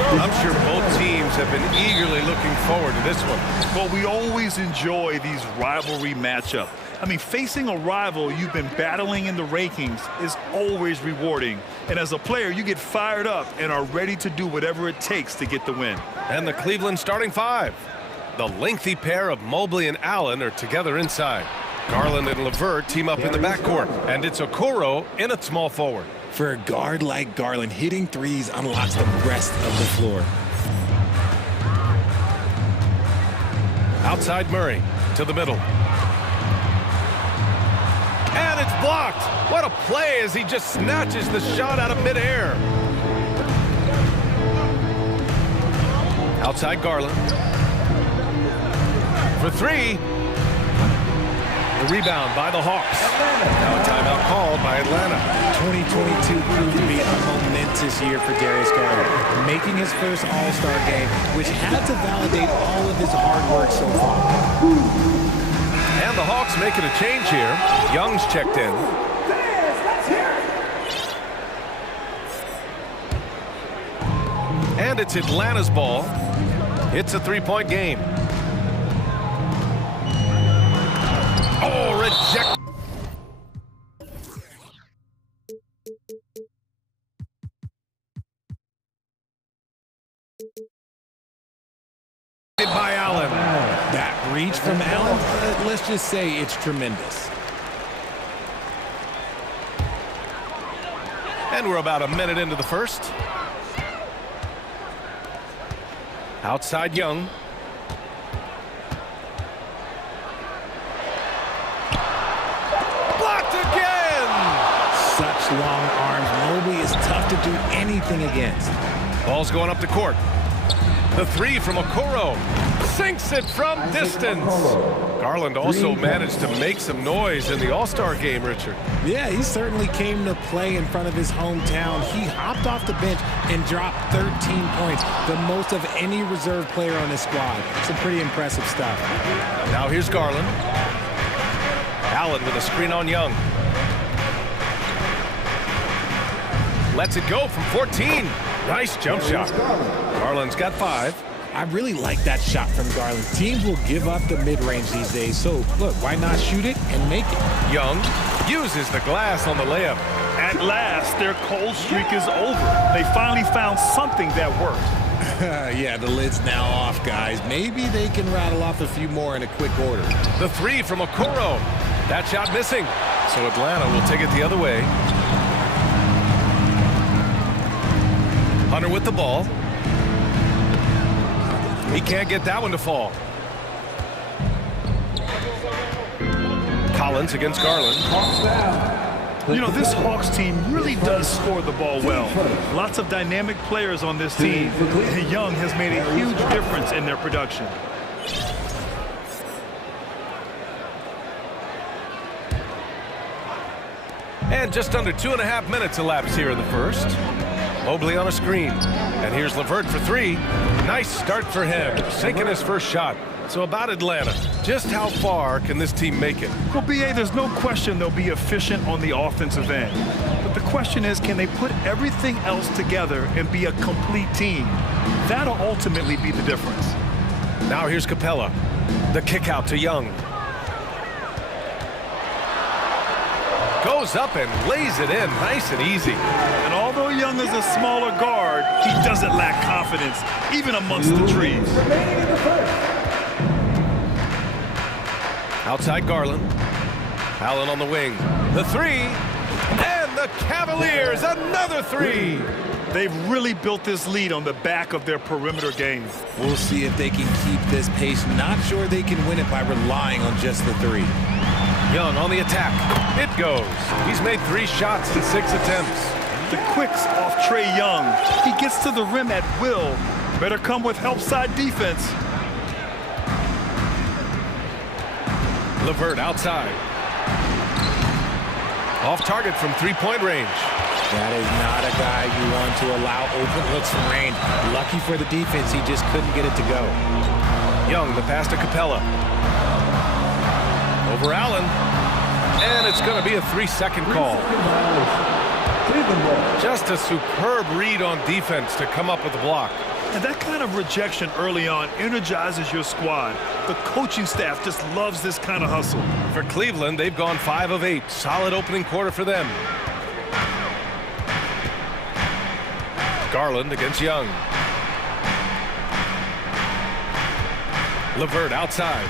I'm sure both teams have been eagerly looking forward to this one. Well, we always enjoy these rivalry matchups. I mean, facing a rival you've been battling in the rankings is always rewarding. And as a player, you get fired up and are ready to do whatever it takes to get the win. And the Cleveland starting five. The lengthy pair of Mobley and Allen are together inside. Garland and LeVert team up in the backcourt. And it's Okoro in at small forward. For a guard like Garland, hitting threes unlocks the rest of the floor. Outside Murray to the middle. And it's blocked. What a play as he just snatches the shot out of midair. Outside Garland. For three. The rebound by the Hawks. Now a timeout called by Atlanta. 2022 proved to be a momentous year for Darius Garland, making his first All-Star game, which had to validate all of his hard work so far. And the Hawks making a change here. Young's checked in. And it's Atlanta's ball. It's a three-point game. Oh, reject. By Allen. That reach from Allen, let's just say it's tremendous. And we're about a minute into the first. Outside Young. Blocked again! Such long arms. Mobley is tough to do anything against. Ball's going up the court. The three from Okoro. Sinks it from distance. Garland also managed to make some noise in the All-Star game, Richard. Yeah, he certainly came to play in front of his hometown. He hopped off the bench and dropped 13 points, the most of any reserve player on his squad. Some pretty impressive stuff. Now here's Garland. Allen with a screen on Young. Lets it go from 14. Nice jump shot. Garland's got 5. I really like that shot from Garland. Teams will give up the mid-range these days, so look, why not shoot it and make it? Young uses the glass on the layup. At last, their cold streak is over. They finally found something that worked. Yeah, the lid's now off, guys. Maybe they can rattle off a few more in a quick order. The three from Okoro. That shot missing. So Atlanta will take it the other way. Hunter with the ball. He can't get that one to fall. Collins against Garland. You know, this Hawks team really does score the ball well. Lots of dynamic players on this team. And Young has made a huge difference in their production. And just under 2.5 minutes elapsed here in the first. Mobley on a screen. And here's LeVert for 3. Nice start for him, sinking his first shot. So about Atlanta, just how far can this team make it? Well, B.A., there's no question they'll be efficient on the offensive end. But the question is, can they put everything else together and be a complete team? That'll ultimately be the difference. Now here's Capella. The kick out to Young. Goes up and lays it in nice and easy. And although Young is a smaller guard, he doesn't lack confidence, even amongst the trees. Outside Garland. Allen on the wing. The 3. And the Cavaliers, another 3. They've really built this lead on the back of their perimeter game. We'll see if they can keep this pace. Not sure they can win it by relying on just the 3. Young on the attack. It goes. He's made 3 shots in 6 attempts. The quicks off Trae Young. He gets to the rim at will. Better come with help side defense. LeVert outside. Off target from 3-point range. That is not a guy you want to allow open looks from range. Lucky for the defense, he just couldn't get it to go. Young, the pass to Capella. Over Allen. And it's going to be a 3-second call. Just a superb read on defense to come up with the block. And that kind of rejection early on energizes your squad. The coaching staff just loves this kind of hustle. For Cleveland, they've gone 5 of 8. Solid opening quarter for them. Garland against Young. LeVert outside.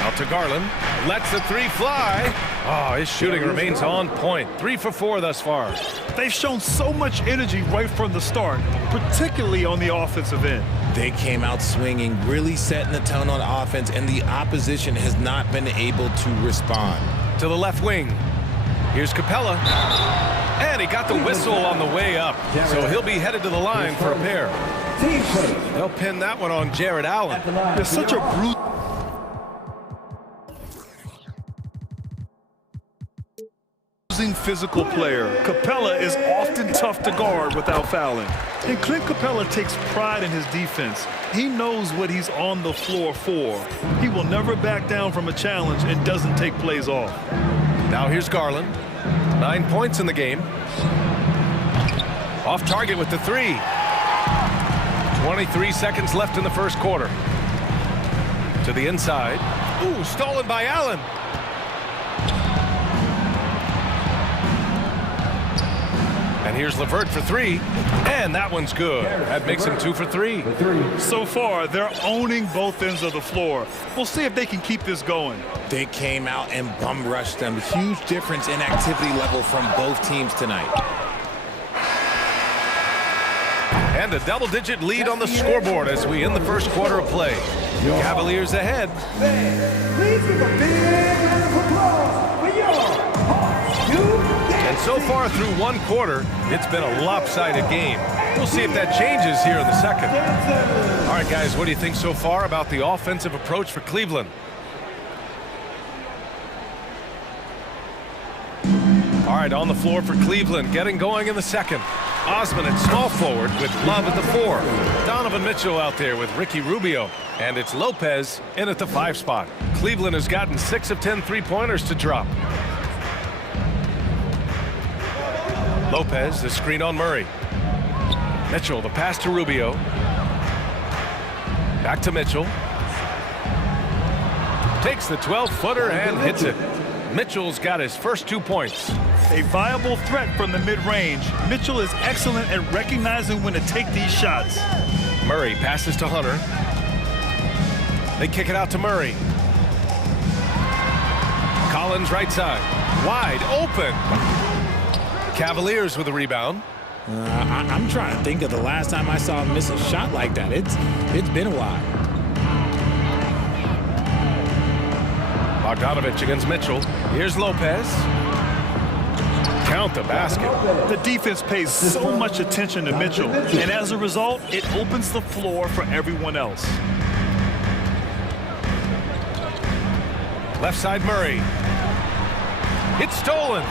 Out to Garland. Lets the three fly. Oh, his shooting remains on point. 3 for 4 thus far. They've shown so much energy right from the start, particularly on the offensive end. They came out swinging, really setting the tone on offense, and the opposition has not been able to respond. To the left wing. Here's Capella. And he got the whistle on the way up. So he'll be headed to the line for a pair. They'll pin that one on Jared Allen. There's such a brute. Physical player. Capella is often tough to guard without fouling. And Clint Capella takes pride in his defense. He knows what he's on the floor for. He will never back down from a challenge and doesn't take plays off. Now here's Garland. 9 points in the game. Off target with the three. 23 seconds left in the first quarter. To the inside. Ooh, stolen by Allen. And here's LeVert for 3. And that one's good. That makes him 2 for 3. So far, they're owning both ends of the floor. We'll see if they can keep this going. They came out and bum rushed them. Huge difference in activity level from both teams tonight. And a double-digit lead on the scoreboard as we end the first quarter of play. Cavaliers ahead. Please give a big round of applause for your And so far through one quarter, it's been a lopsided game. We'll see if that changes here in the second. All right, guys, what do you think so far about the offensive approach for Cleveland? All right, on the floor for Cleveland, getting going in the second. Osman at small forward with Love at the 4. Donovan Mitchell out there with Ricky Rubio. And it's Lopez in at the 5 spot. Cleveland has gotten 6 of 10 three-pointers to drop. Lopez, the screen on Murray. Mitchell, the pass to Rubio. Back to Mitchell. Takes the 12-footer and hits it. Mitchell's got his first 2 points. A viable threat from the mid-range. Mitchell is excellent at recognizing when to take these shots. Murray passes to Hunter. They kick it out to Murray. Collins right side. Wide open. Cavaliers with a rebound. I'm trying to think of the last time I saw him miss a shot like that. It's been a while. Bogdanovich against Mitchell. Here's Lopez. Count the basket. The defense pays so much attention to Mitchell, and as a result, it opens the floor for everyone else. Left side Murray. It's stolen.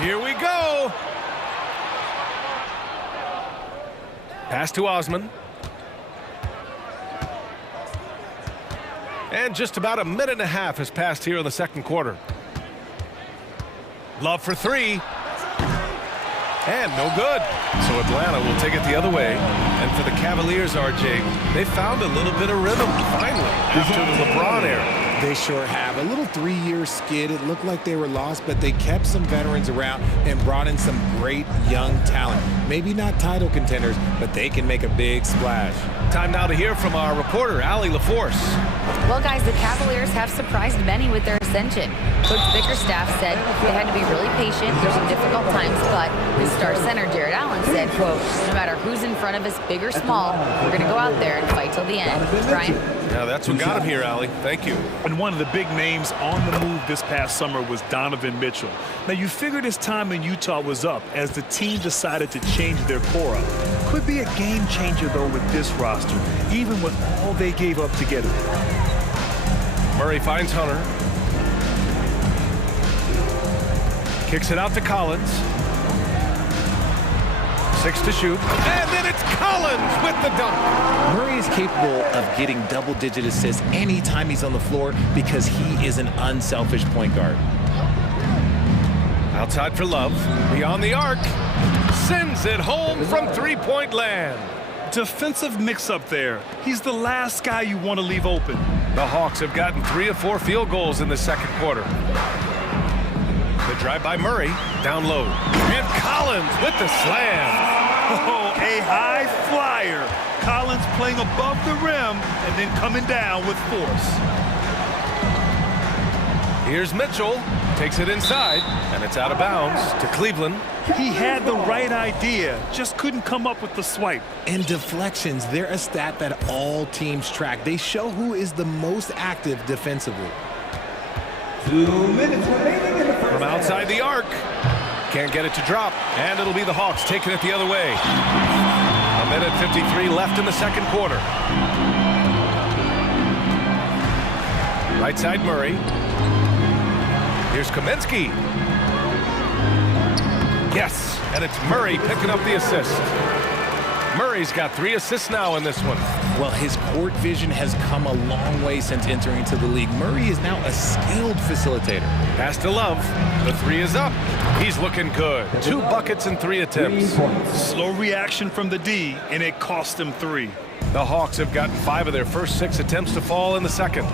Here we go. Pass to Osman. And just about a minute and a half has passed here in the second quarter. Love for 3. And no good. So Atlanta will take it the other way. And for the Cavaliers, RJ, they found a little bit of rhythm finally after the LeBron era. They sure have. A little 3-year skid. It looked like they were lost, but they kept some veterans around and brought in some great young talent. Maybe not title contenders, but they can make a big splash. Time now to hear from our reporter, Allie LaForce. Well, guys, the Cavaliers have surprised many with their ascension. Coach Bickerstaff said they had to be really patient through some difficult times, but his star center, Jared Allen, said, quote, no matter who's in front of us, big or small, we're going to go out there and fight till the end. Brian? Yeah, that's what got him here, Allie. Thank you. And one of the big names on the move this past summer was Donovan Mitchell. Now, you figured his time in Utah was up as the team decided to change their core up. Could be a game changer, though, with this roster, even with all they gave up to get it. Murray finds Hunter. Kicks it out to Collins. 6 to shoot. And then it's Collins with the dunk. Murray is capable of getting double-digit assists anytime he's on the floor because he is an unselfish point guard. Outside for Love. Beyond the arc. Sends it home from three-point land. Defensive mix-up there. He's the last guy you want to leave open. The Hawks have gotten 3 of 4 field goals in the second quarter. The drive by Murray, down low. And Collins with the slam. Oh, a high flyer. Collins playing above the rim and then coming down with force. Here's Mitchell. Takes it inside, and it's out of bounds to Cleveland. He had the right idea, just couldn't come up with the swipe. And deflections, they're a stat that all teams track. They show who is the most active defensively. 2 minutes remaining in the first From outside the arc. Can't get it to drop, and it'll be the Hawks taking it the other way. 1:53 left in the second quarter. Right side Murray. Here's Kaminsky. Yes, and it's Murray picking up the assist. Murray's got 3 assists now in this one. Well, his court vision has come a long way since entering into the league. Murray is now a skilled facilitator. Pass to Love. The 3 is up. He's looking good. 2 buckets in 3 attempts. Slow reaction from the D, and it cost him 3. The Hawks have gotten 5 of their first 6 attempts to fall in the second.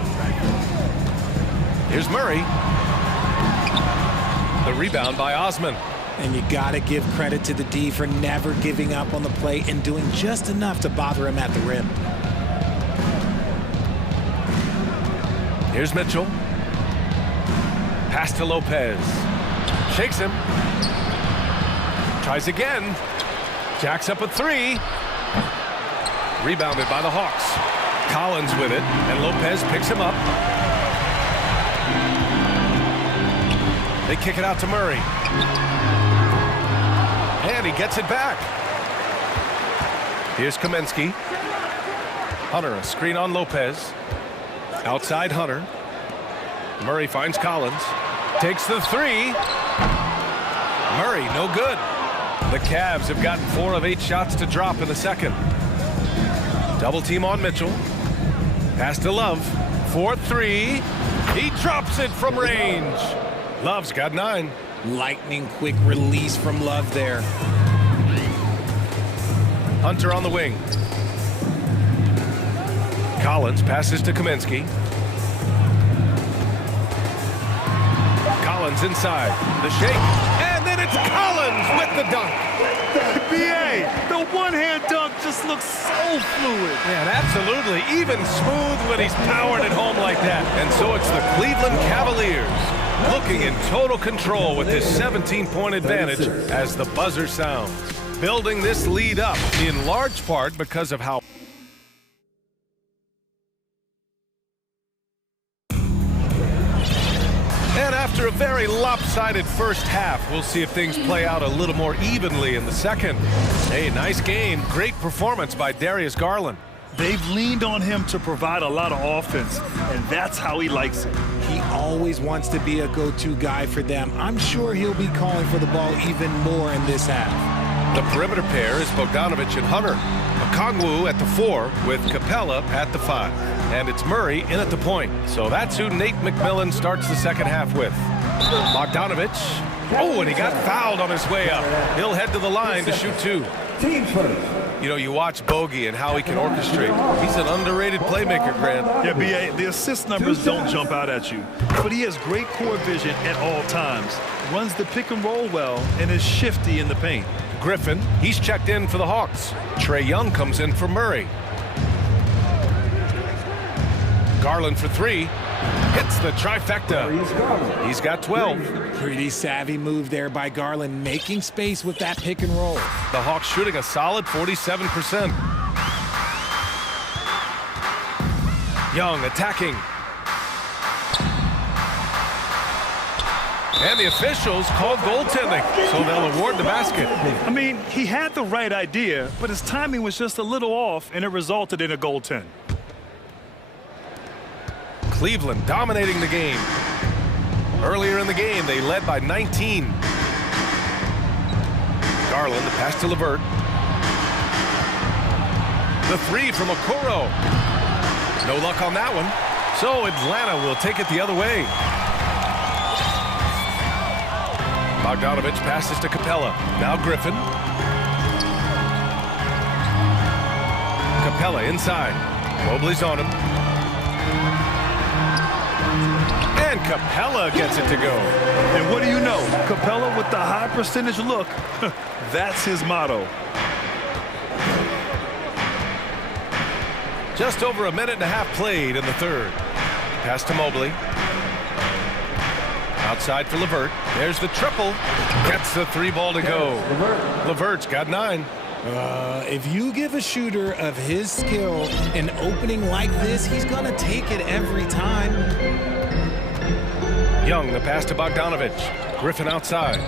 Here's Murray. The rebound by Osman. And you gotta give credit to the D for never giving up on the play and doing just enough to bother him at the rim. Here's Mitchell. Pass to Lopez. Shakes him. Tries again. Jacks up a 3. Rebounded by the Hawks. Collins with it, and Lopez picks him up. They kick it out to Murray. And he gets it back. Here's Kaminsky. Hunter, a screen on Lopez. Outside Hunter. Murray finds Collins. Takes the 3. Murray, no good. The Cavs have gotten 4 of 8 shots to drop in the second. Double team on Mitchell. Pass to Love. 4-3. He drops it from range. Love's got 9. Lightning quick release from Love there. Hunter on the wing. Collins passes to Kaminsky. Collins inside. The shake. And then it's Collins with the dunk. BA, the one-hand dunk just looks so fluid. Man, absolutely. Even smooth when he's powered it home like that. And so it's the Cleveland Cavaliers looking in total control with this 17-point advantage as the buzzer sounds. Building this lead up in large part because of how and after a very lopsided first half, we'll see if things play out a little more evenly in the second. Hey, nice game. Great performance by Darius Garland. They've leaned on him to provide a lot of offense, and that's how he likes it. He always wants to be a go-to guy for them. I'm sure he'll be calling for the ball even more in this half. The perimeter pair is Bogdanovich and Hunter. Okongwu at the 4 with Capella at the 5. And it's Murray in at the point. So that's who Nate McMillan starts the second half with. Bogdanovich. Oh, and he got fouled on his way up. He'll head to the line to shoot 2. team first. You know, you watch Bogey and how he can orchestrate. He's an underrated playmaker, Grant. Yeah, B.A., the assist numbers don't jump out at you, but he has great court vision at all times, runs the pick and roll well, and is shifty in the paint. Griffin, he's checked in for the Hawks. Trae Young comes in for Murray. Garland for 3. Hits the trifecta. He's got 12. Pretty savvy move there by Garland, making space with that pick and roll. The Hawks shooting a solid 47%. Young attacking. And the officials called goaltending, so they'll award the basket. I mean, he had the right idea, but his timing was just a little off, and it resulted in a goaltend. Cleveland dominating the game. Earlier in the game, they led by 19. Garland, the pass to LeVert. The 3 from Okoro. No luck on that one. So Atlanta will take it the other way. Bogdanovich passes to Capella. Now Griffin. Capella inside. Mobley's on him. And Capella gets it to go. And what do you know? Capella with the high percentage look. That's his motto. Just over a minute and a half played in the third. Pass to Mobley. Outside for LeVert. There's the triple. Gets the three ball to go. LeVert's got 9. If you give a shooter of his skill an opening like this, he's going to take it every time. Young, the pass to Bogdanovich. Griffin outside.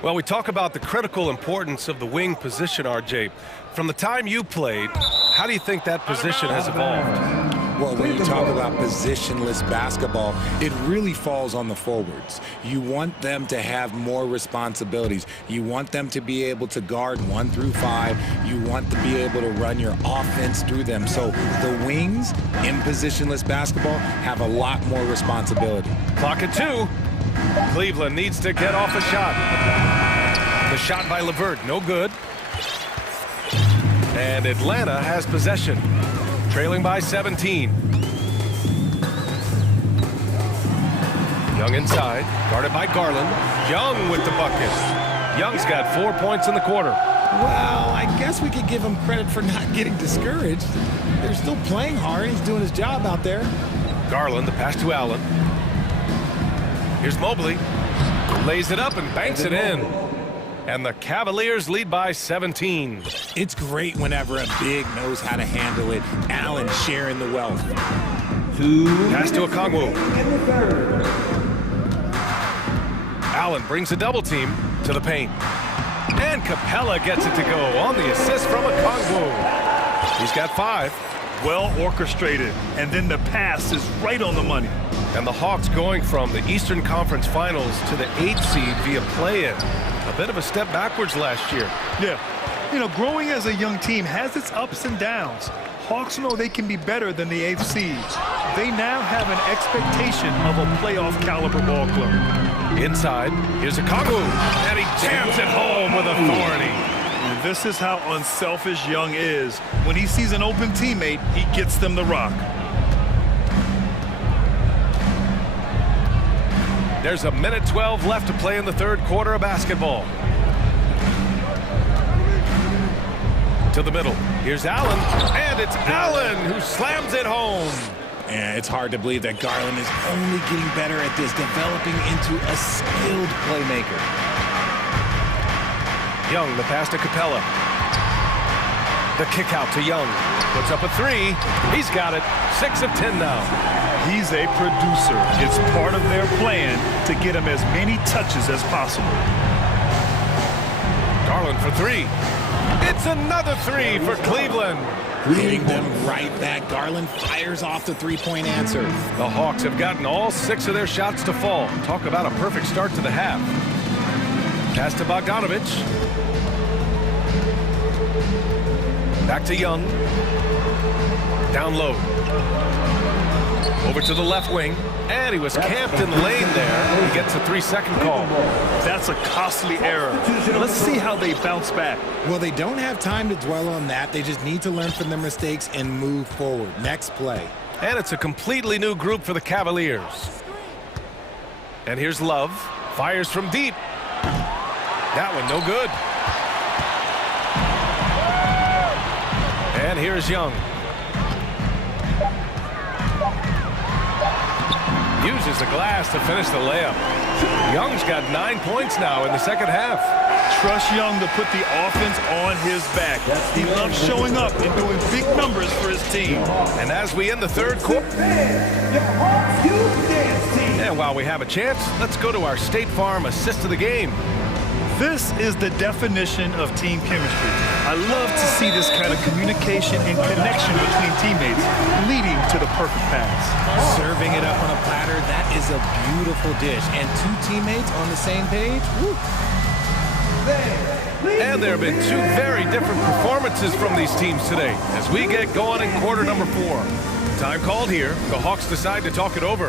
Well, we talk about the critical importance of the wing position, RJ. From the time you played, how do you think that position has evolved? Well, when you talk about positionless basketball, it really falls on the forwards. You want them to have more responsibilities. You want them to be able to guard 1 through 5. You want to be able to run your offense through them. So the wings in positionless basketball have a lot more responsibility. Clock at 2. Cleveland needs to get off a shot. The shot by LeVert, no good. And Atlanta has possession, trailing by 17. Young inside, guarded by Garland. Young with the bucket. Young's got 4 points in the quarter. Well, I guess we could give him credit for not getting discouraged. They're still playing hard. He's doing his job out there. Garland, the pass to Allen. Here's Mobley. Lays it up and banks it in. And the Cavaliers lead by 17. It's great whenever a big knows how to handle it. Allen sharing the wealth. Pass to Okongwu. Allen brings a double team to the paint. And Capella gets it to go on the assist from Okongwu. He's got 5. Well orchestrated. And then the pass is right on the money. And the Hawks going from the Eastern Conference Finals to the 8th seed via play-in. A bit of a step backwards last year. Yeah. You know, growing as a young team has its ups and downs. Hawks know they can be better than the 8th seed. They now have an expectation of a playoff caliber ball club. Inside, here's Okongwu, and he jams it home with authority. And this is how unselfish Young is. When he sees an open teammate, he gets them the rock. There's a minute 12 left to play in the third quarter of basketball. To the middle. Here's Allen, and it's Allen who slams it home. And it's hard to believe that Garland is only getting better at this, developing into a skilled playmaker. Young, the pass to Capella. The kick out to Young. Puts up a 3. He's got it. 6 of 10 now. He's a producer. It's part of their plan to get him as many touches as possible. Garland for 3. It's another 3 for Cleveland. Hitting them right back. Garland fires off the three-point answer. The Hawks have gotten all 6 of their shots to fall. Talk about a perfect start to the half. Pass to Bogdanovich. Back to Young. Down low. Over to the left wing. And he was camped in the lane there. He gets a 3-second call. That's a costly error. Let's see how they bounce back. Well, they don't have time to dwell on that. They just need to learn from their mistakes and move forward. Next play. And it's a completely new group for the Cavaliers. And here's Love. Fires from deep. That one no good. And here's Young. Uses the glass to finish the layup. Young's got 9 points now in the second half. Trust Young to put the offense on his back. He loves showing up and doing big numbers for his team. And as we end the third quarter, and while we have a chance, let's go to our State Farm assist of the game. This is the definition of team chemistry. I love to see this kind of communication and connection between teammates leading to the perfect pass. Serving it up on a platter, that is a beautiful dish. And 2 teammates on the same page, woo. And there have been 2 very different performances from these teams today as we get going in quarter number 4. Time called here. The Hawks decide to talk it over.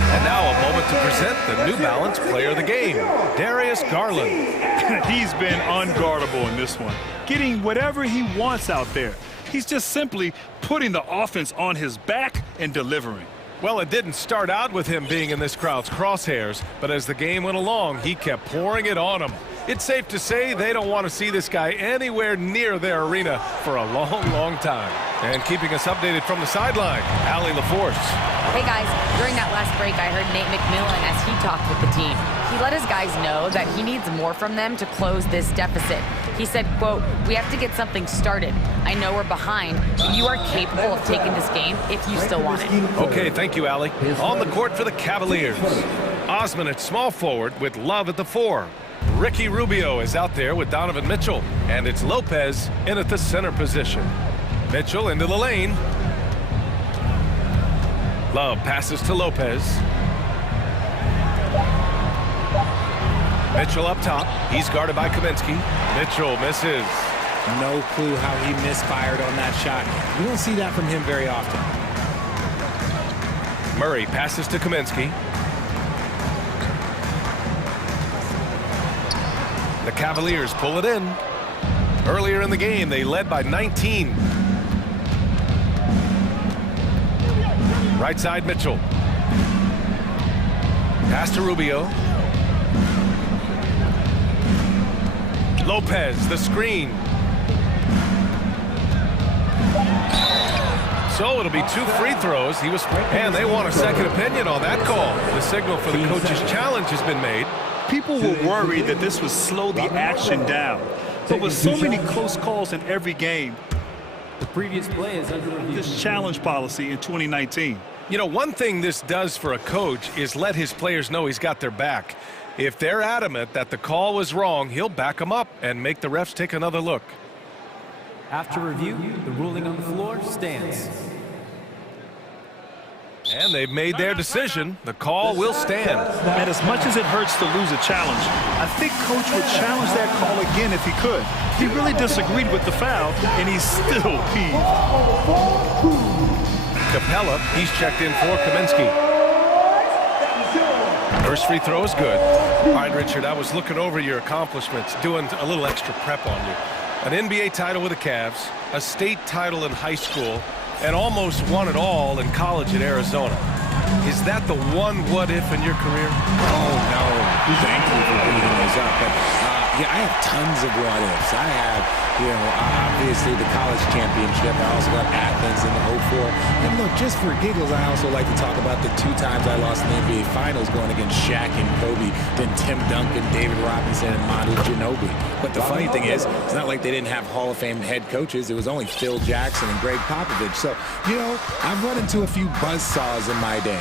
And now a moment to present the New Balance Player of the Game, Darius Garland. He's been unguardable in this one, getting whatever he wants out there. He's just simply putting the offense on his back and delivering. Well, it didn't start out with him being in this crowd's crosshairs, but as the game went along, he kept pouring it on them. It's safe to say they don't want to see this guy anywhere near their arena for a long, long time. And keeping us updated from the sideline, Allie LaForce. Hey guys, during that last break, I heard Nate McMillan as he talked with the team. He let his guys know that he needs more from them to close this deficit. He said, quote, "We have to get something started. I know we're behind, but you are capable of taking this game if you still want it." Okay, thank you, Allie. On the court for the Cavaliers. Osman at small forward with Love at the 4. Ricky Rubio is out there with Donovan Mitchell, and it's Lopez in at the center position. Mitchell into the lane. Love passes to Lopez. Mitchell up top. He's guarded by Kaminsky. Mitchell misses. No clue how he misfired on that shot. You don't see that from him very often. Murray passes to Kaminsky. The Cavaliers pull it in. Earlier in the game, they led by 19. Right side, Mitchell. Pass to Rubio. Lopez, the screen. So it'll be 2 free throws. And they want a second opinion on that call. The signal for the coach's challenge has been made. People were worried that this would slow the action down. But with so many close calls in every game, the previous play is under review. This challenge policy in 2019. You know, one thing this does for a coach is let his players know he's got their back. If they're adamant that the call was wrong, he'll back them up and make the refs take another look. After review, the ruling on the floor stands. And they've made their decision. The call will stand. And as much as it hurts to lose a challenge, I think Coach would challenge that call again if he could. He really disagreed with the foul, and he's still peeved. Capella, he's checked in for Kaminsky. First free throw is good. All right, Richard, I was looking over your accomplishments, doing a little extra prep on you. An NBA title with the Cavs, a state title in high school, and almost won it all in college at Arizona. Is that the one what-if in your career? Oh, no. Thank you for bringing those up. But, yeah, I have tons of what-ifs. I have, obviously the college championship. I also got Athens in the 04. And look, just for giggles, I also like to talk about the 2 times I lost in the NBA Finals going against Shaq and Kobe, then Tim Duncan, David Robinson, and Manu Ginobili. But the funny thing is, it's not like they didn't have Hall of Fame head coaches. It was only Phil Jackson and Greg Popovich. So, I've run into a few buzzsaws in my day.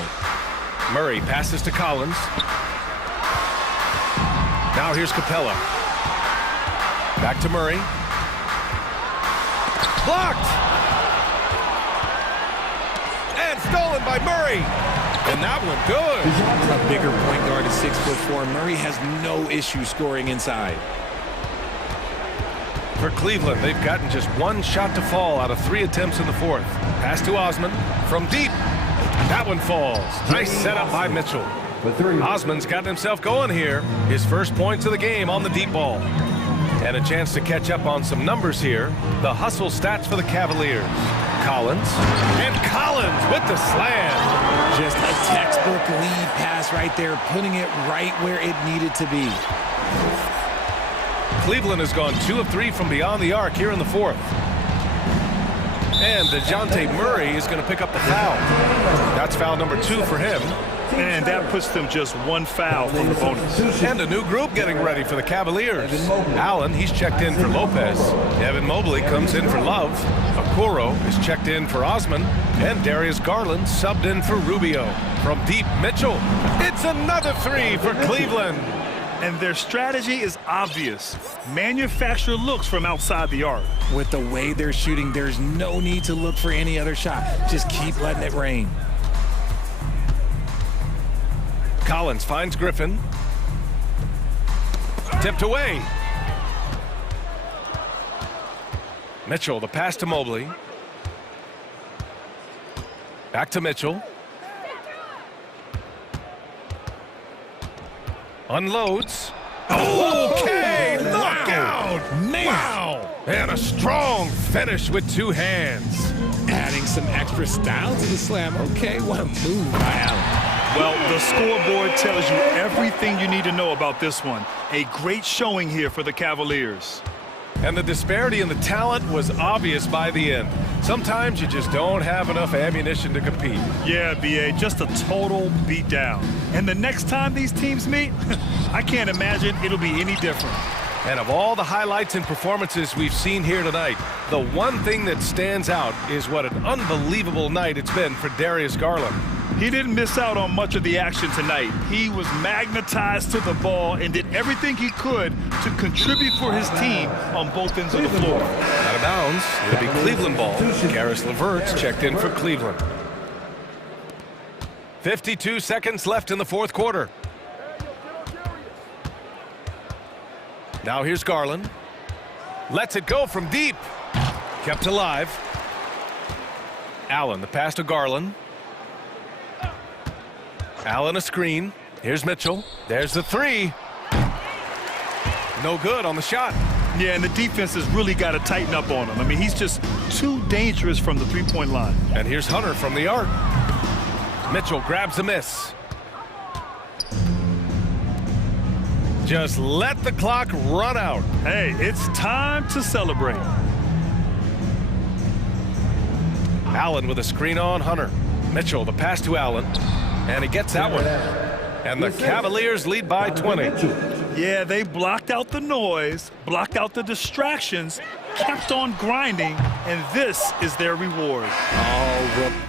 Murray passes to Collins. Now here's Capella. Back to Murray. Blocked! And stolen by Murray. And that one good. A bigger point guard is 6'4". Murray has no issue scoring inside. For Cleveland, they've gotten just 1 shot to fall out of 3 attempts in the 4th. Pass to Osman from deep. That one falls. Nice setup by Mitchell. Osman's gotten himself going here. His first points of the game on the deep ball. And a chance to catch up on some numbers here. The hustle stats for the Cavaliers. Collins. And Collins with the slam. Just a textbook lead pass right there, putting it right where it needed to be. Cleveland has gone 2 of 3 from beyond the arc here in the 4th. And DeJounte Murray is going to pick up the foul. That's foul number 2 for him. And that puts them just 1 foul from the bonus. And a new group getting ready for the Cavaliers. Allen, he's checked in for Lopez. Evan Mobley comes in for Love. Okoro is checked in for Osman. And Darius Garland subbed in for Rubio. From deep, Mitchell. It's another 3 for Cleveland. And their strategy is obvious. Manufacture looks from outside the arc. With the way they're shooting, there's no need to look for any other shot. Just keep letting it rain. Collins finds Griffin. Tipped away. Mitchell, the pass to Mobley. Back to Mitchell. Unloads. Okay, knockout! Man. Wow! And a strong finish with two hands. Adding some extra style to the slam. Okay, what a move by Allen. Well, the scoreboard tells you everything you need to know about this one. A great showing here for the Cavaliers. And the disparity in the talent was obvious by the end. Sometimes you just don't have enough ammunition to compete. Yeah, B.A., just a total beatdown. And the next time these teams meet, I can't imagine it'll be any different. And of all the highlights and performances we've seen here tonight, the one thing that stands out is what an unbelievable night it's been for Darius Garland. He didn't miss out on much of the action tonight. He was magnetized to the ball and did everything he could to contribute for his team on both ends of the floor. Out of bounds, it'll be Cleveland ball. Karis LeVert's checked in for Cleveland. 52 seconds left in the fourth quarter. Now here's Garland. Lets it go from deep. Kept alive. Allen, the pass to Garland. Allen a screen. Here's Mitchell. There's the three. No good on the shot. Yeah, and the defense has really got to tighten up on him. I mean, he's just too dangerous from the three-point line. And here's Hunter from the arc. Mitchell grabs a miss. Just let the clock run out. Hey, it's time to celebrate. Allen with a screen on Hunter. Mitchell, the pass to Allen. And he gets that one. And the Cavaliers lead by 20. Yeah, they blocked out the noise, blocked out the distractions, kept on grinding, and this is their reward. Oh,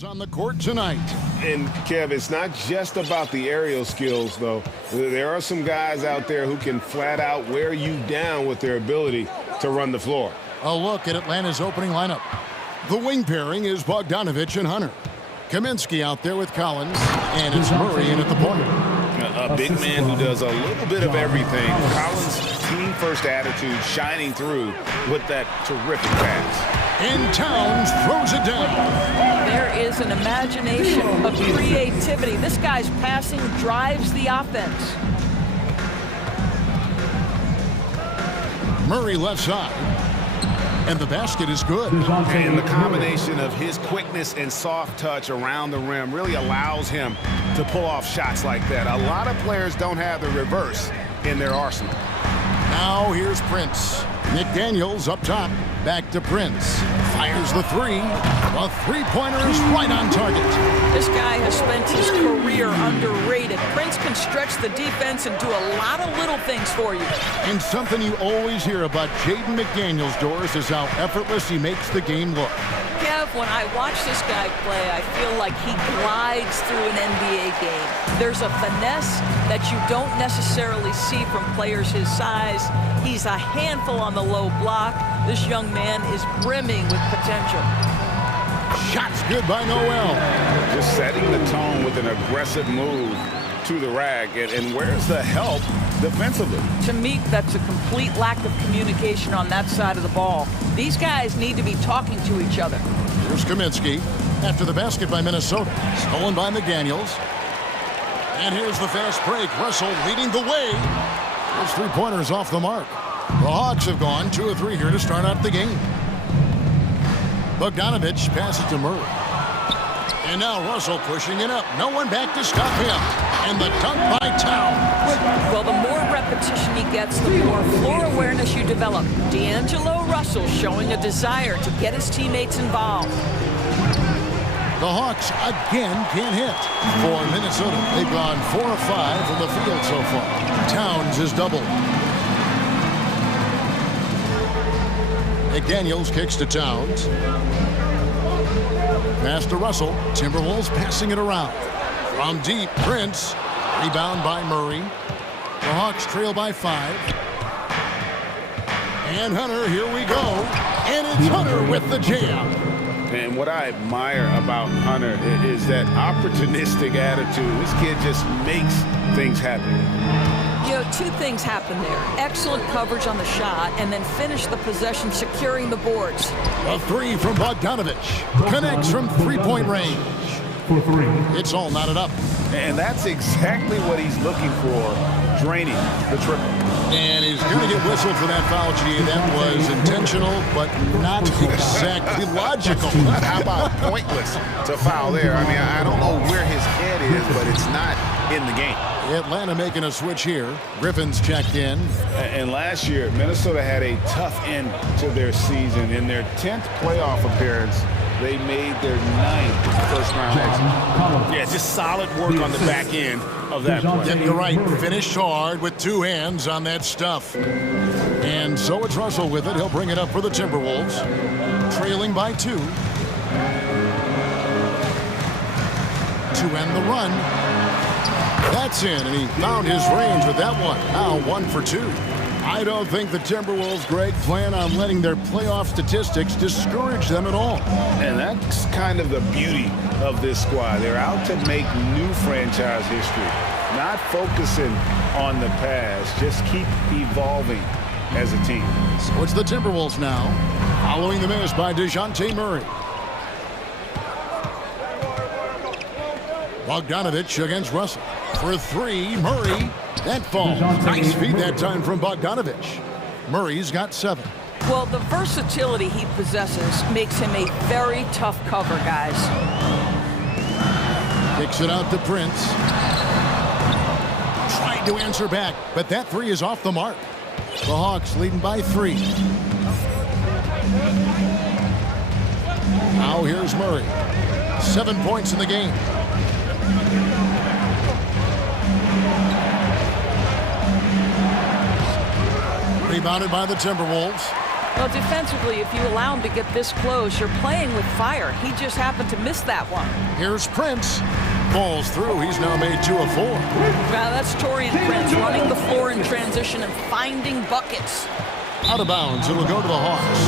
On the court tonight. And, Kev, it's not just about the aerial skills, though. There are some guys out there who can flat out wear you down with their ability to run the floor. A look at Atlanta's opening lineup. The wing pairing is Bogdanovich and Hunter. Kaminsky out there with Collins, and it's Murray in at the point. A big man who does a little bit of everything. Collins' team-first attitude shining through with that terrific pass. And Towns throws it down. There is an imagination of creativity. This guy's passing drives the offense. Murray left side. And the basket is good. And the combination of his quickness and soft touch around the rim really allows him to pull off shots like that. A lot of players don't have the reverse in their arsenal. Now here's Prince. McDaniels up top. Back to Prince. Fires the three. A three-pointer is right on target. This guy has spent his career underrated. Prince can stretch the defense and do a lot of little things for you. And something you always hear about Jaden McDaniels, Doris, is how effortless he makes the game look. Kev, when I watch this guy play, I feel like he glides through an NBA game. There's a finesse that you don't necessarily see from players his size. He's a handful on the low block. This young man is brimming with potential. Shots good by Noel. Just setting the tone with an aggressive move to the rack. And where's the help defensively? To me, that's a complete lack of communication on that side of the ball. These guys need to be talking to each other. Here's Kaminsky after the basket by Minnesota. Stolen by McDaniels. And here's the fast break. Russell leading the way. Those three-pointers off the mark. The Hawks have gone 2 of 3 here to start out the game. Bogdanovich passes to Murray. And now Russell pushing it up. No one back to stop him. And the dunk by Towns. Well, the more repetition he gets, the more floor awareness you develop. D'Angelo Russell showing a desire to get his teammates involved. The Hawks again can't hit. For Minnesota, they've gone 4 of 5 from the field so far. Towns is doubled. McDaniels kicks to Towns. Pass to Russell. Timberwolves passing it around. From deep, Prince. Rebound by Murray. The Hawks trail by 5. And Hunter, here we go. And it's Hunter with the jam. And what I admire about Hunter is that opportunistic attitude. This kid just makes things happen. You know, 2 things happen there. Excellent coverage on the shot, and then finish the possession securing the boards. A 3 from Bogdanovich. Connects from three-point range. It's all knotted up. And that's exactly what he's looking for, draining the triple. And he's going to get whistled for that foul, G. That was intentional, but not exactly logical. How about pointless to foul there? I mean, I don't know where his head is, but it's not in the game. Atlanta making a switch here. Griffin's checked in. And last year, Minnesota had a tough end to their season. In their 10th playoff appearance, they made their 9th first-round exit. Yeah, just solid work on the back end of that play. Yeah, you're right. Finished hard with 2 hands on that stuff. And so it's Russell with it. He'll bring it up for the Timberwolves. Trailing by 2. To end the run. That's in, and he found his range with that one. Now 1 for 2. I don't think the Timberwolves, Greg, plan on letting their playoff statistics discourage them at all. And that's kind of the beauty of this squad. They're out to make new franchise history, not focusing on the past, just keep evolving as a team. So it's the Timberwolves now, following the miss by DeJounte Murray. Bogdanovich against Russell. For 3, Murray. That falls. Nice feed that time from Bogdanovich. Murray's got 7. Well, the versatility he possesses makes him a very tough cover, guys. Kicks it out to Prince. Tried to answer back, but that 3 is off the mark. The Hawks leading by 3. Now here's Murray. 7 points in the game. Rebounded by the Timberwolves. Well, defensively, if you allow him to get this close, you're playing with fire. He just happened to miss that one. Here's Prince. Falls through. He's now made 2 of 4. Now that's Torian Prince running the floor in transition and finding buckets. Out of bounds. It'll go to the Hawks.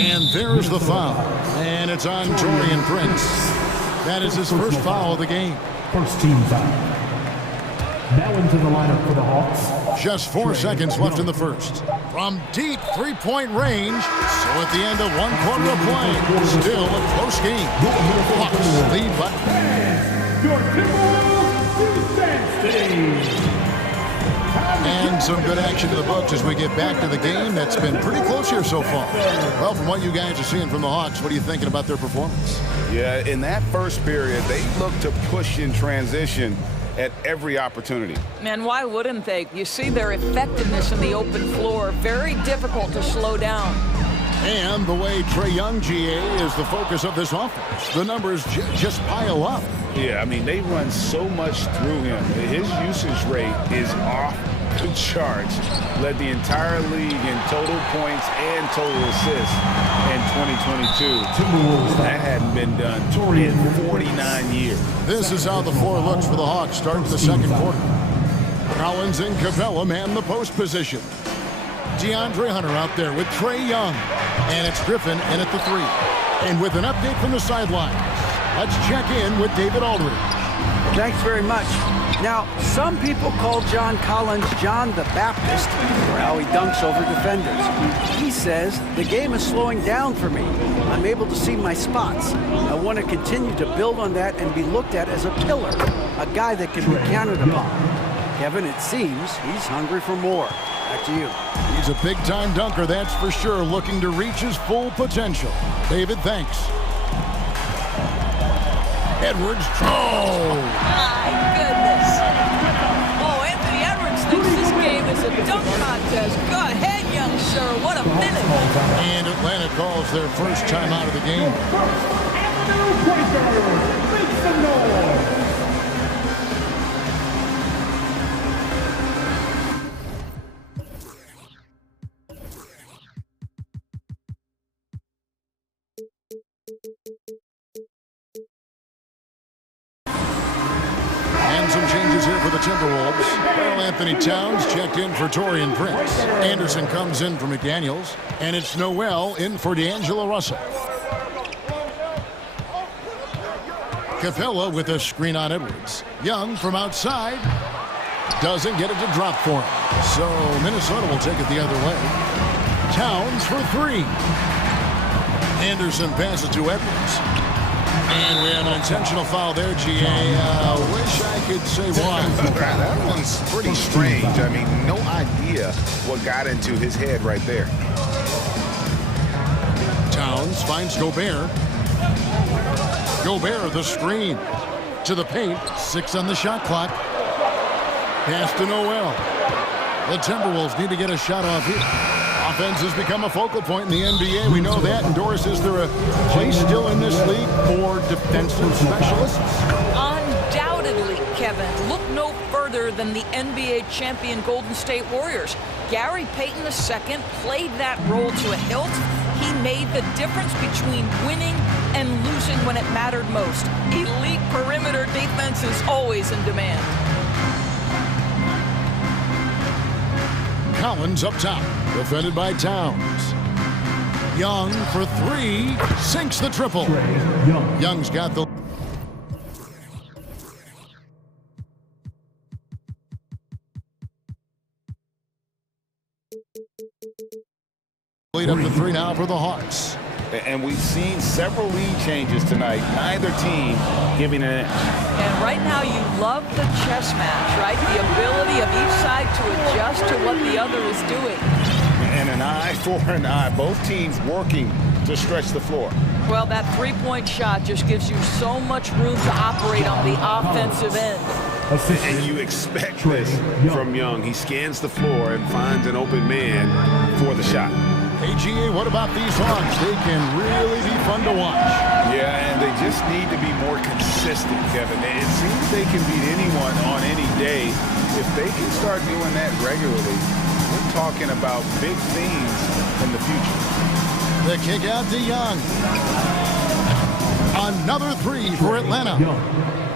And there's the foul. And it's on Torian Prince. That is his first foul of the game. First team foul. Now into the lineup for the Hawks. Just 4 seconds left in the first. From deep three-point range. So at the end of 1 quarter of play, still a close game. Hawks lead by. Your Timberwolves defense team. And some good action in the books as we get back to the game. That's been pretty close here so far. Well, from what you guys are seeing from the Hawks, what are you thinking about their performance? Yeah, in that first period, they looked to push in transition at every opportunity. And why wouldn't they? You see their effectiveness in the open floor. Very difficult to slow down. And the way Trae Young, GA, is the focus of this offense. The numbers just pile up. Yeah, I mean, they run so much through him. His usage rate is off the charts. Led the entire league in total points and total assists in 2022. That hadn't been done in 49 years. This is how the floor looks for the Hawks starting the second quarter. Collins and Capella man the post position. DeAndre Hunter out there with Trae Young. And it's Griffin in at the 3. And with an update from the sidelines, let's check in with David Aldridge. Thanks very much. Now, some people call John Collins John the Baptist for how he dunks over defenders. He says, the game is slowing down for me. I'm able to see my spots. I want to continue to build on that and be looked at as a pillar, a guy that can be counted upon. Kevin, it seems he's hungry for more. Back to you. He's a big-time dunker, that's for sure, looking to reach his full potential. David, thanks. Edwards. Oh! My goodness. Oh, Anthony Edwards thinks this game is a dunk contest. Go ahead, young sir. What a minute. And Atlanta calls their first time out of the game. Make some noise. Timberwolves. Well, Anthony Towns checked in for Torian Prince. Anderson comes in for McDaniels. And it's Noel in for D'Angelo Russell. Capella with a screen on Edwards. Young from outside. Doesn't get it to drop for him. So Minnesota will take it the other way. Towns for 3. Anderson passes to Edwards. And we have an intentional foul there, GA. Wish I could say why. That one's pretty strange. I mean, no idea what got into his head right there. Towns finds Gobert. Gobert, the screen. To the paint. 6 on the shot clock. Pass to Noel. The Timberwolves need to get a shot off here. Offense has become a focal point in the NBA. We know that. And Doris, is there a place still in this league for defensive specialists? Undoubtedly, Kevin. Look no further than the NBA champion Golden State Warriors. Gary Payton II played that role to a hilt. He made the difference between winning and losing when it mattered most. Elite perimeter defense is always in demand. Collins up top, defended by Towns. Young for 3, sinks the triple. Young's got the lead up to 3 now for the Hawks. And we've seen several lead changes tonight. Neither team giving an inch. And right now you love the chess match, right? The ability of each side to adjust to what the other is doing. And an eye for an eye. Both teams working to stretch the floor. Well, that three-point shot just gives you so much room to operate on the offensive end. And you expect this from Young. He scans the floor and finds an open man for the shot. AGA, what about these Hawks? They can really be fun to watch. Yeah, and they just need to be more consistent, Kevin. It seems they can beat anyone on any day. If they can start doing that regularly, we're talking about big things in the future. The kick out to Young. Another three for Atlanta.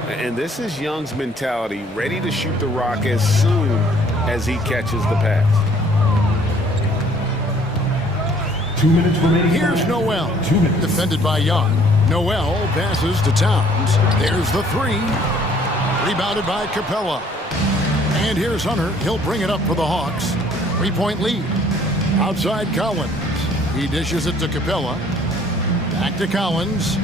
And this is Young's mentality, ready to shoot the rock as soon as he catches the pass. 2 minutes remaining. Here's Noel. 2 minutes. Defended by Young. Noel passes to Towns. There's the three. Rebounded by Capella. And here's Hunter. He'll bring it up for the Hawks. 3-point lead. Outside Collins. He dishes it to Capella. Back to Collins.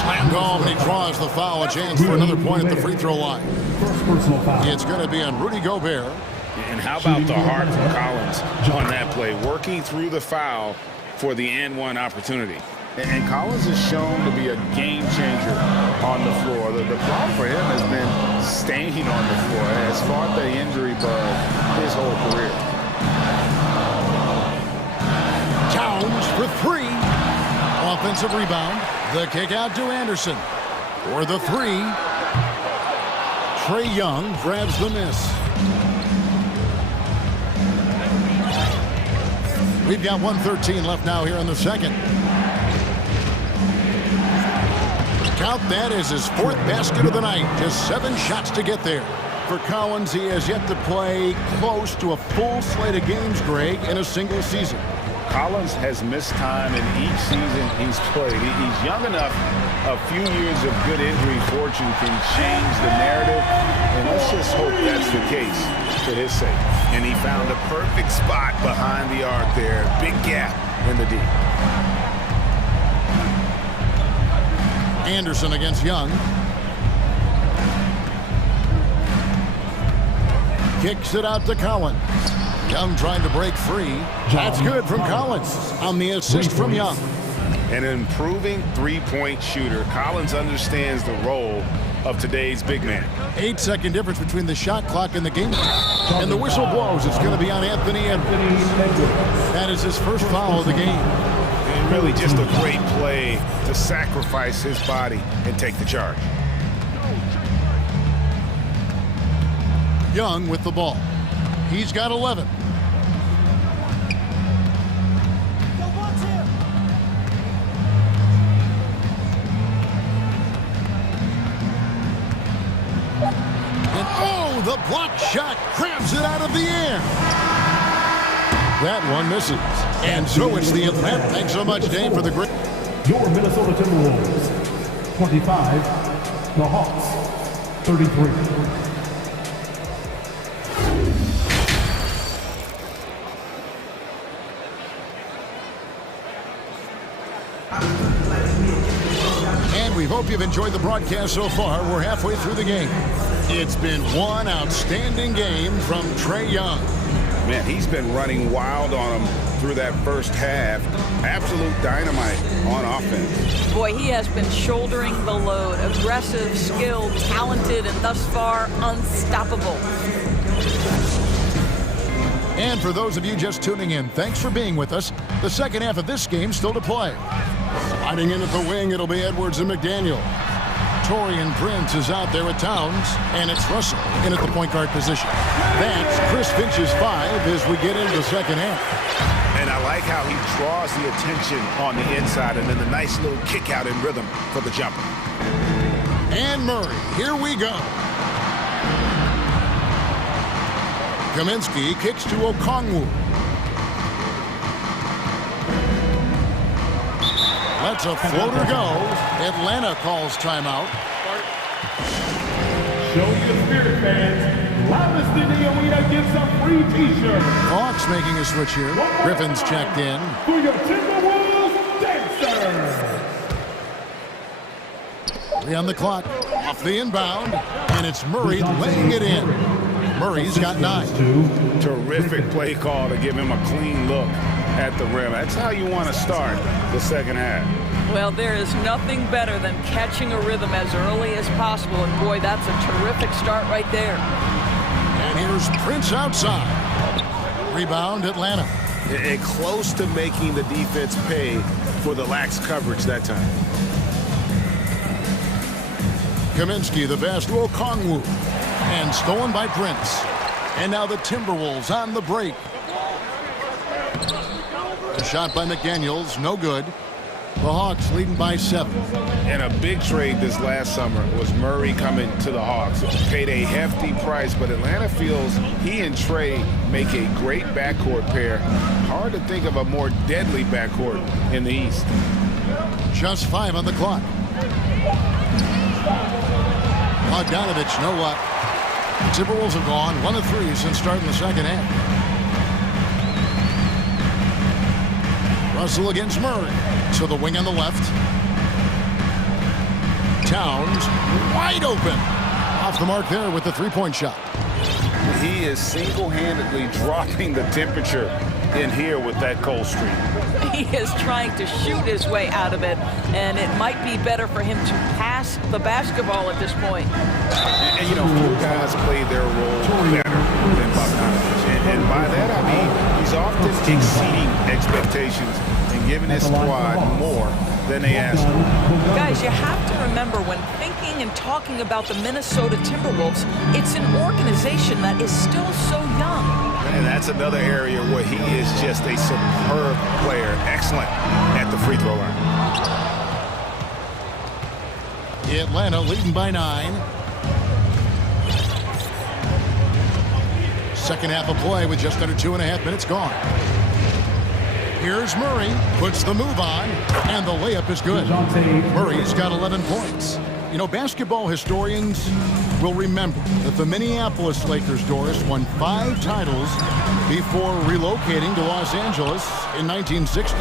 Slammed home, and he draws the foul. A chance for another point at the free throw line. First personal foul. It's going to be on Rudy Gobert. And how about the heart from Collins on that play, working through the foul for the and-one opportunity. And Collins is shown to be a game changer on the floor. The problem for him has been staying on the floor. Has fought the injury bug his whole career. Towns for three. Offensive rebound. The kick out to Anderson. For the three. Trae Young grabs the miss. We've got 1:13 left now here in the second. Count that as his fourth basket of the night. Just 7 shots to get there. For Collins, he has yet to play close to a full slate of games, Greg, in a single season. Collins has missed time in each season he's played. He's young enough. A few years of good injury fortune can change the narrative, and let's just hope that's the case for his sake. And he found a perfect spot behind the arc there. Big gap in the D. Anderson against Young. Kicks it out to Collins. Young trying to break free. That's good from Collins on the assist from Young. An improving three-point shooter. Collins understands the role of today's big man. 8-second difference between the shot clock and the game clock. And the whistle blows. It's going to be on Anthony Edwards. That is his first foul of the game. And really just a great play to sacrifice his body and take the charge. Young with the ball. He's got 11. And oh, the block shot grabs it out of the air. That one misses. And so it's the Atlanta. Thanks so much, Dave, for the great. Your Minnesota Timberwolves, 25. The Hawks, 33. We hope you've enjoyed the broadcast so far. We're halfway through the game. It's been one outstanding game from Trae Young. Man, he's been running wild on him through that first half. Absolute dynamite on offense. Boy, he has been shouldering the load. Aggressive, skilled, talented, and thus far unstoppable. And for those of you just tuning in, thanks for being with us. The second half of this game still to play. Sliding in at the wing, it'll be Edwards and McDaniel. Torian Prince is out there at Towns, and it's Russell in at the point guard position. That's Chris Finch's 5 as we get into the second half. And I like how he draws the attention on the inside and then the nice little kick out in rhythm for the jumper. And Murray, here we go. Kaminsky kicks to Okongwu. Lets a floater go. Atlanta calls timeout. Show your spirit, fans. Loudest in the arena gets a free T-shirt. Hawks making a switch here. Griffin's checked in. For your Timberwolves dancer. 3 on the clock. Off the inbound. And it's Murray laying it in. Murray's got 9. Terrific play call to give him a clean look at the rim. That's how you want to start the second half. Well, there is nothing better than catching a rhythm as early as possible. And boy, that's a terrific start right there. And here's Prince outside. Rebound, Atlanta. and close to making the defense pay for the lax coverage that time. Kaminsky, the pass to Okongwu, and stolen by Prince. And now the Timberwolves on the break. A shot by McDaniels, no good. The Hawks leading by 7. And a big trade this last summer was Murray coming to the Hawks. Paid a hefty price, but Atlanta feels he and Trey make a great backcourt pair. Hard to think of a more deadly backcourt in the East. Just 5 on the clock. Bogdanovich, no luck. The Timberwolves have gone 1 of 3 since starting the second half. Russell against Murray. To the wing on the left. Towns wide open. Off the mark there with the three-point shot. He is single-handedly dropping the temperature in here with that cold streak. He is trying to shoot his way out of it, and it might be better for him to pass the basketball at this point. And you know, few guys play their role better than Bogdanovich. And by that I mean he's often exceeding expectations and giving his squad more than they ask for. Guys, you have to remember when thinking and talking about the Minnesota Timberwolves, it's an organization that is still so young. And that's another area where he is just a superb player. Excellent at the free throw line. Atlanta leading by 9. Second half of play with just under 2.5 minutes gone. Here's Murray, puts the move on, and the layup is good. Murray's got 11 points. You know, basketball historians will remember that the Minneapolis Lakers, Doris, won 5 titles before relocating to Los Angeles in 1960.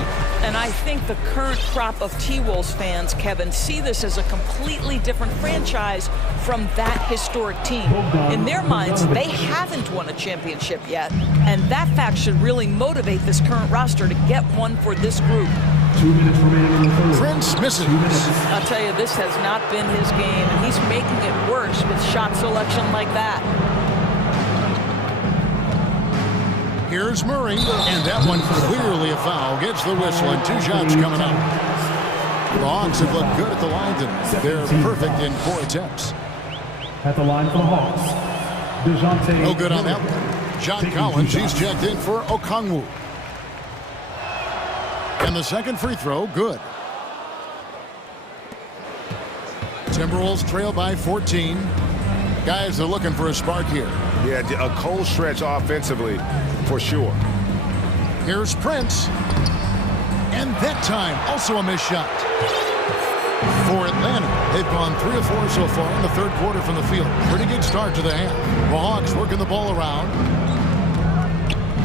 And I think the current crop of T-Wolves fans, Kevin, see this as a completely different franchise from that historic team. In their minds, they haven't won a championship yet, and that fact should really motivate this current roster to get one for this group. 2 minutes remaining in the third. Prince misses. I'll tell you, this has not been his game, and he's making it worse with shot selection like that. Here's Murray, and that one clearly a foul. Gets the whistle, and 2 shots coming up. The Hawks have looked good at the line today. They're perfect in 4 attempts. At the line for the Hawks, no good on that one. John Collins, he's checked in for Okongwu. And the second free throw, good. Timberwolves trail by 14. Guys are looking for a spark here. Yeah, a cold stretch offensively, for sure. Here's Prince. And that time, also a missed shot. For Atlanta, they've gone 3 of 4 so far in the third quarter from the field. Pretty good start to the half. The Hawks working the ball around.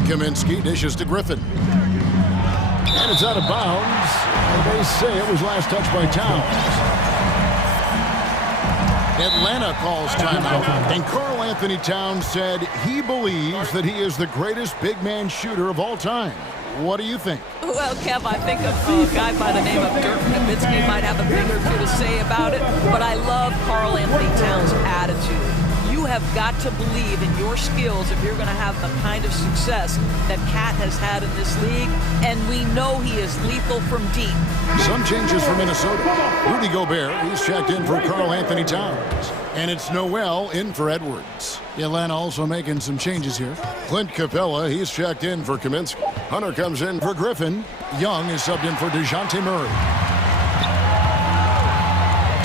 Kaminsky dishes to Griffin. And it's out of bounds. And they say it was last touched by Towns. Atlanta calls timeout. And Karl Anthony Towns said he believes that he is the greatest big man shooter of all time. What do you think? Well, Kev, I think a guy by the name of Dirk Nowitzki might have a thing or 2 to say about it, but I love Karl Anthony Towns' attitude. You have got to believe in your skills if you're going to have the kind of success that Cat has had in this league, and we know he is lethal from deep. Some changes for Minnesota. Rudy Gobert, he's checked in for Karl Anthony Towns. And it's Noel in for Edwards. Atlanta also making some changes here. Clint Capella, he's checked in for Kaminsky. Hunter comes in for Griffin. Young is subbed in for DeJounte Murray.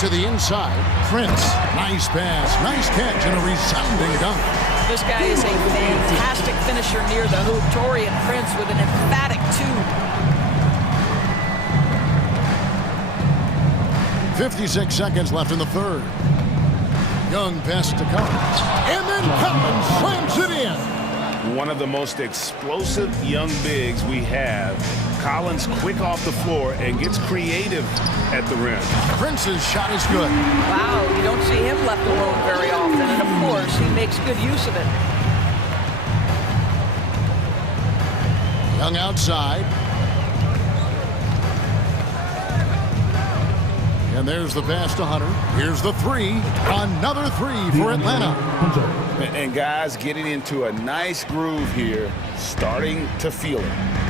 To the inside, Prince. Nice pass, nice catch, and a resounding dunk. This guy is a fantastic finisher near the hoop. Taurean Prince with an emphatic 2. 56 seconds left in the third. Young pass to Collins. And then Collins slams it in. One of the most explosive young bigs we have. Collins quick off the floor and gets creative at the rim. Prince's shot is good. Wow, you don't see him left alone very often, and of course, he makes good use of it. Young outside. And there's the pass to Hunter. Here's the three. Another three for Atlanta. And guys getting into a nice groove here, starting to feel it.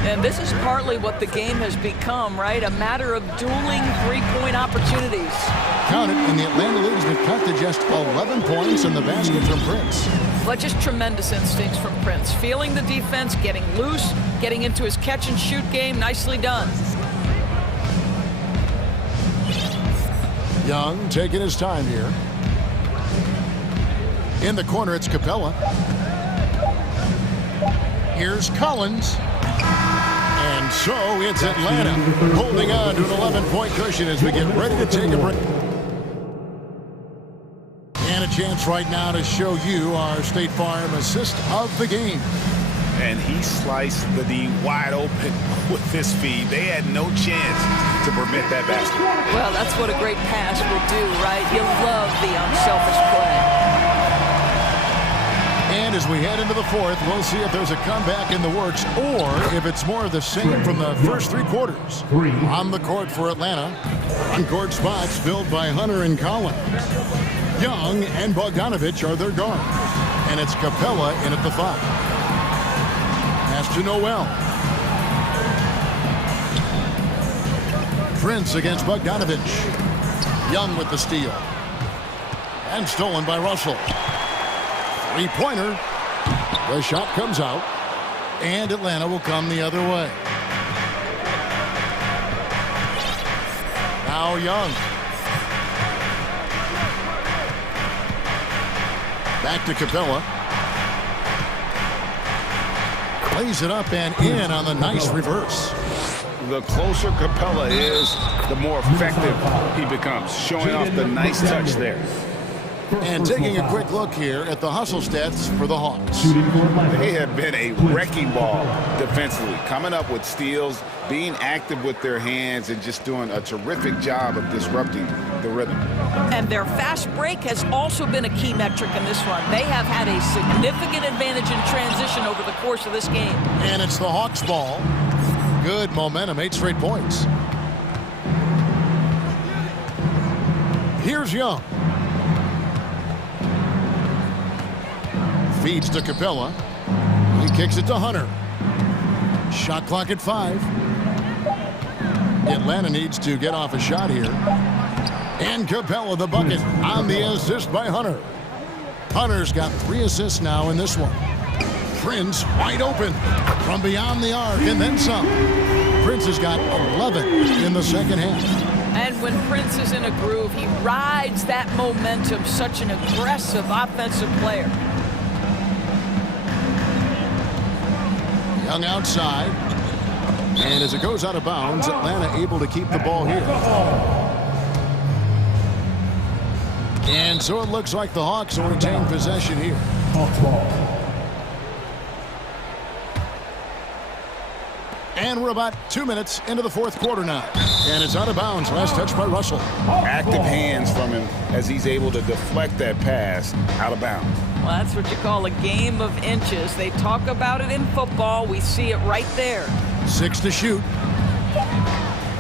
And this is partly what the game has become, right? A matter of dueling three-point opportunities. Count it, and the Atlanta lead has been cut to just 11 points in the basket from Prince. But just tremendous instincts from Prince. Feeling the defense, getting loose, getting into his catch-and-shoot game. Nicely done. Young taking his time here. In the corner, it's Capella. Here's Collins. And so it's Atlanta holding on to an 11-point cushion as we get ready to take a break. And a chance right now to show you our State Farm assist of the game. And he sliced the D wide open with his feed. They had no chance to prevent that basket. Well, that's what a great pass will do, right? You love the unselfish play. And as we head into the fourth, we'll see if there's a comeback in the works or if it's more of the same from the first three quarters. On the court for Atlanta, on-court spots filled by Hunter and Collins. Young and Bogdanovich are their guards. And it's Capella in at the 5. Pass to Noel. Prince against Bogdanovich. Young with the steal. And stolen by Russell. Three-pointer. The shot comes out. And Atlanta will come the other way. Now Young. Back to Capella. Plays it up and in on the nice reverse. The closer Capella is, the more effective he becomes, showing off the nice touch there. And taking a quick look here at the hustle stats for the Hawks. They have been a wrecking ball defensively, coming up with steals, being active with their hands, and just doing a terrific job of disrupting the rhythm. And their fast break has also been a key metric in this one. They have had a significant advantage in transition over the course of this game. And it's the Hawks ball. Good momentum, 8 straight points. Here's Young. Feeds to Capella. He kicks it to Hunter. Shot clock at 5. Atlanta needs to get off a shot here. And Capella the bucket on the assist by Hunter. Hunter's got 3 assists now in this one. Prince wide open from beyond the arc and then some. Prince has got 11 in the second half. And when Prince is in a groove, he rides that momentum. Such an aggressive offensive player. Young outside. And as it goes out of bounds, Atlanta able to keep the ball here. And so it looks like the Hawks will retain possession here. And we're about 2 minutes into the fourth quarter now. And it's out of bounds. Last touch by Russell. Active hands from him as he's able to deflect that pass out of bounds. Well, that's what you call a game of inches. They talk about it in football. We see it right there. 6 to shoot.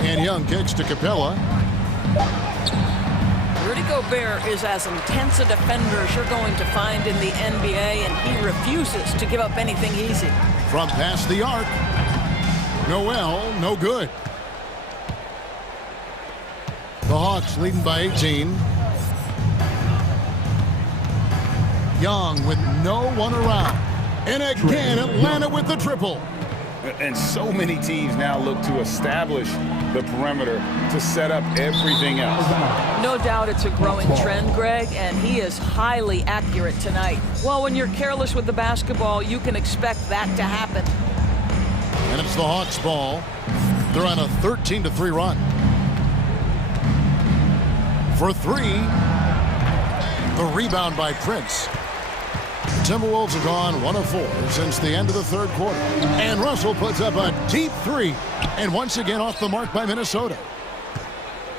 And Young kicks to Capella. Rudy Gobert is as intense a defender as you're going to find in the NBA, and he refuses to give up anything easy. From past the arc. Noel, no good. The Hawks leading by 18. Young with no one around. And again, Atlanta with the triple. And so many teams now look to establish the perimeter to set up everything else. No doubt it's a growing trend, Greg, and he is highly accurate tonight. Well, when you're careless with the basketball, you can expect that to happen. And it's the Hawks ball. They're on a 13-3 run. For 3. The rebound by Prince. Timberwolves have gone 1 of 4 since the end of the third quarter. And Russell puts up a deep 3. And once again off the mark by Minnesota.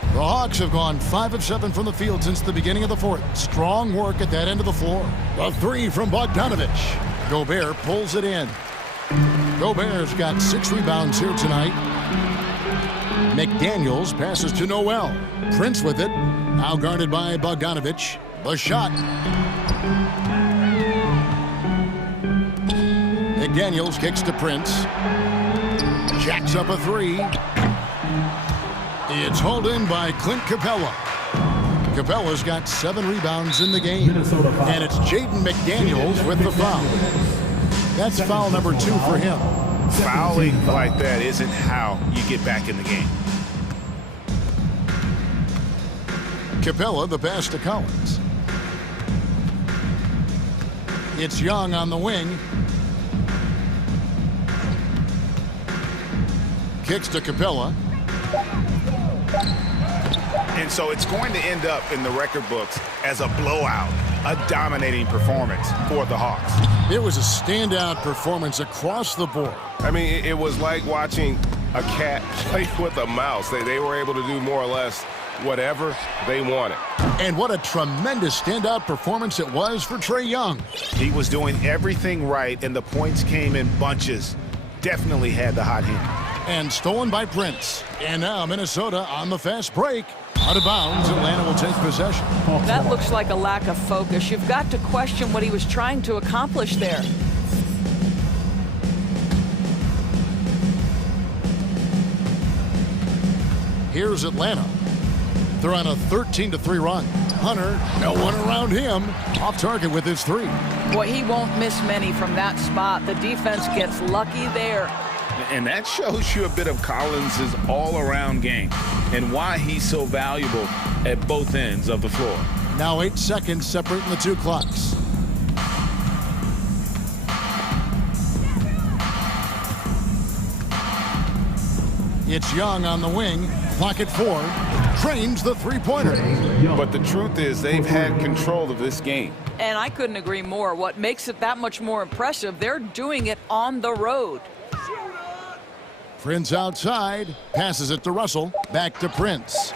The Hawks have gone 5 of 7 from the field since the beginning of the fourth. Strong work at that end of the floor. A 3 from Bogdanovich. Gobert pulls it in. Gobert's got 6 rebounds here tonight. McDaniels passes to Noel. Prince with it. Now guarded by Bogdanovich. The shot. McDaniels kicks to Prince. Jacks up a three. It's hauled in by Clint Capella. Capella's got 7 rebounds in the game. And it's Jaden McDaniels with the foul. That's foul number 2 for him. Fouling like that isn't how you get back in the game. Capella, the pass to Collins. It's Young on the wing. Kicks to Capella. And so it's going to end up in the record books as a blowout, a dominating performance for the Hawks. It was a standout performance across the board. I mean, it was like watching a cat play with a mouse. They were able to do more or less whatever they wanted. And what a tremendous standout performance it was for Trae Young. He was doing everything right, and the points came in bunches. Definitely had the hot hand. And stolen by Prince. And now Minnesota on the fast break. Out of bounds, Atlanta will take possession. That looks like a lack of focus. You've got to question what he was trying to accomplish there. Here's Atlanta. They're on a 13-3 run. Hunter, no one around him. Off target with his 3. Boy, he won't miss many from that spot. The defense gets lucky there. And that shows you a bit of Collins' all-around game and why he's so valuable at both ends of the floor. Now 8 seconds separating the 2 clocks. It's Young on the wing. Clock at 4. Trains the three-pointer. But the truth is they've had control of this game. And I couldn't agree more. What makes it that much more impressive, they're doing it on the road. Prince outside, passes it to Russell, back to Prince.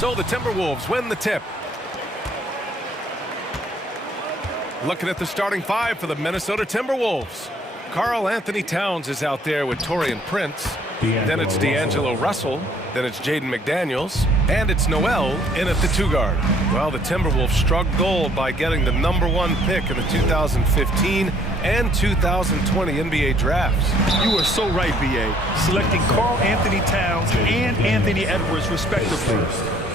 So the Timberwolves win the tip. Looking at the starting five for the Minnesota Timberwolves. Karl Anthony Towns is out there with Taurean Prince. Then it's D'Angelo Russell. Then it's Jaden McDaniels. And it's Noel in at the 2-guard. Well, the Timberwolves struck gold by getting the #1 pick in the 2015 and 2020 NBA drafts. You are so right, B.A. Selecting Karl Anthony Towns and Anthony Edwards, respectively.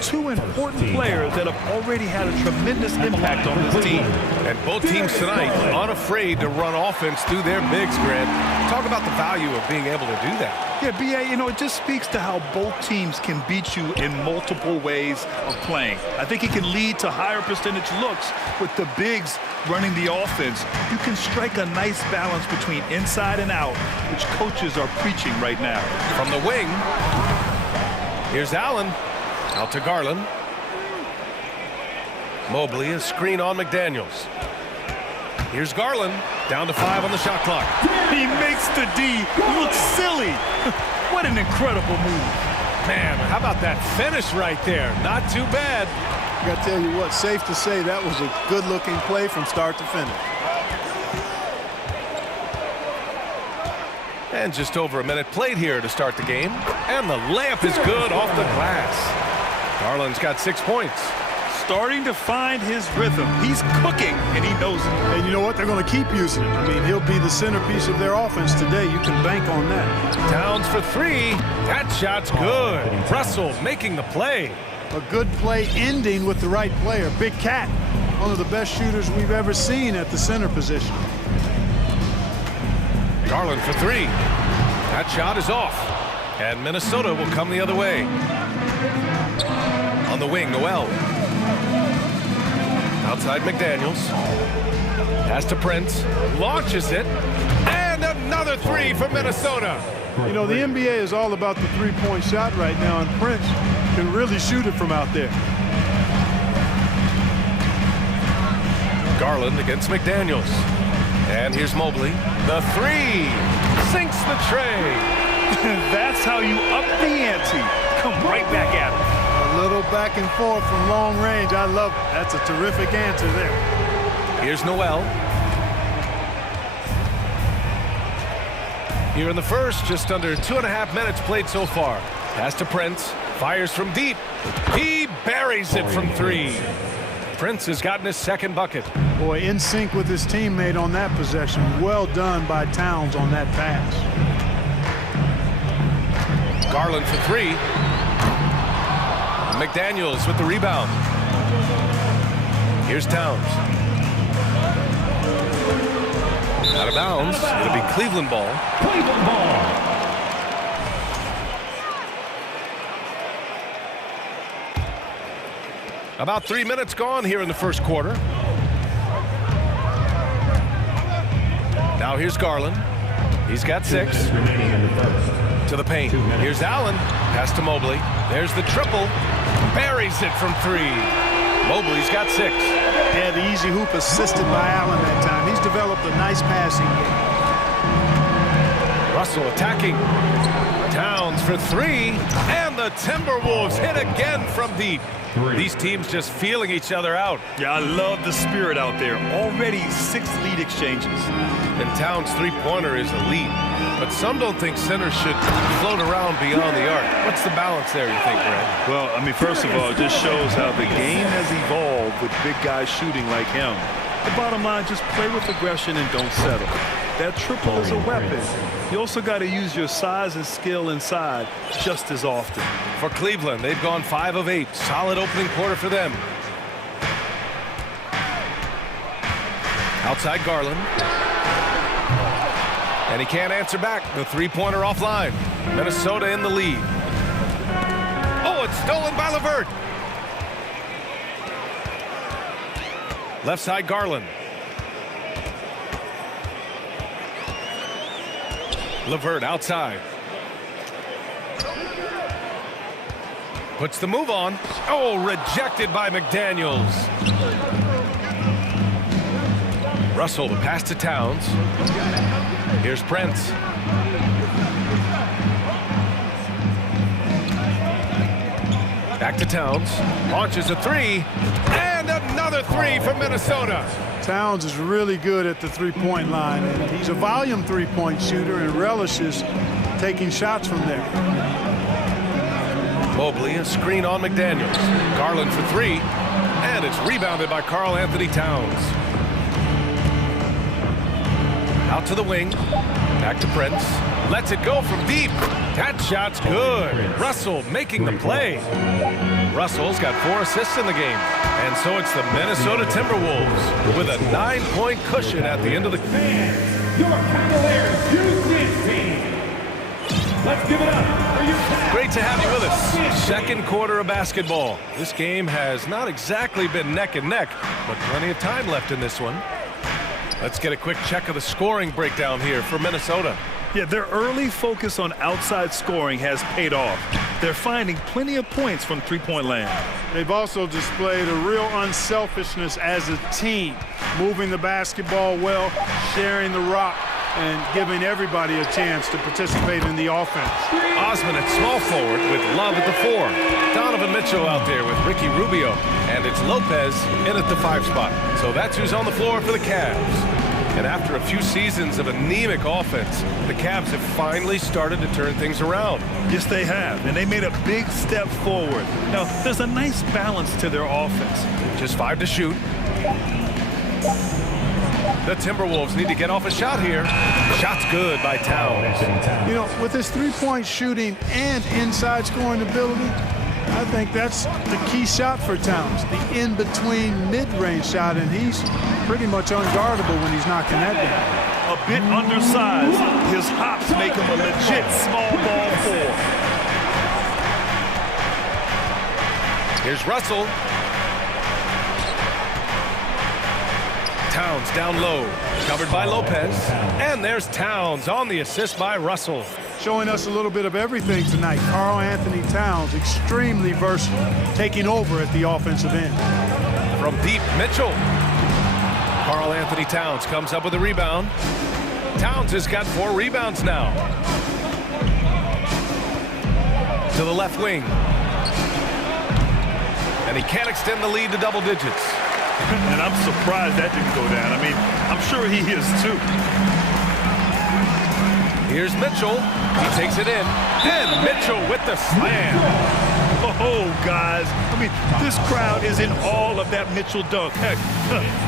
Two important players that have already had a tremendous impact on this team. And both teams tonight unafraid to run offense through their bigs, Grant. Talk about the value of being able to do that. Yeah, B.A., you know, it just speaks to how both teams can beat you in multiple ways of playing. I think it can lead to higher percentage looks with the bigs running the offense. You can strike a nice balance between inside and out, which coaches are preaching right now. From the wing, here's Allen. Out to Garland. Mobley, a screen on McDaniels. Here's Garland, down to 5 on the shot clock. He makes the D look silly. What an incredible move. Man, how about that finish right there? Not too bad. I gotta tell you what, safe to say that was a good-looking play from start to finish. And just over a minute played here to start the game. And the layup is good off the glass. Garland's got 6 points. Starting to find his rhythm. He's cooking, and he knows it. And you know what? They're going to keep using him. I mean, he'll be the centerpiece of their offense today. You can bank on that. Towns for 3. That shot's good. Russell making the play. A good play ending with the right player. Big Cat, one of the best shooters we've ever seen at the center position. Garland for 3. That shot is off. And Minnesota will come the other way. On the wing, Noel. Outside McDaniels. Pass to Prince. Launches it. And another 3 for Minnesota. You know, the NBA is all about the three-point shot right now, and Prince can really shoot it from out there. Garland against McDaniels. And here's Mobley. The 3. Sinks the tray. That's how you up the ante. Come right back at it. A little back and forth from long range. I love it. That's a terrific answer there. Here's Noel. Here in the first, just under 2.5 minutes played so far. Pass to Prince. Fires from deep. He buries it from 3. Prince has gotten his second bucket. Boy, in sync with his teammate on that possession. Well done by Towns on that pass. Garland for 3. McDaniels with the rebound. Here's Towns. Out of bounds. It'll be Cleveland ball. Cleveland ball. About 3 minutes gone here in the first quarter. Now here's Garland. He's got 6. To the paint. Here's Allen. Pass to Mobley. There's the triple. Buries it from 3. Mobley's got 6. Yeah, the easy hoop assisted by Allen that time. He's developed a nice passing game. Russell attacking. Towns for 3. And the Timberwolves hit again from deep. These teams just feeling each other out. Yeah, I love the spirit out there. Already 6 lead exchanges. And Towns' three-pointer is elite. But some don't think centers should float around beyond the arc. What's the balance there, you think, Brad? Well, I mean, first of all, it just shows how the game has evolved with big guys shooting like him. The bottom line, just play with aggression and don't settle. That triple is a weapon. You also got to use your size and skill inside just as often. For Cleveland, they've gone 5 of 8. Solid opening quarter for them. Outside Garland. And he can't answer back. The three-pointer offline. Minnesota in the lead. Oh, it's stolen by LeVert. Left side Garland. LeVert outside. Puts the move on. Oh, rejected by McDaniels. Russell, the pass to Towns. Here's Prince. Back to Towns. Launches a three. And another three from Minnesota. Towns is really good at the three-point line. And he's a volume three-point shooter and relishes taking shots from there. Mobley, a screen on McDaniels. Garland for three. And it's rebounded by Karl Anthony Towns. Out to the wing. Back to Prince. Lets it go from deep. That shot's good. Russell making the play. Russell's got 4 assists in the game. And so it's the Minnesota Timberwolves with a 9-point cushion at the end of the game. Your Cavaliers use this team. Let's give it up for your Cavs. Great to have you with us. Second quarter of basketball. This game has not exactly been neck and neck, but plenty of time left in this one. Let's get a quick check of the scoring breakdown here for Minnesota. Yeah, their early focus on outside scoring has paid off. They're finding plenty of points from three-point land. They've also displayed a real unselfishness as a team, moving the basketball well, sharing the rock, and giving everybody a chance to participate in the offense. Osman at small forward with Love at the 4. Donovan Mitchell out there with Ricky Rubio. And it's Lopez in at the 5 spot. So that's who's on the floor for the Cavs. And after a few seasons of anemic offense, the Cavs have finally started to turn things around. Yes, they have. And they made a big step forward. Now, there's a nice balance to their offense. Just 5 to shoot. The Timberwolves need to get off a shot here. Shot's good by Towns. You know, with his three-point shooting and inside scoring ability, I think that's the key shot for Towns, the in-between mid-range shot, and he's pretty much unguardable when he's knocking that down. A bit undersized. His hops make him a legit small ball 4. Here's Russell. Towns down low, covered by Lopez. And there's Towns on the assist by Russell. Showing us a little bit of everything tonight. Karl Anthony Towns, extremely versatile, taking over at the offensive end. From deep, Mitchell. Karl Anthony Towns comes up with a rebound. Towns has got 4 rebounds now. To the left wing. And he can't extend the lead to double digits. And I'm surprised that didn't go down. I mean, I'm sure he is too. Here's Mitchell. He takes it in. And Mitchell with the slam. Oh, guys. I mean, this crowd is in awe of that Mitchell dunk. Heck,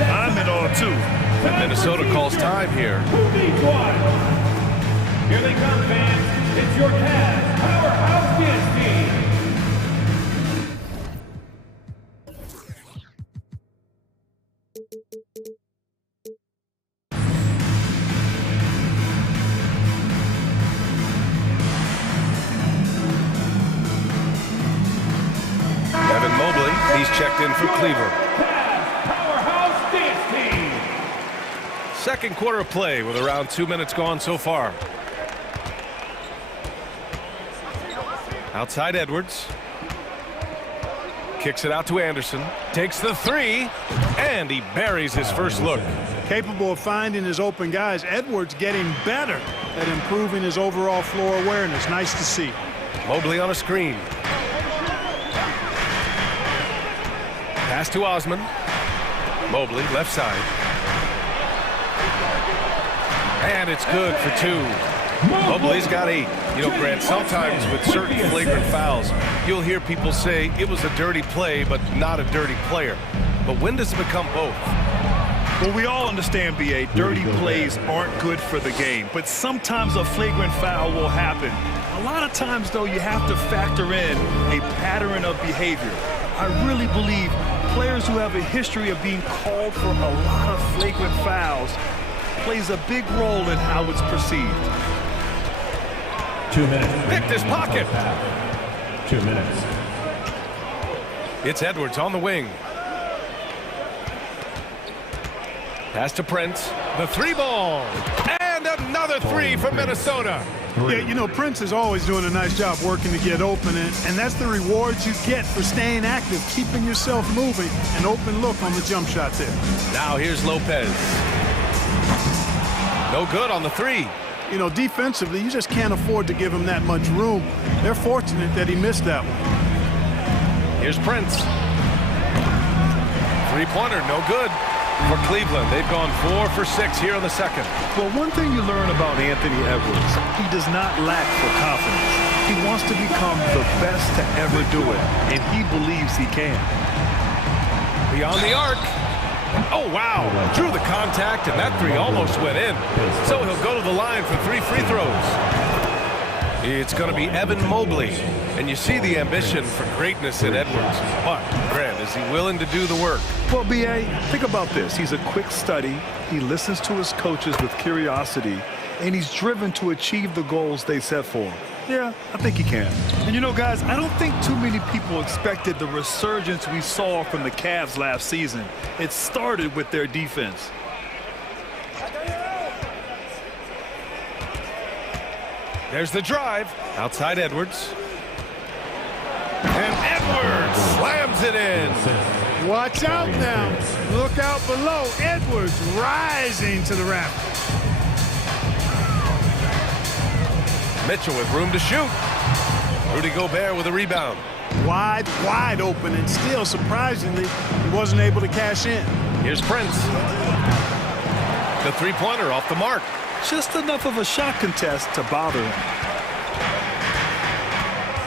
I'm in awe too. And Minnesota calls time here. Who needs one? Here they come, fans. It's your Cavs powerhouse dance team. He's checked in for Cleaver. Powerhouse dance team. Second quarter of play with around 2 minutes gone so far. Outside Edwards. Kicks it out to Anderson. Takes the 3. And he buries his first look. Capable of finding his open guys. Edwards getting better at improving his overall floor awareness. Nice to see. Mobley on a screen. Pass to Osman. Mobley, left side. And it's good for 2. Mobley's got 8. You know, Grant, sometimes with certain flagrant fouls, you'll hear people say it was a dirty play, but not a dirty player. But when does it become both? Well, we all understand, B.A., dirty plays aren't good for the game, but sometimes a flagrant foul will happen. A lot of times, though, you have to factor in a pattern of behavior. I really believe players who have a history of being called for a lot of flagrant fouls plays a big role in how it's perceived. 2 minutes. Picked his pocket. 2 minutes. It's Edwards on the wing. Pass to Prince. The 3 ball. And another 3 from Minnesota. Yeah, you know, Prince is always doing a nice job working to get open, and that's the rewards you get for staying active, keeping yourself moving, an open look on the jump shot there. Now here's Lopez. No good on the 3. You know, defensively, you just can't afford to give him that much room. They're fortunate that he missed that one. Here's Prince. Three-pointer, no good for Cleveland. They've gone 4 for 6 here in the second. Well, one thing you learn about Anthony Edwards, he does not lack for confidence. He wants to become the best to ever do it, and he believes he can. Beyond the arc. Oh, wow. Drew the contact, and that three almost went in. So he'll go to the line for 3 free throws. It's going to be Evan Mobley. And you see the ambition for greatness in Edwards. But, Grant, is he willing to do the work? Well, B.A., think about this. He's a quick study. He listens to his coaches with curiosity, and he's driven to achieve the goals they set for him. Yeah, I think he can. And you know, guys, I don't think too many people expected the resurgence we saw from the Cavs last season. It started with their defense. There's the drive. Outside Edwards. And Edwards slams it in. Watch out now. Look out below. Edwards rising to the rafters. Mitchell with room to shoot. Rudy Gobert with a rebound. Wide open, and still, surprisingly, he wasn't able to cash in. Here's Prince. The three-pointer off the mark. Just enough of a shot contest to bother him.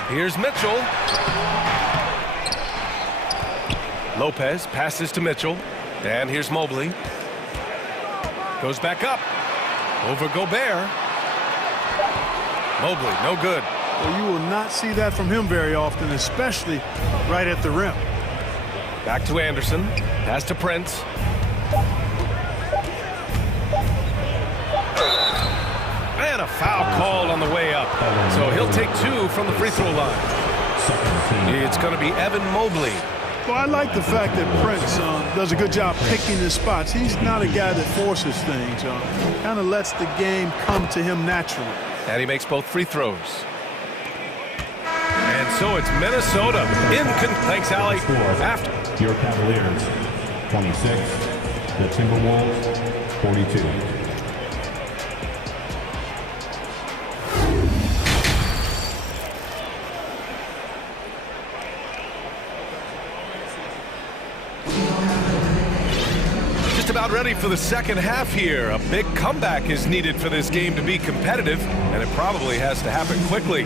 Here's Mitchell. Lopez passes to Mitchell. And here's Mobley. Goes back up. Over Gobert. Mobley, no good. Well, you will not see that from him very often, especially right at the rim. Back to Anderson. Pass to Prince. And a foul called on the way up. So he'll take 2 from the free throw line. It's going to be Evan Mobley. Well, I like the fact that Prince does a good job picking his spots. He's not a guy that forces things. Kind of lets the game come to him naturally. And he makes both free throws. And so it's Minnesota. Thanks, Allie. After your Cavaliers, 26. The Timberwolves, 42. About ready for the second half here. A big comeback is needed for this game to be competitive, and it probably has to happen quickly.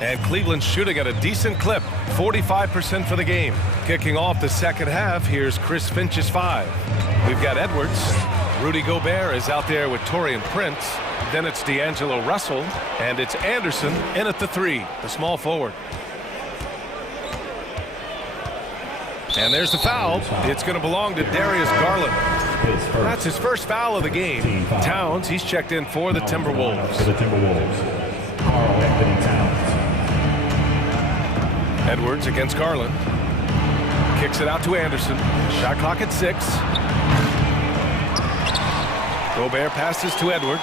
And Cleveland's shooting at a decent clip, 45% for the game. Kicking off the second half, here's Chris Finch's 5. We've got Edwards. Rudy Gobert is out there with Taurean Prince. Then it's D'Angelo Russell, and it's Anderson in at the 3, the small forward. And there's the foul. It's going to belong to Darius Garland. That's his first foul of the game. Towns, he's checked in for the Timberwolves. Karl Anthony Towns. Edwards against Garland. Kicks it out to Anderson. Shot clock at 6. Gobert passes to Edwards.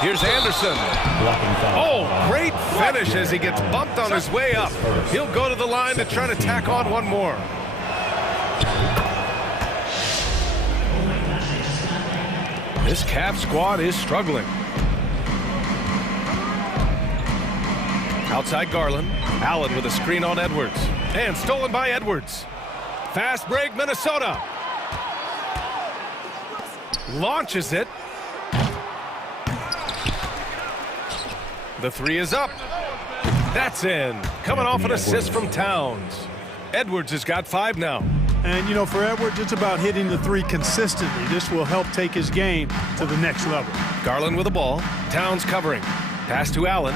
Here's Anderson. Oh, great finish as he gets bumped on his way up. He'll go to the line to try to tack on one more. This Cavs squad is struggling. Outside Garland. Allen with a screen on Edwards. And stolen by Edwards. Fast break, Minnesota. Launches it. The 3 is up. That's in. Coming off an assist from Towns. Edwards has got 5 now. And, you know, for Edwards, it's about hitting the 3 consistently. This will help take his game to the next level. Garland with the ball. Towns covering. Pass to Allen.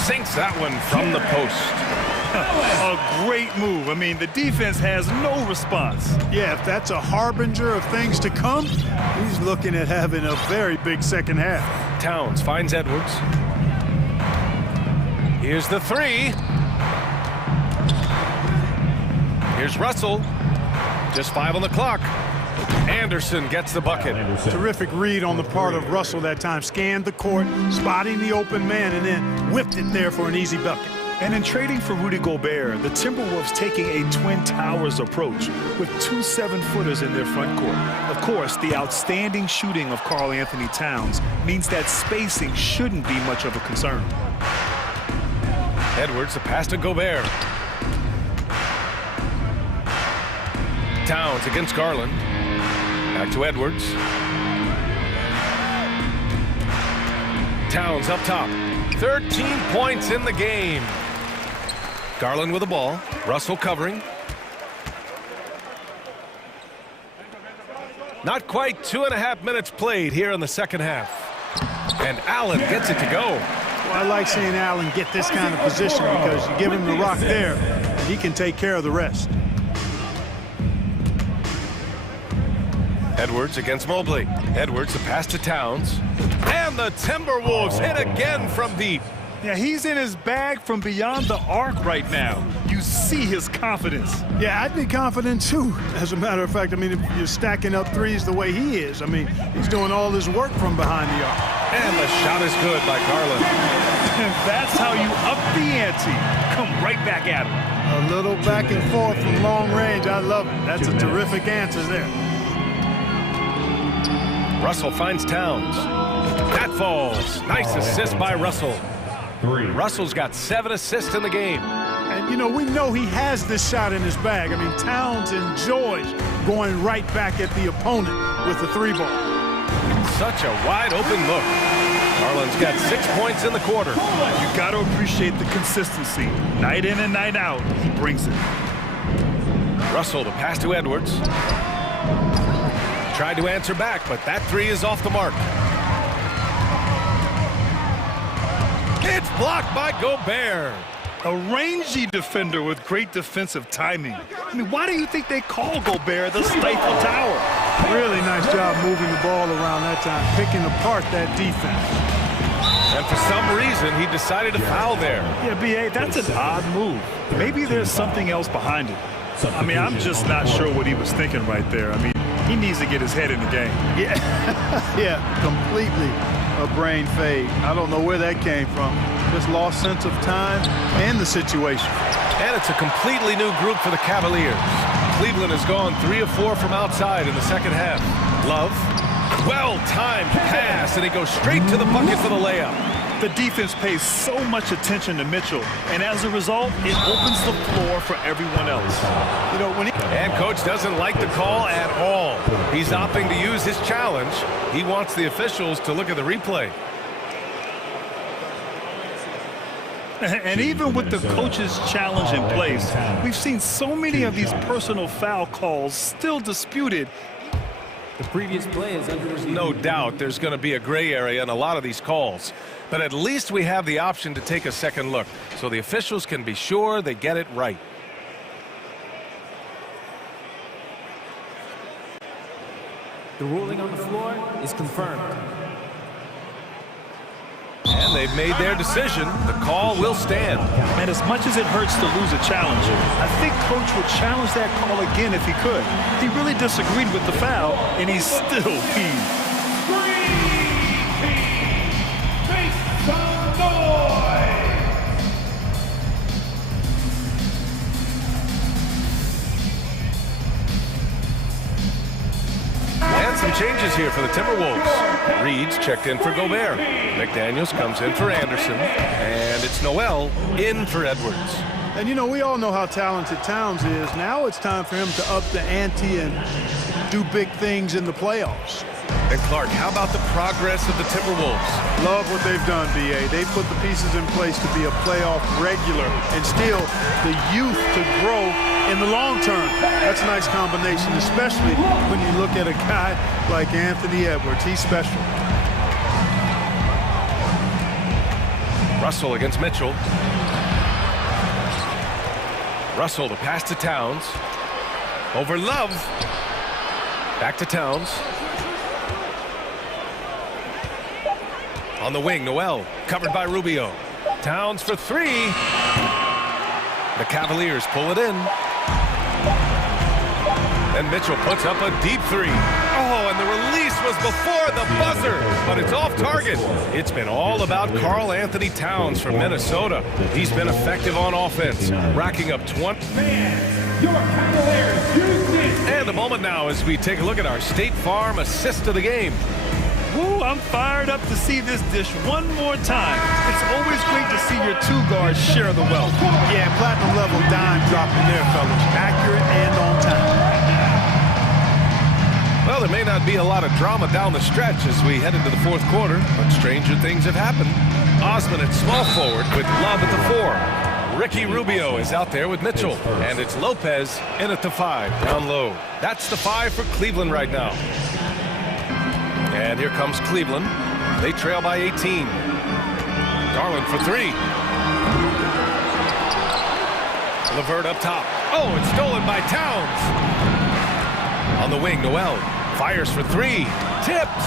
Sinks that one from the post. A great move. I mean, the defense has no response. Yeah, if that's a harbinger of things to come, he's looking at having a very big second half. Towns finds Edwards. Here's the 3. Here's Russell. Just 5 on the clock. Anderson gets the bucket. Terrific read on the part of Russell that time. Scanned the court, spotting the open man, and then whipped it there for an easy bucket. And in trading for Rudy Gobert, the Timberwolves taking a Twin Towers approach with 2 7-footers in their front court. Of course, the outstanding shooting of Karl Anthony Towns means that spacing shouldn't be much of a concern. Edwards, the pass to Gobert. Towns against Garland. Back to Edwards. Towns up top. 13 points in the game. Garland with the ball. Russell covering. Not quite 2.5 minutes played here in the second half. And Allen gets it to go. Well, I like seeing Allen get this kind of position because you give him the rock there, and he can take care of the rest. Edwards against Mobley. Edwards, the pass to Towns. And the Timberwolves hit again from deep. Yeah, he's in his bag from beyond the arc right now. You see his confidence. Yeah, I'd be confident too. As a matter of fact, I mean, if you're stacking up threes the way he is, I mean, he's doing all his work from behind the arc. And the shot is good by Garland. And that's how you up the ante. Come right back at him. A little back and forth from long range. I love it. That's a terrific answer there. Russell finds Towns. That falls. Nice assist by Russell. Russell's got 7 assists in the game. And, you know, we know he has this shot in his bag. I mean, Towns enjoys going right back at the opponent with the 3-ball. Such a wide-open look. Garland's got 6 points in the quarter. You got to appreciate the consistency. Night in and night out, he brings it. Russell, the pass to Edwards. Tried to answer back, but that 3 is off the mark. It's blocked by Gobert. A rangy defender with great defensive timing. I mean, why do you think they call Gobert the Stifle Tower? Really nice job moving the ball around that time, picking apart that defense. And for some reason, he decided to foul there. Yeah, B.A., that's an odd move. Maybe there's something else behind it. I mean, I'm just not sure what he was thinking right there. I mean, he needs to get his head in the game. Yeah, yeah, completely a brain fade. I don't know where that came from. Just lost sense of time and the situation. And it's a completely new group for the Cavaliers. Cleveland has gone 3 of 4 from outside in the second half. Love, well-timed pass, and he goes straight to the bucket for the layup. The defense pays so much attention to Mitchell, and as a result, it opens the floor for everyone else. You know, and coach doesn't like the call at all. He's opting to use his challenge. He wants the officials to look at the replay. And even with the coach's challenge in place, we've seen so many of these personal foul calls still disputed. The previous play is under review. No doubt there's going to be a gray area in a lot of these calls. But at least we have the option to take a second look, so the officials can be sure they get it right. The ruling on the floor is confirmed. And they've made their decision. The call will stand. And as much as it hurts to lose a challenge, I think Coach would challenge that call again if he could. He really disagreed with the foul, and he's still peeved. And some changes here for the Timberwolves. Reed's checked in for Gobert. McDaniels comes in for Anderson. And it's Noel in for Edwards. And, you know, we all know how talented Towns is. Now it's time for him to up the ante and do big things in the playoffs. And Clark, how about the progress of the Timberwolves? Love what they've done, B.A. They put the pieces in place to be a playoff regular and still the youth to grow in the long term. That's a nice combination, especially when you look at a guy like Anthony Edwards. He's special. Russell against Mitchell. Russell, the pass to Towns. Over Love. Back to Towns. On the wing, Noel, covered by Rubio. Towns for 3. The Cavaliers pull it in. And Mitchell puts up a deep 3. Oh, and the release was was before the buzzer, but it's off target. It's been all about Karl Anthony Towns from Minnesota. He's been effective on offense, racking up 20. Your Cavaliers use this. And a moment now as we take a look at our State Farm assist of the game. Woo, I'm fired up to see this dish one more time. It's always great to see your two guards share the wealth. Yeah, platinum level dime dropping there, fellas. Accurate and on time. Well, there may not be a lot of drama down the stretch as we head into the fourth quarter, but stranger things have happened. Osman at small forward with Love at the 4. Ricky Rubio is out there with Mitchell, and it's Lopez in at the 5, down low. That's the 5 for Cleveland right now. And here comes Cleveland. They trail by 18. Garland for 3. LeVert up top. Oh, it's stolen by Towns. On the wing, Noel fires for 3. Tipped.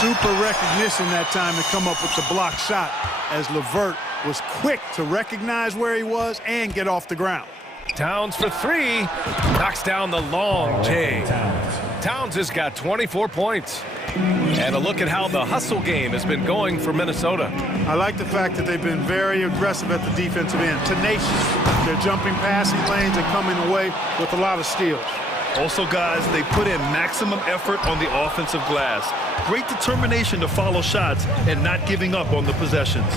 Super recognition that time to come up with the block shot, as LeVert was quick to recognize where he was and get off the ground. Towns for 3. Knocks down the long J. Towns has got 24 points. And a look at how the hustle game has been going for Minnesota. I like the fact that they've been very aggressive at the defensive end. Tenacious. They're jumping passing lanes and coming away with a lot of steals. Also, guys, they put in maximum effort on the offensive glass. Great determination to follow shots and not giving up on the possessions.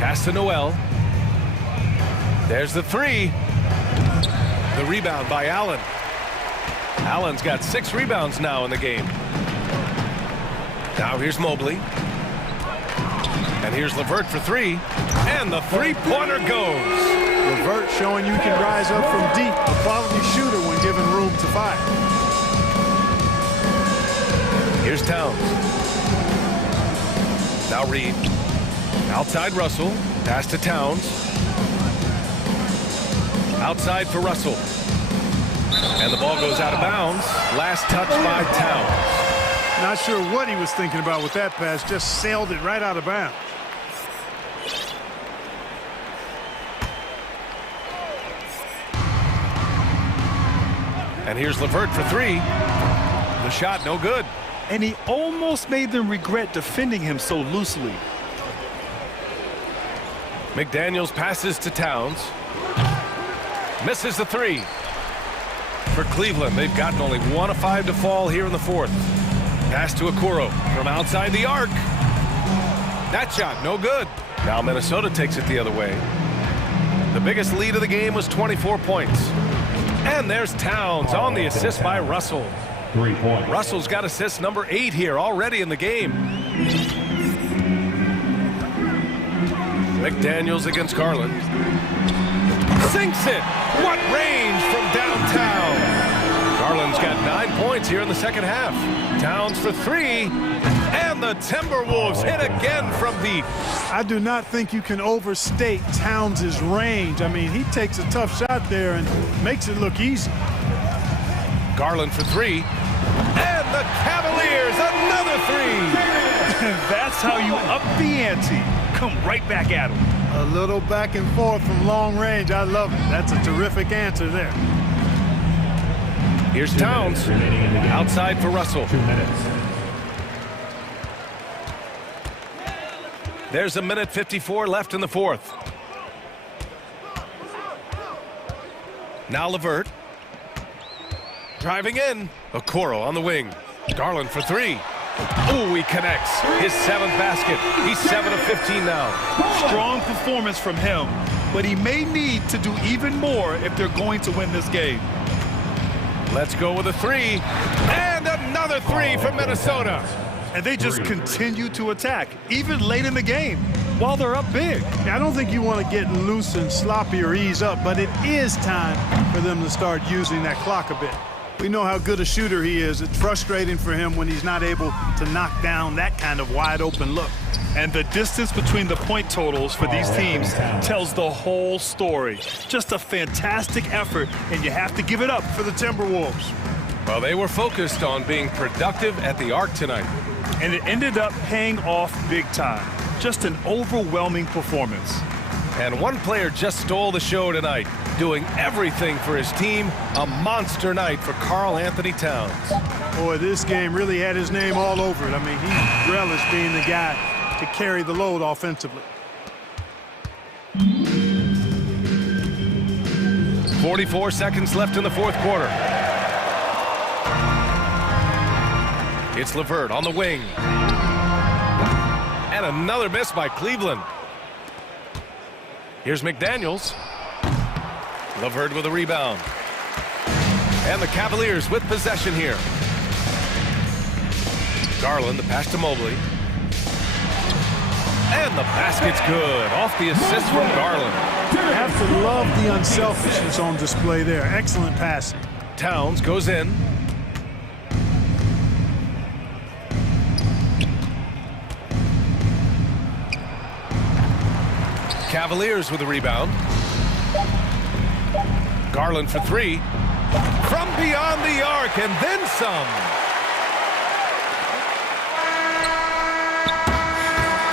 Pass to Noel. There's the 3. The rebound by Allen. Allen's got 6 rebounds now in the game. Now here's Mobley. And here's LeVert for 3. And the three-pointer goes. LeVert showing you can rise up from deep. A quality shooter when given room to fire. Here's Towns. Now Reed. Outside Russell. Pass to Towns. Outside for Russell. And the ball goes out of bounds. Last touch by Towns. Not sure what he was thinking about with that pass. Just sailed it right out of bounds. And here's LeVert for 3. The shot no good. And he almost made them regret defending him so loosely. McDaniels passes to Towns. Misses the 3. For Cleveland, they've gotten only 1 of 5 to fall here in the fourth. Pass to Okoro from outside the arc. That shot, no good. Now Minnesota takes it the other way. The biggest lead of the game was 24 points. And there's Towns on the assist by Russell. 3 points. Russell's got assist number 8 here already in the game. McDaniels against Garland. Sinks it. What range from downtown. Garland's got 9 points here in the second half. Towns for 3. And the Timberwolves hit again from deep. I do not think you can overstate Towns' range. I mean, he takes a tough shot there and makes it look easy. Garland for 3. And the Cavaliers, another 3. That's how you up the ante. Come right back at him. A little back and forth from long range. I love it. That's a terrific answer there. Here's Towns. Outside for Russell. 2 minutes. There's 1:54 left in the fourth. Now LeVert. Driving in. Okoro on the wing. Garland for 3. Ooh, he connects. His 7th basket. He's 7 of 15 now. Strong performance from him, but he may need to do even more if they're going to win this game. Let's go with a 3. And another 3 for Minnesota. And they just continue to attack, even late in the game, while they're up big. I don't think you want to get loose and sloppy or ease up, but it is time for them to start using that clock a bit. We know how good a shooter he is. It's frustrating for him when he's not able to knock down that kind of wide open look. And the distance between the point totals for these teams tells the whole story. Just a fantastic effort, and you have to give it up for the Timberwolves. Well, they were focused on being productive at the arc tonight. And it ended up paying off big time. Just an overwhelming performance. And one player just stole the show tonight, doing everything for his team. A monster night for Karl Anthony Towns. Boy, this game really had his name all over it. I mean, he relished being the guy to carry the load offensively. 44 seconds left in the fourth quarter. It's LeVert on the wing. And another miss by Cleveland. Here's McDaniels. LeVert with a rebound. And the Cavaliers with possession here. Garland, the pass to Mobley. And the basket's good. Off the assist from Garland. You have to love the unselfishness on display there. Excellent passing. Towns goes in. Cavaliers with a rebound. Garland for three. From beyond the arc, and then some.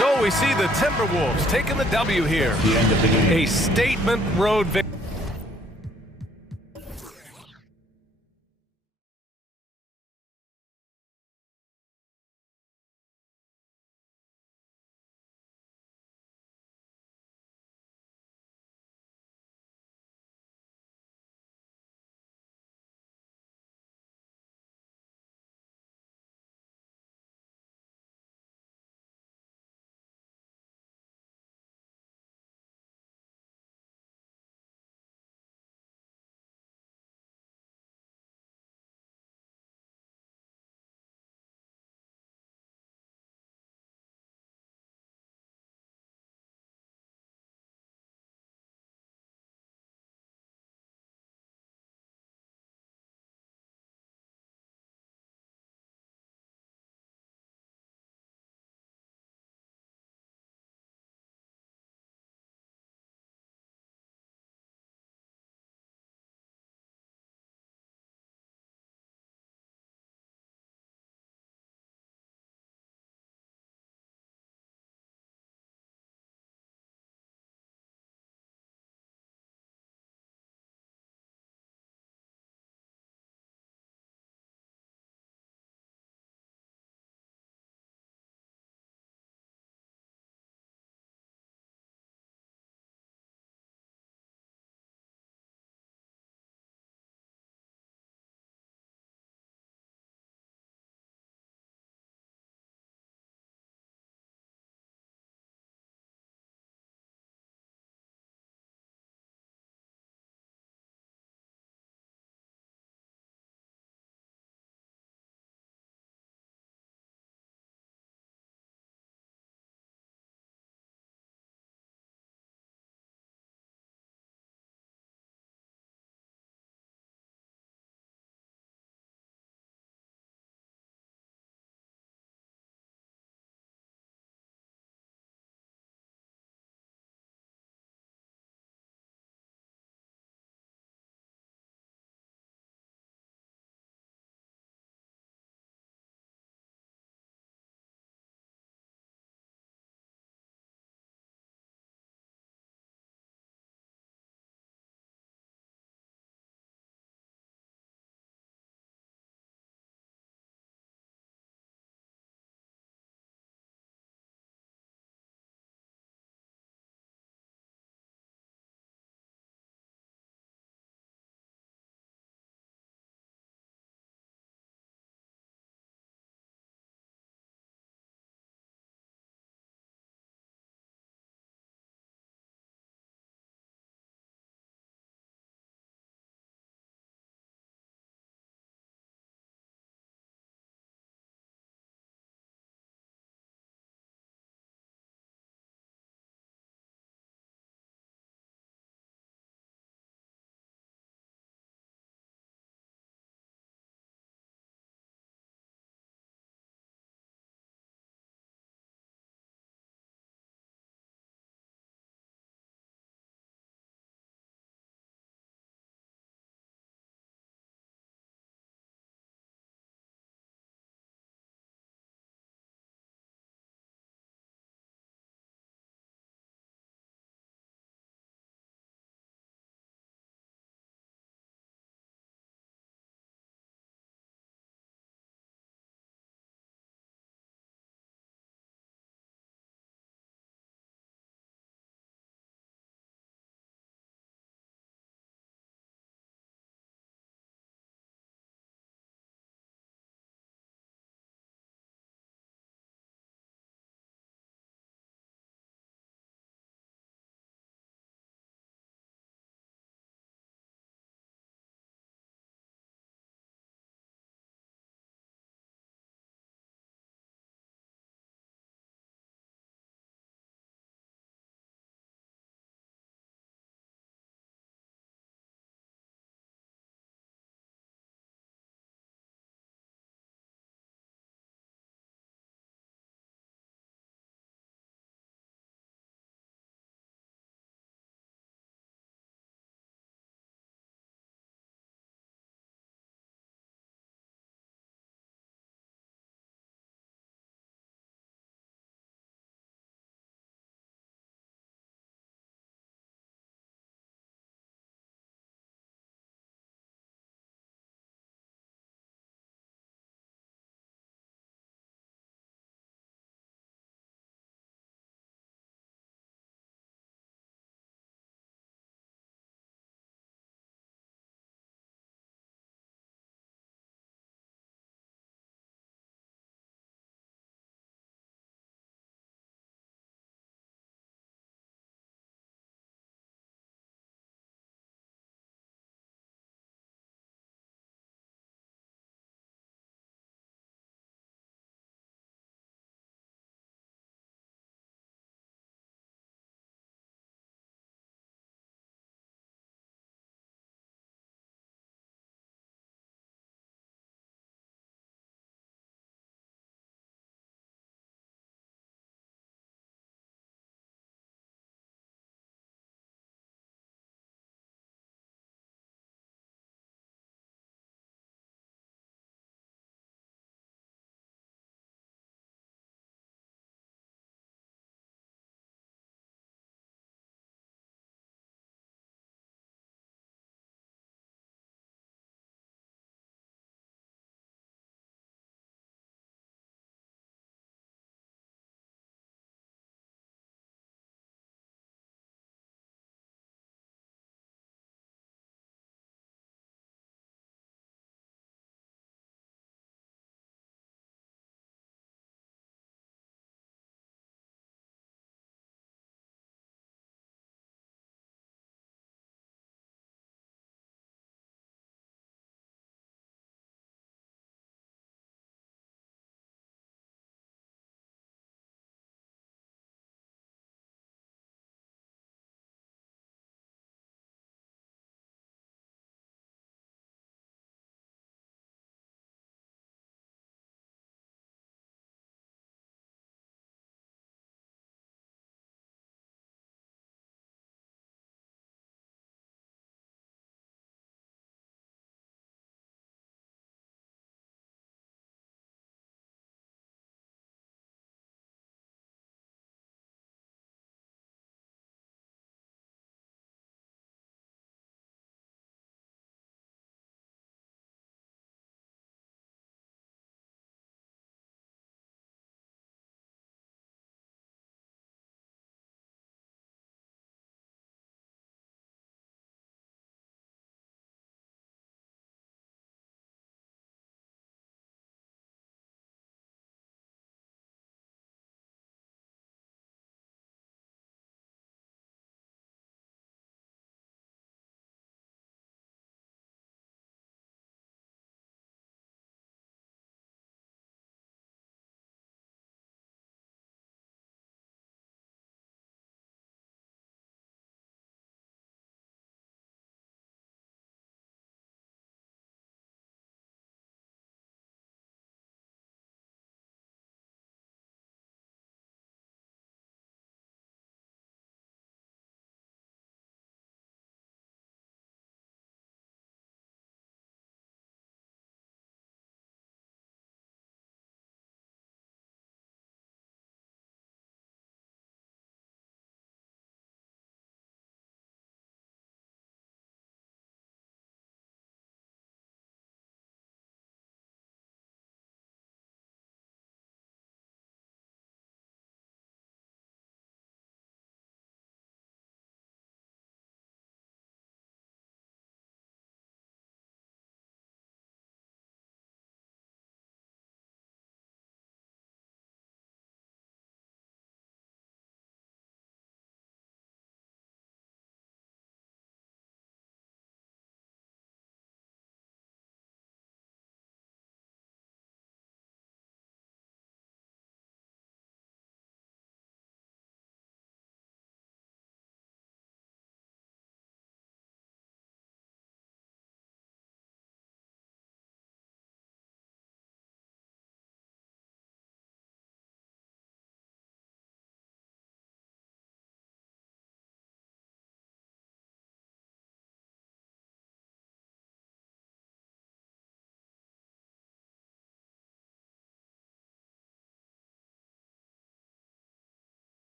So we see the Timberwolves taking the W here. The end of the game. A statement road victory.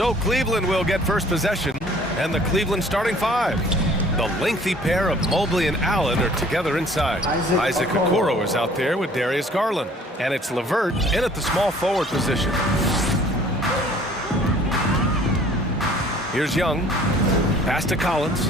So Cleveland will get first possession, and the Cleveland starting five. The lengthy pair of Mobley and Allen are together inside. Isaac Okoro is out there with Darius Garland. And it's LeVert in at the small forward position. Here's Young. Pass to Collins.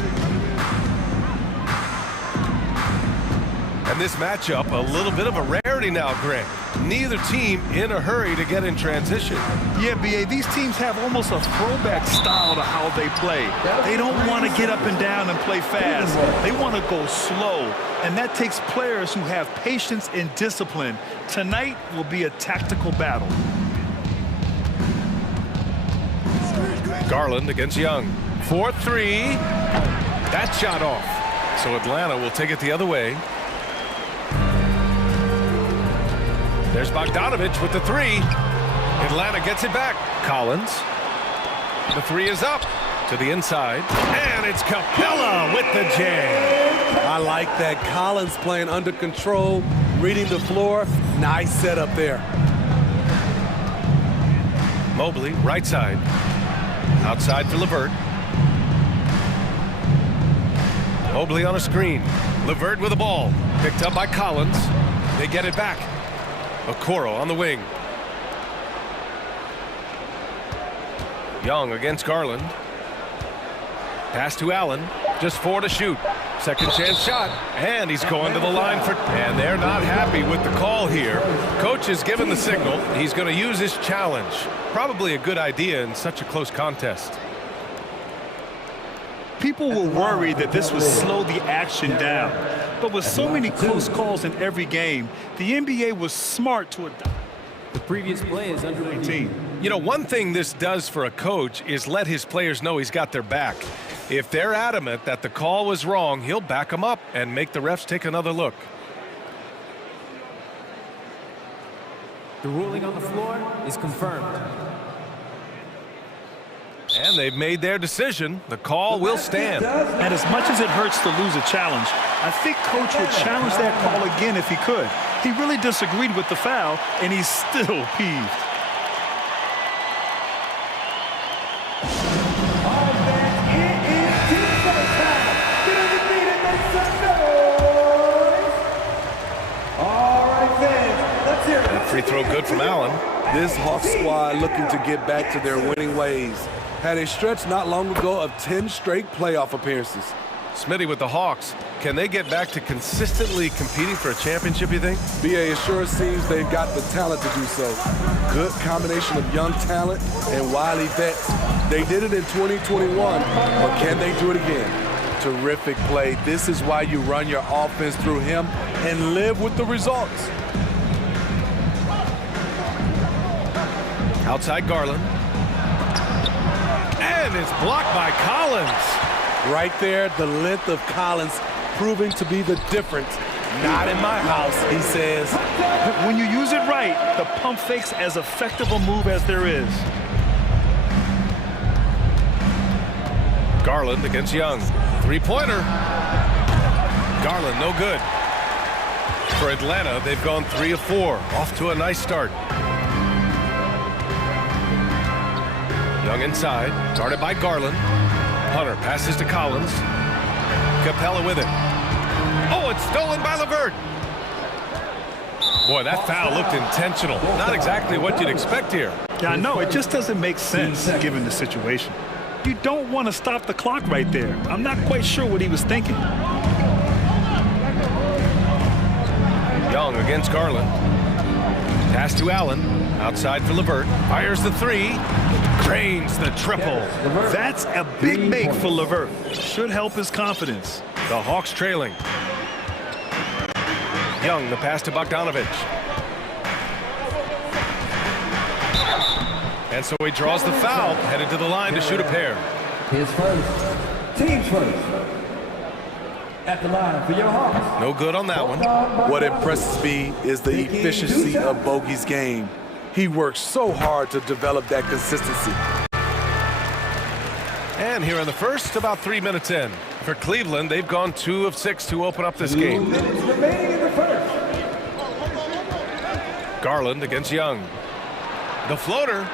And this matchup, a little bit of a rarity now, Grant. Neither team in a hurry to get in transition. Yeah, B.A., these teams have almost a throwback style to how they play. They don't want to get up and down and play fast. They want to go slow, and that takes players who have patience and discipline. Tonight will be a tactical battle. Garland against Young. 4-3. That shot off. So Atlanta will take it the other way. There's Bogdanovich with the three. Atlanta gets it back. Collins. The three is up to the inside. And it's Capella with the jam. I like that. Collins playing under control, reading the floor. Nice setup there. Mobley, right side. Outside for LeVert. Mobley on a screen. LeVert with the ball. Picked up by Collins. They get it back. Okoro on the wing. Young against Garland. Pass to Allen. Just 4 to shoot. Second chance shot. And he's going to the line for... And they're not happy with the call here. Coach has given the signal. He's going to use his challenge. Probably a good idea in such a close contest. People were worried that this would slow the action down. But with so many close calls in every game, the NBA was smart to adopt. The previous play is under review. You know, one thing this does for a coach is let his players know he's got their back. If they're adamant that the call was wrong, he'll back them up and make the refs take another look. The ruling on the floor is confirmed. And they've made their decision. The call will stand. And as much as it hurts to lose a challenge, I think Coach would challenge that call again if he could. He really disagreed with the foul, and he's still peeved. That free throw good from Allen. This Hawks squad looking to get back to their winning ways. Had a stretch not long ago of 10 straight playoff appearances. Smitty with the Hawks. Can they get back to consistently competing for a championship, you think? BA, it sure seems they've got the talent to do so. Good combination of young talent and wily vets. They did it in 2021, but can they do it again? Terrific play. This is why you run your offense through him and live with the results. Outside Garland. And it's blocked by Collins. Right there, the length of Collins proving to be the difference. Not in my house, he says. When you use it right, the pump fake's as effective a move as there is. Garland against Young. Three-pointer. Garland, no good. For Atlanta, they've gone 3 of 4. Off to a nice start. Young inside, guarded by Garland. Hunter passes to Collins. Capella with it. Oh, it's stolen by LeVert. Boy, that foul looked intentional. Not exactly what you'd expect here. Yeah, I know. It just doesn't make sense given the situation. You don't want to stop the clock right there. I'm not quite sure what he was thinking. Young against Garland. Pass to Allen. Outside for LeVert. Fires the three. Drains the triple. That's a big make for LeVert. Should help his confidence. The Hawks trailing. Young, the pass to Bogdanovich. And so he draws the foul, headed to the line to shoot a pair. His first. Team's first. At the line for your Hawks. No good on that one. What impresses me is the efficiency of Bogey's game. He works so hard to develop that consistency. And here in the first, about 3 minutes in. For Cleveland, they've gone 2 of 6 to open up this game. 2 minutes remaining in the first. Garland against Young. The floater.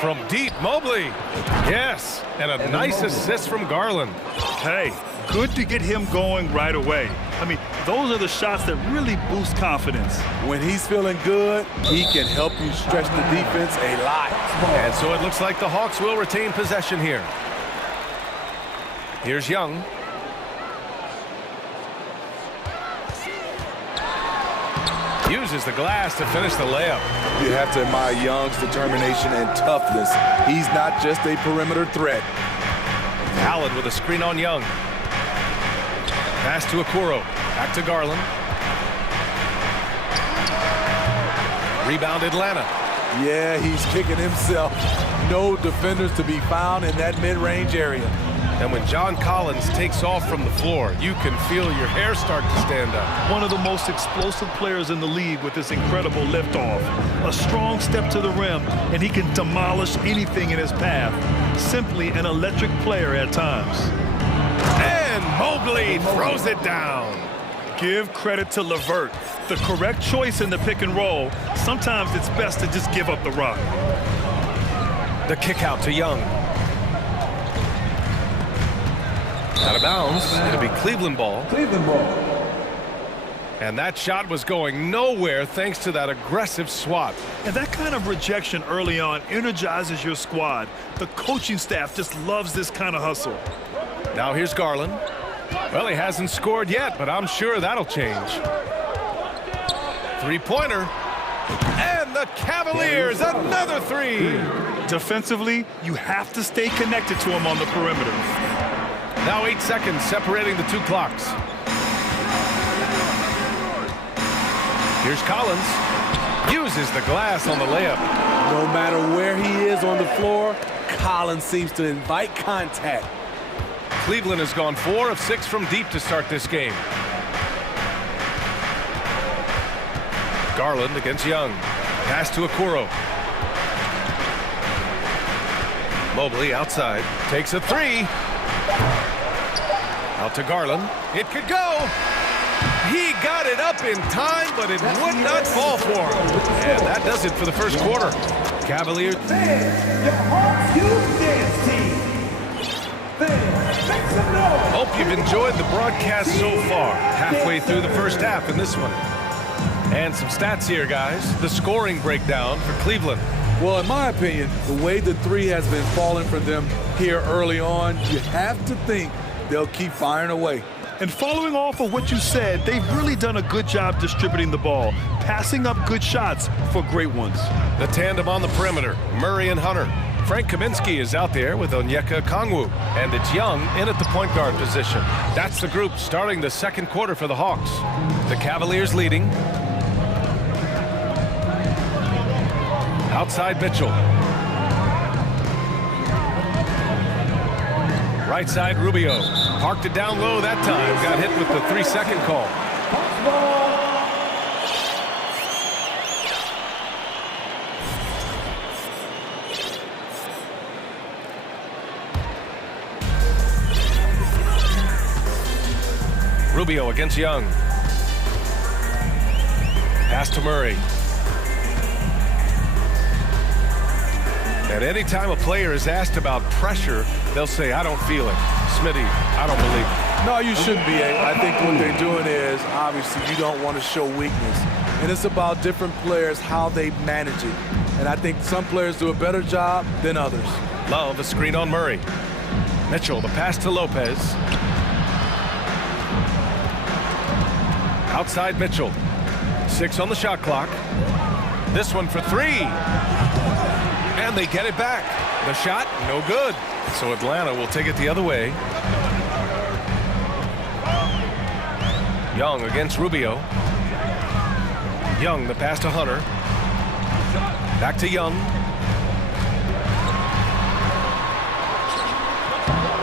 From deep, Mobley. Yes, and a nice assist from Garland. Hey, good to get him going right away. I mean, those are the shots that really boost confidence. When he's feeling good, he can help you stretch the defense a lot. And so it looks like the Hawks will retain possession here. Here's Young. Uses the glass to finish the layup. You have to admire Young's determination and toughness. He's not just a perimeter threat. Allen with a screen on Young. Pass to Okoro. Back to Garland. Rebound Atlanta. Yeah, he's kicking himself. No defenders to be found in that mid-range area. And when John Collins takes off from the floor, you can feel your hair start to stand up. One of the most explosive players in the league with this incredible liftoff. A strong step to the rim, and he can demolish anything in his path. Simply an electric player at times. And Mobley throws it down. Give credit to LeVert. The correct choice in the pick and roll. Sometimes it's best to just give up the rock. The kick out to Young. Out of bounds. It'll be Cleveland ball. Cleveland ball. And that shot was going nowhere thanks to that aggressive swat. And that kind of rejection early on energizes your squad. The coaching staff just loves this kind of hustle. Now here's Garland. Well, he hasn't scored yet, but I'm sure that'll change. Three-pointer. And the Cavaliers, another three. Defensively, you have to stay connected to him on the perimeter. Now 8 seconds separating the two clocks. Here's Collins. Uses the glass on the layup. No matter where he is on the floor, Collins seems to invite contact. Cleveland has gone 4 of 6 from deep to start this game. Garland against Young. Pass to Okoro. Mobley outside. Takes a three. Out to Garland. It could go. He got it up in time, but it would not fall for him. And that does it for the first quarter. Cavaliers. Your Hawks Youth Dance Team. Make some noise. Hope you've enjoyed the broadcast so far. Halfway through the first half in this one. And some stats here, guys. The scoring breakdown for Cleveland. Well, in my opinion, the way the three has been falling for them here early on, you have to think they'll keep firing away. And following off of what you said, they've really done a good job distributing the ball, passing up good shots for great ones. The tandem on the perimeter, Murray and Hunter. Frank Kaminsky is out there with Onyeka Okongwu, and it's Young in at the point guard position. That's the group starting the second quarter for the Hawks. The Cavaliers leading. Outside Mitchell. Right side Rubio. Parked it down low that time. Got hit with the 3-second call. Rubio against Young. Pass to Murray. And anytime a player is asked about pressure, they'll say, I don't feel it. Smitty, I don't believe it. No, you shouldn't be. I think what they're doing is, obviously, you don't want to show weakness. And it's about different players, how they manage it. And I think some players do a better job than others. Love a screen on Murray. Mitchell, the pass to Lopez. Outside Mitchell. 6 on the shot clock. This one for 3. And they get it back. The shot, no good. So Atlanta will take it the other way. Young against Rubio. Young, the pass to Hunter. Back to Young.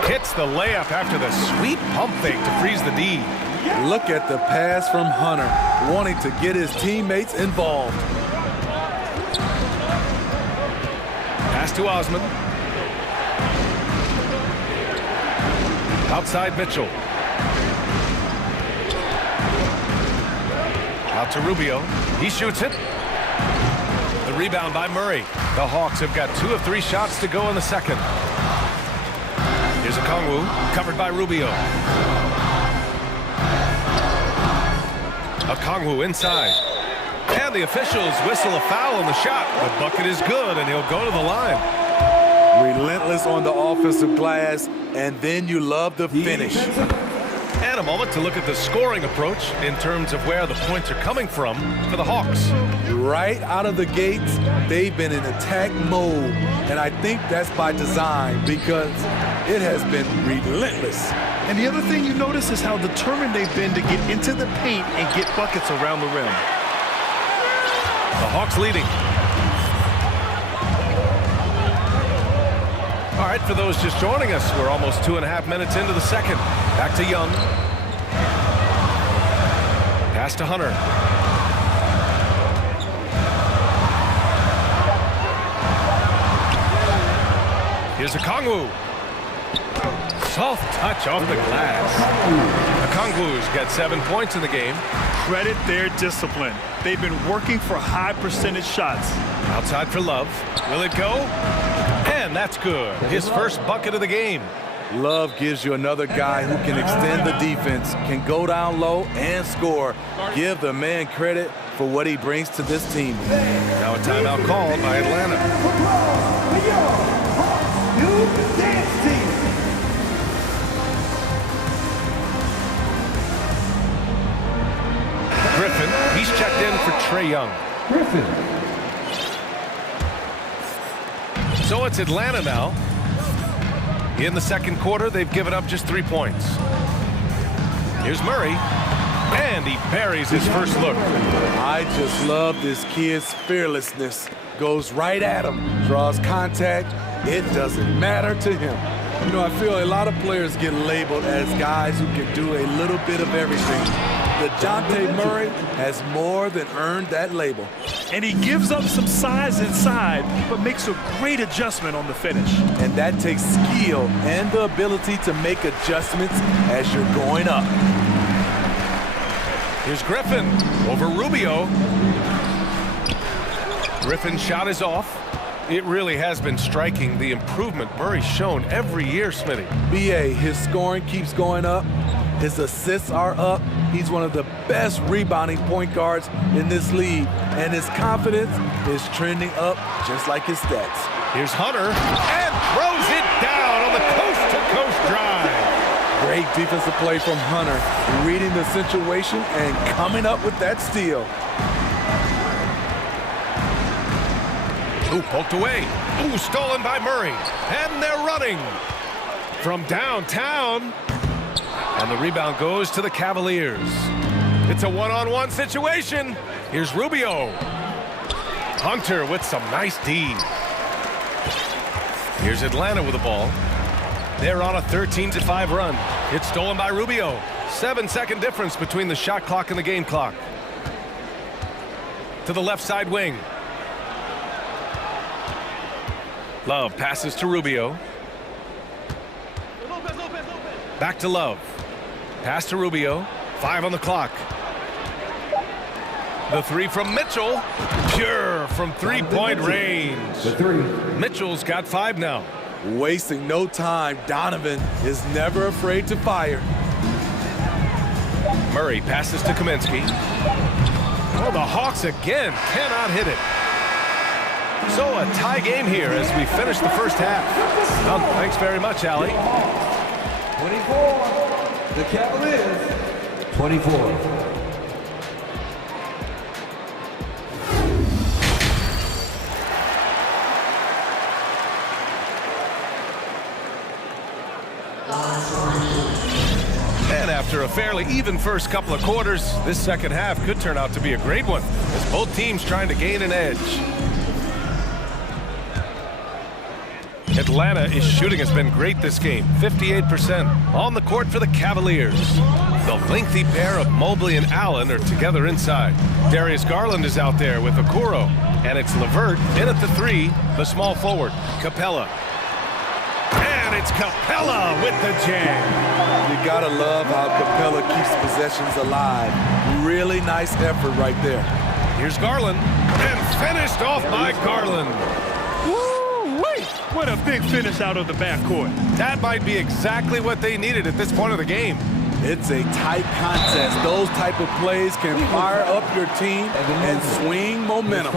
Hits the layup after the sweet pump fake to freeze the D. Look at the pass from Hunter, wanting to get his teammates involved. Pass to Osman. Outside Mitchell. Out to Rubio. He shoots it. The rebound by Murray. The Hawks have got 2 of 3 shots to go in the second. Here's a Kongwu, covered by Rubio. A Kongwu inside. And the officials whistle a foul on the shot. The bucket is good, and he'll go to the line. Relentless on the offensive glass, and then you love the finish. And a moment to look at the scoring approach in terms of where the points are coming from for the Hawks. Right out of the gates, they've been in attack mode, and I think that's by design because it has been relentless. And the other thing you notice is how determined they've been to get into the paint and get buckets around the rim. The Hawks leading. All right, for those just joining us, we're almost 2.5 minutes into the second. Back to Young. Pass to Hunter. Here's a Kongwu. Soft touch off the glass. The Kongwu's got 7 points in the game. Credit their discipline. They've been working for high percentage shots. Outside for Love. Will it go? And that's good. His first bucket of the game. Love gives you another guy who can extend the defense, can go down low and score. Give the man credit for what he brings to this team. Now a timeout called by Atlanta. Griffin, he's checked in for Trae Young. Griffin. So it's Atlanta now. In the second quarter, they've given up just 3 points. Here's Murray, and he buries his first look. I just love this kid's fearlessness. Goes right at him, draws contact. It doesn't matter to him. You know, I feel a lot of players get labeled as guys who can do a little bit of everything. DeJounte Murray has more than earned that label. And he gives up some size inside, but makes a great adjustment on the finish. And that takes skill and the ability to make adjustments as you're going up. Here's Griffin over Rubio. Griffin's shot is off. It really has been striking, the improvement Murray's shown every year, Smitty. BA, his scoring keeps going up. His assists are up. He's one of the best rebounding point guards in this league. And his confidence is trending up just like his stats. Here's Hunter, and throws it down on the coast-to-coast drive. Great defensive play from Hunter, reading the situation and coming up with that steal. Ooh, poked away. Ooh, stolen by Murray. And they're running from downtown. And the rebound goes to the Cavaliers. It's a one-on-one situation. Here's Rubio. Hunter with some nice D. Here's Atlanta with the ball. They're on a 13-5 run. It's stolen by Rubio. 7-second difference between the shot clock and the game clock. To the left side wing. Love passes to Rubio. Back to Love. Pass to Rubio. 5 on the clock. The three from Mitchell. Pure from three-point range. The three. Mitchell's got 5 now. Wasting no time. Donovan is never afraid to fire. Murray passes to Kaminsky. Oh, the Hawks again cannot hit it. So a tie game here as we finish the first half. Well, thanks very much, Allie. 24. The Cavaliers. 24. And after a fairly even first couple of quarters, this second half could turn out to be a great one as both teams trying to gain an edge. Atlanta shooting has been great this game, 58% on the court for the Cavaliers. The lengthy pair of Mobley and Allen are together inside. Darius Garland is out there with Okoro, and it's LeVert in at the 3, the small forward, Capella. And it's Capella with the jam. You gotta love how Capella keeps possessions alive. Really nice effort right there. Here's Garland, and finished off by Garland. Woo-wee! What a big finish out of the backcourt. That might be exactly what they needed at this point of the game. It's a tight contest. Those type of plays can fire up your team and swing momentum.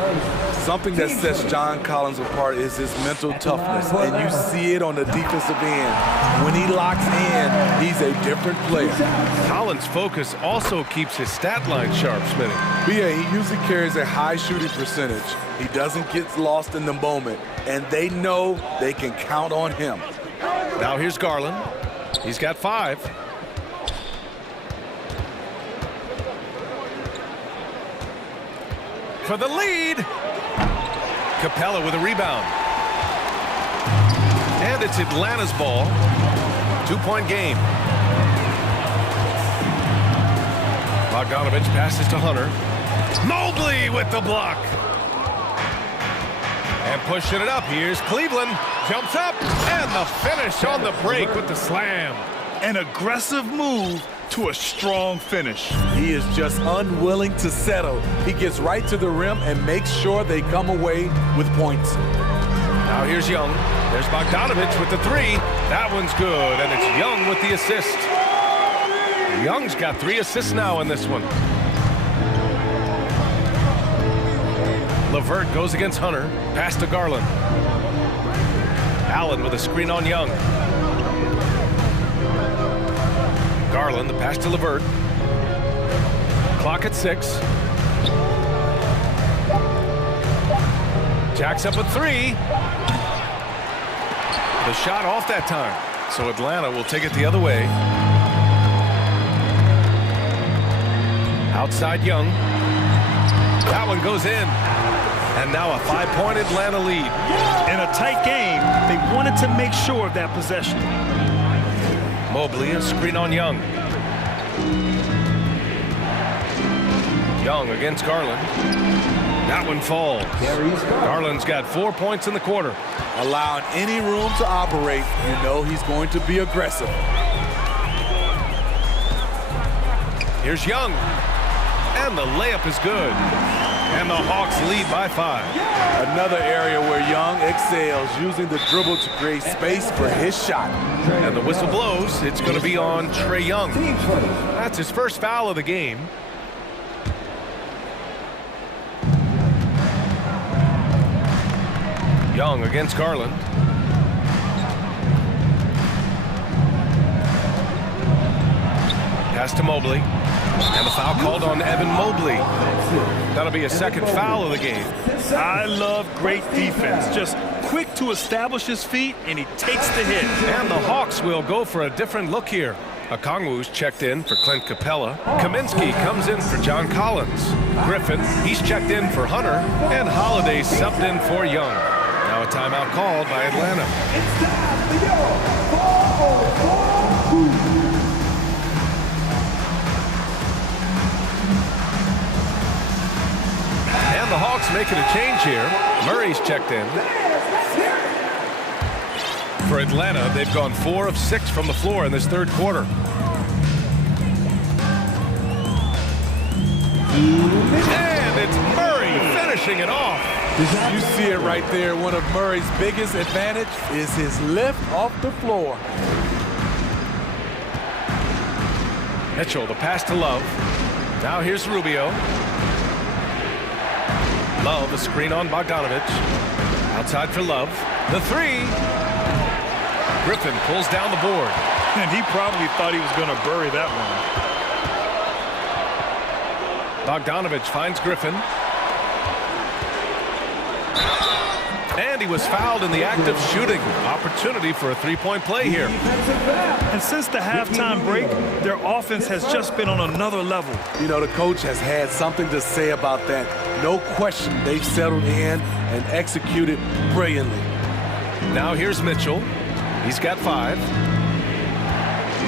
Something that sets John Collins apart is his mental toughness, and you see it on the defensive end. When he locks in, he's a different player. Collins' focus also keeps his stat line sharp, Smitty. BA, he usually carries a high shooting percentage. He doesn't get lost in the moment, and they know they can count on him. Now here's Garland. He's got 5. For the lead. Capella with a rebound. And it's Atlanta's ball. 2-point game. Bogdanovich passes to Hunter. Mobley with the block. And pushing it up. Here's Cleveland. Jumps up. And the finish on the break with the slam. An aggressive move to a strong finish. He is just unwilling to settle. He gets right to the rim and makes sure they come away with points. Now here's Young. There's Bogdanovich with the 3. That one's good, and it's Young with the assist. Young's got 3 assists now in this one. LeVert goes against Hunter. Pass to Garland. Allen with a screen on Young. Garland, the pass to LeVert. Clock at 6. Jacks up a 3. The shot off that time. So Atlanta will take it the other way. Outside Young. That one goes in. And now a 5-point Atlanta lead. In a tight game, they wanted to make sure of that possession. Mobley, a screen on Young. Young against Garland. That one falls. Garland's got 4 points in the quarter. Allowing any room to operate, you know he's going to be aggressive. Here's Young. And the layup is good. And the Hawks lead by 5. Another area where Young excels, using the dribble to create space for his shot. And the whistle blows. It's going to be on Trae Young. That's his first foul of the game. Young against Garland. Pass to Mobley. And the foul called on Evan Mobley. That'll be a second foul of the game. I love great defense. Just quick to establish his feet, and he takes the hit. And the Hawks will go for a different look here. Okongwu's checked in for Clint Capella. Kaminsky comes in for John Collins. Griffin, he's checked in for Hunter. And Holiday subbed in for Young. Now a timeout called by Atlanta. It's time to go. 4-4-4. And the Hawks making a change here. Murray's checked in. For Atlanta, they've gone 4 of 6 from the floor in this third quarter. And it's Murray finishing it off. You see it right there. One of Murray's biggest advantage is his lift off the floor. Mitchell, the pass to Love. Now here's Rubio. Love, a screen on Bogdanovich. Outside for Love. The 3. Griffin pulls down the board. And he probably thought he was going to bury that one. Bogdanovich finds Griffin. And he was fouled in the act of shooting. Opportunity for a 3-point play here. And since the halftime break, their offense has just been on another level. You know, the coach has had something to say about that. No question, they've settled in and executed brilliantly. Now here's Mitchell. He's got 5.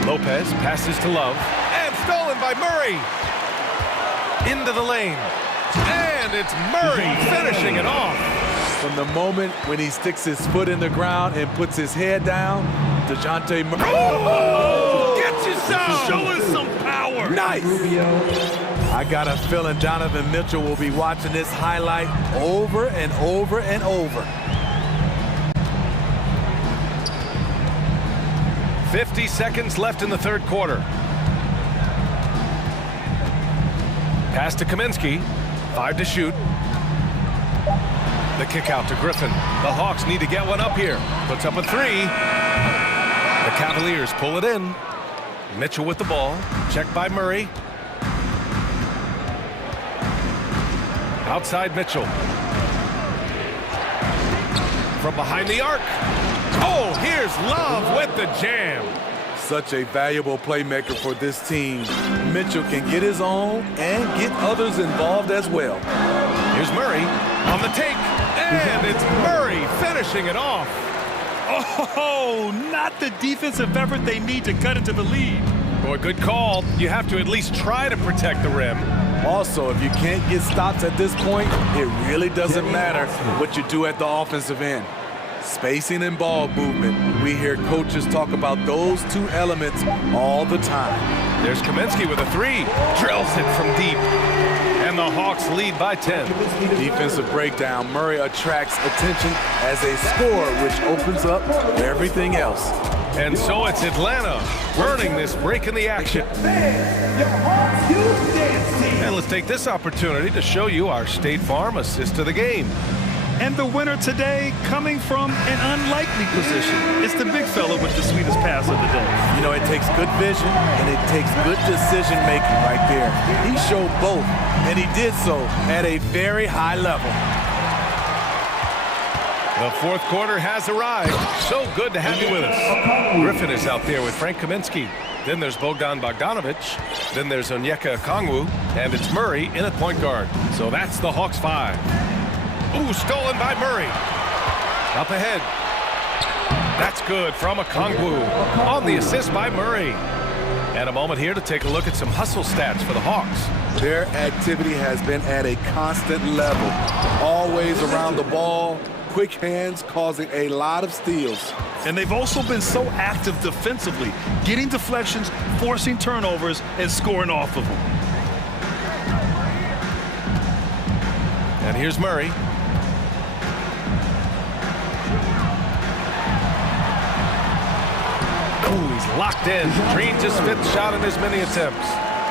Lopez passes to Love. And stolen by Murray. Into the lane. And it's Murray finishing it off. From the moment when he sticks his foot in the ground and puts his head down, DeJounte Murray. Oh! Get you some! Show us some power. Nice. I I got a feeling Donovan Mitchell will be watching this highlight over and over and over. 50 seconds left in the third quarter. Pass to Kaminsky. 5 to shoot. The kick out to Griffin. The Hawks need to get one up here. Puts up a 3. The Cavaliers pull it in. Mitchell with the ball. Checked by Murray. Outside Mitchell. From behind the arc. Oh, here's Love with the jam. Such a valuable playmaker for this team. Mitchell can get his own and get others involved as well. Here's Murray on the take. And it's Murray finishing it off. Oh, not the defensive effort they need to cut into the lead. Boy, good call. You have to at least try to protect the rim. Also, if you can't get stops at this point, it really doesn't matter what you do at the offensive end. Spacing and ball movement. We hear coaches talk about those two elements all the time. There's Kaminsky with a 3. Drills it from deep. And the Hawks lead by 10. Defensive breakdown. Murray attracts attention as a scorer, which opens up everything else. And so it's Atlanta burning this break in the action. And let's take this opportunity to show you our State Farm assist of the game. And the winner today coming from an unlikely position. It's the big fella with the sweetest pass of the day. You know, it takes good vision and it takes good decision making right there. He showed both, and he did so at a very high level. The fourth quarter has arrived. So good to have you with us. Griffin is out there with Frank Kaminsky. Then there's Bogdan Bogdanovic. Then there's Onyeka Okongwu. And it's Murray in at point guard. So that's the Hawks 5. Ooh, stolen by Murray. Up ahead. That's good from Okongwu. On the assist by Murray. And a moment here to take a look at some hustle stats for the Hawks. Their activity has been at a constant level. Always around the ball. Quick hands causing a lot of steals. And they've also been so active defensively, getting deflections, forcing turnovers, and scoring off of them. And here's Murray. Ooh, he's locked in. Dreams his 5th shot in as many attempts.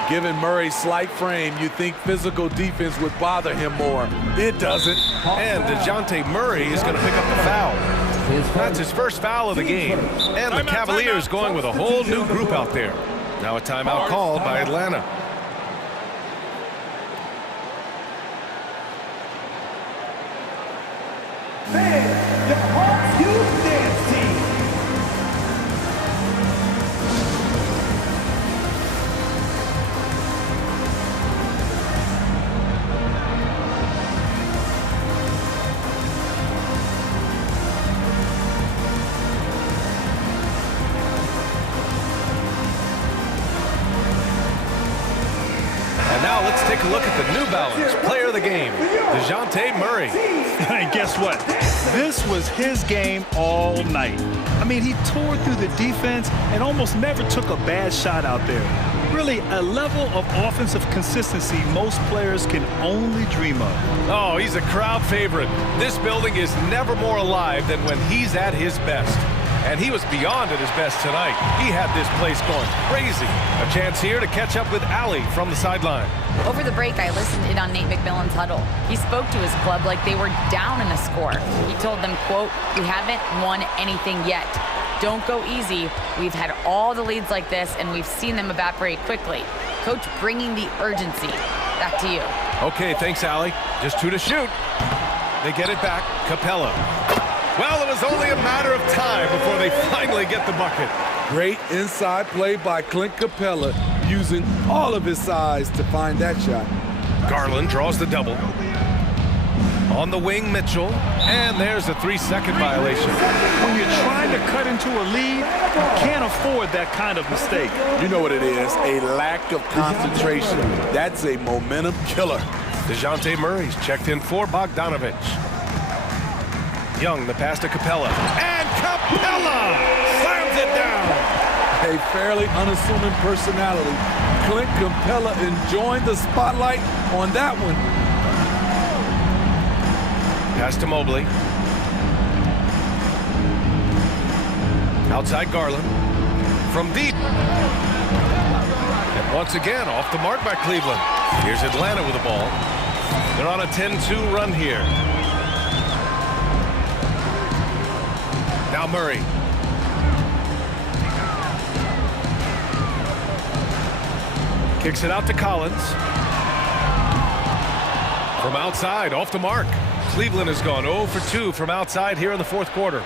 Given Murray's slight frame, you think physical defense would bother him more. It doesn't. And DeJounte Murray is going to pick up the foul. That's his first foul of the game. And the Cavaliers going with a whole new group out there. Now a timeout called by Atlanta. The Hawks Youth Dance Team. Now let's take a look at the New Balance player of the game, DeJounte Murray. And guess what? This was his game all night. I mean, he tore through the defense and almost never took a bad shot out there. Really, a level of offensive consistency most players can only dream of. Oh, he's a crowd favorite. This building is never more alive than when he's at his best. And he was beyond at his best tonight. He had this place going crazy. A chance here to catch up with Allie from the sideline. Over the break, I listened in on Nate McMillan's huddle. He spoke to his club like they were down in a score. He told them, quote, "We haven't won anything yet. Don't go easy. We've had all the leads like this, and we've seen them evaporate quickly." Coach bringing the urgency. Back to you. Okay, thanks, Allie. Just 2 to shoot. They get it back. Capella. Well, it was only a matter of time before they finally get the bucket. Great inside play by Clint Capella, using all of his size to find that shot. Garland draws the double. On the wing, Mitchell. And there's a 3-second violation. When you're trying to cut into a lead, you can't afford that kind of mistake. You know what it is, a lack of concentration. That's a momentum killer. DeJounte Murray's checked in for Bogdanovic. Young, the pass to Capella. And Capella slams it down. A fairly unassuming personality, Clint Capella enjoying the spotlight on that one. Pass to Mobley. Outside Garland. From deep. And once again, off the mark by Cleveland. Here's Atlanta with the ball. They're on a 10-2 run here. Now Murray. Kicks it out to Collins. From outside, off the mark. Cleveland has gone 0 for 2 from outside here in the fourth quarter.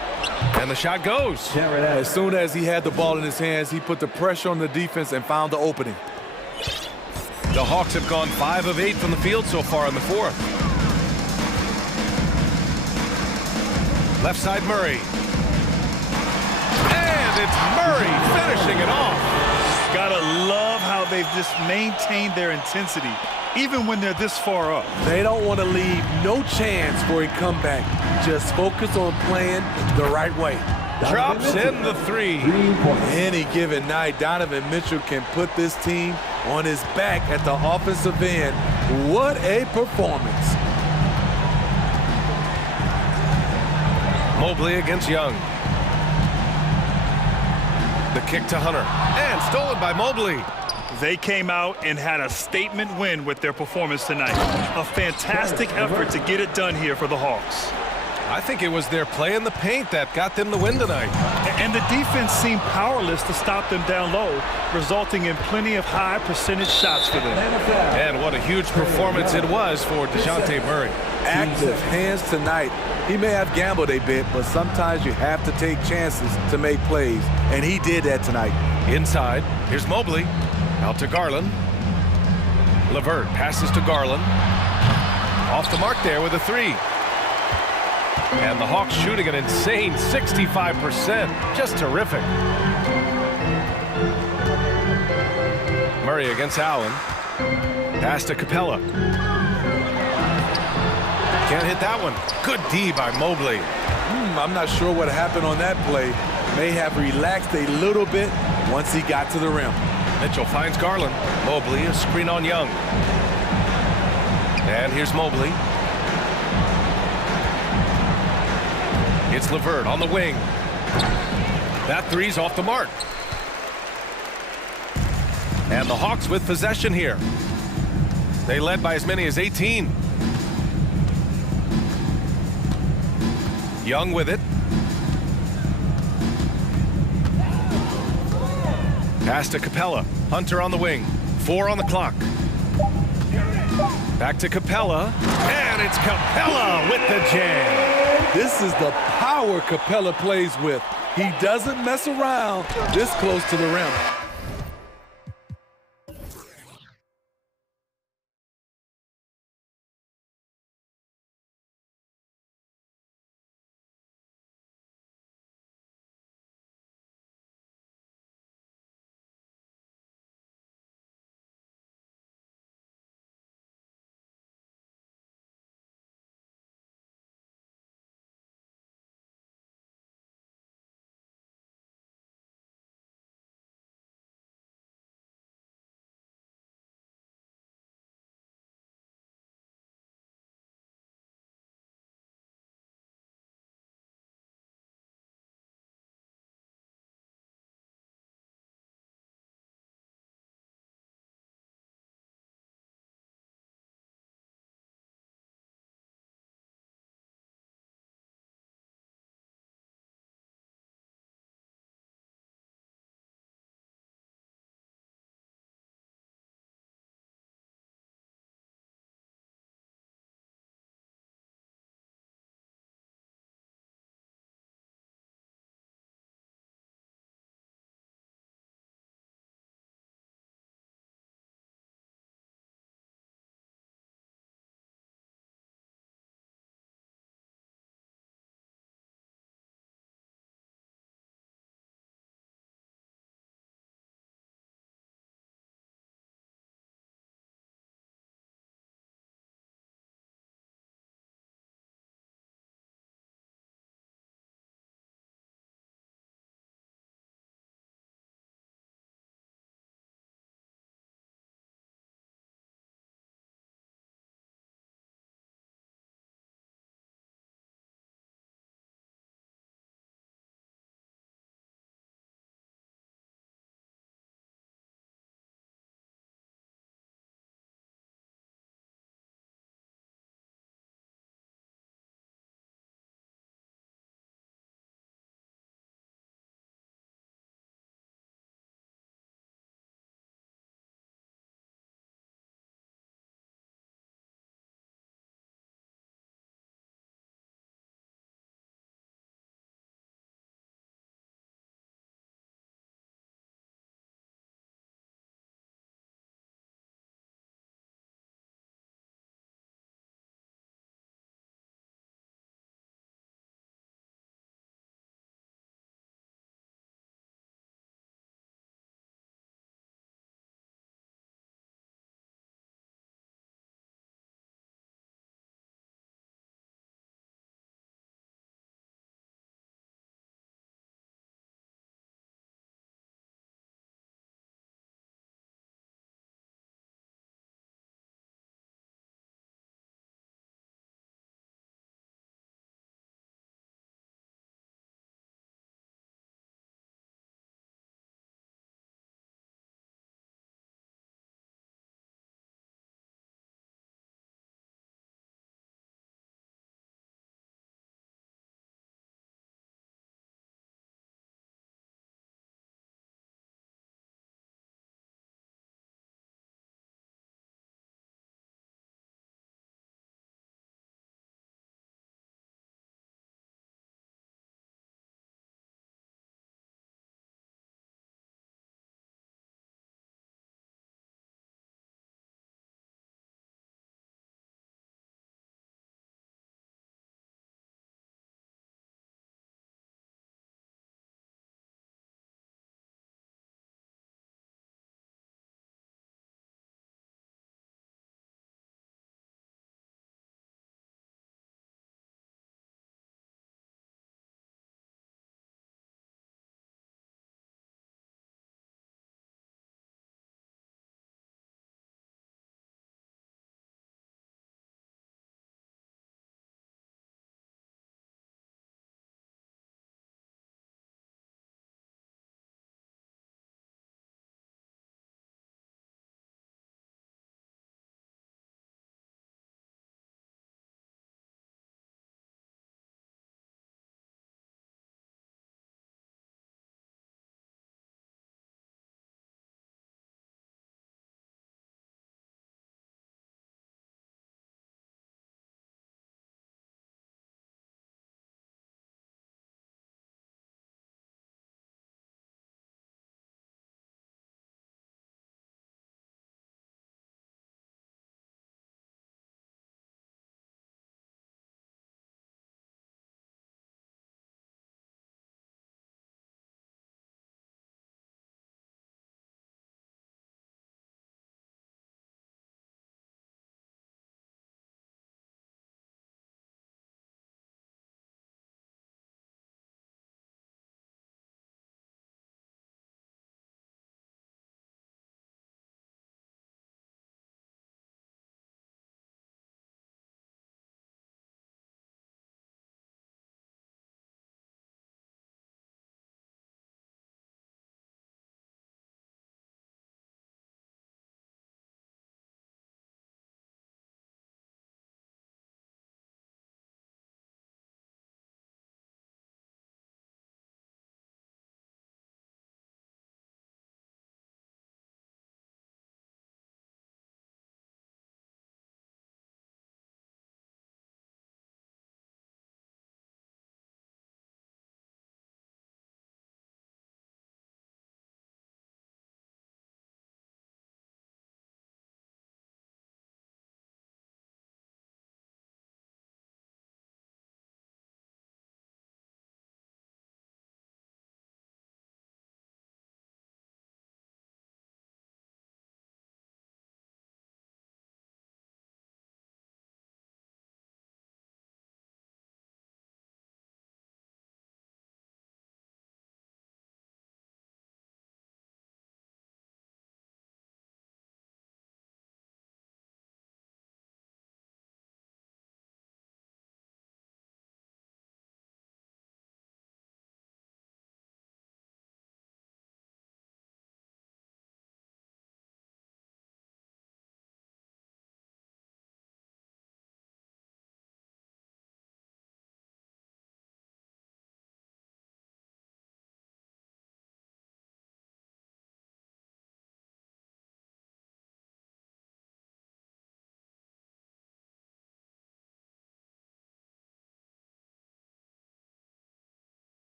And the shot goes. As soon as he had the ball in his hands, he put the pressure on the defense and found the opening. The Hawks have gone 5 of 8 from the field so far in the fourth. Left side Murray. And it's Murray finishing it off. Gotta love how they've just maintained their intensity, even when they're this far up. They don't want to leave no chance for a comeback. Just focus on playing the right way. Drops in the three. Any given night, Donovan Mitchell can put this team on his back at the offensive end. What a performance. Mobley against Young. The kick to Hunter. And stolen by Mobley. They came out and had a statement win with their performance tonight. A fantastic effort to get it done here for the Hawks. I think it was their play in the paint that got them the win tonight. And the defense seemed powerless to stop them down low, resulting in plenty of high percentage shots for them. And what a huge performance it was for DeJounte Murray. Active hands tonight. He may have gambled a bit, but sometimes you have to take chances to make plays, and he did that tonight. Inside, here's Mobley. Out to Garland. LeVert passes to Garland. Off the mark there with a three. And the Hawks shooting an insane 65%. Just terrific. Murray against Allen. Pass to Capella. Can't hit that one. Good D by Mobley. I'm not sure what happened on that play. May have relaxed a little bit once he got to the rim. Mitchell finds Garland. Mobley, a screen on Young. And here's Mobley. It's LeVert on the wing. That three's off the mark. And the Hawks with possession here. They led by as many as 18. Young with it. Pass to Capella. Hunter on the wing. 4 on the clock. Back to Capella. And it's Capella with the jam. This is the power Capella plays with. He doesn't mess around this close to the rim.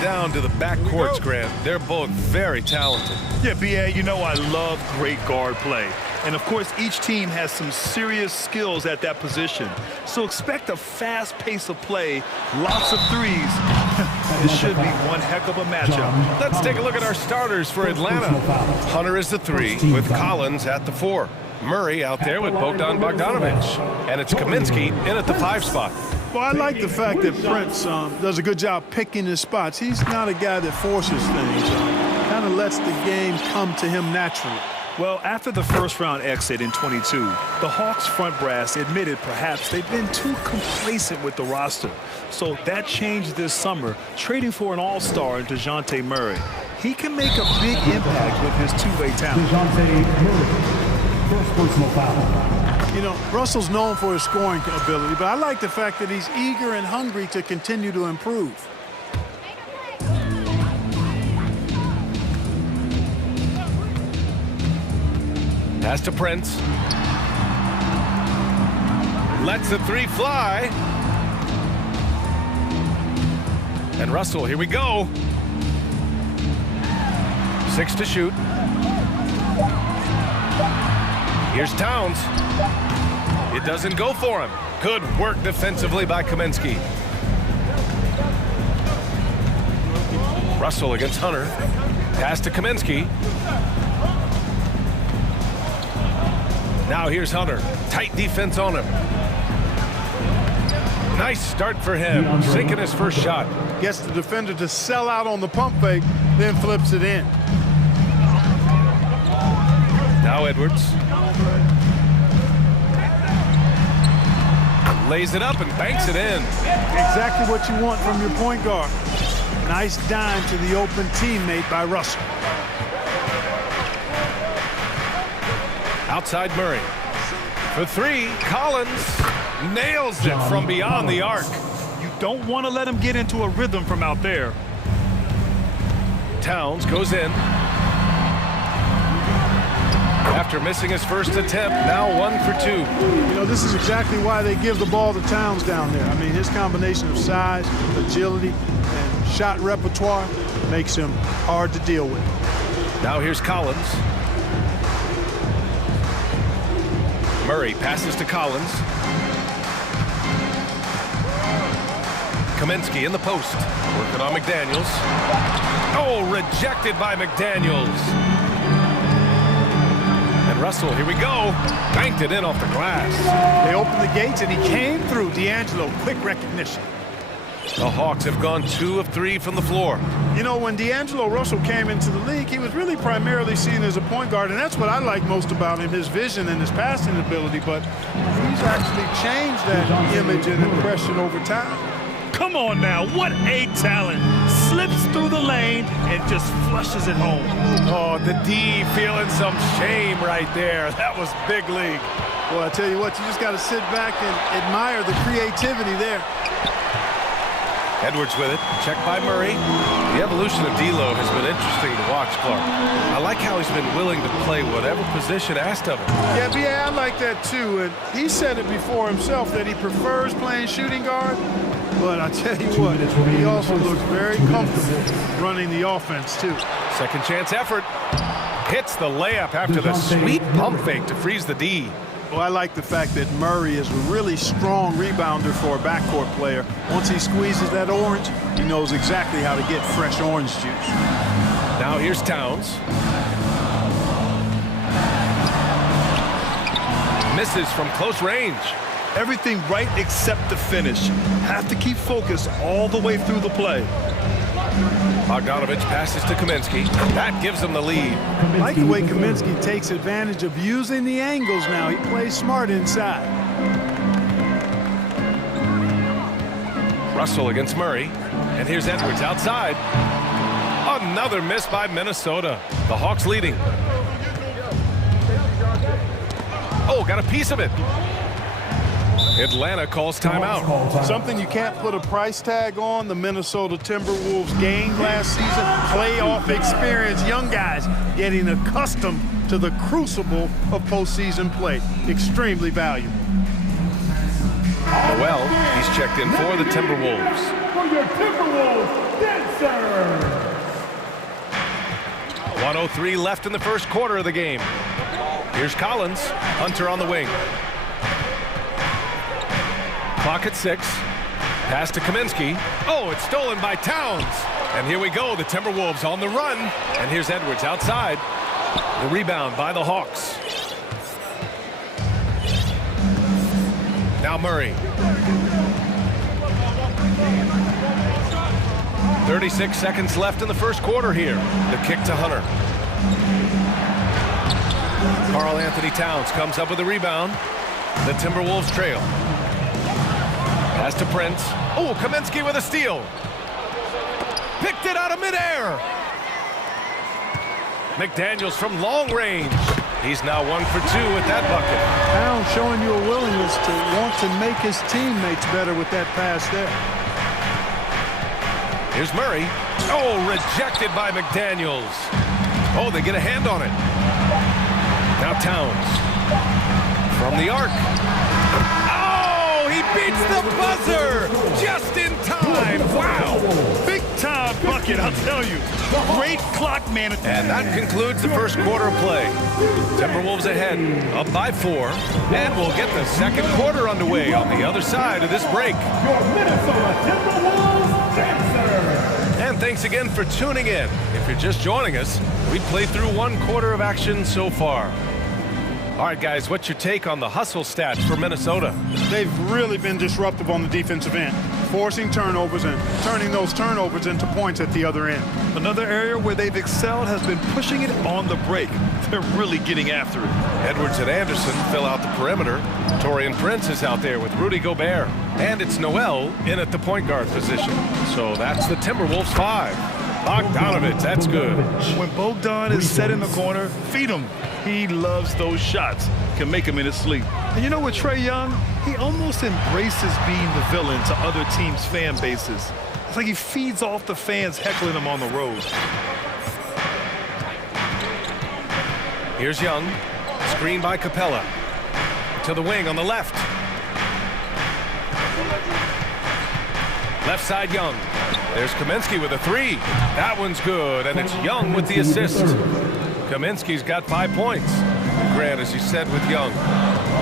Down to the back courts, Grant. They're both very talented. Yeah, B.A., you know I love great guard play. And, of course, each team has some serious skills at that position. So expect a fast pace of play, lots of threes. This should be one heck of a matchup. Let's take a look at our starters for Atlanta. Hunter is the 3, with Collins at the 4. Murray out there with Bogdan Bogdanovic. And it's Kaminsky in at the 5 spot. Well, I like the fact that Prince does a good job picking his spots. He's not a guy that forces things. Kind of lets the game come to him naturally. Well, after the first-round exit in 22, the Hawks front brass admitted perhaps they've been too complacent with the roster. So that changed this summer, trading for an all-star in DeJounte Murray. He can make a big impact with his two-way talent. DeJounte Murray, first personal foul. You know, Russell's known for his scoring ability, but I like the fact that he's eager and hungry to continue to improve. Pass to Prince. Lets the 3 fly. And Russell, here we go. 6 to shoot. Here's Towns. It doesn't go for him. Good work defensively by Kaminsky. Russell against Hunter. Pass to Kaminsky. Now here's Hunter. Tight defense on him. Nice start for him. Sinking his first shot. Gets the defender to sell out on the pump fake, then flips it in. Now Edwards. Lays it up and banks it in. Exactly what you want from your point guard. Nice dime to the open teammate by Russell. Outside Murray. For 3, Collins nails it from beyond the arc. You don't want to let him get into a rhythm from out there. Towns goes in. After missing his first attempt, now 1 for 2. You know, this is exactly why they give the ball to Towns down there. I mean, his combination of size, agility, and shot repertoire makes him hard to deal with. Now here's Collins. Murray passes to Collins. Kaminsky in the post. Working on McDaniels. Oh, rejected by McDaniels. Russell, here we go. Banked it in off the glass. They opened the gates and he came through. D'Angelo, quick recognition. The Hawks have gone 2 of 3 from the floor. You know, when D'Angelo Russell came into the league, he was really primarily seen as a point guard, and that's what I like most about him, his vision and his passing ability, but he's actually changed that image and impression over time. Come on now, what a talent. Slips through the lane and just flushes it home. Oh, the D feeling some shame right there. That was big league. Well, I tell you what, you just got to sit back and admire the creativity there. Edwards with it. Check by Murray. The evolution of D'Lo has been interesting to watch, Clark. I like how he's been willing to play whatever position asked of him. Yeah, I like that too. And he said it before himself that he prefers playing shooting guard. But I tell you what, he also looks very comfortable running the offense too. Second chance effort. Hits the layup after the sweet pump fake to freeze the D. Well, I like the fact that Murray is a really strong rebounder for a backcourt player. Once he squeezes that orange, he knows exactly how to get fresh orange juice. Now here's Towns. Misses from close range. Everything right except the finish. Have to keep focused all the way through the play. Bogdanovich passes to Kaminsky. That gives him the lead. I like the way Kaminsky takes advantage of using the angles now. He plays smart inside. Russell against Murray. And here's Edwards outside. Another miss by Minnesota. The Hawks leading. Oh, got a piece of it. Atlanta calls timeout. Something you can't put a price tag on. The Minnesota Timberwolves gained last season. Playoff experience. Young guys getting accustomed to the crucible of postseason play. Extremely valuable. Noel, he's checked in for the Timberwolves. For your Timberwolves, dancer. 1:03 left in the first quarter of the game. Here's Collins. Hunter on the wing. Clock at 6. Pass to Kaminsky. Oh, it's stolen by Towns. And here we go, the Timberwolves on the run. And here's Edwards outside. The rebound by the Hawks. Now Murray. 36 seconds left in the first quarter here. The kick to Hunter. Karl Anthony Towns comes up with a rebound. The Timberwolves trail. Pass to Prince. Oh, Kaminsky with a steal. Picked it out of midair. McDaniels from long range. He's now 1 for 2 with that bucket. Towns showing you a willingness to want to make his teammates better with that pass there. Here's Murray. Oh, rejected by McDaniels. Oh, they get a hand on it. Now Towns. From the arc. Oh, he beats the buzzer just in time. Wow. Big time bucket, I'll tell you. Great clock management. And that concludes the first quarter of play. Timberwolves ahead, up by 4. And we'll get the second quarter underway on the other side of this break. Your Minnesota Timberwolves dancer. And thanks again for tuning in. If you're just joining us, we've played through 1 quarter of action so far. All right, guys, what's your take on the hustle stats for Minnesota? They've really been disruptive on the defensive end, forcing turnovers and turning those turnovers into points at the other end. Another area where they've excelled has been pushing it on the break. They're really getting after it. Edwards and Anderson fill out the perimeter. Taurean Prince is out there with Rudy Gobert. And it's Noel in at the point guard position. So that's the Timberwolves 5. Bogdanovich, that's good. When Bogdan is set in the corner, feed him. He loves those shots. Can make him in his sleep. And you know what, Trae Young? He almost embraces being the villain to other teams' fan bases. It's like he feeds off the fans heckling him on the road. Here's Young. Screen by Capella. To the wing on the left. Left side Young. There's Kaminsky with a 3. That one's good, and it's Young with the assist. Kaminsky's got 5 points. Grant, as you said with Young,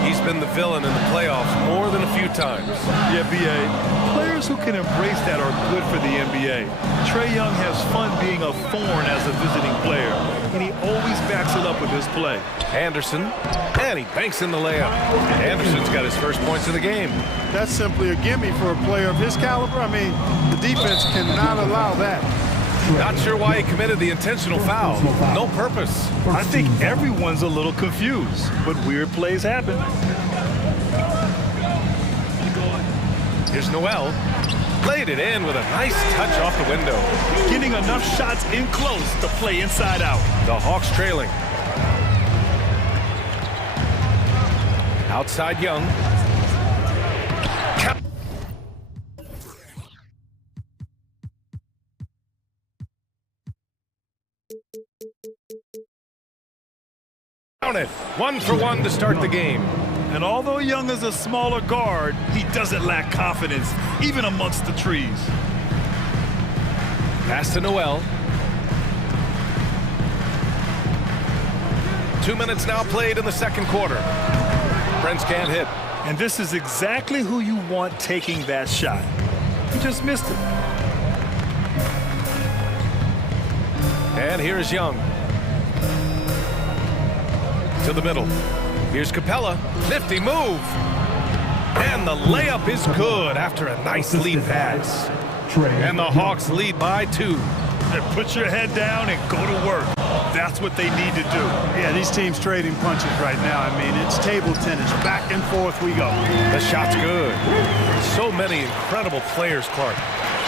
he's been the villain in the playoffs more than a few times. Yeah, B.A. Players who can embrace that are good for the NBA. Trae Young has fun being a thorn as a visiting player, and he always backs it up with his play. Anderson, and he banks in the layup. Anderson's got his first points of the game. That's simply a gimme for a player of his caliber. I mean, the defense cannot allow that. Not sure why he committed the intentional foul. No purpose. I think everyone's a little confused, but weird plays happen. Here's Noel. Laid it in with a nice touch off the window. Getting enough shots in close to play inside out. The Hawks trailing. Outside Young. Count it. 1 for 1 to start the game. And although Young is a smaller guard, he doesn't lack confidence, even amongst the trees. Pass to Noel. 2 minutes now played in the second quarter. Prince can't hit. And this is exactly who you want taking that shot. He just missed it. And here's Young. To the middle. Here's Capella. Nifty move. And the layup is good after a nice lead pass. And the Hawks lead by 2. Put your head down and go to work. That's what they need to do. Yeah, these teams trading punches right now. I mean, it's table tennis. Back and forth we go. The shot's good. So many incredible players, Clark.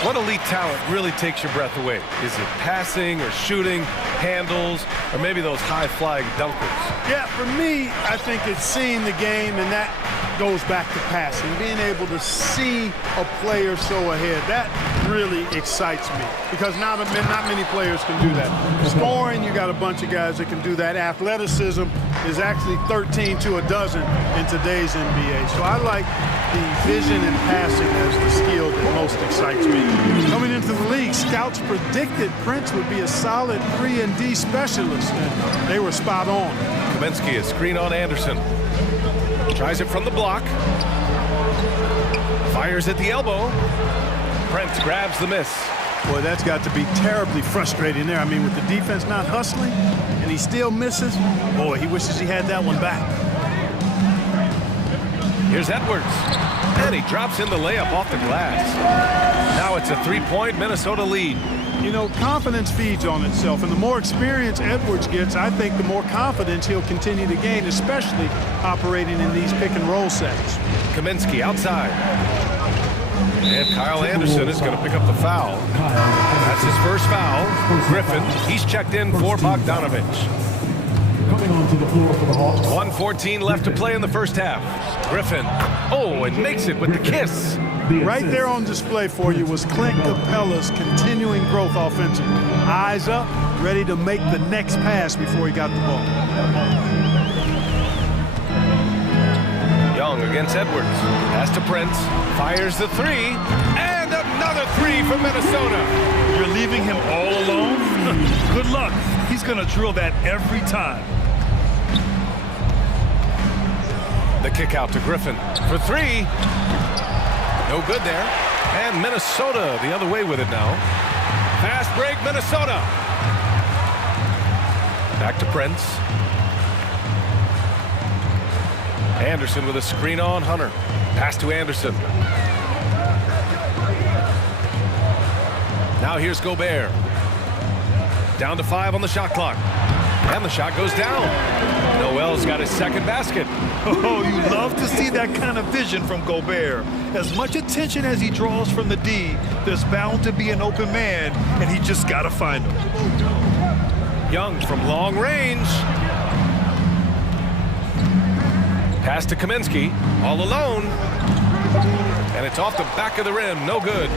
What elite talent really takes your breath away? Is it passing or shooting, handles, or maybe those high-flying dunkers? Yeah, for me, I think it's seeing the game, and that goes back to passing. Being able to see a player so ahead, that really excites me because not many players can do that. Scoring, you got a bunch of guys that can do that. Athleticism is actually 13 to a dozen in today's NBA. So I like the vision and passing as the skill that most excites me. Coming into the league, scouts predicted Prince would be a solid 3-and-D specialist, and they were spot on. Kaminsky, a screen on Anderson. Tries it from the block. Fires at the elbow. Prince grabs the miss. Boy, that's got to be terribly frustrating there. I mean, with the defense not hustling, and he still misses. Boy, he wishes he had that one back. Here's Edwards. And he drops in the layup off the glass. Now it's a 3-point Minnesota lead. You know, confidence feeds on itself, and the more experience Edwards gets, I think the more confidence he'll continue to gain, especially operating in these pick-and-roll sets. Kaminsky outside. And Kyle Anderson is going to pick up the foul. That's his first foul. Griffin, he's checked in for Bogdanovich. Coming onto the floor for the Hawks. 1:14 left to play in the first half. Griffin, oh, and makes it with the kiss. Right there on display for you was Clint Capella's continuing growth offensively. Eyes up, ready to make the next pass before he got the ball. Young against Edwards. Pass to Prince. Fires the 3. And another 3 for Minnesota. You're leaving him all alone? Good luck. He's going to drill that every time. The kick out to Griffin for 3. No good there. And Minnesota the other way with it now. Fast break, Minnesota. Back to Prince. Anderson with a screen on Hunter. Pass to Anderson. Now here's Gobert. Down to 5 on the shot clock. And the shot goes down. Noel's got his second basket. Oh, you love to see that kind of vision from Gobert. As much attention as he draws from the D, there's bound to be an open man, and he just got to find him. Young from long range. Pass to Kaminsky, all alone. And it's off the back of the rim, no good.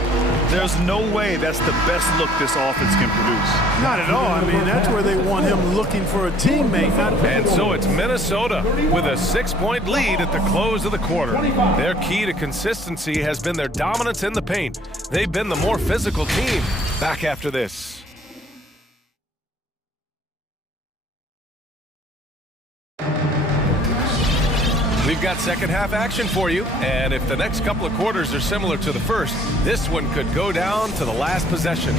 There's no way that's the best look this offense can produce. Not at all. I mean, that's where they want him looking for a teammate. And so it's Minnesota with a 6-point lead at the close of the quarter. Their key to consistency has been their dominance in the paint. They've been the more physical team. Back after this. We've got second half action for you, and if the next couple of quarters are similar to the first, this one could go down to the last possession.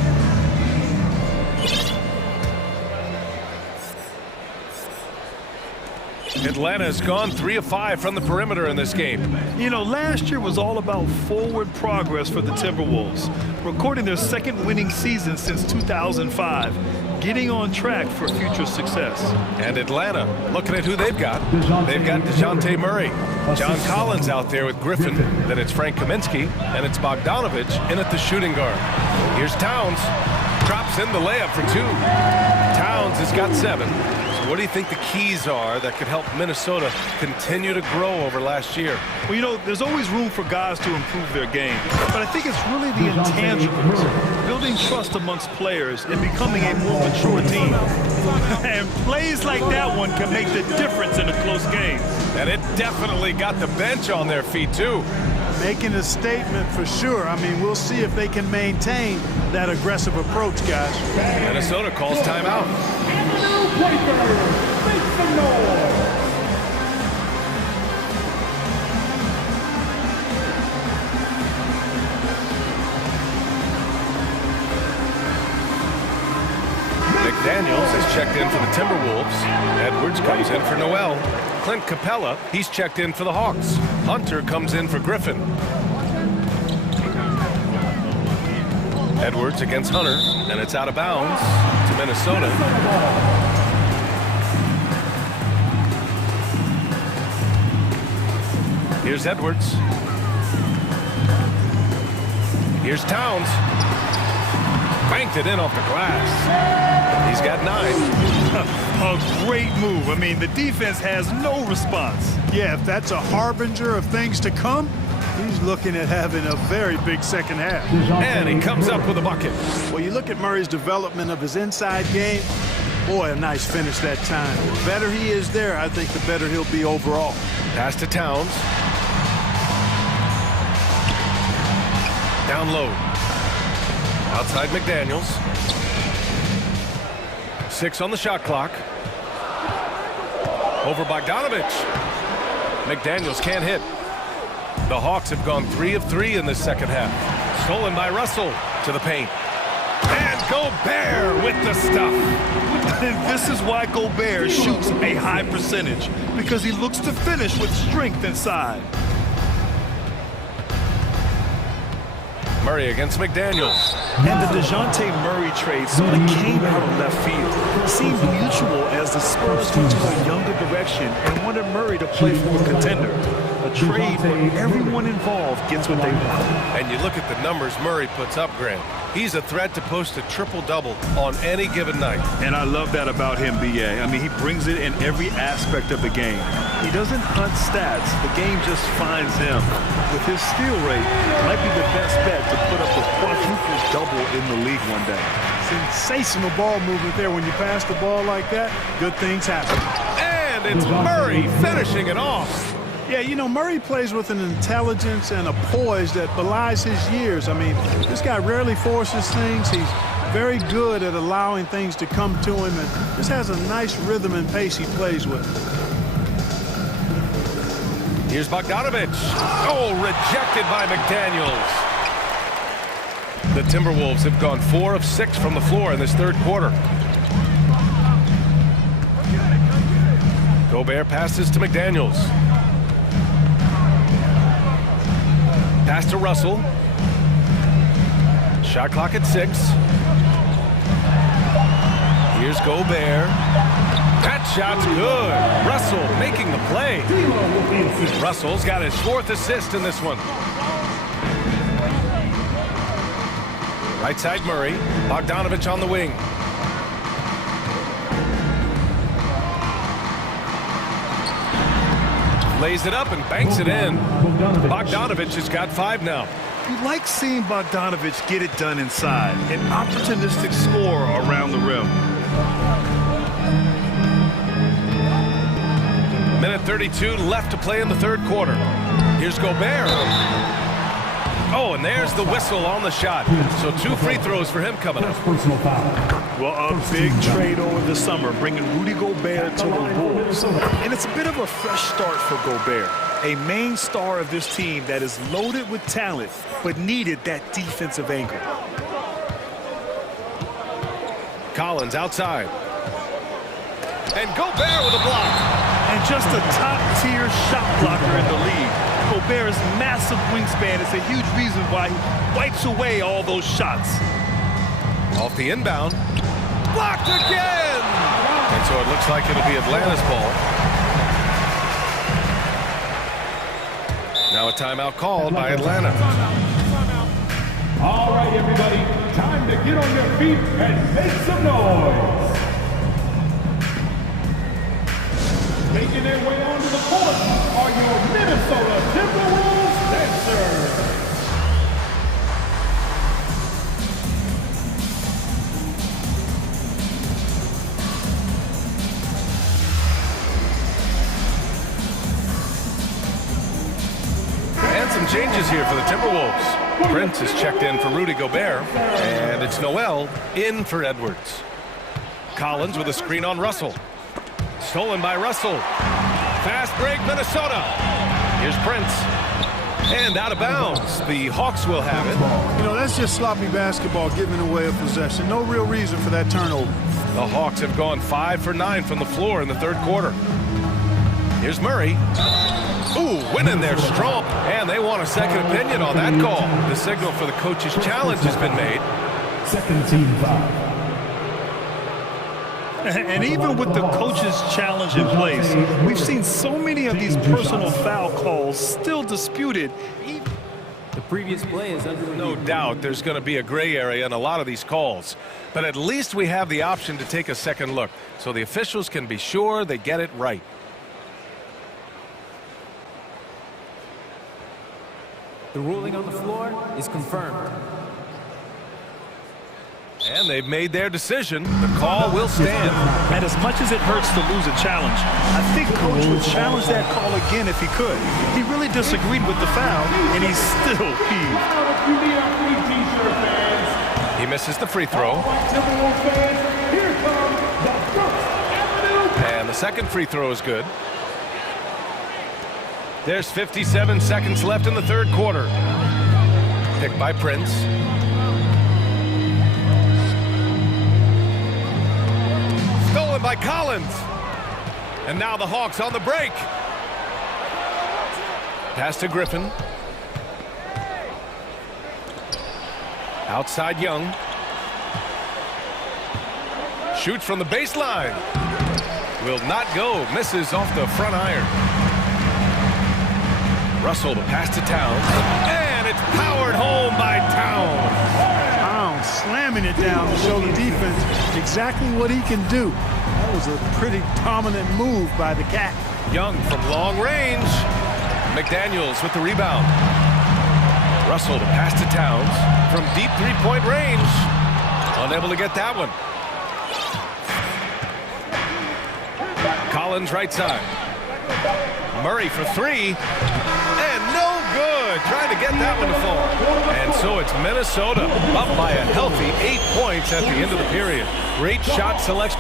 Atlanta's gone 3 of 5 from the perimeter in this game. You know, last year was all about forward progress for the Timberwolves, recording their second winning season since 2005. Getting on track for future success. And Atlanta, looking at who they've got. They've got DeJounte Murray. John Collins out there with Griffin. Then it's Frank Kaminsky. And it's Bogdanovich in at the shooting guard. Here's Towns. Drops in the layup for 2. Towns has got 7. So what do you think the keys are that could help Minnesota continue to grow over last year? Well, you know, there's always room for guys to improve their game. But I think it's really the intangibles. Building trust amongst players and becoming a more mature team. And plays like that one can make the difference in a close game. And it definitely got the bench on their feet, too. Making a statement for sure. I mean, we'll see if they can maintain that aggressive approach, guys. Minnesota calls timeout. McDaniels has checked in for the Timberwolves. Edwards comes in for Noel. Clint Capella. He's checked in for the Hawks. Hunter comes in for Griffin. Edwards against Hunter, and it's out of bounds to Minnesota. Here's Edwards. Here's Towns. Banked it in off the glass. He's got 9. A great move. I mean, the defense has no response. Yeah, if that's a harbinger of things to come, he's looking at having a very big second half. And he comes up with a bucket. Well, you look at Murray's development of his inside game. Boy, a nice finish that time. The better he is there, I think the better he'll be overall. Pass to Towns. Down low. Outside McDaniels. 6 on the shot clock. Over Bogdanovich. McDaniels can't hit. The Hawks have gone 3 of 3 in this second half. Stolen by Russell to the paint. And Gobert with the stuff. And this is why Gobert shoots a high percentage, because he looks to finish with strength inside. Murray against McDaniels. And the DeJounte Murray trade sort of came out of left field. It seemed mutual as the Spurs went to a younger direction and wanted Murray to play for a contender. A trade where everyone involved gets what they want. And you look at the numbers Murray puts up, Grant. He's a threat to post a triple-double on any given night. And I love that about him, B.A. I mean, he brings it in every aspect of the game. He doesn't hunt stats. The game just finds him. With his steal rate, might be the best bet to put up a quadruple double in the league one day. Sensational ball movement there. When you pass the ball like that, good things happen. And it's Murray finishing it off. Yeah, you know, Murray plays with an intelligence and a poise that belies his years. I mean, this guy rarely forces things. He's very good at allowing things to come to him, and just has a nice rhythm and pace he plays with. Here's Bogdanovich. Oh, rejected by McDaniels. The Timberwolves have gone 4 of 6 from the floor in this third quarter. Gobert passes to McDaniels. Pass to Russell. Shot clock at 6. Here's Gobert. That shot's good. Russell making the play. Russell's got his 4th assist in this one. Right side Murray. Bogdanovich on the wing. Lays it up and banks it in. Bogdanovich has got 5 now. You like seeing Bogdanovich get it done inside. An opportunistic scorer around the rim. Minute 32 left to play in the third quarter. Here's Gobert. Oh, and there's the whistle on the shot. So 2 free throws for him coming up. Well, a big trade over the summer, bringing Rudy Gobert to the Bulls. And it's a bit of a fresh start for Gobert, a main star of this team that is loaded with talent, but needed that defensive anchor. Collins outside. And Gobert with a block. And just a top-tier shot blocker in the league. Gobert's massive wingspan is a huge reason why he wipes away all those shots. Off the inbound. Blocked again! And so it looks like it'll be Atlanta's ball. Now a timeout called by Atlanta. All right, everybody, time to get on your feet and make some noise. Making their way onto the court are your Minnesota Timberwolves dancers. And some changes here for the Timberwolves. Prince is checked in for Rudy Gobert, and it's Noel in for Edwards. Collins with a screen on Russell. Stolen by Russell. Fast break, Minnesota. Here's Prince. And out of bounds. The Hawks will have it. You know, that's just sloppy basketball, giving away a possession. No real reason for that turnover. The Hawks have gone 5 for 9 from the floor in the third quarter. Here's Murray. Ooh, winning there strong. And they want a second opinion on that call. The signal for the coach's challenge has been made. Second team foul. And even with the coach's challenge in place, we've seen so many of these personal foul calls still disputed. The previous play is under review. No doubt there's going to be a gray area in a lot of these calls. But at least we have the option to take a second look, so the officials can be sure they get it right. The ruling on the floor is confirmed. And they've made their decision. The call will stand. And as much as it hurts to lose a challenge, I think Coach would challenge that call again if he could. He really disagreed with the foul, and he's still peeved. He misses the free throw. And the second free throw is good. There's 57 seconds left in the third quarter. Picked by Prince. Stolen by Collins. And now the Hawks on the break. Pass to Griffin. Outside Young. Shoots from the baseline. Will not go. Misses off the front iron. Russell to pass to Towns. And it's powered home by Towns. Towns slamming it down to show the defense exactly what he can do. That was a pretty dominant move by the Cat. Young from long range. McDaniels with the rebound. Russell to pass to Towns from deep three-point range. Unable to get that one. Collins right side. Murray for three. And no good. Trying to get that one to fall. And so it's Minnesota up by a healthy 8 points at the end of the period. Great shot selection.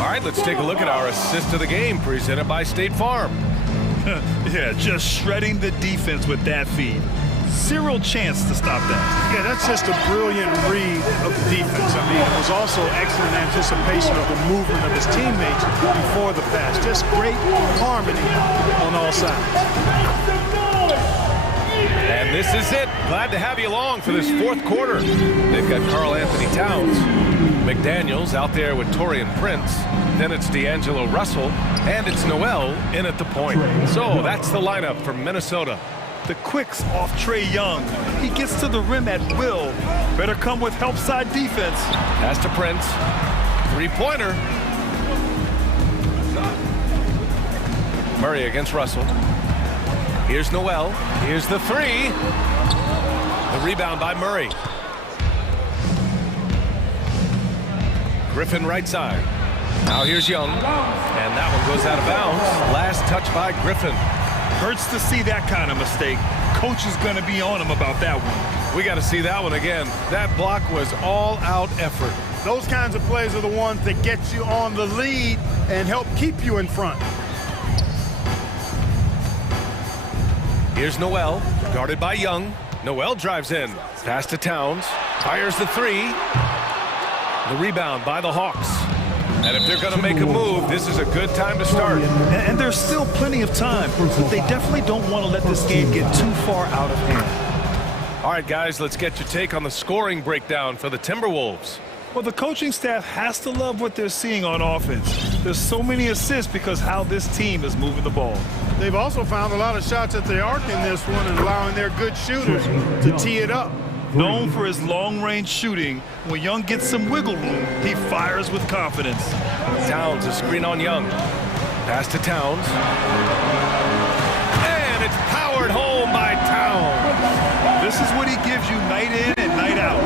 All right, let's take a look at our assist of the game presented by State Farm. Yeah, just shredding the defense with that feed. Zero chance to stop that. Yeah, that's just a brilliant read of the defense. I mean, it was also excellent anticipation of the movement of his teammates before the pass. Just great harmony on all sides. And this is it. Glad to have you along for this fourth quarter. They've got Karl Anthony Towns. McDaniels out there with Taurean Prince. Then it's D'Angelo Russell. And it's Noel in at the point. So that's the lineup for Minnesota. The quicks off Trae Young. He gets to the rim at will. Better come with help side defense. Pass to Prince. Three-pointer. Murray against Russell. Here's Noel. Here's the three. The rebound by Murray. Griffin right side. Now here's Young. And that one goes out of bounds. Last touch by Griffin. Hurts to see that kind of mistake. Coach is going to be on him about that one. We got to see that one again. That block was all-out effort. Those kinds of plays are the ones that get you on the lead and help keep you in front. Here's Noel, guarded by Young. Noel drives in. Pass to Towns. Fires the three. The rebound by the Hawks. And if they're going to make a move, this is a good time to start. And there's still plenty of time, but they definitely don't want to let this game get too far out of hand. All right, guys, let's get your take on the scoring breakdown for the Timberwolves. Well, the coaching staff has to love what they're seeing on offense. There's so many assists because how this team is moving the ball. They've also found a lot of shots at the arc in this one and allowing their good shooters to tee it up. Known for his long-range shooting, when Young gets some wiggle room, he fires with confidence. Towns, a screen on Young. Pass to Towns. And it's powered home by Towns. This is what he gives you night in and night out.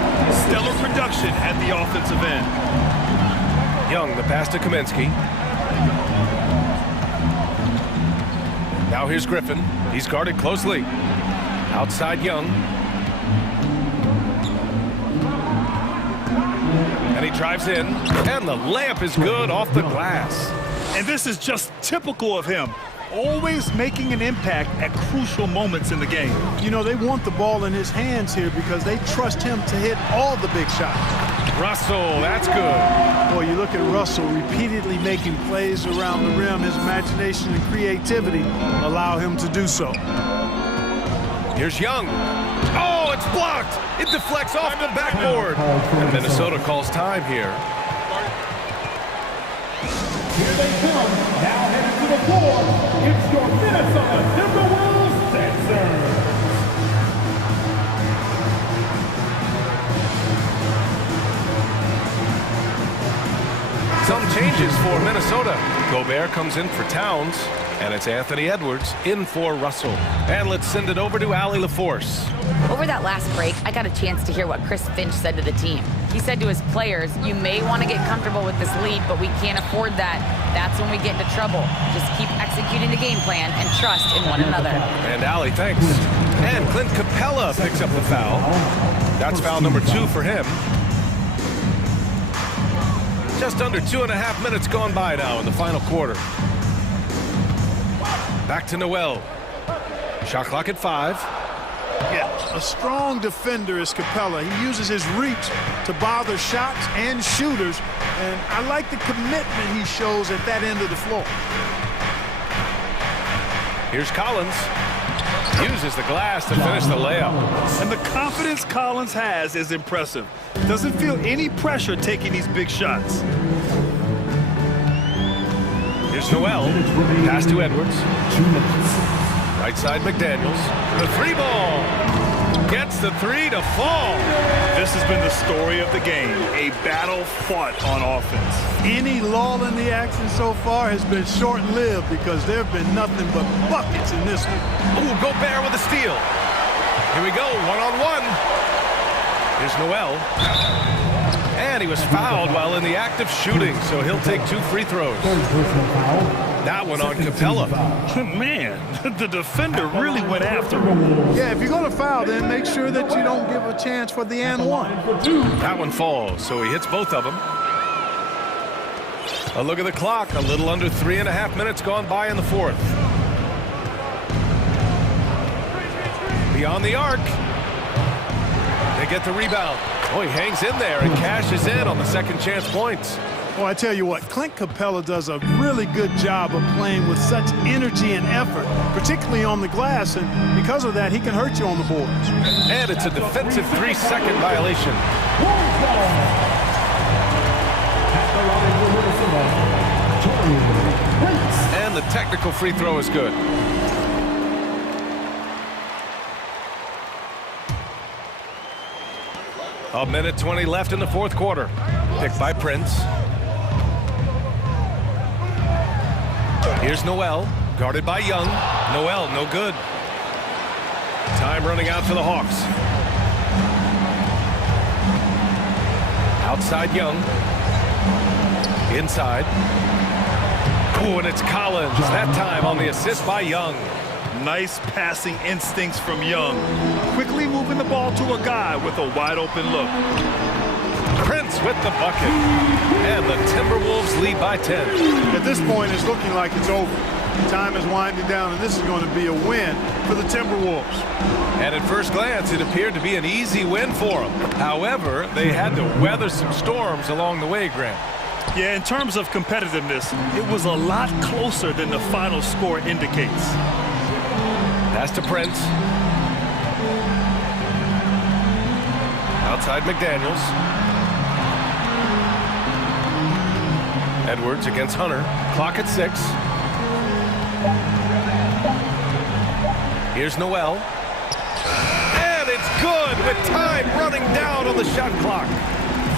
Stellar production at the offensive end. Young, the pass to Kaminsky. Now here's Griffin. He's guarded closely. Outside Young. And he drives in, and the layup is good off the glass. And this is just typical of him. Always making an impact at crucial moments in the game. You know, they want the ball in his hands here because they trust him to hit all the big shots. Russell, that's good. Boy, you look at Russell repeatedly making plays around the rim. His imagination and creativity allow him to do so. Here's Young. Oh, it's blocked. It deflects off the backboard. And Minnesota calls time here. Here they come, now headed to the floor. It's your Minnesota Timberwolves Sixers. Some changes for Minnesota. Gobert comes in for Towns, and it's Anthony Edwards in for Russell. And let's send it over to Allie LaForce. Over that last break, I got a chance to hear what Chris Finch said to the team. He said to his players, you may want to get comfortable with this lead, but we can't afford that. That's when we get into trouble. Just keep executing the game plan and trust in one another. And Allie, thanks. And Clint Capella picks up the foul. That's foul number 2 for him. Just under 2.5 minutes gone by now in the final quarter. Back to Noel. Shot clock at 5. Yeah, a strong defender is Capella. He uses his reach to bother shots and shooters, and I like the commitment he shows at that end of the floor. Here's Collins. Uses the glass to finish the layup. And the confidence Collins has is impressive. Doesn't feel any pressure taking these big shots. Here's Noel. Pass to Edwards. Right side McDaniels. The 3 ball. Gets the 3 to fall. This has been the story of the game. A battle fought on offense. Any lull in the action so far has been short-lived because there have been nothing but buckets in this one. Ooh, Gobert with a steal. Here we go, one-on-one. Here's Noel. And he was fouled while in the act of shooting, so he'll take 2 free throws. That one on Capella. Man, the defender really went after him. Yeah, if you're going to foul, then make sure that you don't give a chance for the and one. That one falls, so he hits both of them. A look at the clock, a little under 3.5 minutes gone by in the 4th. Beyond the arc. They get the rebound. Oh, he hangs in there and cashes in on the second chance points. Oh, I tell you what, Clint Capella does a really good job of playing with such energy and effort, particularly on the glass, and because of that, he can hurt you on the boards. And it's a defensive 3-second violation. And the technical free throw is good. A minute 20 left in the 4th quarter. Picked by Prince. Here's Noel, guarded by Young. Noel, no good. Time running out for the Hawks. Outside Young. Inside. Oh, and it's Collins. That time on the assist by Young. Nice passing instincts from Young. Quickly moving the ball to a guy with a wide open look. Prince with the bucket. And the Timberwolves lead by 10. At this point, it's looking like it's over. Time is winding down, and this is going to be a win for the Timberwolves. And at first glance, it appeared to be an easy win for them. However, they had to weather some storms along the way, Grant. Yeah, in terms of competitiveness, it was a lot closer than the final score indicates. Pass to Prince. Outside McDaniels. Edwards against Hunter. Clock at 6. Here's Noel. And it's good with time running down on the shot clock.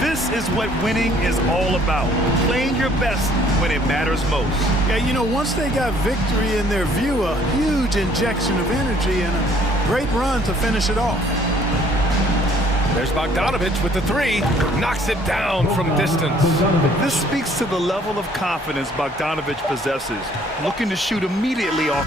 This is what winning is all about. Playing your best when it matters most. Yeah, you know, once they got victory in their view, a huge injection of energy and a great run to finish it off. There's Bogdanovich with the 3. Knocks it down from distance. This speaks to the level of confidence Bogdanovich possesses. Looking to shoot immediately off.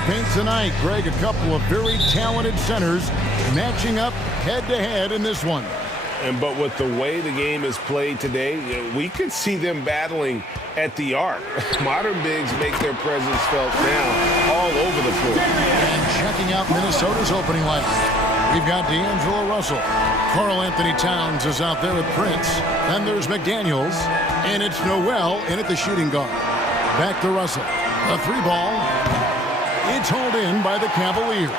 paint tonight. Greg, a couple of very talented centers matching up head-to-head in this one. But with the way the game is played today, we could see them battling at the arc. Modern bigs make their presence felt now all over the floor. And checking out Minnesota's opening lineup, we've got D'Angelo Russell. Karl Anthony Towns is out there with Prince. Then there's McDaniels. And it's Noel in at the shooting guard. Back to Russell. A three ball. It's hauled in by the Cavaliers.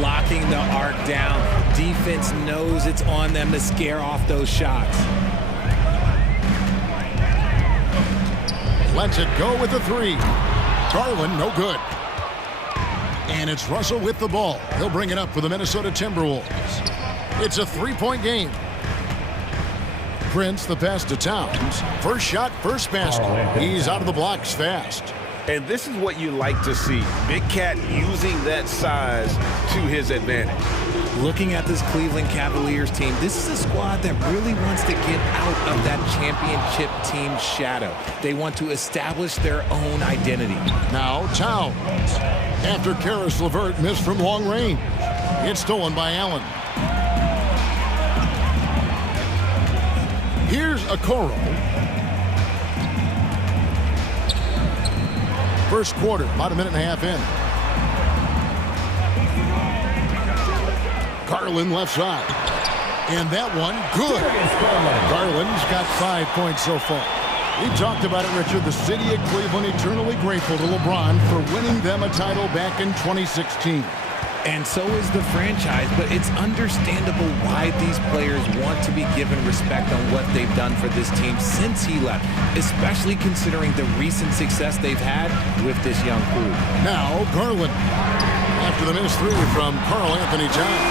Locking the arc down. Defense knows it's on them to scare off those shots. Lets it go with the three. Garland, no good. And it's Russell with the ball. He'll bring it up for the Minnesota Timberwolves. It's a three-point game. Prince, the pass to Towns. First shot, first basket. He's out of the blocks fast. And this is what you like to see. Big Cat using that size to his advantage. Looking at this Cleveland Cavaliers team, this is a squad that really wants to get out of that championship team shadow. They want to establish their own identity. Now Towns. After Karis LeVert missed from long range. It's stolen by Allen. Here's Okoro. First quarter, about a minute and a half in. Garland left side. And that one, good. Garland's got 5 points so far. We talked about it, Richard. The city of Cleveland eternally grateful to LeBron for winning them a title back in 2016. And so is the franchise, but it's understandable why these players want to be given respect on what they've done for this team since he left, especially considering the recent success they've had with this young crew. Now, Garland. After the missed three from Karl Anthony Towns.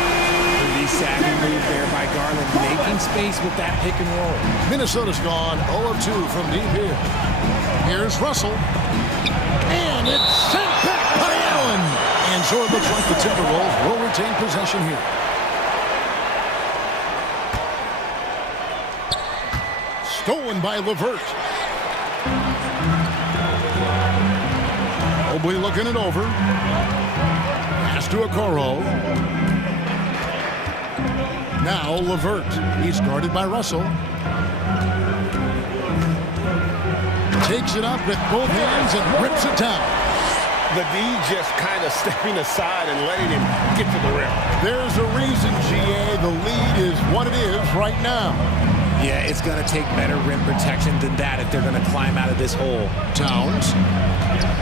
Pretty savvy move there by Garland, making space with that pick and roll. Minnesota's gone 0 of 2 from deep here. Here's Russell. And it's sent back by Allen. And so it looks like the Timberwolves will retain possession here. Stolen by LeVert. Mobley looking it over. Pass to Okoro. Now LeVert. He's guarded by Russell. Takes it up with both hands and rips it down. The D just kind of stepping aside and letting him get to the rim. There's a reason, GA. The lead is what it is right now. Yeah, it's going to take better rim protection than that if they're going to climb out of this hole. Towns.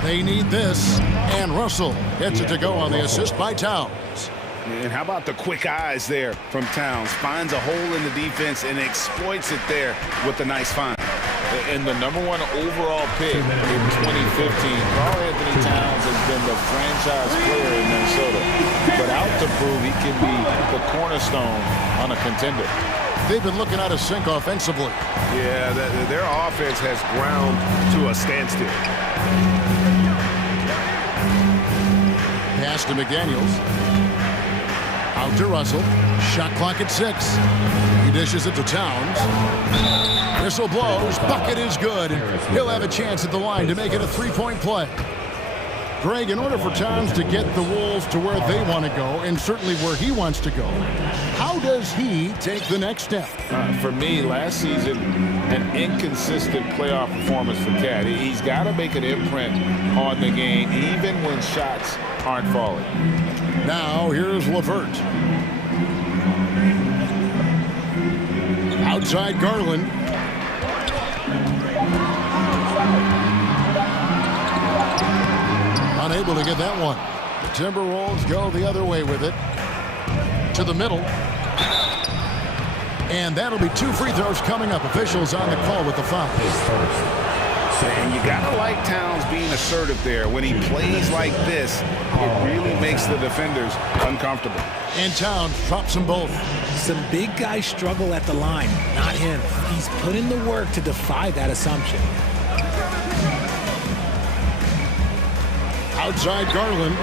They need this. And Russell gets it to go on the assist by Towns. And how about the quick eyes there from Towns? Finds a hole in the defense and exploits it there with a nice find. And the #1 overall pick in 2015, Karl Anthony Towns has been the franchise player in Minnesota. But out to prove he can be the cornerstone on a contender. They've been looking out of sync offensively. Yeah, their offense has ground to a standstill. Pass to McDaniels. Out to Russell. Shot clock at 6. He dishes it to Towns. Whistle blows. Bucket is good. He'll have a chance at the line to make it a three-point play. Greg, in order for Towns to get the Wolves to where they want to go, and certainly where he wants to go, how does he take the next step? For me, last season, an inconsistent playoff performance for Cat. He's got to make an imprint on the game, even when shots aren't falling. Now, here's LeVert. Outside Garland. Unable to get that one. The Timberwolves go the other way with it. To the middle. And that'll be 2 free throws coming up. Officials on the call with the foul. And you gotta like Towns being assertive there. When he plays like this, it really makes the defenders uncomfortable. And Towns drops them both. Some big guys struggle at the line, not him. He's put in the work to defy that assumption. Outside Garland.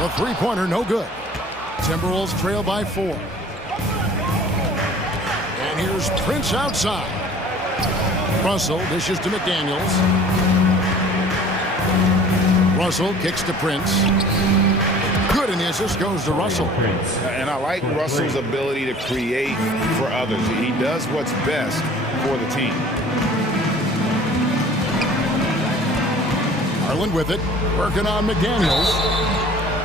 The three-pointer, no good. Timberwolves trail by 4. And here's Prince outside. Russell dishes to McDaniels. Russell kicks to Prince. Good, and the assist goes to Russell. And I like Russell's ability to create for others. He does what's best for the team. Garland with it, working on McDaniels.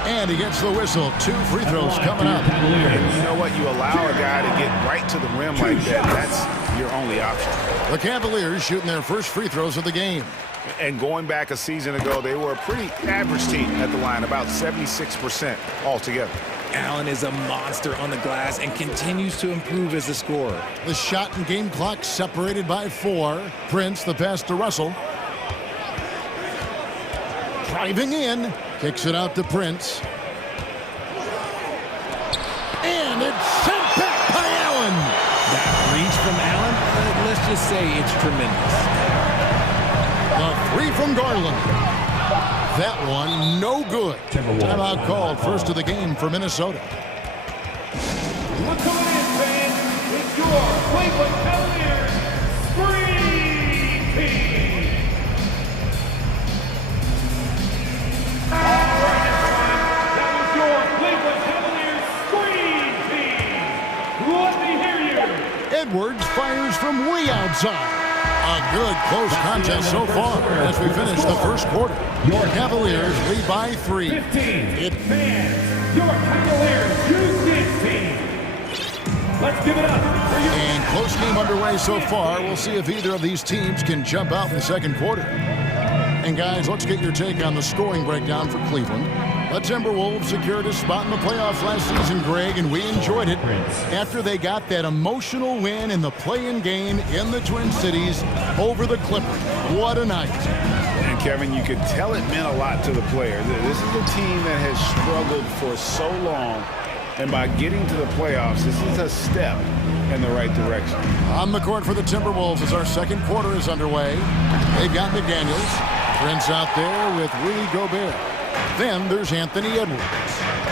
And he gets the whistle. 2 free throws coming up. And you know what? You allow a guy to get right to the rim like that. That's your only option. The Cavaliers shooting their first free throws of the game. And going back a season ago, they were a pretty average team at the line, about 76% altogether. Allen is a monster on the glass and continues to improve as a scorer. The shot and game clock separated by 4. Prince, the pass to Russell. Driving in, kicks it out to Prince. And it's sent back by Allen. That reach from Allen, let's just say it's tremendous. The 3 from Garland. That one, no good. Timeout called, first of the game for Minnesota. What's going in, fans? It's your Cleveland Cavaliers Screen Team. All right, everyone. That was your Cleveland Cavaliers Screen Team. Let me hear you. Edwards fires from way outside. A good close contest so far as we finish the first quarter. Your Cavaliers lead by 3. 15. Fans, your Cavaliers Houston Team. Let's give it up for you. And close game underway so far. We'll see if either of these teams can jump out in the second quarter. And guys, let's get your take on the scoring breakdown for Cleveland. The Timberwolves secured a spot in the playoffs last season, Greg, and we enjoyed it after they got that emotional win in the play-in game in the Twin Cities over the Clippers. What a night. And Kevin, you could tell it meant a lot to the players. This is a team that has struggled for so long, and by getting to the playoffs, this is a step in the right direction. On the court for the Timberwolves as our second quarter is underway. They've got McDaniels. Prince out there with Rudy Gobert. Then there's Anthony Edwards.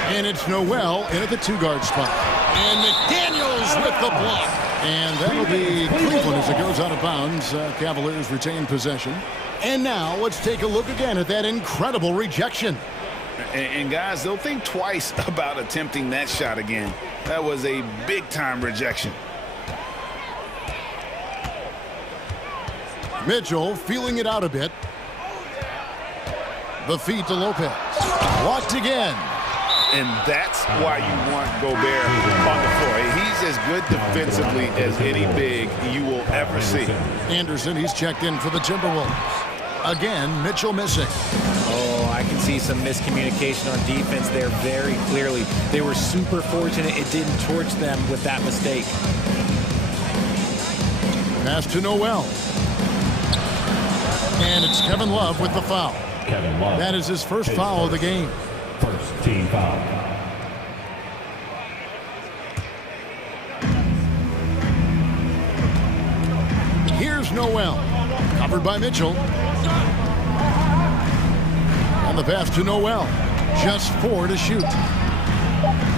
And it's Noel in at the 2-guard spot. And McDaniels with the block. And that'll be Cleveland as it goes out of bounds. Cavaliers retain possession. And now let's take a look again at that incredible rejection. And guys, they'll think twice about attempting that shot again. That was a big-time rejection. Mitchell feeling it out a bit. The feed to Lopez. Blocked again. And that's why you want Gobert on the floor. He's as good defensively as any big you will ever see. Anderson, he's checked in for the Timberwolves. Again, Mitchell missing. Oh, I can see some miscommunication on defense there very clearly. They were super fortunate it didn't torch them with that mistake. Pass to Noel. And it's Kevin Love with the foul. Kevin Love. That is his first foul of the game. First team foul. Here's Noel. Covered by Mitchell. And the pass to Noel. Just 4 to shoot.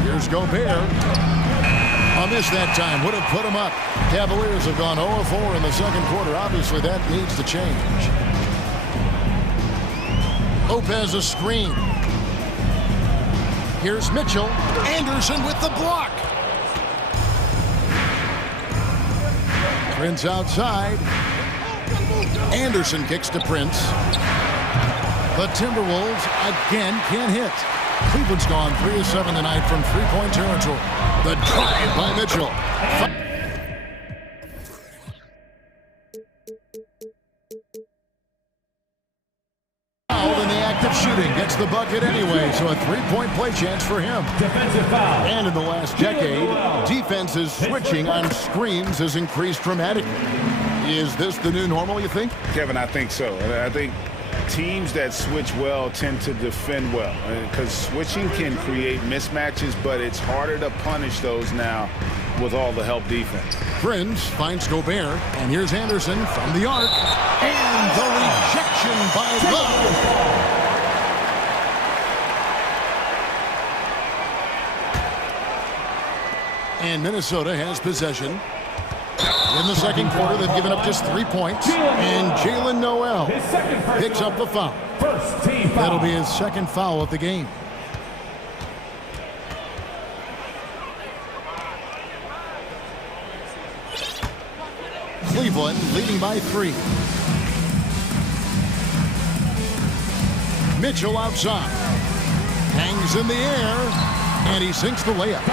Here's Gobert. A miss that time. Would have put him up. Cavaliers have gone 0-4 in the second quarter. Obviously, that needs to change. Lopez a screen. Here's Mitchell. Anderson with the block. Prince outside. Anderson kicks to Prince. The Timberwolves again can't hit. Cleveland's gone 3 of 7 tonight from three-point territory. The drive by Mitchell. Fouled in the act of shooting. Gets the bucket anyway, so a three-point play chance for him. Defensive foul. And in the last decade, defenses switching on screens has increased dramatically. Is this the new normal, you think? Kevin, I think so. I think teams that switch well tend to defend well because switching can create mismatches, but it's harder to punish those now with all the help defense. Prince finds Gobert, and here's Anderson from the arc, and the rejection by Love. And Minnesota has possession. In the second quarter, they've given up just 3 points, and Jalen Noel picks up the foul. That'll be his second foul of the game. Cleveland leading by 3. Mitchell outside. Hangs in the air, and he sinks the layup.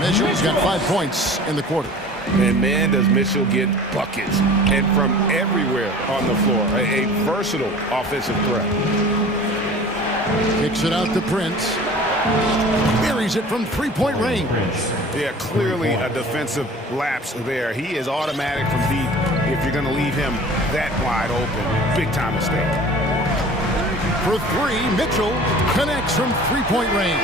Mitchell's got 5 points in the quarter. And man, does Mitchell get buckets, and from everywhere on the floor. A versatile offensive threat. Kicks it out to Prince. Buries it from three-point range. Yeah, clearly a defensive lapse there. He is automatic from deep if you're going to leave him that wide open. Big time mistake. For 3, Mitchell connects from three-point range.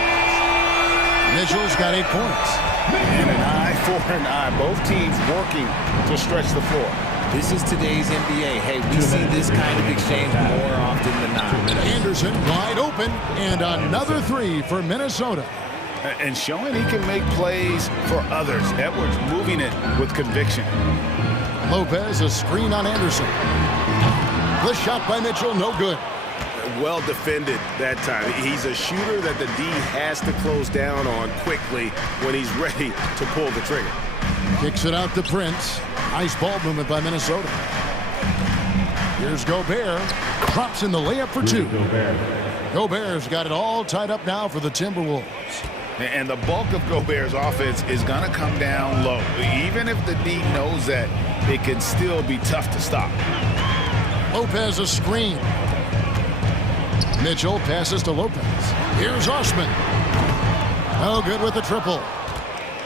Mitchell's got 8 points. And an eye for an eye. Both teams working to stretch the floor. This is today's NBA. Hey, we see this kind of exchange more often than not. Anderson wide open, and another 3 for Minnesota. And showing he can make plays for others. Edwards moving it with conviction. Lopez, a screen on Anderson. The shot by Mitchell, no good. Well defended that time. He's a shooter that the D has to close down on quickly when he's ready to pull the trigger. Kicks it out to Prince. Nice ball movement by Minnesota. Here's Gobert. Drops in the layup for 2. Gobert's got it all tied up now for the Timberwolves. And the bulk of Gobert's offense is going to come down low. Even if the D knows that, it can still be tough to stop. Lopez a screen. Mitchell passes to Lopez. Here's Osman. Oh, good with the triple.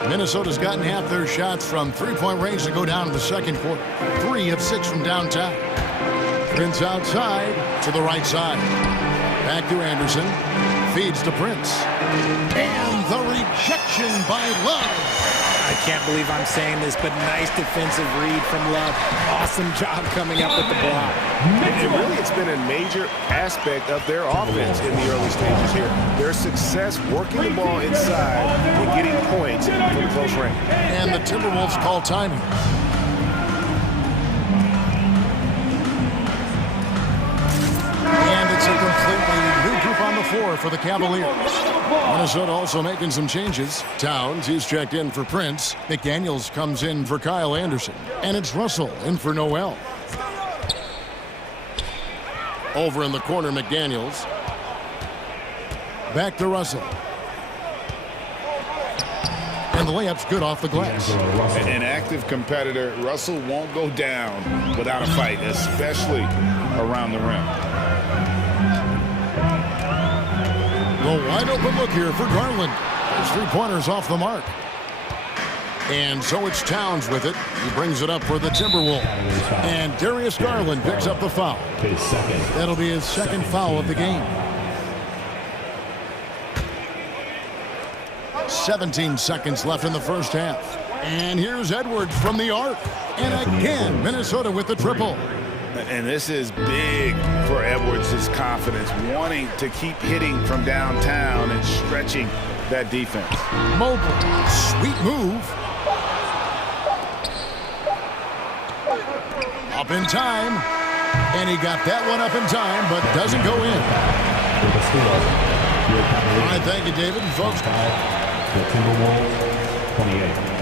Minnesota's gotten half their shots from three-point range to go down in the second quarter. 3 of 6 from downtown. Prince outside to the right side. Back to Anderson. Feeds to Prince. And the rejection by Love. I can't believe I'm saying this, but nice defensive read from Love. Awesome job coming up with the block. And really, it's been a major aspect of their offense in the early stages here. Their success working the ball inside and getting points from close range. And the Timberwolves call timing. And it's a completely new group on the floor for the Cavaliers. Minnesota also making some changes. Towns, he's checked in for Prince. McDaniels comes in for Kyle Anderson. And it's Russell in for Noel. Over in the corner, McDaniels. Back to Russell. And the layup's good off the glass. An active competitor, Russell won't go down without a fight, especially around the rim. The wide open look here for Garland. His three-pointers off the mark. And so it's Towns with it. He brings it up for the Timberwolves. And Darius Garland picks up the foul. That'll be his second foul of the game. 17 seconds left in the first half. And here's Edwards from the arc. And again, Minnesota with the triple. And this is big for Edwards' confidence, wanting to keep hitting from downtown and stretching that defense. Mobile, sweet move. Up in time. And he got that one up in time, but doesn't go in. All right, thank you, David. And folks, the Timberwolves, 28.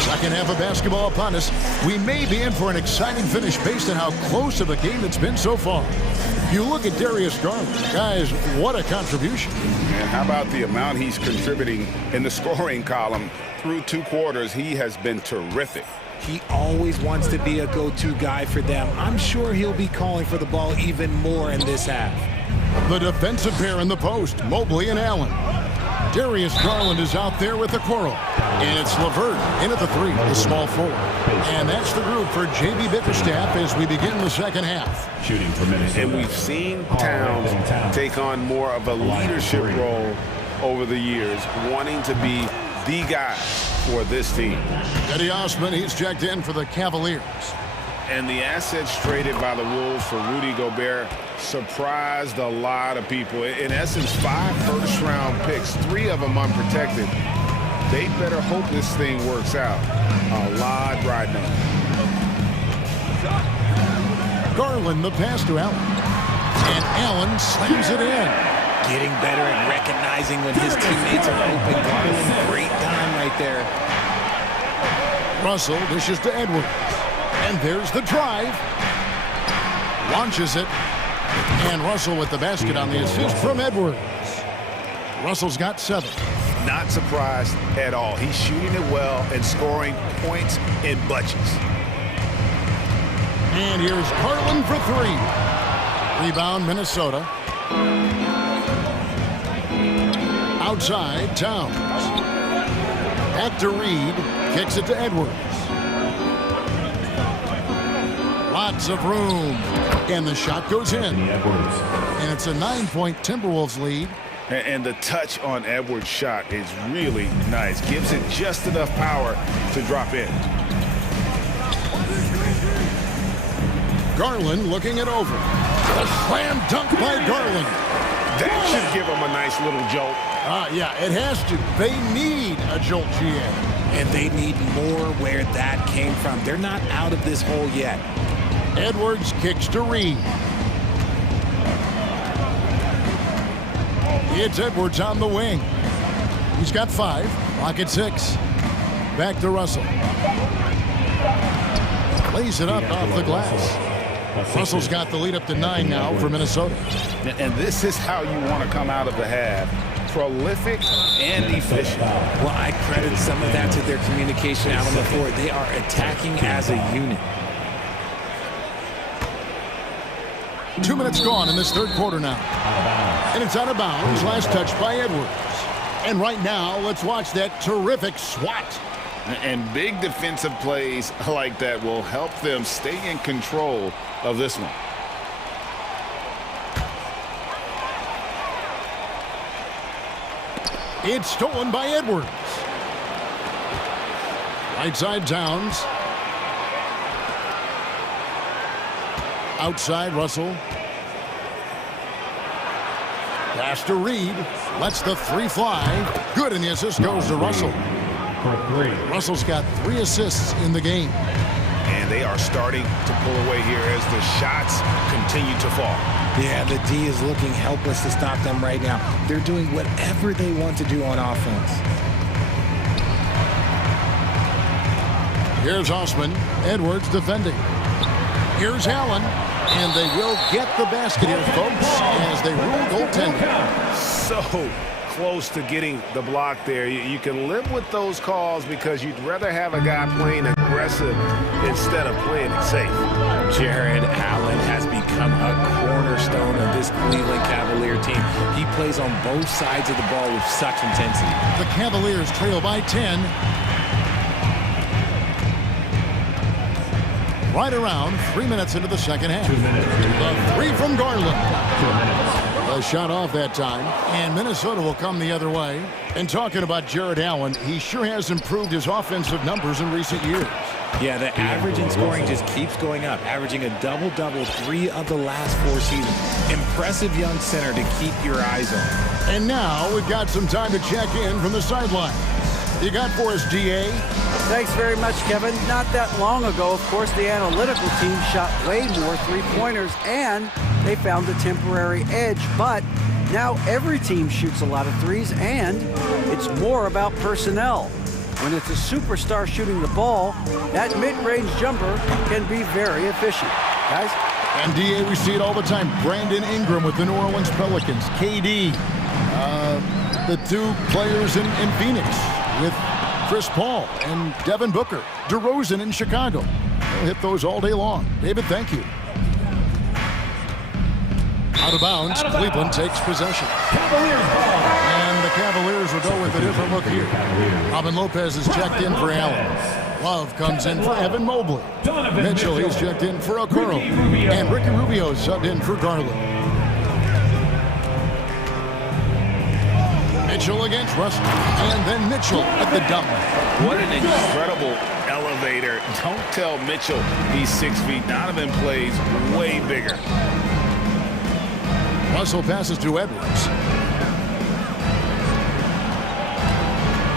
Second half of basketball upon us. We may be in for an exciting finish based on how close of a game it's been so far. You look at Darius Garland. Guys, what a contribution. And how about the amount he's contributing in the scoring column? Through 2 quarters, he has been terrific. He always wants to be a go-to guy for them. I'm sure he'll be calling for the ball even more in this half. The defensive pair in the post, Mobley and Allen. Darius Garland is out there with the quarrel. And it's LeVert in at the 3, the small forward. And that's the group for J.B. Bickerstaff as we begin the second half. Shooting for Minnesota. And we've seen Towns take on more of a leadership role over the years, wanting to be the guy for this team. Eddie Osman, he's checked in for the Cavaliers. And the assets traded by the Wolves for Rudy Gobert surprised a lot of people. In essence, 5 first-round picks, 3 of them unprotected. They better hope this thing works out. A lot riding on it. Garland, the pass to Allen. And Allen slams it in. Getting better at recognizing when his teammates are open. Garland, great time right there. Russell dishes to Edwards. And there's the drive. Launches it. And Russell with the basket on the assist from Edwards. Russell's got 7. Not surprised at all. He's shooting it well and scoring points in bunches. And here's Garland for 3. Rebound, Minnesota. Outside, Towns. Back to Reed. Kicks it to Edwards. Lots of room. And the shot goes in. And it's a 9-point Timberwolves lead. And the touch on Edwards' shot is really nice. Gives it just enough power to drop in. Garland looking it over. A slam dunk by Garland. That should give him a nice little jolt. Yeah, it has to. They need a jolt, GM. And they need more where that came from. They're not out of this hole yet. Edwards kicks to Reed. It's Edwards on the wing. He's got 5. Rocket 6. Back to Russell. Lays it up off the glass. Russell's got the lead up to 9 now for Minnesota. And this is how you want to come out of the half. Prolific and efficient. Well, I credit some of that to their communication out on the floor. They are attacking as a unit. 2 minutes gone in this third quarter now. And it's out of bounds. Last touch by Edwards. And right now, let's watch that terrific swat. And big defensive plays like that will help them stay in control of this one. It's stolen by Edwards. Right side, Towns. Outside, Russell. Pass to Reed. Lets the 3 fly. Good, and the assist goes to Russell. Russell's got 3 assists in the game. And they are starting to pull away here as the shots continue to fall. Yeah, the D is looking helpless to stop them right now. They're doing whatever they want to do on offense. Here's Osman. Edwards defending. Here's Allen. And they will get the basket here, folks, as they rule goaltending. So close to getting the block there. You can live with those calls because you'd rather have a guy playing aggressive instead of playing it safe. Jared Allen has become a cornerstone of this Cleveland Cavalier team. He plays on both sides of the ball with such intensity. The Cavaliers trail by 10. Right around 3 minutes into the second half. 2 minutes. The 3 from Garland. 2 minutes. A shot off that time, and Minnesota will come the other way. And talking about Jared Allen, he sure has improved his offensive numbers in recent years. Yeah, the average in scoring just keeps going up, averaging a double-double 3 of the last 4 seasons. Impressive young center to keep your eyes on. And now we've got some time to check in from the sideline. You got for us, DA? Thanks very much, Kevin. Not that long ago, of course, the analytical team shot way more three-pointers, and they found a temporary edge. But now every team shoots a lot of threes, and it's more about personnel. When it's a superstar shooting the ball, that mid-range jumper can be very efficient. Guys? And DA, we see it all the time. Brandon Ingram with the New Orleans Pelicans. KD, the 2 players in Phoenix with Chris Paul and Devin Booker. DeRozan in Chicago. They'll hit those all day long. David, thank you. Out of bounds, Cleveland takes possession. Cavaliers ball. And the Cavaliers will go with a different look here. Robin Lopez is checked in for Allen. Love comes in for Evan Mobley. Mitchell, he's checked in for Okoro. And Ricky Rubio subbed in for Garland. Mitchell against Russell. And then Mitchell at the dump. What an incredible elevation elevator. Don't tell Mitchell he's 6 feet. Donovan plays way bigger. Russell passes to Edwards.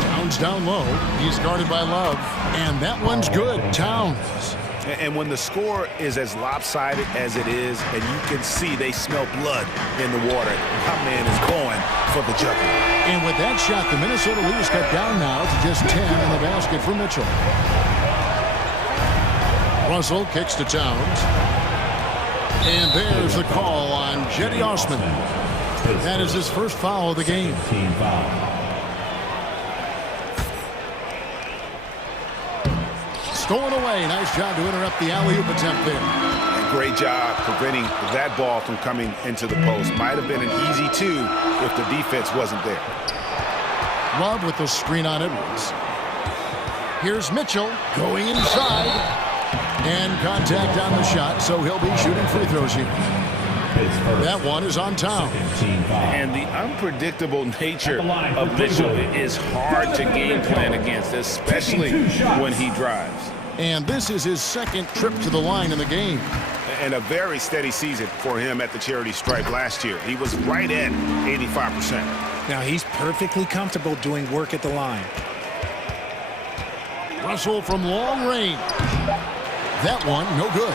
Towns down low. He's guarded by Love. And that one's good. Towns. And when the score is as lopsided as it is, and you can see they smell blood in the water, my man is going for the juggle. And with that shot, the Minnesota lead is cut down now to just 10 in the basket for Mitchell. Russell kicks to Towns. And there's the call on Jetty Osman. That is his first foul of the game. Stolen away. Nice job to interrupt the alley-oop attempt there. And great job preventing that ball from coming into the post. Might have been an easy two if the defense wasn't there. Love with the screen on Edwards. Here's Mitchell going inside. And contact on the shot, so he'll be shooting free throws here. That one is on Towns. And the unpredictable nature of Mitchell is hard to game plan against, especially when he drives. And this is his second trip to the line in the game. And a very steady season for him at the charity stripe last year. He was right at 85%. Now he's perfectly comfortable doing work at the line. Russell from long range. That one, no good.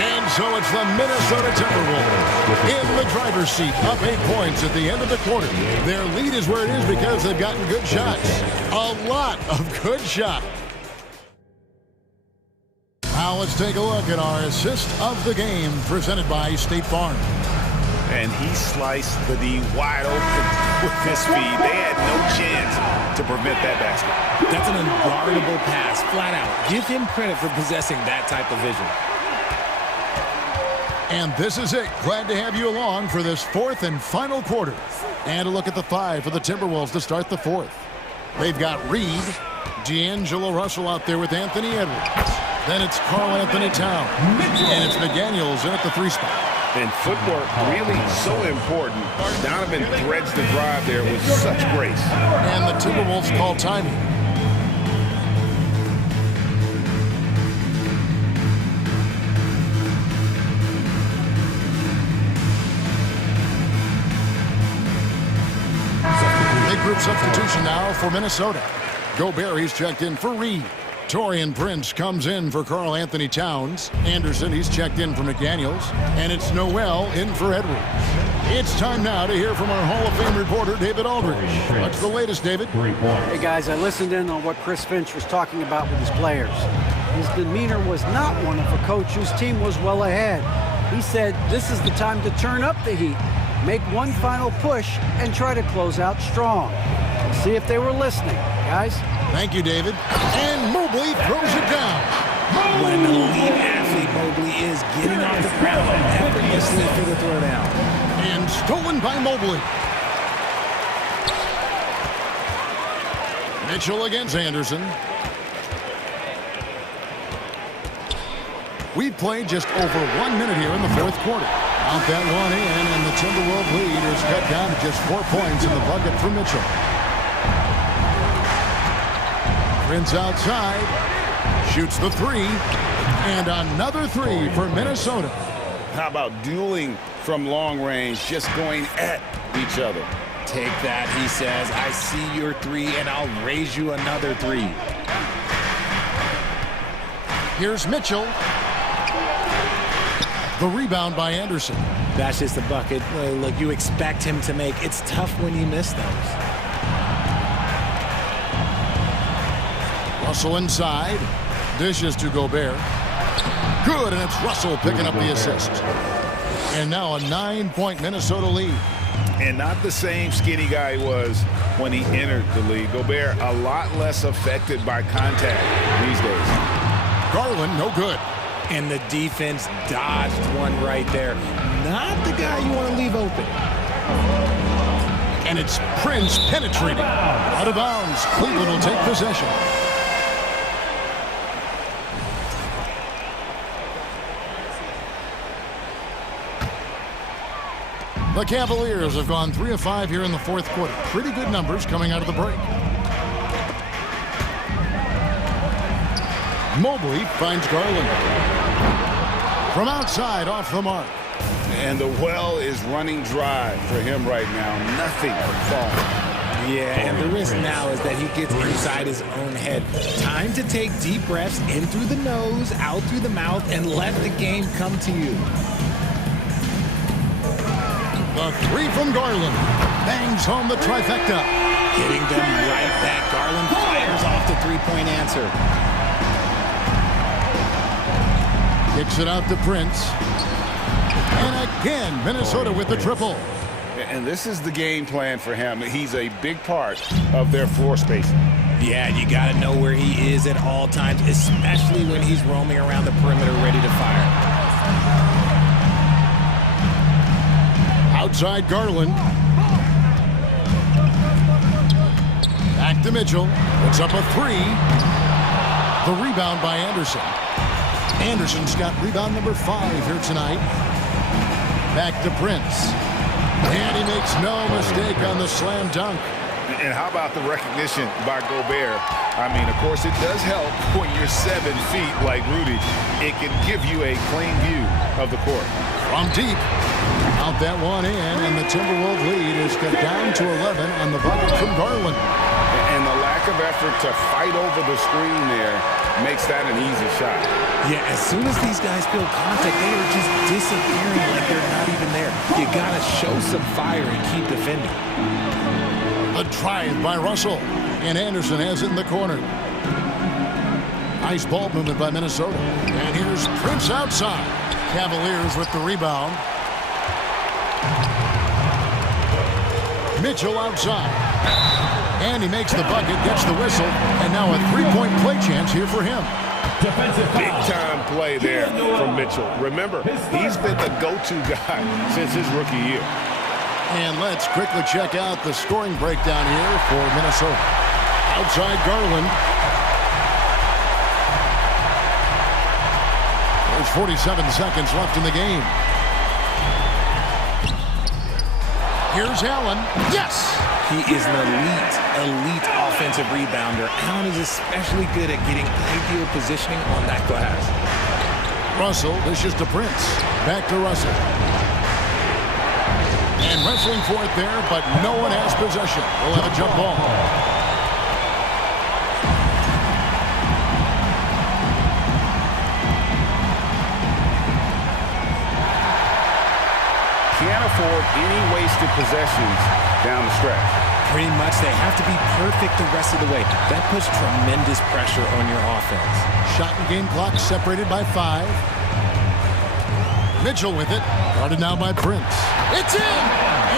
And so it's the Minnesota Timberwolves in the driver's seat, up 8 points at the end of the quarter. Their lead is where it is because they've gotten good shots. A lot of good shots. Now let's take a look at our assist of the game presented by State Farm. And he sliced the D wide open with his speed. They had no chance to prevent that basket. That's an unguardable pass, flat out. Give him credit for possessing that type of vision. And this is it. Glad to have you along for this fourth and final quarter. And a look at the five for the Timberwolves to start the fourth. They've got Reed, D'Angelo Russell out there with Anthony Edwards. Then it's Karl Anthony Towns. And it's McDaniels in at the 3 spot. And footwork really so important. Donovan threads the drive there with such grace. And the Timberwolves call timing. Big group substitution now for Minnesota. Gobert, he's checked in for Reed. Taurean Prince comes in for Karl Anthony Towns. Anderson, he's checked in for McDaniels. And it's Noel in for Edwards. It's time now to hear from our Hall of Fame reporter, David Aldridge. What's the latest, David? Hey, guys, I listened in on what Chris Finch was talking about with his players. His demeanor was not one of a coach whose team was well ahead. He said this is the time to turn up the heat, make one final push, and try to close out strong. We'll see if they were listening, guys. Thank you, David. And Mobley throws it down. What an elite athlete Mobley is, getting off the ground effortlessly for the throw down. And stolen by Mobley. Mitchell against Anderson. We've played just over 1 minute here in the fourth quarter. Count that one in, and the Timberwolves lead is cut down to just 4 points in the bucket for Mitchell. Prince outside, shoots the 3, and another 3 for Minnesota. How about dueling from long range, just going at each other? Take that, he says. I see your 3, and I'll raise you another 3. Here's Mitchell. The rebound by Anderson. That's just a bucket. Look, you expect him to make. It's tough when you miss those. Russell inside. Dishes to Gobert. Good, and it's Russell picking up the assist. And now a 9-point Minnesota lead. And not the same skinny guy he was when he entered the league. Gobert a lot less affected by contact these days. Garland, no good. And the defense dodged one right there. Not the guy you want to leave open. And it's Prince penetrating. Out of bounds. Cleveland will take possession. The Cavaliers have gone 3 of 5 here in the fourth quarter. Pretty good numbers coming out of the break. Mobley finds Garland. From outside, off the mark. And the well is running dry for him right now. Nothing falling. Yeah, and the risk now is that he gets inside his own head. Time to take deep breaths in through the nose, out through the mouth, and let the game come to you. The three from Garland. Bangs home the trifecta. Hitting them right back. Garland fires off the three-point answer. Kicks it out to Prince. And again, Minnesota with the triple. And this is the game plan for him. He's a big part of their floor spacing. Yeah, you got to know where he is at all times, especially when he's roaming around the perimeter ready to fire. Outside Garland. Back to Mitchell. Puts up a three. The rebound by Anderson. Anderson's got rebound number 5 here tonight. Back to Prince. And he makes no mistake on the slam dunk. And how about the recognition by Gobert? I mean, of course, it does help when you're 7 feet like Rudy. It can give you a clean view of the court. From deep. Out that one in, and the Timberwolves lead is cut down to 11 on the bucket from Garland. And the lack of effort to fight over the screen there makes that an easy shot. Yeah, as soon as these guys feel contact, they are just disappearing like they're not even there. You gotta show some fire and keep defending. A drive by Russell, and Anderson has it in the corner. Nice ball movement by Minnesota. And here's Prince outside. Cavaliers with the rebound. Mitchell outside. And he makes the bucket, gets the whistle, and now a three-point play chance here for him. Big-time play there from Mitchell. Remember, he's been the go-to guy since his rookie year. And let's quickly check out the scoring breakdown here for Minnesota. Outside Garland. There's 47 seconds left in the game. Here's Allen. Yes! He is an elite offensive rebounder. Allen is especially good at getting ideal positioning on that glass. Russell, this is to Prince. Back to Russell. And wrestling for it there, but no one has possession. We'll have a jump ball. Can't afford any wasted possessions down the stretch. Pretty much, they have to be perfect the rest of the way. That puts tremendous pressure on your offense. Shot and game clock separated by 5. Mitchell with it. Guarded now by Prince. It's in!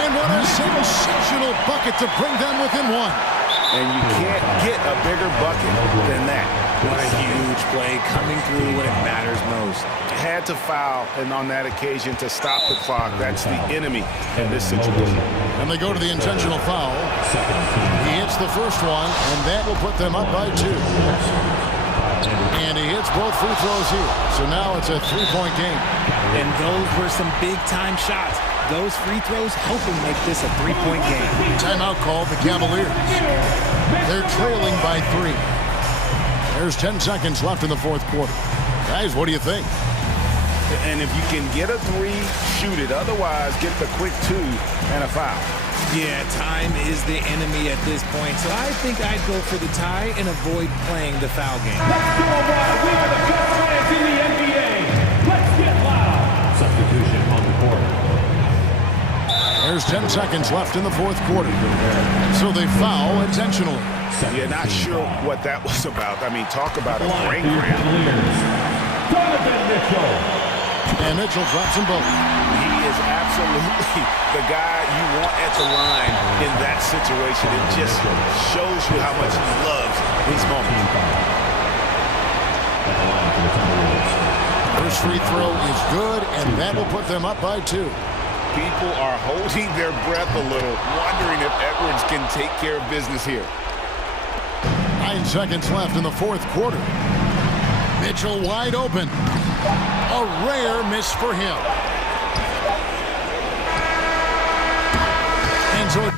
And what a sensational bucket to bring them within 1. And you can't get a bigger bucket than that. What a huge play coming through when it matters most. Had to foul, and on that occasion to stop the clock. That's the enemy in this situation. And they go to the intentional foul. He hits the first one, and that will put them up by 2. And he hits both free throws here. So now it's a 3-point game. And those were some big-time shots. Those free throws help him make this a 3-point game. Timeout called the Cavaliers. They're trailing by 3. There's 10 seconds left in the fourth quarter. Guys, what do you think? And if you can get a 3, shoot it. Otherwise, get the quick 2 and a foul. Yeah, time is the enemy at this point. So I think I'd go for the tie and avoid playing the foul game. Let's go wild. We are the best fans in the NBA. Let's get loud. Substitution on the court. There's 10 seconds left in the fourth quarter. So they foul intentionally. Yeah, not sure what that was about. I mean, talk about a brain cramp. And Mitchell drops them both. He is absolutely the guy you want at the line in that situation. It just shows you how much he loves these moments. First free throw is good, and that will put them up by 2. People are holding their breath a little, wondering if Edwards can take care of business here. 9 seconds left in the fourth quarter. Mitchell wide open. A rare miss for him. And so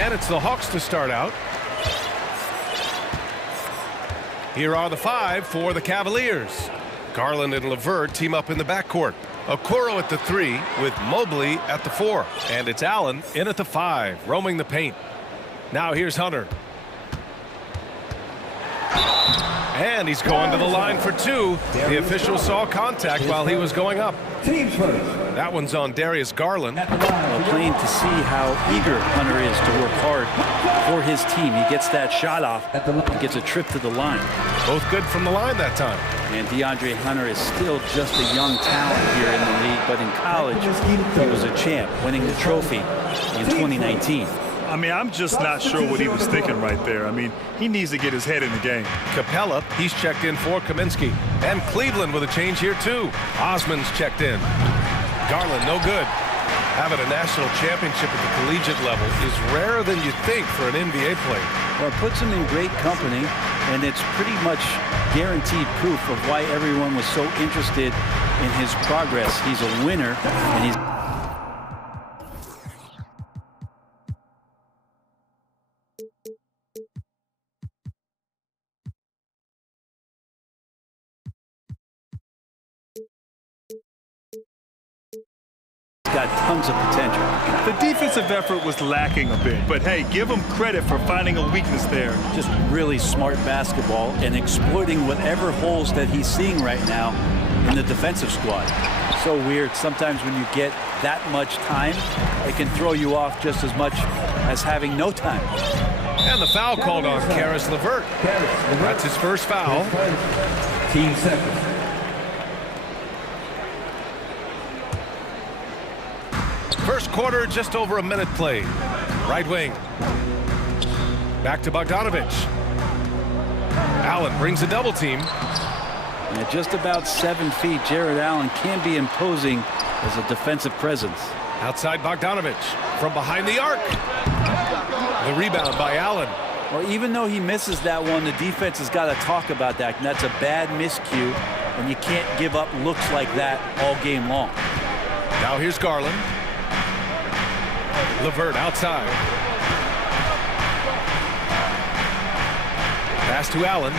And it's the Hawks to start out. Here are the 5 for the Cavaliers. Garland and LeVert team up in the backcourt. Okoro at the 3 with Mobley at the 4. And it's Allen in at the 5, roaming the paint. Now here's Hunter. And he's going to the line for 2. The official saw contact while he was going up. That one's on Darius Garland. Well, plain to see how eager Hunter is to work hard for his team. He gets that shot off and gets a trip to the line. Both good from the line that time. And DeAndre Hunter is still just a young talent here in the league, but in college, he was a champ, winning the trophy in 2019. I mean, I'm just not sure what he was thinking right there. I mean, he needs to get his head in the game. Capella, he's checked in for Kaminsky. And Cleveland with a change here, too. Osman's checked in. Garland, no good. Having a national championship at the collegiate level is rarer than you think for an NBA player. Well, it puts him in great company, and it's pretty much guaranteed proof of why everyone was so interested in his progress. He's a winner, and he's... got tons of potential. The defensive effort was lacking a bit, but hey, give him credit for finding a weakness there. Just really smart basketball and exploiting whatever holes that he's seeing right now in the defensive squad. So weird. Sometimes when you get that much time, it can throw you off just as much as having no time. And the foul called on Caris LeVert. That's his first foul. Team seconds. First quarter, just over a minute played. Right wing. Back to Bogdanovich. Allen brings a double team. And at just about 7 feet, Jared Allen can be imposing as a defensive presence. Outside Bogdanovich. From behind the arc. The rebound by Allen. Well, even though he misses that one, the defense has got to talk about that. And that's a bad miscue, and you can't give up looks like that all game long. Now here's Garland. LeVert outside. Pass to Allen.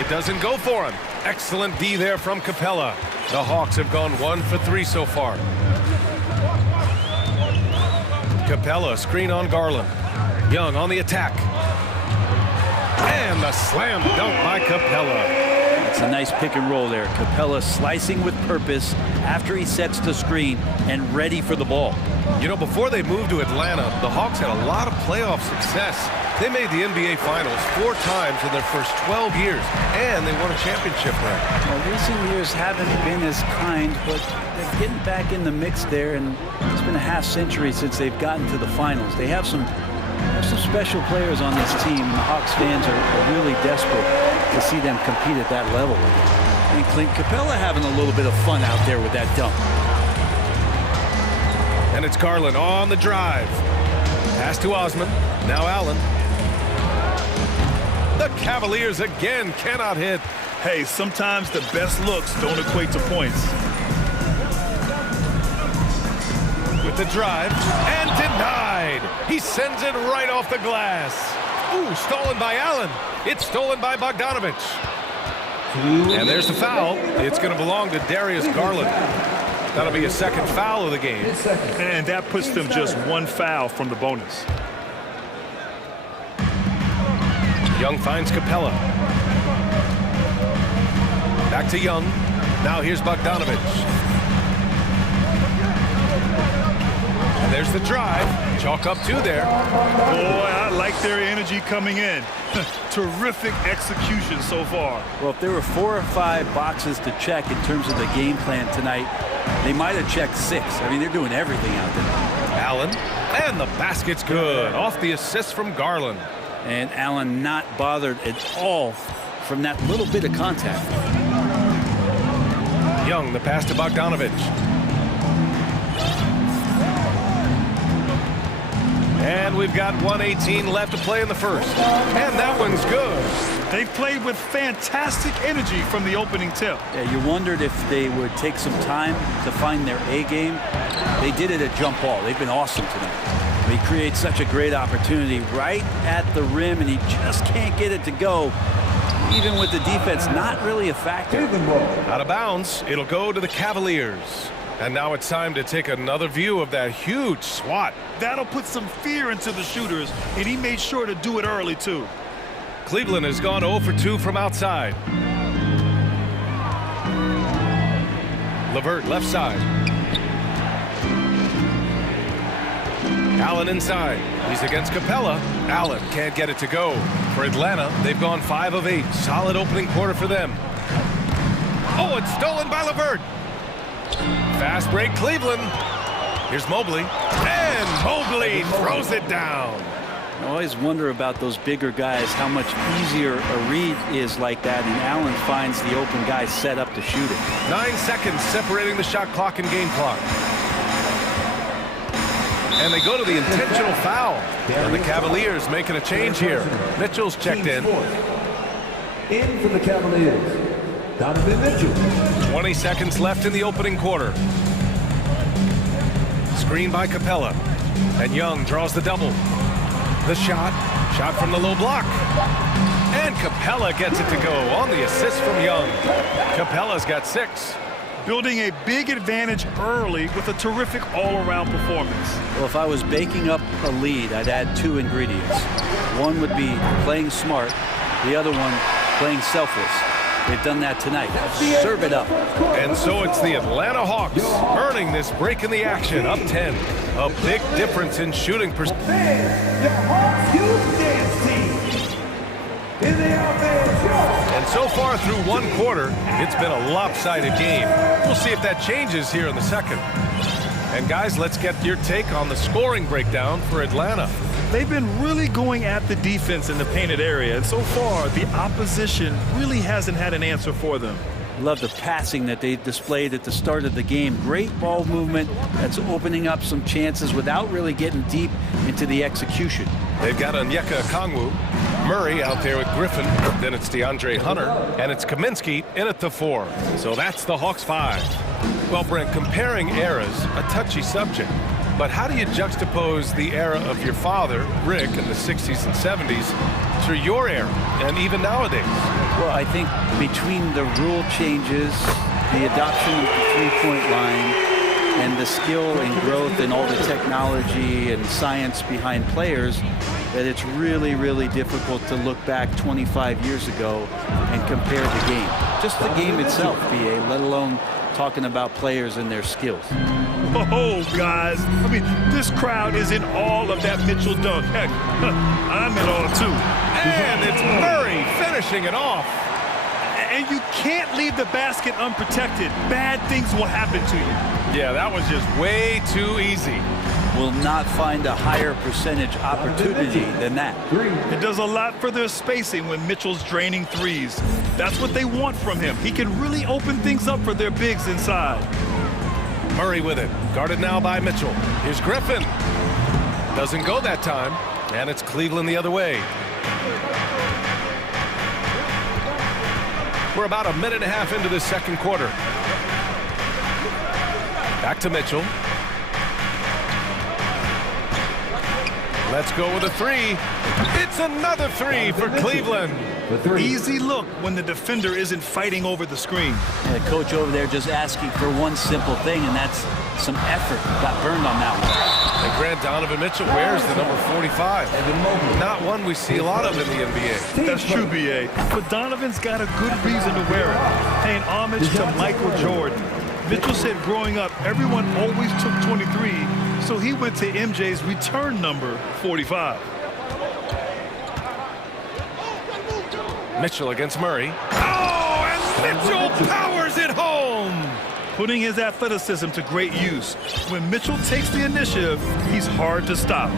It doesn't go for him. Excellent D there from Capella. The Hawks have gone 1 for 3 so far. Capella, screen on Garland. Young on the attack. And the slam dunk by Capella. It's a nice pick and roll there. Capella slicing with purpose after he sets the screen and ready for the ball. You know, before they moved to Atlanta, the Hawks had a lot of playoff success. They made the NBA Finals 4 times in their first 12 years, and they won a championship ring. Well, recent years haven't been as kind, but they're getting back in the mix there, and it's been a half century since they've gotten to the finals. They have some special players on this team, and the Hawks fans are really desperate to see them compete at that level. And Clint Capella having a little bit of fun out there with that dunk. And it's Garland on the drive. Pass to Osman. Now Allen. The Cavaliers again cannot hit. Hey, sometimes the best looks don't equate to points. With the drive, and denied. He sends it right off the glass. Ooh, stolen by Allen. It's stolen by Bogdanovich. And there's the foul. It's going to belong to Darius Garland. That'll be a second foul of the game. And that puts them just 1 foul from the bonus. Young finds Capella. Back to Young. Now here's Bogdanovich. And there's the drive. Chalk up 2 there. Boy, I like their energy coming in. Terrific execution so far. Well, if there were 4 or 5 boxes to check in terms of the game plan tonight, they might have checked 6. I mean, they're doing everything out there. Allen, and the basket's good. Off the assist from Garland. And Allen not bothered at all from that little bit of contact. Young, the pass to Bogdanovich. And we've got 1:18 left to play in the first. And that one's good. They've played with fantastic energy from the opening tip. Yeah, you wondered if they would take some time to find their A game. They did it at jump ball. They've been awesome tonight. He creates such a great opportunity right at the rim, and he just can't get it to go. Even with the defense not really a factor. Out of bounds, it'll go to the Cavaliers. And now it's time to take another view of that huge swat. That'll put some fear into the shooters, and he made sure to do it early, too. Cleveland has gone 0 for 2 from outside. LeVert left side. Allen inside. He's against Capella. Allen can't get it to go. For Atlanta, they've gone 5 of 8. Solid opening quarter for them. Oh, it's stolen by LeVert. Fast break, Cleveland. Here's Mobley. And Mobley throws it down. I always wonder about those bigger guys, how much easier a read is like that, and Allen finds the open guy set up to shoot it. 9 seconds separating the shot clock and game clock. And they go to the intentional foul. And the Cavaliers making a change here. Mitchell's checked in. In for the Cavaliers, Donovan Mitchell. 20 seconds left in the opening quarter. Screen by Capella. And Young draws the double. The shot from the low block. And Capella gets it to go on the assist from Young. Capella's got 6. Building a big advantage early with a terrific all-around performance. Well, if I was baking up a lead, I'd add 2 ingredients. One would be playing smart. The other one, playing selfless. They've done that tonight. Serve it up. And so it's the Atlanta Hawks earning this break in the action, up 10. A big difference in shooting percentage. The Hawks youth dance team. In the offense, and so far through 1 quarter, it's been a lopsided game. We'll see if that changes here in the second. And guys, let's get your take on the scoring breakdown for Atlanta. They've been really going at the defense in the painted area, and so far the opposition really hasn't had an answer for them. Love the passing that they displayed at the start of the game. Great ball movement that's opening up some chances without really getting deep into the execution. They've got Onyeka Okongwu, Murray out there with Griffin, then it's DeAndre Hunter, and it's Kaminsky in at the 4. So that's the Hawks 5. Well, Brent, comparing eras, a touchy subject. But how do you juxtapose the era of your father, Rick, in the 60s and 70s to your era, and even nowadays? Well, I think between the rule changes, the adoption of the three-point line, and the skill and growth and all the technology and science behind players, that it's really, really difficult to look back 25 years ago and compare the game. Just the game itself, BA, let alone talking about players and their skills. Oh, guys. I mean, this crowd is in awe of that Mitchell dunk. Heck, I'm in awe, too. And it's Murray finishing it off. And you can't leave the basket unprotected. Bad things will happen to you. Yeah, that was just way too easy. Will not find a higher percentage opportunity than that. It does a lot for their spacing when Mitchell's draining threes. That's what they want from him. He can really open things up for their bigs inside. Murray with it. Guarded now by Mitchell. Here's Griffin. Doesn't go that time. And it's Cleveland the other way. We're about a minute and a half into this second quarter. Back to Mitchell. Let's go with a 3. It's another 3 for Cleveland. Easy look when the defender isn't fighting over the screen. And the coach over there just asking for one simple thing, and that's some effort. Got burned on that one. And Grant Donovan Mitchell wears the number 45. Not one we see a lot of in the NBA. That's true, B.A. But Donovan's got a good reason to wear it. Paying homage to Michael Jordan. Mitchell said growing up, everyone always took 23, So he went to MJ's return number 45. Mitchell against Murray. Oh, and Mitchell powers it home! Putting his athleticism to great use. When Mitchell takes the initiative, he's hard to stop.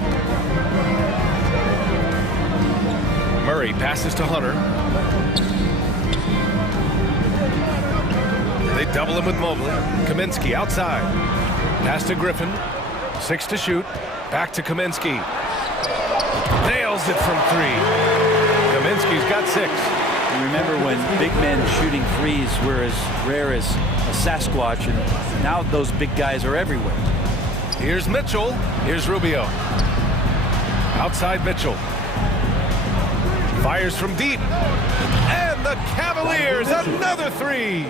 Murray passes to Hunter. They double him with Mobley. Kaminsky outside. Pass to Griffin. 6 to shoot. Back to Kaminsky. Nails it from 3. Kaminsky's got 6. You remember when big men shooting threes were as rare as a Sasquatch, and now those big guys are everywhere. Here's Mitchell. Here's Rubio. Outside Mitchell. Fires from deep. And the Cavaliers, another 3.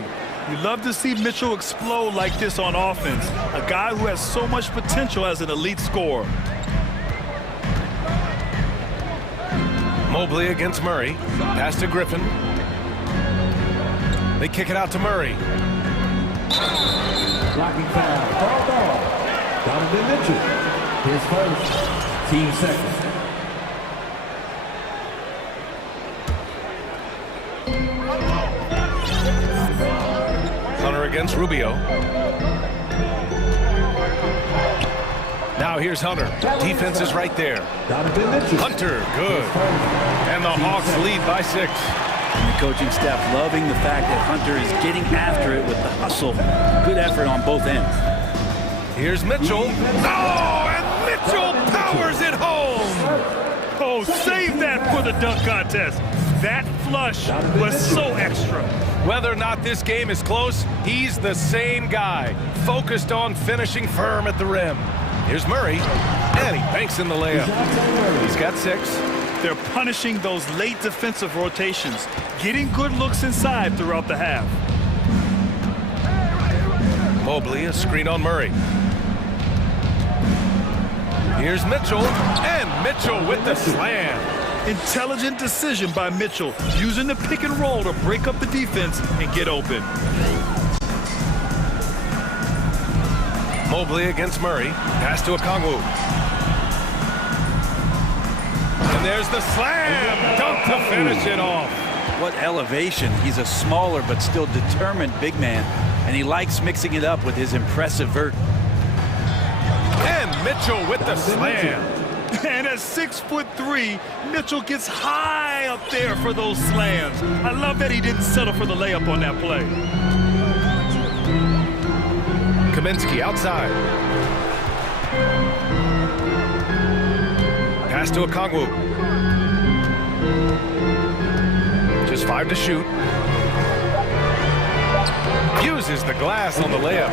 You love to see Mitchell explode like this on offense. A guy who has so much potential as an elite scorer. Mobley against Murray. Pass to Griffin. They kick it out to Murray. Blocking foul. Foul ball. Donovan Mitchell. His first. Team second. Hunter against Rubio. Now here's Hunter. Defense is right there. Hunter, good. And the Hawks lead by 6. And the coaching staff loving the fact that Hunter is getting after it with the hustle. Good effort on both ends. Here's Mitchell. Oh, and Mitchell powers it home. Oh, save that for the dunk contest. That flush was so extra. Whether or not this game is close, he's the same guy, focused on finishing firm at the rim. Here's Murray, and he banks in the layup. He's got 6. They're punishing those late defensive rotations, getting good looks inside throughout the half. Mobley, a screen on Murray. Here's Mitchell, and Mitchell with the slam. Intelligent decision by Mitchell, using the pick and roll to break up the defense and get open. Mobley against Murray. Pass to Okongwu. And there's the slam. Dunk to finish it off. What elevation. He's a smaller but still determined big man, and he likes mixing it up with his impressive vert. And Mitchell with the slam. And at 6'3", Mitchell gets high up there for those slams. I love that he didn't settle for the layup on that play. Kaminsky outside. Pass to Okongwu. Just 5 to shoot. Uses the glass on the layup.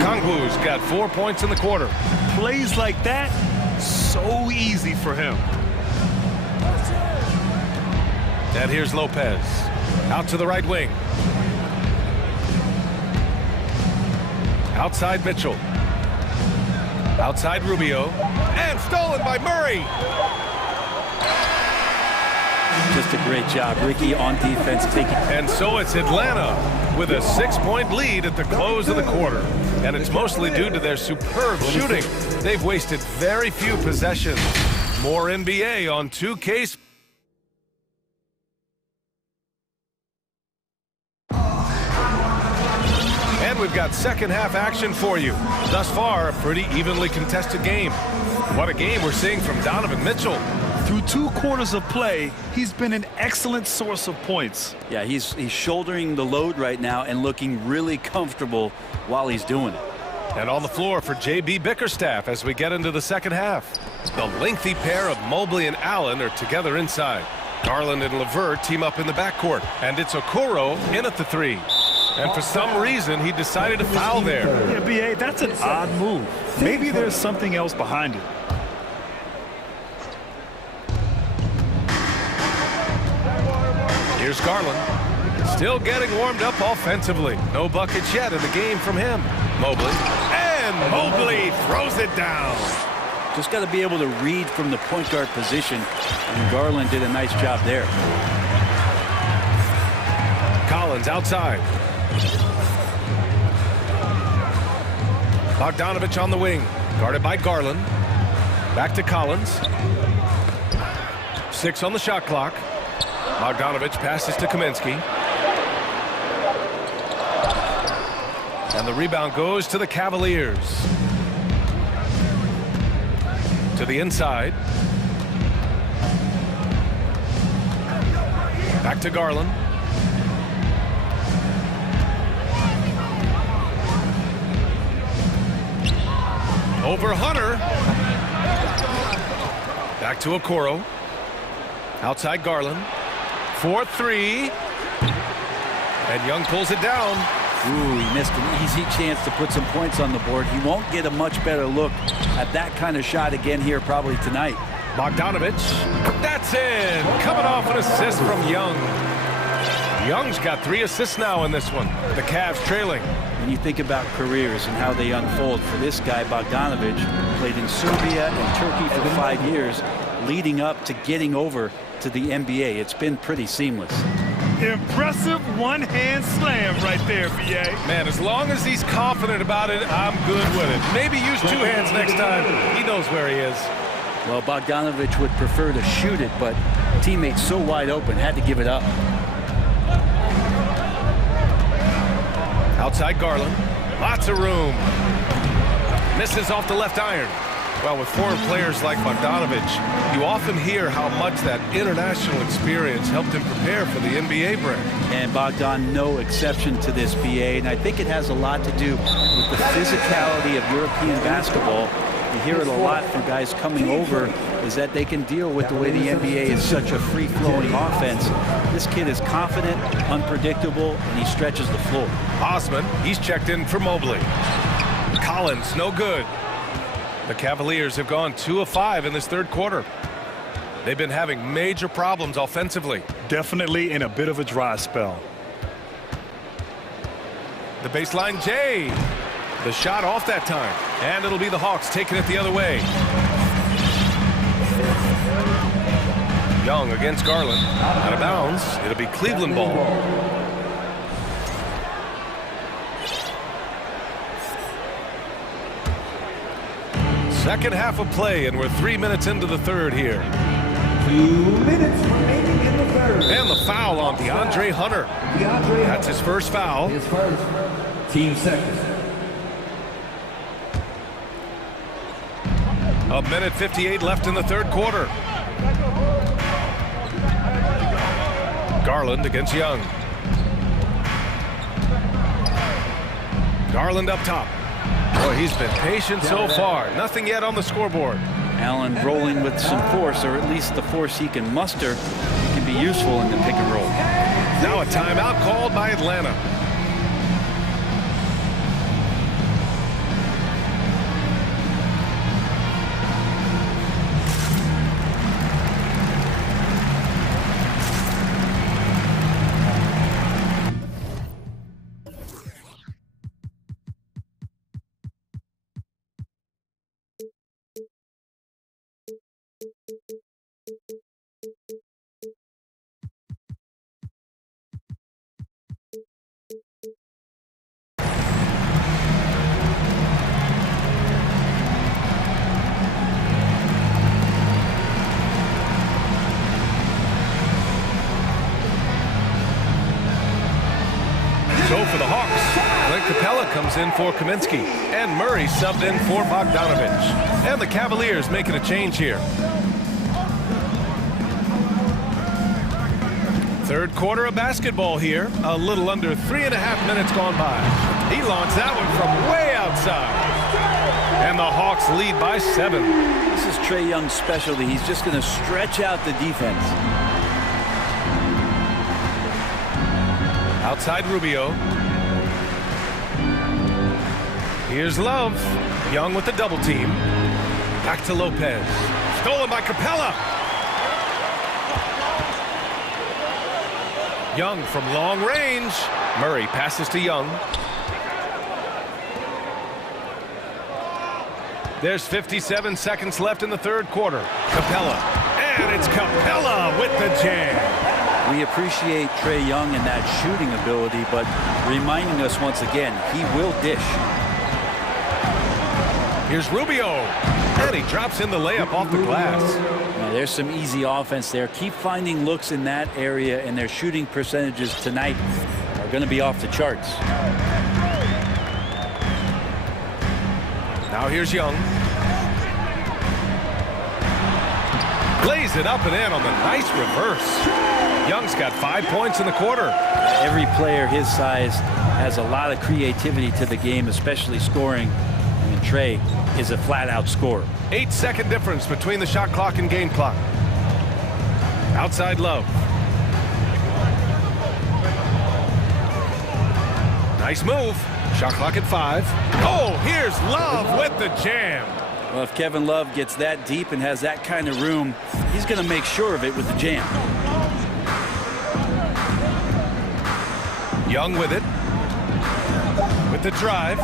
Okongwu's got 4 points in the quarter. Plays like that, so easy for him. And here's Lopez. Out to the right wing. Outside Mitchell. Outside Rubio. And stolen by Murray. Just a great job, Ricky, on defense. And so it's Atlanta with a 6-point lead at the close of the quarter. And it's mostly due to their superb shooting. They've wasted very few possessions. More NBA on 2K. And we've got second half action for you. Thus far, a pretty evenly contested game. What a game we're seeing from Donovan Mitchell. Through 2 quarters of play, he's been an excellent source of points. Yeah, he's shouldering the load right now and looking really comfortable while he's doing it. And on the floor for J.B. Bickerstaff as we get into the second half. The lengthy pair of Mobley and Allen are together inside. Garland and LeVert team up in the backcourt. And it's Okoro in at the 3. And for some reason, he decided to foul there. Yeah, B.A., that's an odd move. Maybe there's something else behind it. Here's Garland. Still getting warmed up offensively. No buckets yet in the game from him. Mobley. And Mobley throws it down. Just got to be able to read from the point guard position. And Garland did a nice job there. Collins outside. Bogdanovich on the wing, guarded by Garland. Back to Collins. 6 on the shot clock. Bogdanovich passes to Kaminsky. And the rebound goes to the Cavaliers. To the inside. Back to Garland. Over Hunter. Back to Okoro. Outside Garland. 4-3. And Young pulls it down. Ooh, he missed an easy chance to put some points on the board. He won't get a much better look at that kind of shot again here probably tonight. Bogdanovich. That's in. Coming off an assist from Young. Young's got 3 assists now in this one. The Cavs trailing. When you think about careers and how they unfold, for this guy, Bogdanovich, played in Serbia and Turkey for 5 years, leading up to getting over to the NBA. It's been pretty seamless. Impressive one-hand slam right there, B.A. Man, as long as he's confident about it, I'm good with it. Maybe use 2 hands next time. He knows where he is. Well, Bogdanovich would prefer to shoot it, but teammates so wide open, had to give it up. Outside Garland. Lots of room. Misses off the left iron. Well, with foreign players like Bogdanovich, you often hear how much that international experience helped him prepare for the NBA break. And Bogdan, no exception to this, BA, and I think it has a lot to do with the physicality of European basketball. You hear it a lot from guys coming over, is that they can deal with the way the NBA is such a free-flowing offense. This kid is confident, unpredictable, and he stretches the floor. Osman, he's checked in for Mobley. Collins, no good. The Cavaliers have gone 2 of 5 in this third quarter. They've been having major problems offensively. Definitely in a bit of a dry spell. The baseline J. The shot off that time. And it'll be the Hawks taking it the other way. Young against Garland. Out of bounds. It'll be Cleveland ball. Second half of play, and we're 3 minutes into the third here. 2 minutes remaining in the third. And the foul on DeAndre Hunter. That's his first foul. His first. Team second. A minute 58 left in the third quarter. Garland against Young. Garland up top. Boy, he's been patient so far. Nothing yet on the scoreboard. Allen rolling with some force, or at least the force he can muster. He can be useful in the pick and roll. Now a timeout called by Atlanta. So for the Hawks, Clint Capella comes in for Kaminsky, and Murray subbed in for Bogdanovich. And the Cavaliers making a change here. Third quarter of basketball here. A little under 3.5 minutes gone by. He launched that one from way outside. And the Hawks lead by 7. This is Trae Young's specialty. He's just going to stretch out the defense. Outside Rubio. Here's Love. Young with the double team. Back to Lopez. Stolen by Capella. Young from long range. Murray passes to Young. There's 57 seconds left in the third quarter. Capella. And it's Capella with the jam. We appreciate Trae Young and that shooting ability, but reminding us once again, he will dish. Here's Rubio. And he drops in the layup off the glass. Now, there's some easy offense there. Keep finding looks in that area, and their shooting percentages tonight are going to be off the charts. Now here's Young. Lays it up and in on the nice reverse. Young's got 5 points in the quarter. Every player his size has a lot of creativity to the game, especially scoring. And Trey is a flat-out scorer. 8-second difference between the shot clock and game clock. Outside Love. Nice move. Shot clock at 5. Oh, here's Love with the jam. Well, if Kevin Love gets that deep and has that kind of room, he's going to make sure of it with the jam. Young with it. With the drive.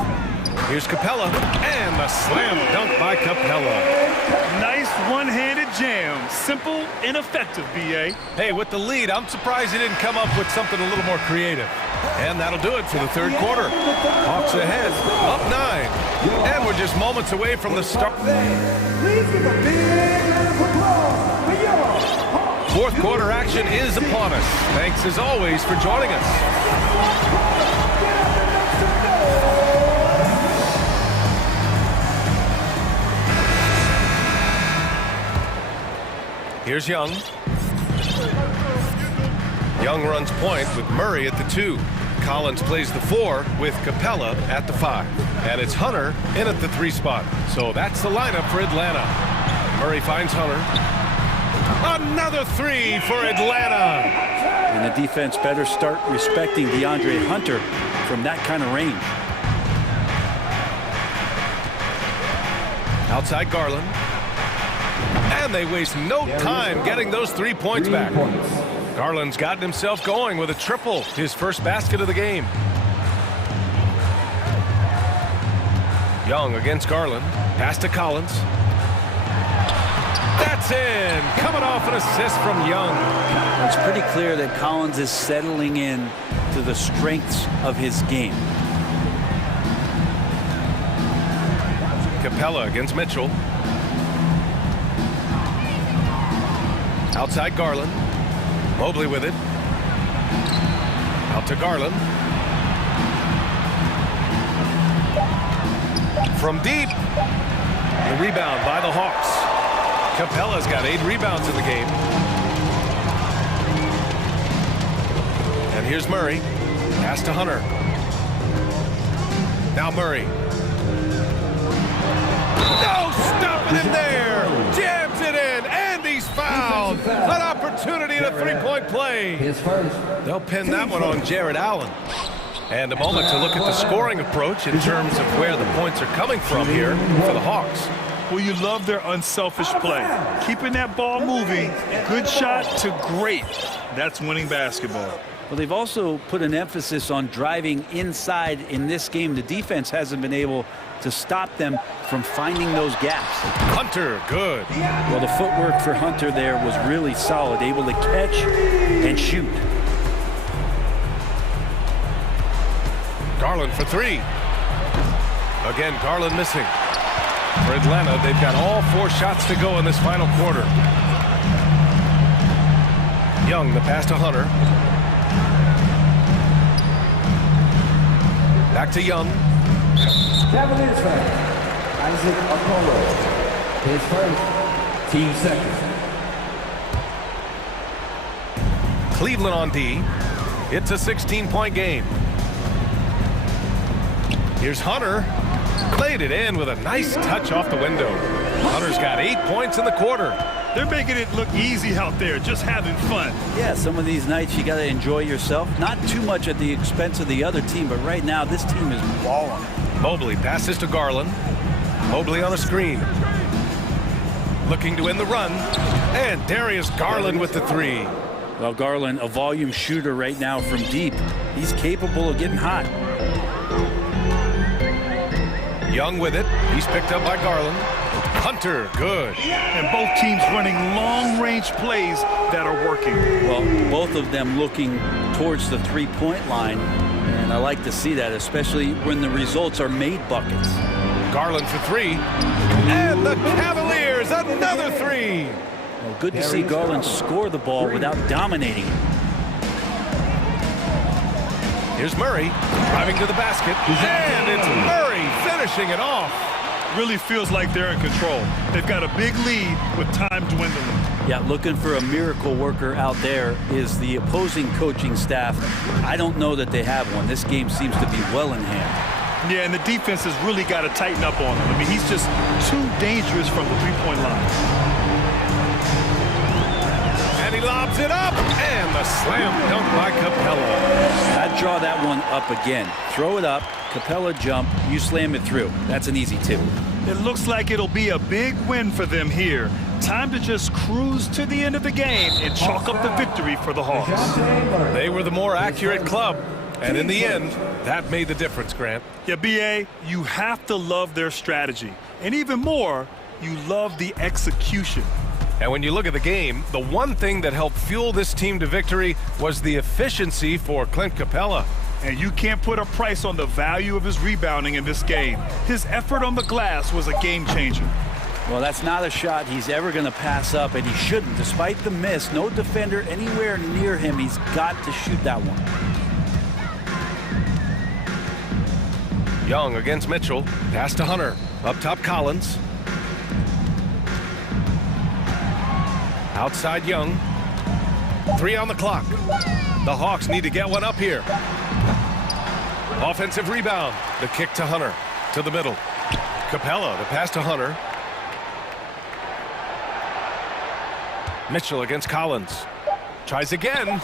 Here's Capella. And the slam dunk by Capella. Nice one-handed jam. Simple and effective, B.A. Hey, with the lead, I'm surprised he didn't come up with something a little more creative. And that'll do it for the third quarter. Hawks ahead, up 9. And we're just moments away from the start. Please give a big round of applause for your Hawks. Fourth quarter action is upon us. Thanks as always for joining us. Here's Young. Young runs point with Murray at the 2. Collins plays the 4 with Capella at the 5. And it's Hunter in at the 3 spot. So that's the lineup for Atlanta. Murray finds Hunter. Another 3 for Atlanta. And the defense better start respecting DeAndre Hunter from that kind of range. Outside Garland. And they waste no time getting those 3 points back. Garland's gotten himself going with a triple, his first basket of the game. Young against Garland. Pass to Collins. That's in. Coming off an assist from Young. It's pretty clear that Collins is settling in to the strengths of his game. Capella against Mitchell. Outside Garland. Mobley with it. Out to Garland. From deep. The rebound by the Hawks. Capella's got 8 rebounds in the game. And here's Murray. Pass to Hunter. Now Murray. No stopping him there. Jams it in. And he's fouled. An opportunity at a 3-point play. They'll pin that one on Jared Allen. And a moment to look at the scoring approach in terms of where the points are coming from here for the Hawks. Well, you love their unselfish play. Keeping that ball moving, good shot to great. That's winning basketball. Well, they've also put an emphasis on driving inside in this game. The defense hasn't been able to stop them from finding those gaps. Hunter, good. Well, the footwork for Hunter there was really solid, able to catch and shoot. Garland for 3. Again, Garland missing. For Atlanta, they've got all 4 shots to go in this final quarter. Young, the pass to Hunter. Back to Young. Cavaliers fan, Isaac Okoro. His first, team second. Cleveland on D. It's a 16-point game. Here's Hunter. Played it in with a nice touch off the window. Hunter's got 8 points in the quarter. They're making it look easy out there, just having fun. Yeah, some of these nights you got to enjoy yourself. Not too much at the expense of the other team, but right now this team is balling. Mobley passes to Garland. Mobley on a screen. Looking to win the run. And Darius Garland with the 3. Well, Garland, a volume shooter right now from deep. He's capable of getting hot. Young with it. He's picked up by Garland. Hunter, good. And both teams running long-range plays that are working. Well, both of them looking towards the three-point line. And I like to see that, especially when the results are made buckets. Garland for three. And the Cavaliers, another three. Well, good to see Garland score the ball without dominating it. Here's Murray driving to the basket. And it's Murray finishing it off. Really feels like they're in control. They've got a big lead with time dwindling. Yeah, looking for a miracle worker out there is the opposing coaching staff. I don't know that they have one. This game seems to be well in hand. Yeah, and the defense has really got to tighten up on him. I mean, he's just too dangerous from the three-point line. And he lobs it up, and the slam dunk by Capella. I'd draw that one up again. Throw it up, Capella jump, you slam it through. That's an easy two. It looks like it'll be a big win for them here. Time to just cruise to the end of the game and chalk up the victory for the Hawks. They were the more accurate club, and in the end, that made the difference, Grant. Yeah, B.A., you have to love their strategy. And even more, you love the execution. And when you look at the game, the one thing that helped fuel this team to victory was the efficiency for Clint Capella. And you can't put a price on the value of his rebounding in this game. His effort on the glass was a game changer. Well, that's not a shot he's ever going to pass up, and he shouldn't. Despite the miss, no defender anywhere near him. He's got to shoot that one. Young against Mitchell. Pass to Hunter. Up top, Collins. Outside Young. 3 on the clock. The Hawks need to get one up here. Offensive rebound. The kick to Hunter. To the middle. Capella, the pass to Hunter. Mitchell against Collins. Tries again.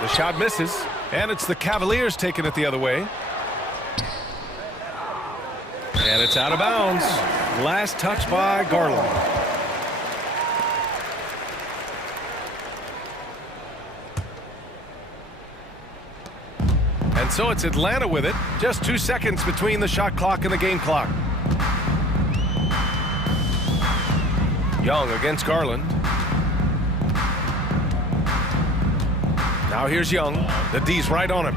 The shot misses. And it's the Cavaliers taking it the other way. And it's out of bounds. Last touch by Garland. And so it's Atlanta with it. Just 2 seconds between the shot clock and the game clock. Young against Garland. Now here's Young. The D's right on him.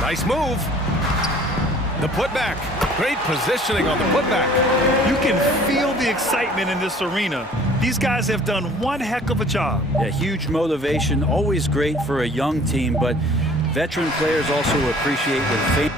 Nice move. The putback. Great positioning on the putback. You can feel the excitement in this arena. These guys have done one heck of a job. Yeah, huge motivation. Always great for a young team, but veteran players also appreciate the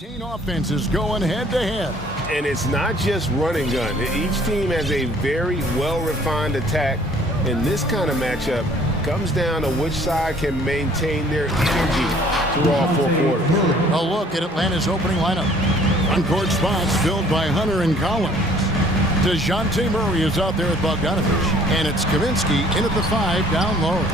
18 offenses going head-to-head. And it's not just run and gun. Each team has a very well-refined attack. And this kind of matchup comes down to which side can maintain their energy through all 4 quarters. A look at Atlanta's opening lineup. On-court spots filled by Hunter and Collins. DeJounte Murray is out there with Bogdanovich. And it's Kaminsky in at the 5 down low.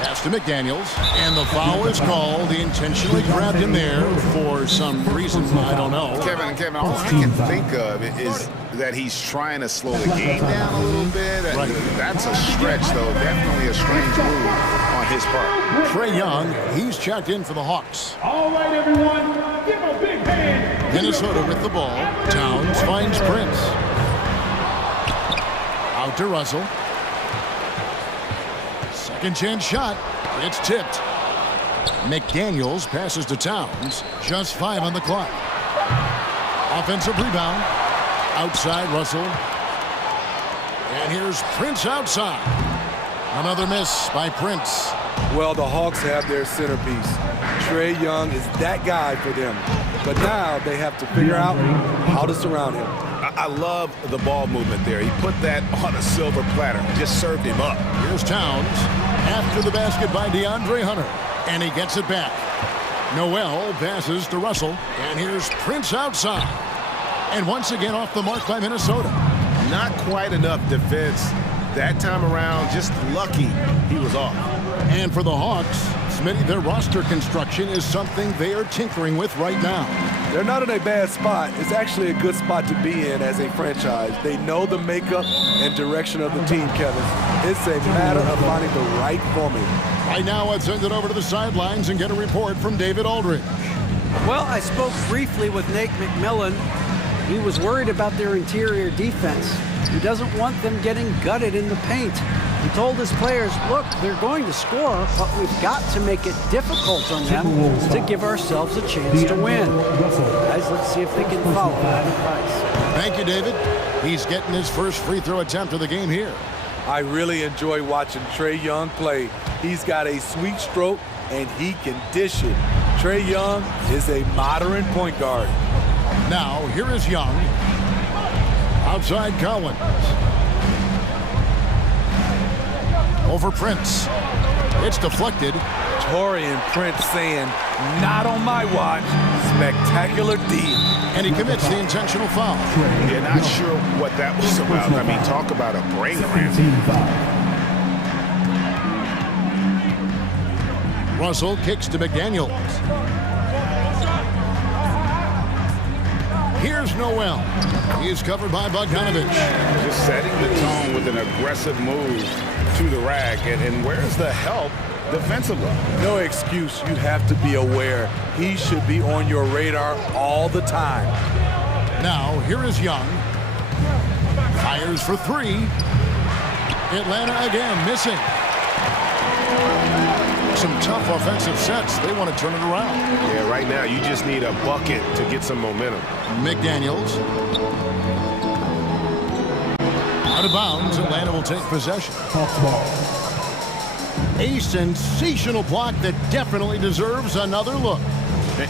Pass to McDaniels, and the foul is called. He intentionally grabbed him there for some reason, I don't know. Kevin, all I can think of is that he's trying to slow the game down a little bit. Right. That's a stretch, though. Definitely a strange move on his part. Trae Young, he's checked in for the Hawks. All right, everyone, give him a big hand. Minnesota with the ball. Towns finds Prince. Out to Russell. Second chance shot. It's tipped. McDaniels passes to Towns. Just 5 on the clock. Offensive rebound. Outside Russell. And here's Prince outside. Another miss by Prince. Well, the Hawks have their centerpiece. Trae Young is that guy for them. But now they have to figure out how to surround him. I love the ball movement there. He put that on a silver platter. Just served him up. Here's Towns. After the basket by DeAndre Hunter. And he gets it back. Noel passes to Russell. And here's Prince outside. And once again off the mark by Minnesota. Not quite enough defense that time around. Just lucky he was off. And for the Hawks, Smitty, their roster construction is something they are tinkering with right now. They're not in a bad spot. It's actually a good spot to be in as a franchise. They know the makeup and direction of the team, Kevin. It's a matter of finding the right formula. Right now, let's send it over to the sidelines and get a report from David Aldridge. Well, I spoke briefly with Nate McMillan. He was worried about their interior defense. He doesn't want them getting gutted in the paint. He told his players, look, they're going to score, but we've got to make it difficult on them to give ourselves a chance to win. Guys, let's see if they can follow that advice. Thank you, David. He's getting his first free throw attempt of the game here. I really enjoy watching Trae Young play. He's got a sweet stroke, and he can dish it. Trae Young is a modern point guard. Now, here is Young. Outside Collins. Over Prince. It's deflected. Torian Prince saying, not on my watch. Spectacular D. And he commits the intentional foul. Yeah, not sure what that was about. I mean, talk about a brain cramp. Russell kicks to McDaniels. Here's Noel. He's covered by Bogdanovich. Just setting the tone with an aggressive move to the rack. And where's the help defensively? No excuse. You have to be aware. He should be on your radar all the time. Now, here is Young. Fires for 3. Atlanta again missing. Some tough offensive sets. They want to turn it around. Yeah, right now you just need a bucket to get some momentum. McDaniels. Out of bounds. Atlanta will take possession. A sensational block that definitely deserves another look.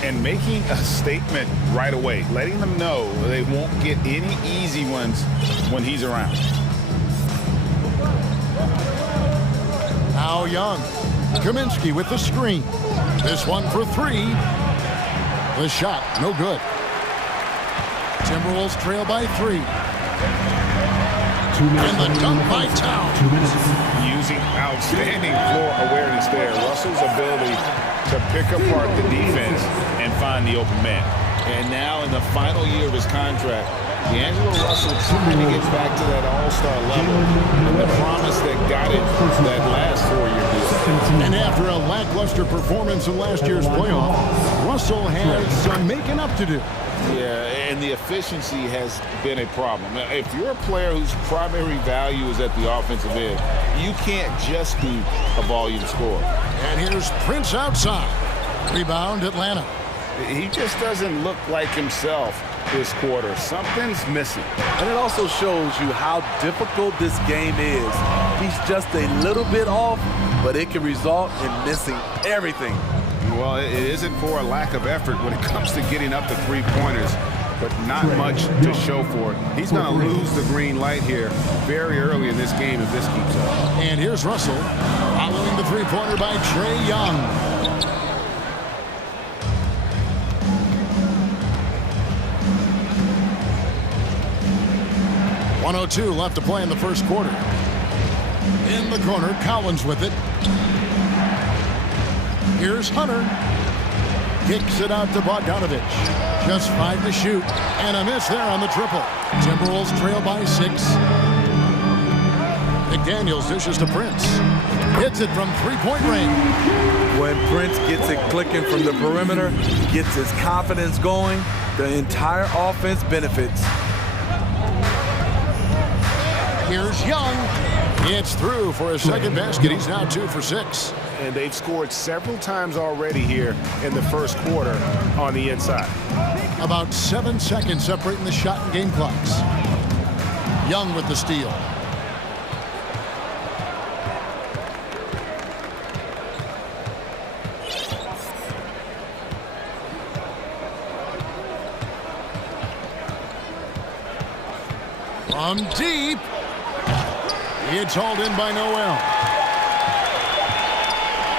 And making a statement right away, letting them know they won't get any easy ones when he's around. Now Young. Kaminsky with the screen. This one for 3. The shot, no good. Timberwolves trail by 3. And the dunk by Towns. Using outstanding floor awareness there. Russell's ability to pick apart the defense and find the open man. And now in the final year of his contract, D'Angelo Russell trying to get back to that all-star level and the promise that got it that last 4-year deal. And after a lackluster performance in last year's playoff, Russell has some making up to do. Yeah, and the efficiency has been a problem. Now, if you're a player whose primary value is at the offensive end, you can't just be a volume scorer. And here's Prince outside. Rebound Atlanta. He just doesn't look like himself this quarter. Something's missing. And it also shows you how difficult this game is. He's just a little bit off, but it can result in missing everything. Well, it isn't for a lack of effort when it comes to getting up the three-pointers, but not much to show for it. He's going to lose the green light here very early in this game if this keeps up. And here's Russell following the three-pointer by Trae Young. .102 left to play in the first quarter. In the corner, Collins with it. Here's Hunter. Kicks it out to Bogdanovich. Just 5 to shoot. And a miss there on the triple. Timberwolves trail by 6. McDaniels dishes to Prince. Hits it from three-point range. When Prince gets it clicking from the perimeter, gets his confidence going, the entire offense benefits. Here's Young. It's through for a second basket. He's now 2 for 6. And they've scored several times already here in the first quarter on the inside. About 7 seconds separating the shot and game clocks. Young with the steal. From deep. It's hauled in by Noel.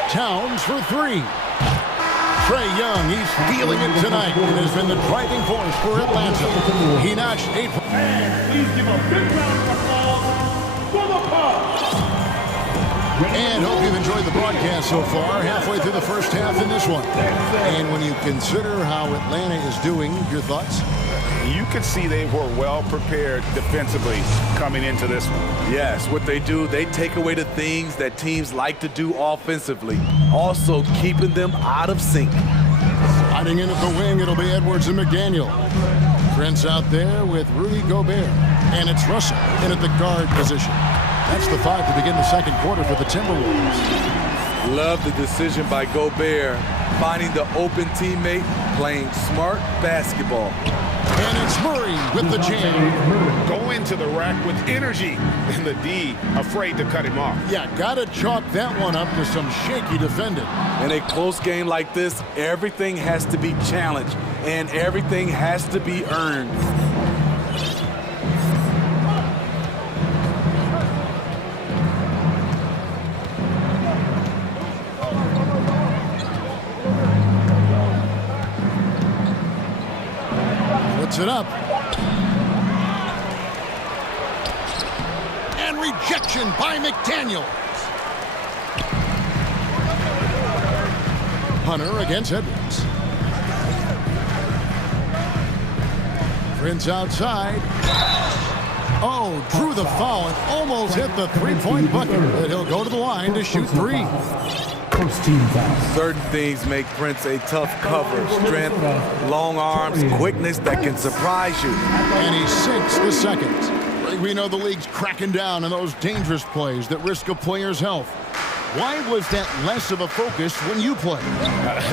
Towns for 3. Trae Young, he's feeling it tonight and has been the driving force for Atlanta. He notched 8. Please give a big round of applause for the Bucks. And hope you've enjoyed the broadcast so far. Halfway through the first half in this one. And when you consider how Atlanta is doing, your thoughts? You could see they were well prepared defensively coming into this one. Yes, what they do, they take away the things that teams like to do offensively, also keeping them out of sync. Sliding in at the wing, it'll be Edwards and McDaniel. Prince out there with Rudy Gobert. And it's Russell in at the guard position. That's the 5 to begin the second quarter for the Timberwolves. Love the decision by Gobert, finding the open teammate, playing smart basketball. And it's Murray with the jam. Go into the rack with energy, and the D afraid to cut him off. Yeah, gotta chalk that one up to some shaky defending. In a close game like this, everything has to be challenged, and everything has to be earned. It up. And rejection by McDaniel. Hunter against Edwards. Prince outside. Oh, drew the foul and almost hit the three-point bucket. But he'll go to the line to shoot 3. Certain things make Prince a tough cover. Strength, long arms, quickness that can surprise you. And he sinks the second. We know the league's cracking down on those dangerous plays that risk a player's health. Why was that less of a focus when you play?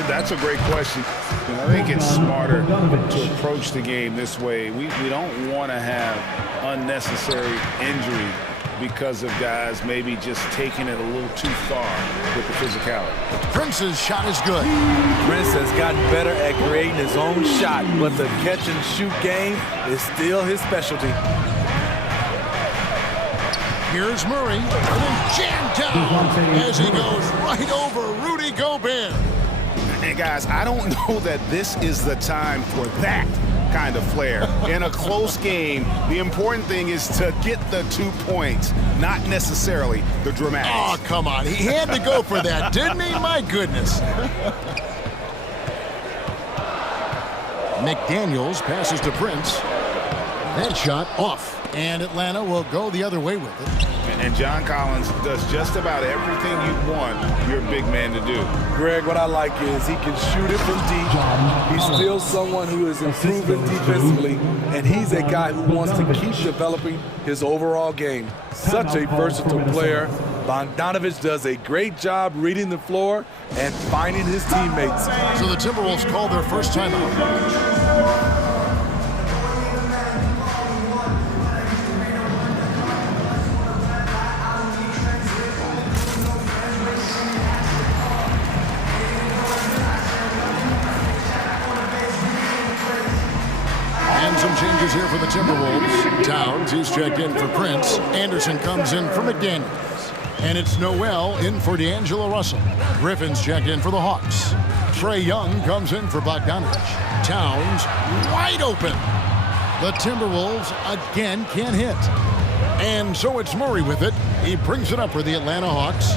That's a great question. I think it's smarter to approach the game this way. We don't want to have unnecessary injury because of guys maybe just taking it a little too far with the physicality. Prince's shot is good. Prince has gotten better at creating his own shot, but the catch and shoot game is still his specialty. Here's Murray, jammed down as he goes right over Rudy Gobert. And guys, I don't know that this is the time for that kind of flair. In a close game, the important thing is to get the 2 points, not necessarily the dramatics. Oh, come on. He had to go for that, didn't he? My goodness. McDaniels passes to Prince. That shot off. And Atlanta will go the other way with it. And John Collins does just about everything you want your big man to do. Greg, what I like is he can shoot it from deep. He's still someone who is improving defensively, and he's a guy who wants to keep developing his overall game. Such a versatile player. Bogdanovich does a great job reading the floor and finding his teammates. So the Timberwolves call their first timeout. Timberwolves. Towns, he's checked in for Prince. Anderson comes in for McDaniels. And it's Noel in for D'Angelo Russell. Griffin's checked in for the Hawks. Trae Young comes in for Bogdanovich. Towns wide open. The Timberwolves again can't hit. And so it's Murray with it. He brings it up for the Atlanta Hawks.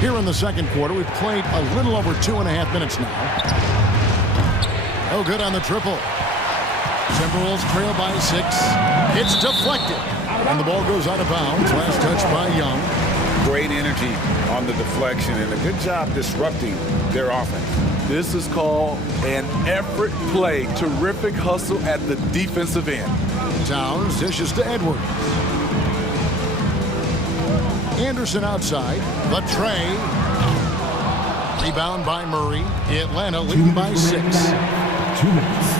Here in the second quarter, we've played a little over 2.5 minutes now. No good on the triple. Timberwolves trail by 6. It's deflected. And the ball goes out of bounds. Last touch by Young. Great energy on the deflection and a good job disrupting their offense. This is called an effort play. Terrific hustle at the defensive end. Towns dishes to Edwards. Anderson outside. The Trae. Rebound by Murray. Atlanta leading by 6. 2 minutes.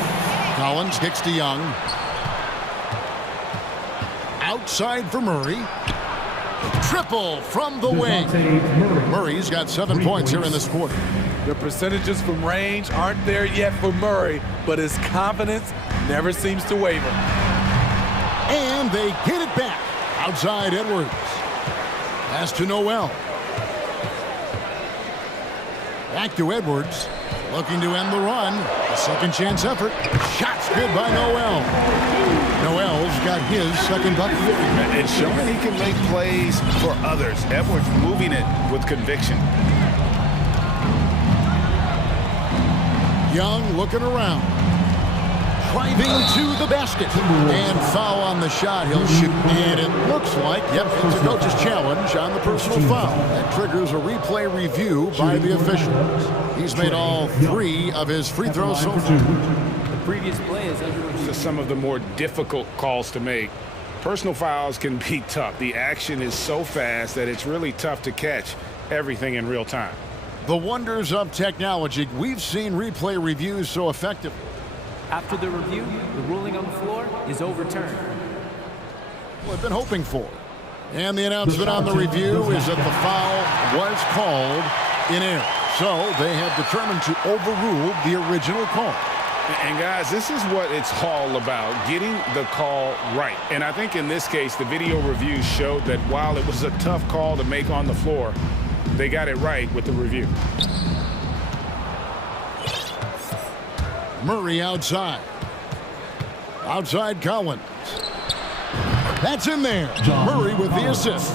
Collins kicks to Young. Outside for Murray. Triple from the wing. Murray's got 7 points here in this quarter. The percentages from range aren't there yet for Murray, but his confidence never seems to waver. And they get it back. Outside Edwards. Pass to Noel. Back to Edwards. Looking to end the run. A second chance effort. Shots good by Noel. Noel's got his second bucket. And showing he can make plays for others. Edwards moving it with conviction. Young looking around. Driving to the basket. And foul on the shot. He'll shoot. And it looks like, yep, it's a coach's challenge on the personal foul. That triggers a replay review by the officials. He's made all 3 of his free throws so far. The previous play is under review. Some of the more difficult calls to make. Personal fouls can be tough. The action is so fast that it's really tough to catch everything in real time. The wonders of technology. We've seen replay reviews so effective. After the review, the ruling on the floor is overturned. We've been hoping for. And the announcement on the review is that the foul was called in error. So they have determined to overrule the original call. And guys, this is what it's all about, getting the call right. And I think in this case, the video review showed that while it was a tough call to make on the floor, they got it right with the review. Murray outside. Outside Collins. That's in there. Murray with the assist.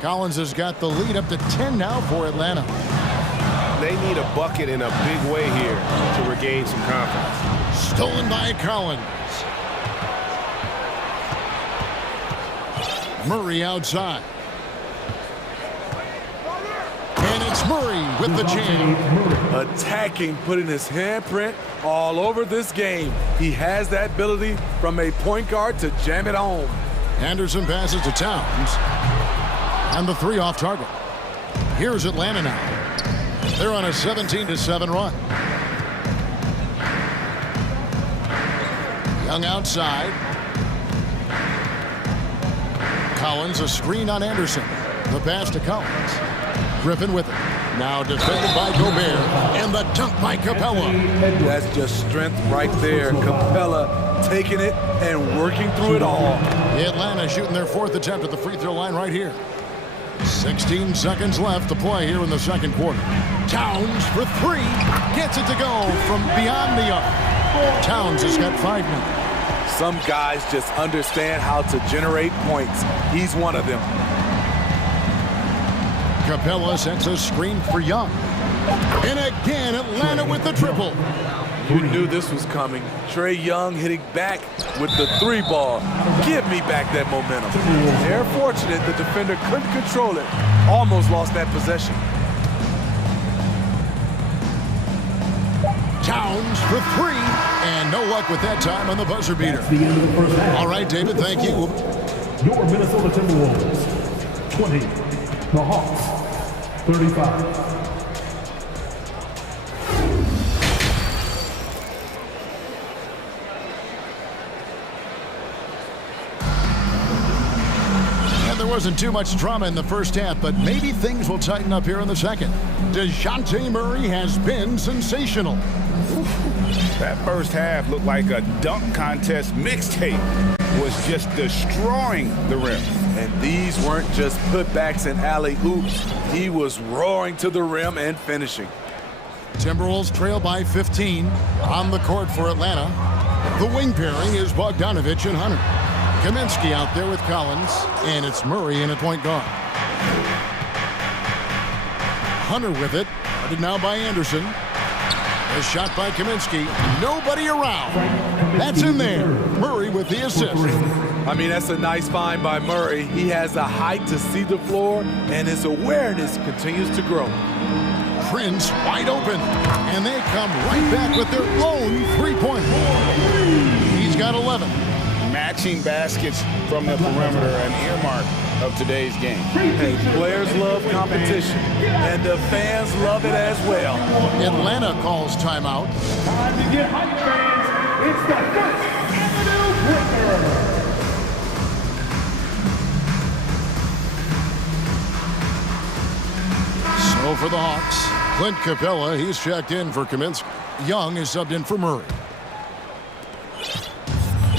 Collins has got the lead up to 10 now for Atlanta. They need a bucket in a big way here to regain some confidence. Stolen by Collins. Murray outside. And it's Murray with the jam. Attacking, putting his handprint all over this game. He has that ability from a point guard to jam it home. Anderson passes to Towns. And the 3 off target. Here's Atlanta now. They're on a 17-7 run. Young outside. Collins, a screen on Anderson. The pass to Collins. Griffin with it. Now defended by Gobert. And the dunk by Capella. That's just strength right there. Capella taking it and working through it all. Atlanta shooting their 4th attempt at the free throw line right here. 16 seconds left to play here in the second quarter. Towns for 3. Gets it to go from beyond the arc. Towns has got 5 now. Some guys just understand how to generate points. He's one of them. Capella sets a screen for Young. And again, Atlanta with the triple. You knew this was coming. Trae Young hitting back with the 3 ball. Give me back that momentum. They're fortunate the defender couldn't control it. Almost lost that possession. Towns for 3. And no luck with that time on the buzzer beater. All right, David, thank you. Your Minnesota Timberwolves, 20. The Hawks, 35. There wasn't too much drama in the first half, but maybe things will tighten up here in the second. DeJounte Murray has been sensational. That first half looked like a dunk contest mixtape. Was just destroying the rim. And these weren't just putbacks and alley-oops. He was roaring to the rim and finishing. Timberwolves trail by 15 on the court for Atlanta. The wing pairing is Bogdanovich and Hunter. Kaminsky out there with Collins, and it's Murray in at point guard. Hunter with it, guarded now by Anderson. A shot by Kaminsky, nobody around. That's in there. Murray with the assist. I mean, that's a nice find by Murray. He has the height to see the floor, and his awareness continues to grow. Prince wide open, and they come right back with their own three-pointer. He's got 11. Matching baskets from the perimeter, an earmark of today's game. Hey, players love competition, and the fans love it as well. Atlanta calls timeout. Time to get hype, fans. It's the First Avenue Breaker. So for the Hawks, Clint Capella, he's checked in for Kaminsky. Young is subbed in for Murray.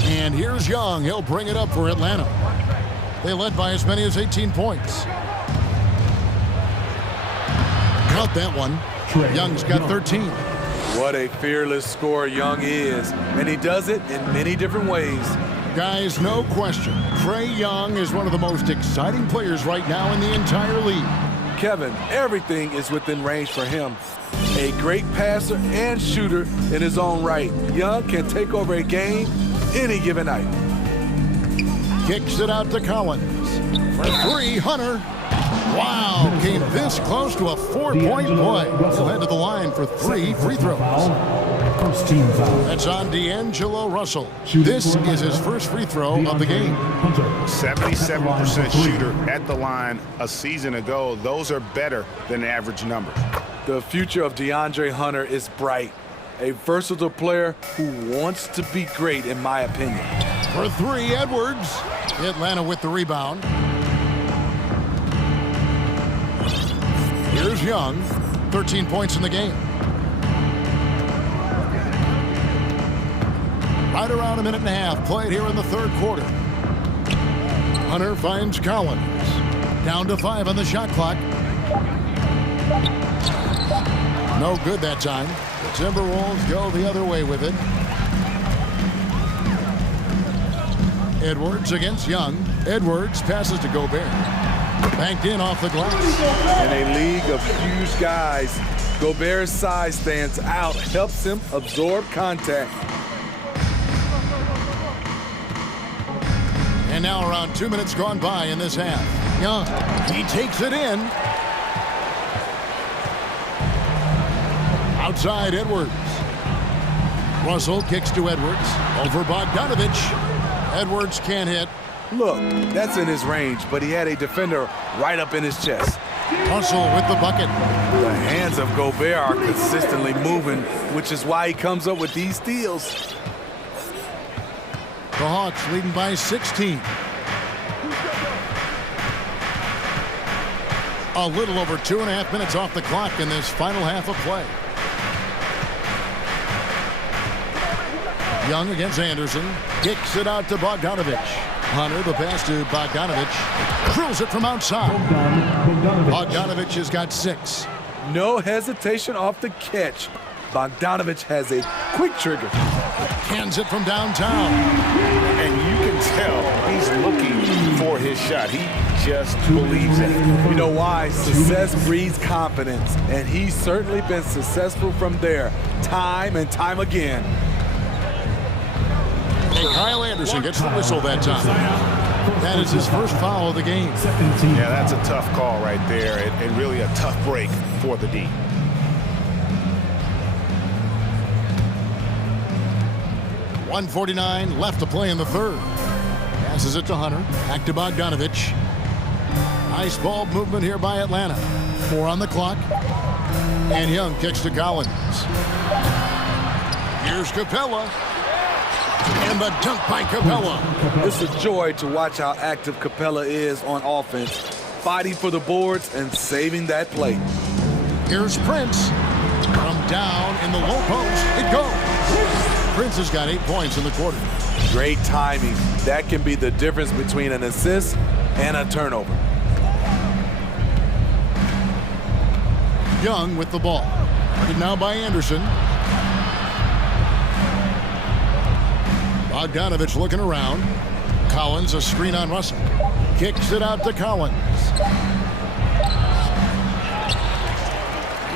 And here's Young. He'll bring it up for Atlanta. They led by as many as 18 points. Count that one. Young's got 13. What a fearless scorer Young is, and he does it in many different ways. Guys, no question, Trae Young is one of the most exciting players right now in the entire league. Kevin, everything is within range for him. A great passer and shooter in his own right. Young can take over a game any given night. Kicks it out to Collins. For three, Hunter. Wow, came this close to a four-point play. He'll head to the line for 3 free throws. First team foul. That's on D'Angelo Russell. This is his first free throw of the game. 77% shooter at the line a season ago. Those are better than average numbers. The future of DeAndre Hunter is bright. A versatile player who wants to be great, in my opinion. For three, Edwards. Atlanta with the rebound. Here's Young. 13 points in the game. Right around a minute and a half played here in the third quarter. Hunter finds Collins. Down to 5 on the shot clock. No good that time. The Timberwolves go the other way with it. Edwards against Young. Edwards passes to Gobert. Banked in off the glass. In a league of huge guys, Gobert's size stands out, helps him absorb contact. And now around 2 minutes gone by in this half. Young, he takes it in. Outside Edwards. Russell kicks to Edwards. Over Bogdanovich. Edwards can't hit. Look, that's in his range, but he had a defender right up in his chest. Russell with the bucket. The hands of Gobert are consistently moving, which is why he comes up with these steals. The Hawks leading by 16. A little over 2.5 minutes off the clock in this final half of play. Young against Anderson. Kicks it out to Bogdanovich. Hunter, the pass to Bogdanovich. Drills it from outside. Bogdanovich has got 6. No hesitation off the catch. Bogdanovich has a quick trigger. Hands it from downtown. And you can tell he's looking for his shot. He just believes in it. You know why? Success breeds confidence, and he's certainly been successful from there, time and time again. And Kyle Anderson gets the whistle that time. That is his first foul of the game. Yeah, that's a tough call right there, and really a tough break for the D. .149 left to play in the third. Passes it to Hunter. Back to Bogdanovich. Nice ball movement here by Atlanta. 4 on the clock. And Young kicks to Collins. Here's Capella. And the dunk by Capella. It's a joy to watch how active Capella is on offense, fighting for the boards and saving that play. Here's Prince. From Down in the low post. It goes. Prince has got 8 points in the quarter. Great timing. That can be the difference between an assist and a turnover. Young with the ball. And now by Anderson. Bogdanovich looking around. Collins, a screen on Russell. Kicks it out to Collins.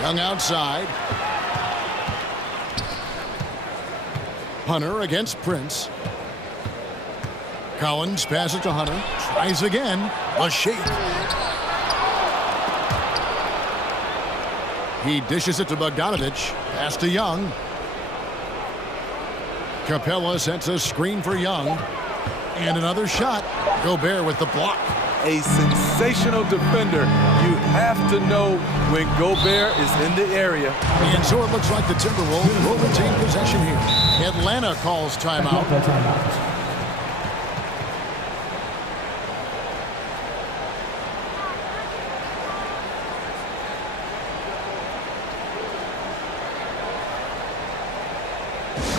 Young outside. Hunter against Prince. Collins passes to Hunter. Tries again. A shake. He dishes it to Bogdanovich. Pass to Young. Capella sets a screen for Young. And another shot. Gobert with the block. A sensational defender. You have to know when Gobert is in the area. And so it looks like the Timberwolves will retain possession here. Atlanta calls timeout.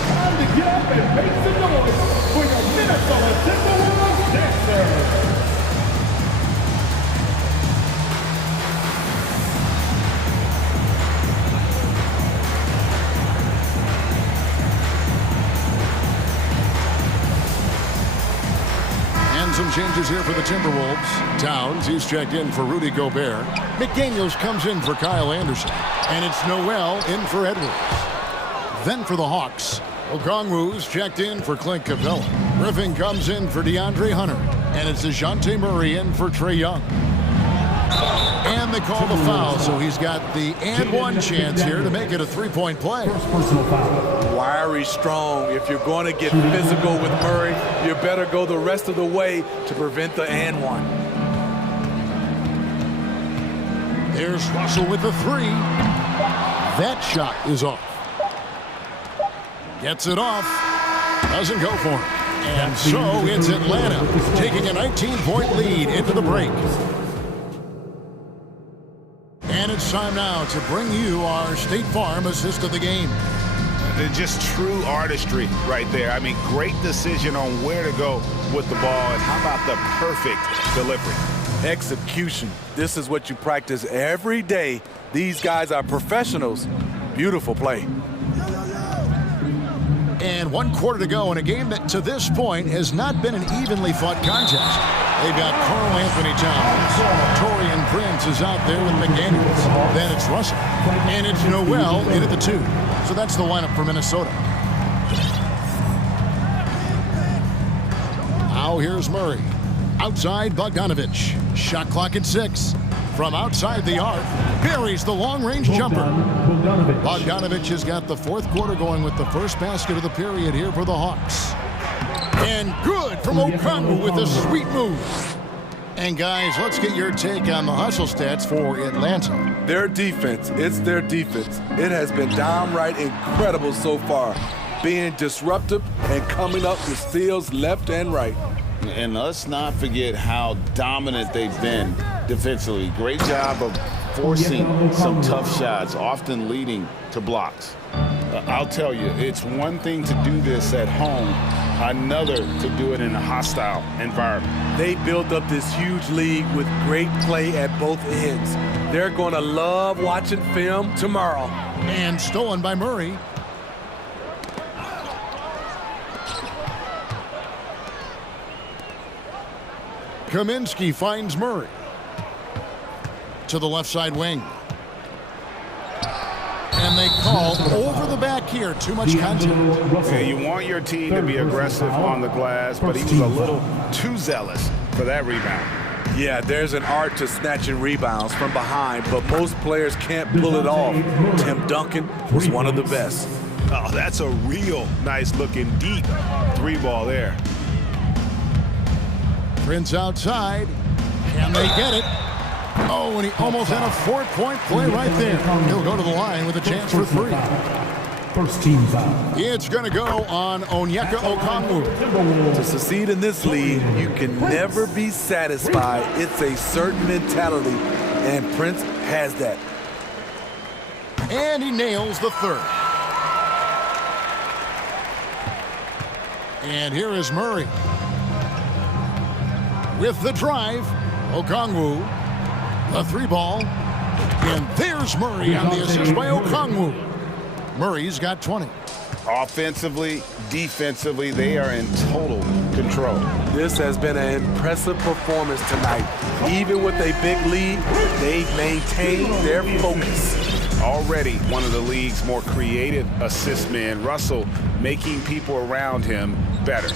Time to get up and make some noise for your Minnesota Timberwolves dancer. Some changes here for the Timberwolves. Towns, he's checked in for Rudy Gobert. McDaniels comes in for Kyle Anderson. And it's Noel in for Edwards. Then for the Hawks, Okongwu's checked in for Clint Capella. Griffin comes in for DeAndre Hunter. And it's DeJounte Murray in for Trae Young. And they call the foul, so he's got the and one chance here to make it a three-point play. Wiry strong. If you're going to get physical with Murray, you better go the rest of the way to prevent the and one. There's Russell with the three. That shot is off. Gets it off. Doesn't go for it. And so it's Atlanta taking a 19-point lead into the break. And it's time now to bring you our State Farm assist of the game. Just true artistry right there. I mean, great decision on where to go with the ball, and how about the perfect delivery? Execution. This is what you practice every day. These guys are professionals. Beautiful play. And 1 quarter to go in a game that to this point has not been an evenly fought contest. They've got Karl Anthony Towns. Taurean Prince is out there with McDaniels. Then it's Russell. And it's Noel in at the 2. So that's the lineup for Minnesota. Now here's Murray. Outside Bogdanovich. Shot clock at 6. From outside the arc, buries the long-range jumper. Bogdanovich has got the 4th quarter going with the first basket of the period here for the Hawks. And good from Okongwu with a sweet move. And guys, let's get your take on the hustle stats for Atlanta. Their defense, it's their defense. It has been downright incredible so far, being disruptive and coming up with steals left and right. And let's not forget how dominant they've been defensively. Great job of forcing some tough shots, often leading to blocks. I'll tell you, it's one thing to do this at home, another to do it in a hostile environment. They built up this huge lead with great play at both ends. They're going to love watching film tomorrow. And stolen by Murray. Kaminsky finds Murray. To the left side wing. And they call over the back here. Too much contact. Yeah, you want your team to be aggressive on the glass, but he was a little too zealous for that rebound. Yeah, there's an art to snatching rebounds from behind, but most players can't pull it off. Tim Duncan was one of the best. Oh, that's a real nice looking deep 3-ball there. Prince outside. Can they get it? Oh, and he almost had a 4-point play right there. He'll go to the line with a chance for 3. First team foul. It's going to go on Onyeka Okongwu. To succeed in this league, you can never be satisfied. It's a certain mentality, and Prince has that. And he nails the third. And here is Murray. With the drive, Okongwu, the three ball. And there's Murray on the assist by Okongwu. Murray's got 20. Offensively, defensively, they are in total control. This has been an impressive performance tonight. Even with a big lead, they've maintained their focus. Already one of the league's more creative assist men, Russell making people around him better.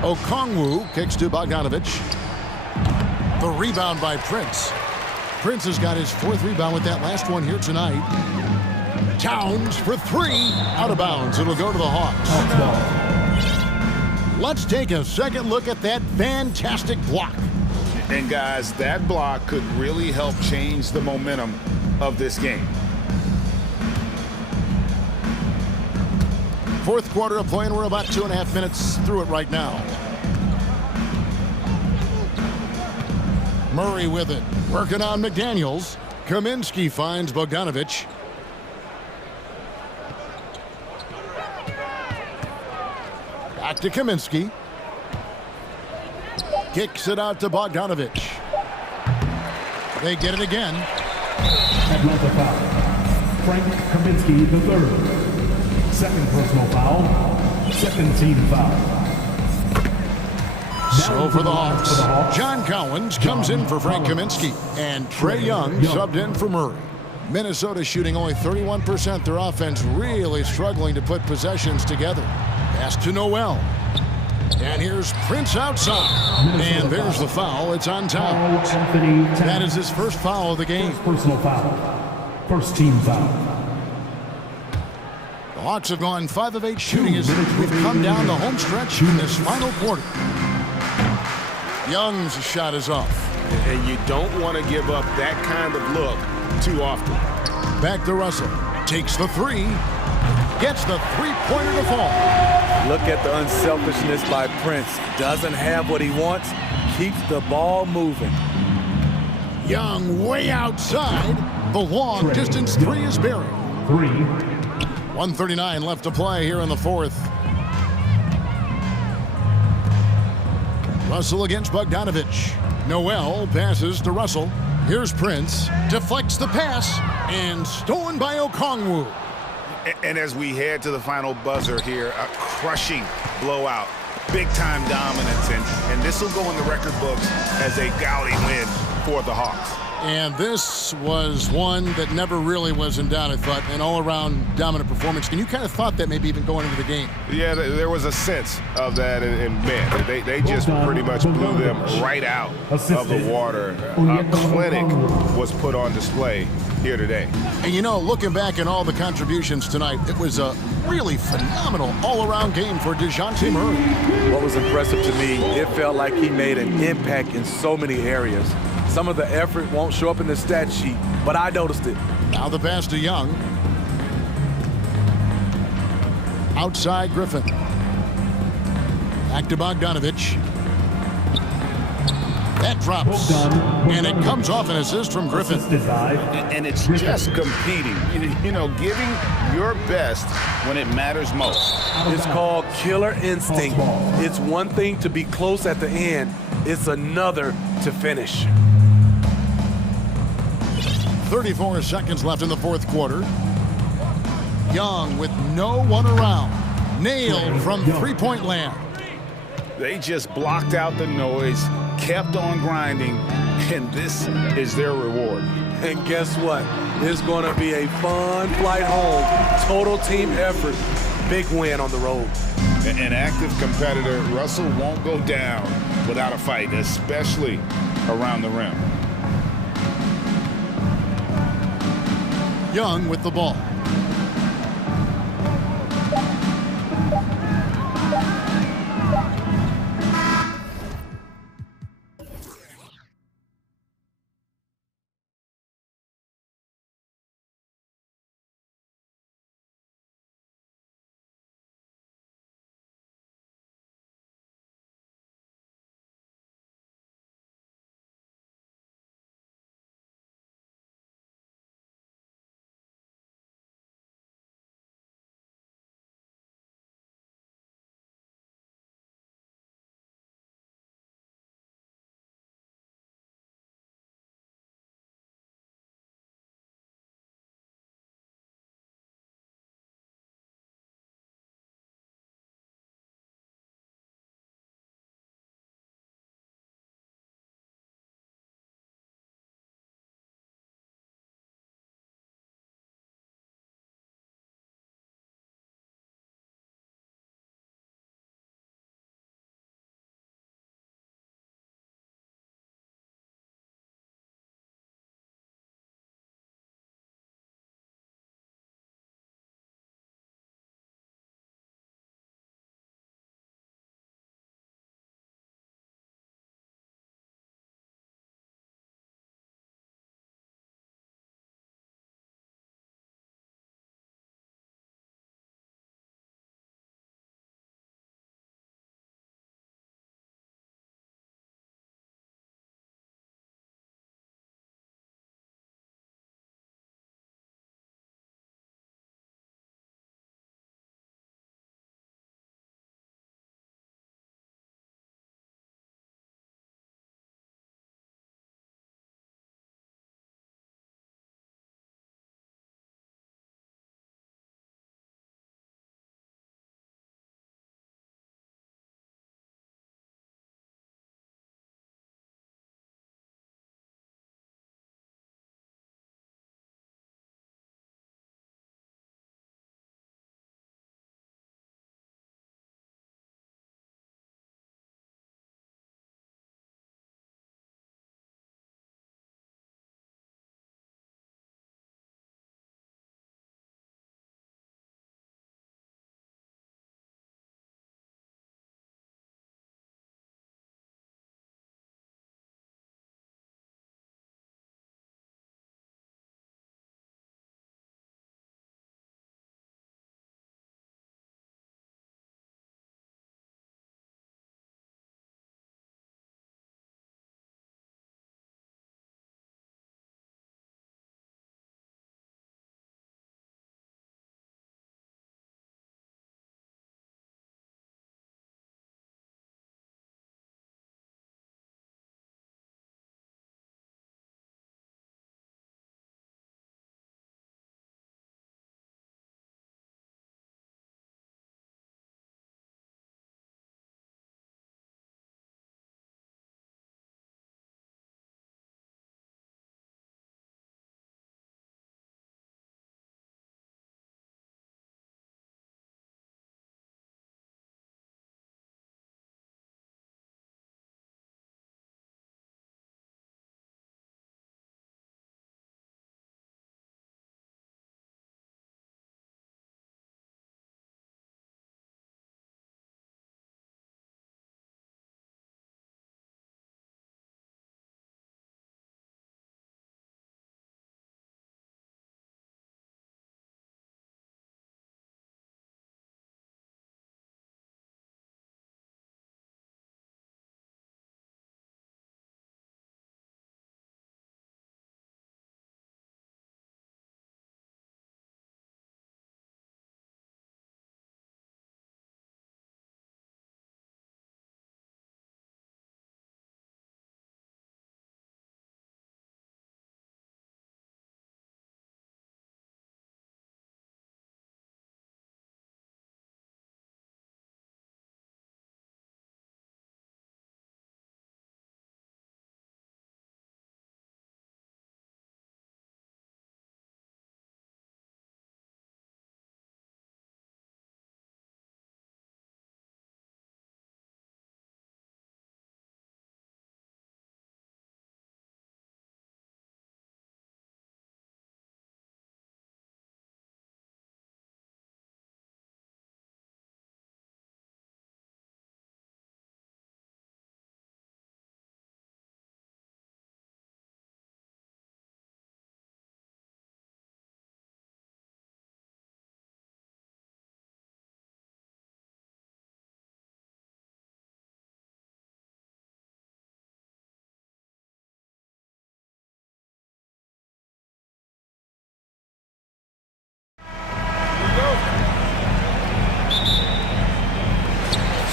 Okongwu kicks to Bogdanovic. The rebound by Prince. Prince has got his fourth rebound with that last one here tonight. Towns for three. Out of bounds. It'll go to the Hawks. Let's take a second look at that fantastic block. And guys, that block could really help change the momentum of this game. Fourth quarter of play, and we're about 2.5 minutes through it right now. Murray with it. Working on McDaniels. Kaminsky finds Bogdanovic. Back to Kaminsky. Kicks it out to Bogdanovic. They get it again. Atlanta foul. Frank Kaminsky, the third. Second personal foul. Second team foul. So for the Hawks, John Collins comes in for Frank Kaminsky, and Trae Young subbed in for Murray. Minnesota shooting only 31%. Their offense really struggling to put possessions together. Pass to Noel. And here's Prince outside. And there's the foul. It's on Towns. That is his first foul of the game. First personal foul. First team foul. The Hawks have gone 5 of 8 shooting as we've come down the home stretch in this final quarter. Young's shot is off. And you don't want to give up that kind of look too often. Back to Russell. Takes the three. Gets the three-pointer to fall. Look at the unselfishness by Prince. Doesn't have what he wants. Keeps the ball moving. Young way outside. The long distance three is buried. 1:39 left to play here in the fourth. Russell against Bogdanovic. Noel passes to Russell. Here's Prince. Deflects the pass. And stolen by Okongwu. And as we head to the final buzzer here, a crushing blowout. Big-time dominance. And this will go in the record books as a gaudy win for the Hawks. And this was one that never really was in doubt, I thought, an all-around dominant performance. And you kind of thought that maybe even going into the game. Yeah, there was a sense of that, and man, they just pretty much blew them right out of the water. A clinic was put on display here today. And you know, looking back at all the contributions tonight, it was a really phenomenal all-around game for DeJounte Murray. What was impressive to me, it felt like he made an impact in so many areas. Some of the effort won't show up in the stat sheet, but I noticed it. Now the pass to Young. Outside Griffin. Back to Bogdanovic. That drops. And it comes off an assist from Griffin. And it's just competing. You know, giving your best when it matters most. It's called killer instinct. It's one thing to be close at the end. It's another to finish. 34 seconds left in the fourth quarter. Young with no one around. Nailed from three-point land. They just blocked out the noise, kept on grinding, and this is their reward. And guess what? It's going to be a fun flight home. Total team effort. Big win on the road. An active competitor, Russell won't go down without a fight, especially around the rim. Young with the ball.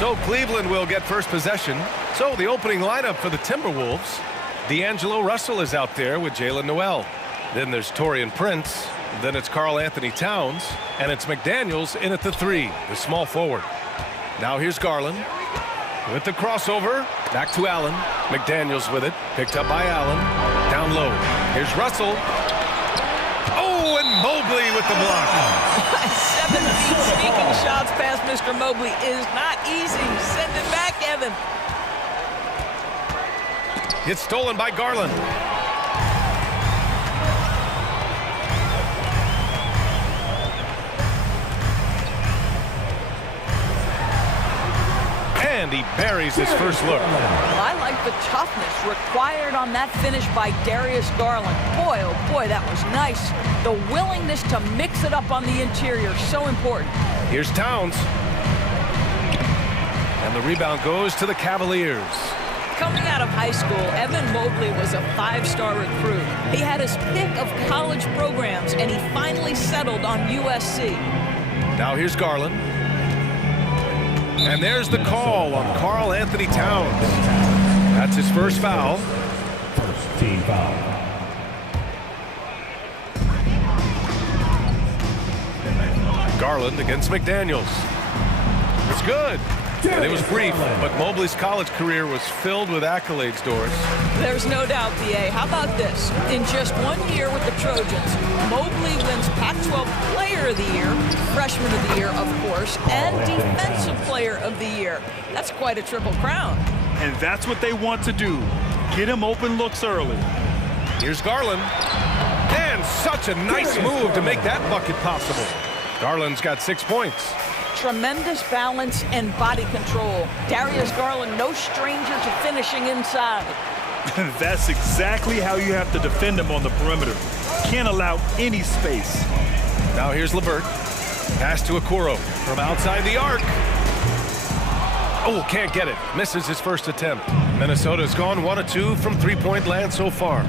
So Cleveland will get first possession. So the opening lineup for the Timberwolves. D'Angelo Russell is out there with Jalen Noel. Then there's Taurean Prince. Then it's Karl Anthony Towns. And it's McDaniels in at the 3, the small forward. Now here's Garland with the crossover. Back to Allen. McDaniels with it. Picked up by Allen. Down low. Here's Russell. Oh, and Mobley with the block. 7 feet sneaking shots past Mr. Mobley is not easy. Send it back, Evan. It's stolen by Garland. And he buries his first look. Well, I like the toughness required on that finish by Darius Garland. Boy, oh boy, that was nice. The willingness to mix it up on the interior, so important. Here's Towns. And the rebound goes to the Cavaliers. Coming out of high school, Evan Mobley was a 5-star recruit. He had his pick of college programs, and he finally settled on USC. Now here's Garland. And there's the call on Karl Anthony Towns. That's his first foul. First team foul. Garland against McDaniels. It's good. And it was brief, but Mobley's college career was filled with accolades, Doris. There's no doubt, B.A. How about this? In just 1 year with the Trojans, Mobley wins Pac-12 Player of the Year, Freshman of the Year, of course, and Defensive Player of the Year. That's quite a triple crown. And that's what they want to do. Get him open looks early. Here's Garland. And such a nice move to make that bucket possible. Garland's got 6 points. Tremendous balance and body control. Darius Garland, no stranger to finishing inside. That's exactly how you have to defend him on the perimeter. Can't allow any space. Now here's LeVert. Pass to Okoro from outside the arc. Oh, can't get it. Misses his first attempt. Minnesota's gone 1 of 2 from three-point land so far.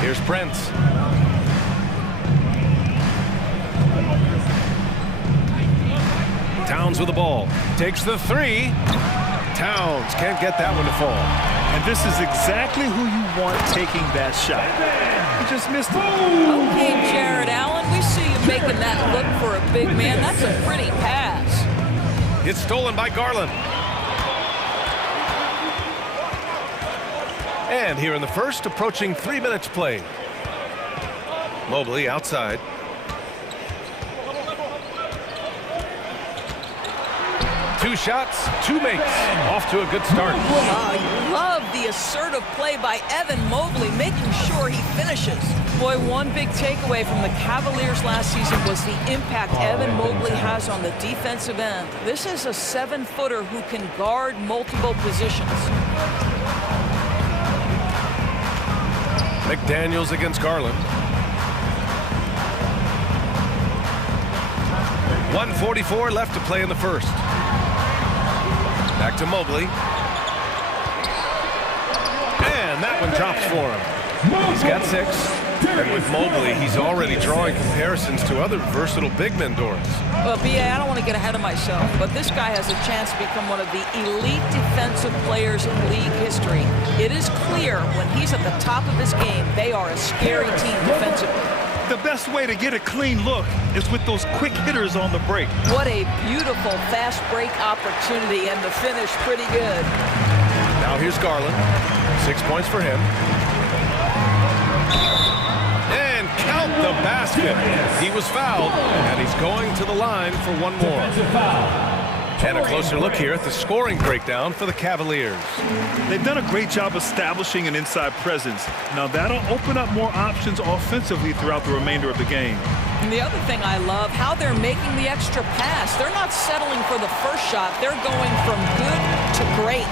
Here's Prince. Towns with the ball. Takes the 3. Towns can't get that one to fall. And this is exactly who you want taking that shot. He just missed it. Okay, Jared Allen, we see you making that look for a big man. That's a pretty pass. It's stolen by Garland. And here in the first, approaching 3 minutes played. Mobley outside. Two shots, 2 makes. Off to a good start. I love the assertive play by Evan Mobley, making sure he finishes. Boy, one big takeaway from the Cavaliers last season was the impact Evan Mobley has on the defensive end. This is a 7-footer who can guard multiple positions. McDaniels against Garland. 1:44 left to play in the first. Back to Mobley. And that one drops for him. He's got 6. And with Mobley, he's already drawing comparisons to other versatile big men, Doris. Well, B.A., I don't want to get ahead of myself, but this guy has a chance to become one of the elite defensive players in league history. It is clear when he's at the top of his game, they are a scary team defensively. The best way to get a clean look is with those quick hitters on the break. What a beautiful fast break opportunity, and the finish pretty good. Now here's Garland. 6 points for him. And count the basket. He was fouled, and he's going to the line for one more. And a closer look here at the scoring breakdown for the Cavaliers. They've done a great job establishing an inside presence. Now that'll open up more options offensively throughout the remainder of the game. And the other thing I love, how they're making the extra pass. They're not settling for the first shot. They're going from good to great.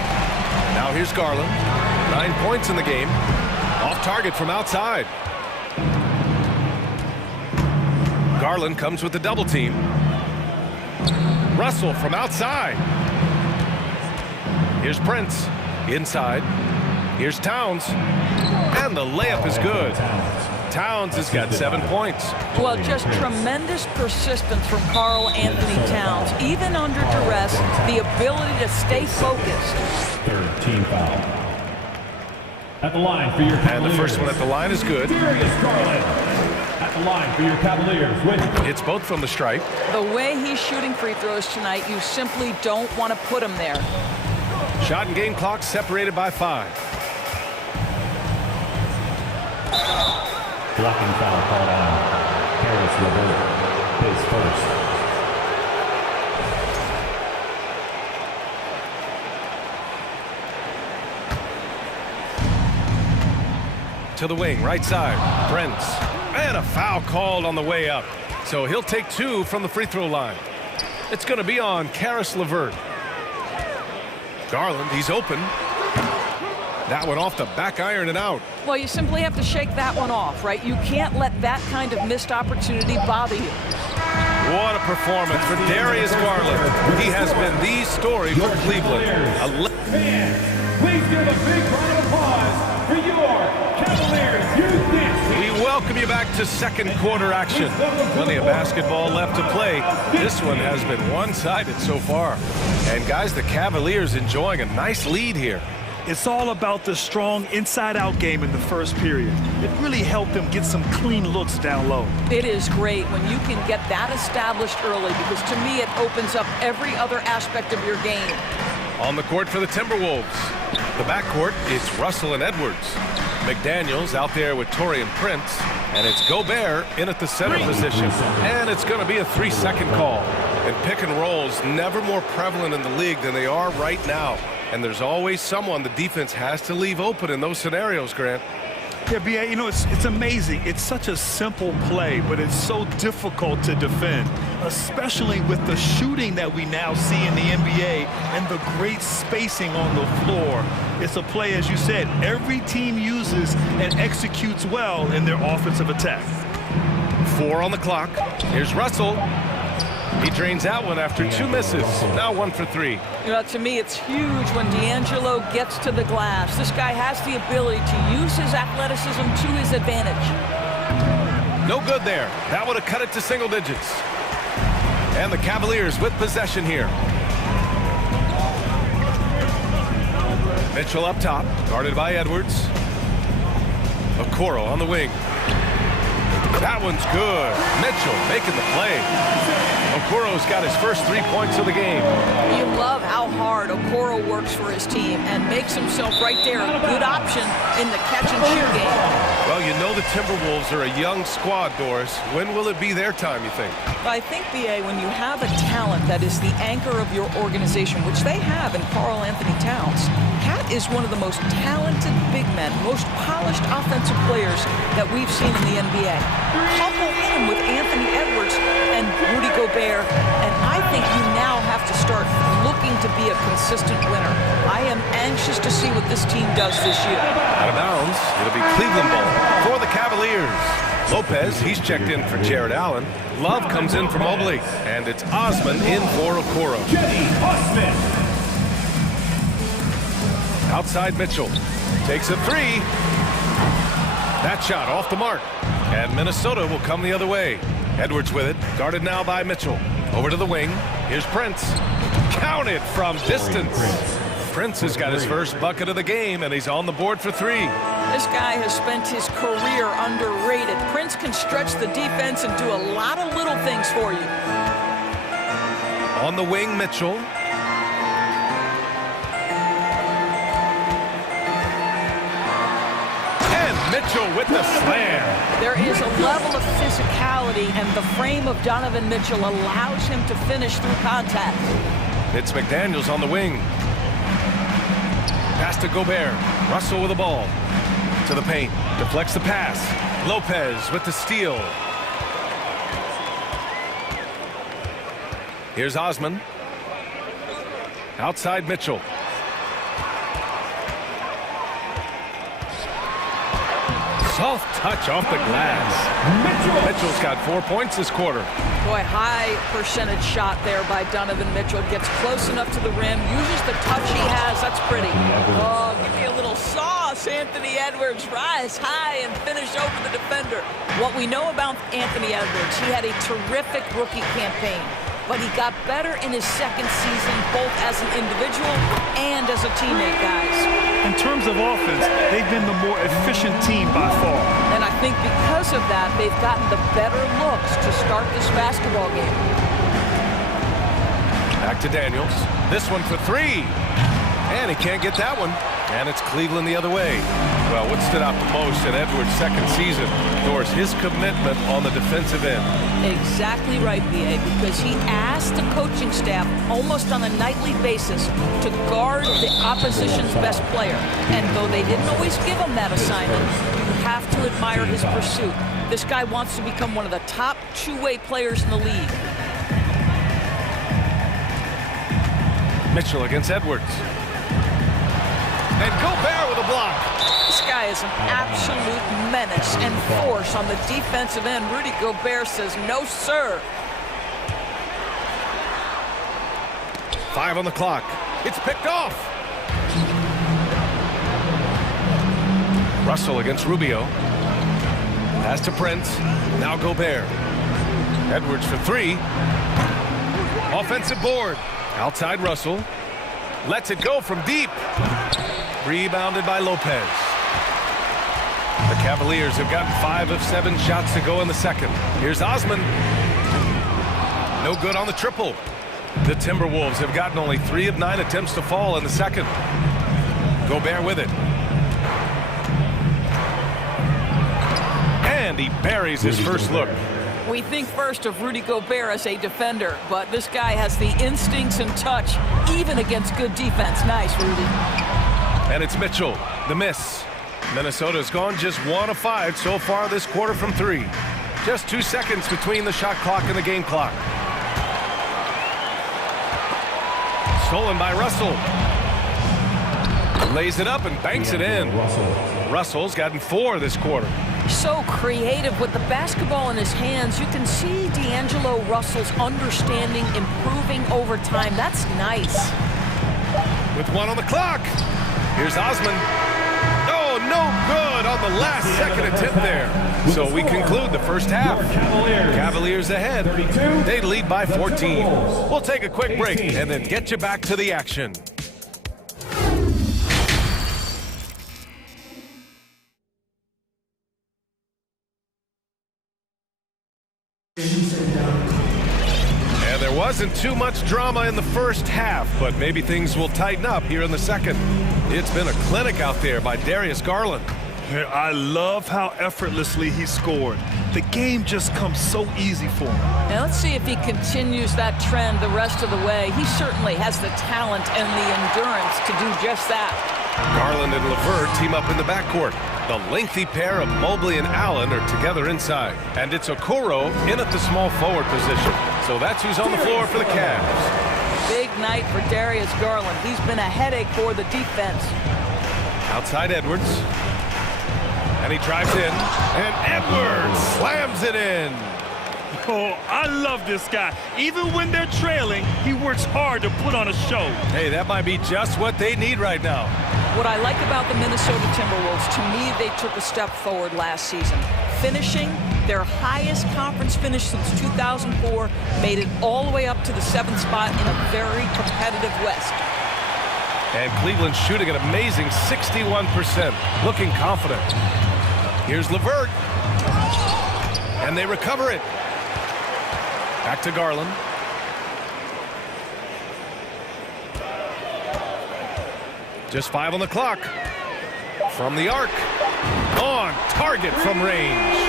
Now here's Garland. 9 points in the game. Off target from outside. Garland comes with the double team. Russell from outside. Here's Prince inside. Here's Towns. And the layup is good. Towns has got 7 points. Well, just tremendous persistence from Karl Anthony Towns. Even under duress, the ability to stay focused. Third team foul. At the line for your Cavaliers. And the first one at the line is good. At the line for your Cavaliers. It's both from the stripe. The way he's shooting free throws tonight, you simply don't want to put him there. Shot and game clock separated by 5. Blocking foul called on Caris LeVert, his first. To the wing, right side, Prince. And a foul called on the way up. So he'll take 2 from the free throw line. It's going to be on Caris LeVert. Garland, he's open. That one off the back iron and out. Well, you simply have to shake that one off, right? You can't let that kind of missed opportunity bother you. What a performance for Darius Garland. He has been the story for Cleveland. Fans, please give a big round of applause for your Cavaliers youth dance team. We welcome you back to second quarter action. Plenty of basketball left to play. This one has been one-sided so far. And guys, the Cavaliers enjoying a nice lead here. It's all about the strong inside-out game in the first period. It really helped them get some clean looks down low. It is great when you can get that established early because to me it opens up every other aspect of your game. On the court for the Timberwolves. The backcourt, it's Russell and Edwards. McDaniels out there with Taurean Prince. And it's Gobert in at the center position. And it's going to be a 3-second call. And pick and rolls never more prevalent in the league than they are right now. And there's always someone the defense has to leave open in those scenarios, Grant. Yeah, B.A., you know, it's amazing. It's such a simple play, but it's so difficult to defend, especially with the shooting that we now see in the NBA and the great spacing on the floor. It's a play, as you said, every team uses and executes well in their offensive attack. 4 on the clock. Here's Russell. He drains that one after 2 misses. Now 1 for 3. You know, to me, it's huge when D'Angelo gets to the glass. This guy has the ability to use his athleticism to his advantage. No good there. That would have cut it to single digits. And the Cavaliers with possession here. Mitchell up top, guarded by Edwards. Okoro on the wing. That one's good. Mitchell making the play. Okoro's got his first 3 points of the game. You love how hard Okoro works for his team and makes himself right there a good option in the catch-and-shoot game. Well, you know the Timberwolves are a young squad, Doris. When will it be their time, you think? I think, B.A., when you have a talent that is the anchor of your organization, which they have in Karl Anthony Towns, Cat is one of the most talented big men, most polished offensive players that we've seen in the NBA. Couple him with Anthony Edwards and Rudy Gobert, and I think you now have to start looking to be a consistent winner. I am anxious to see what this team does this year. Out of bounds, it'll be Cleveland ball for the Cavaliers. Lopez, he's checked in for Jared Allen. Love comes in for Mobley, and it's Osman in for Okoro. Outside Mitchell, takes a 3. That shot off the mark, and Minnesota will come the other way. Edwards with it, guarded now by Mitchell. Over to the wing, here's Prince. Counted from distance. Prince has got his first bucket of the game, and he's on the board for 3. This guy has spent his career underrated. Prince can stretch the defense and do a lot of little things for you. On the wing, Mitchell. Mitchell with the slam. There is a level of physicality, and the frame of Donovan Mitchell allows him to finish through contact. It's McDaniels on the wing. Pass to Gobert. Russell with the ball. To the paint. Deflects the pass. Lopez with the steal. Here's Osman. Outside Mitchell. Soft touch off the glass. Mitchell's got 4 points this quarter. Boy, high percentage shot there by Donovan Mitchell. Gets close enough to the rim, uses the touch he has. That's pretty. Oh, give me a little sauce. Anthony Edwards, rise high and finish over the defender. What we know about Anthony Edwards, he had a terrific rookie campaign, but he got better in his second season, both as an individual and as a teammate, guys. In terms of offense, they've been the more efficient team by far. And I think because of that, they've gotten the better looks to start this basketball game. Back to Daniels. This one for three. And he can't get that one. And it's Cleveland the other way. Well, what stood out the most in Edwards' second season was his commitment on the defensive end. Exactly right, B.A., because he asked the coaching staff almost on a nightly basis to guard the opposition's best player. And though they didn't always give him that assignment, you have to admire his pursuit. This guy wants to become one of the top two-way players in the league. Mitchell against Edwards. And Gobert with a block. This guy is an absolute menace and force on the defensive end. Rudy Gobert says, no, sir. 5 on the clock. It's picked off. Russell against Rubio. Pass to Prince. Now Gobert. Edwards for three. Offensive board. Outside Russell. Lets it go from deep. Rebounded by Lopez. The Cavaliers have gotten 5 of 7 shots to go in the second. Here's Osman. No good on the triple. The Timberwolves have gotten only 3 of 9 attempts to fall in the second. Gobert with it. And he buries his first look. We think first of Rudy Gobert as a defender, but this guy has the instincts and touch, even against good defense. Nice, Rudy. And it's Mitchell, the miss. Minnesota's gone just 1 of 5 so far this quarter from 3. Just 2 seconds between the shot clock and the game clock. Stolen by Russell. Lays it up and banks it in. Russell's gotten 4 this quarter. So creative with the basketball in his hands. You can see D'Angelo Russell's understanding improving over time. That's nice. With 1 on the clock. Here's Osman. Oh, no good on the last second attempt there. So we conclude the first half. Cavaliers ahead. They lead by 14. We'll take a quick break and then get you back to the action. And there wasn't too much drama in the first half, but maybe things will tighten up here in the second. It's been a clinic out there by Darius Garland. I love how effortlessly he scored. The game just comes so easy for him. Now let's see if he continues that trend the rest of the way. He certainly has the talent and the endurance to do just that. Garland and LeVert team up in the backcourt. The lengthy pair of Mobley and Allen are together inside. And it's Okoro in at the small forward position. So that's who's on the floor for the Cavs. Big night for Darius Garland. He's been a headache for the defense. Outside Edwards. And he drives in. And Edwards slams it in. Oh, I love this guy. Even when they're trailing, he works hard to put on a show. Hey, that might be just what they need right now. What I like about the Minnesota Timberwolves, to me, they took a step forward last season. Finishing their highest conference finish since 2004, made it all the way up to the 7th spot in a very competitive West. And Cleveland's shooting an amazing 61%, looking confident. Here's LeVert. And they recover it. Back to Garland. Just 5 on the clock. From the arc. On target from range.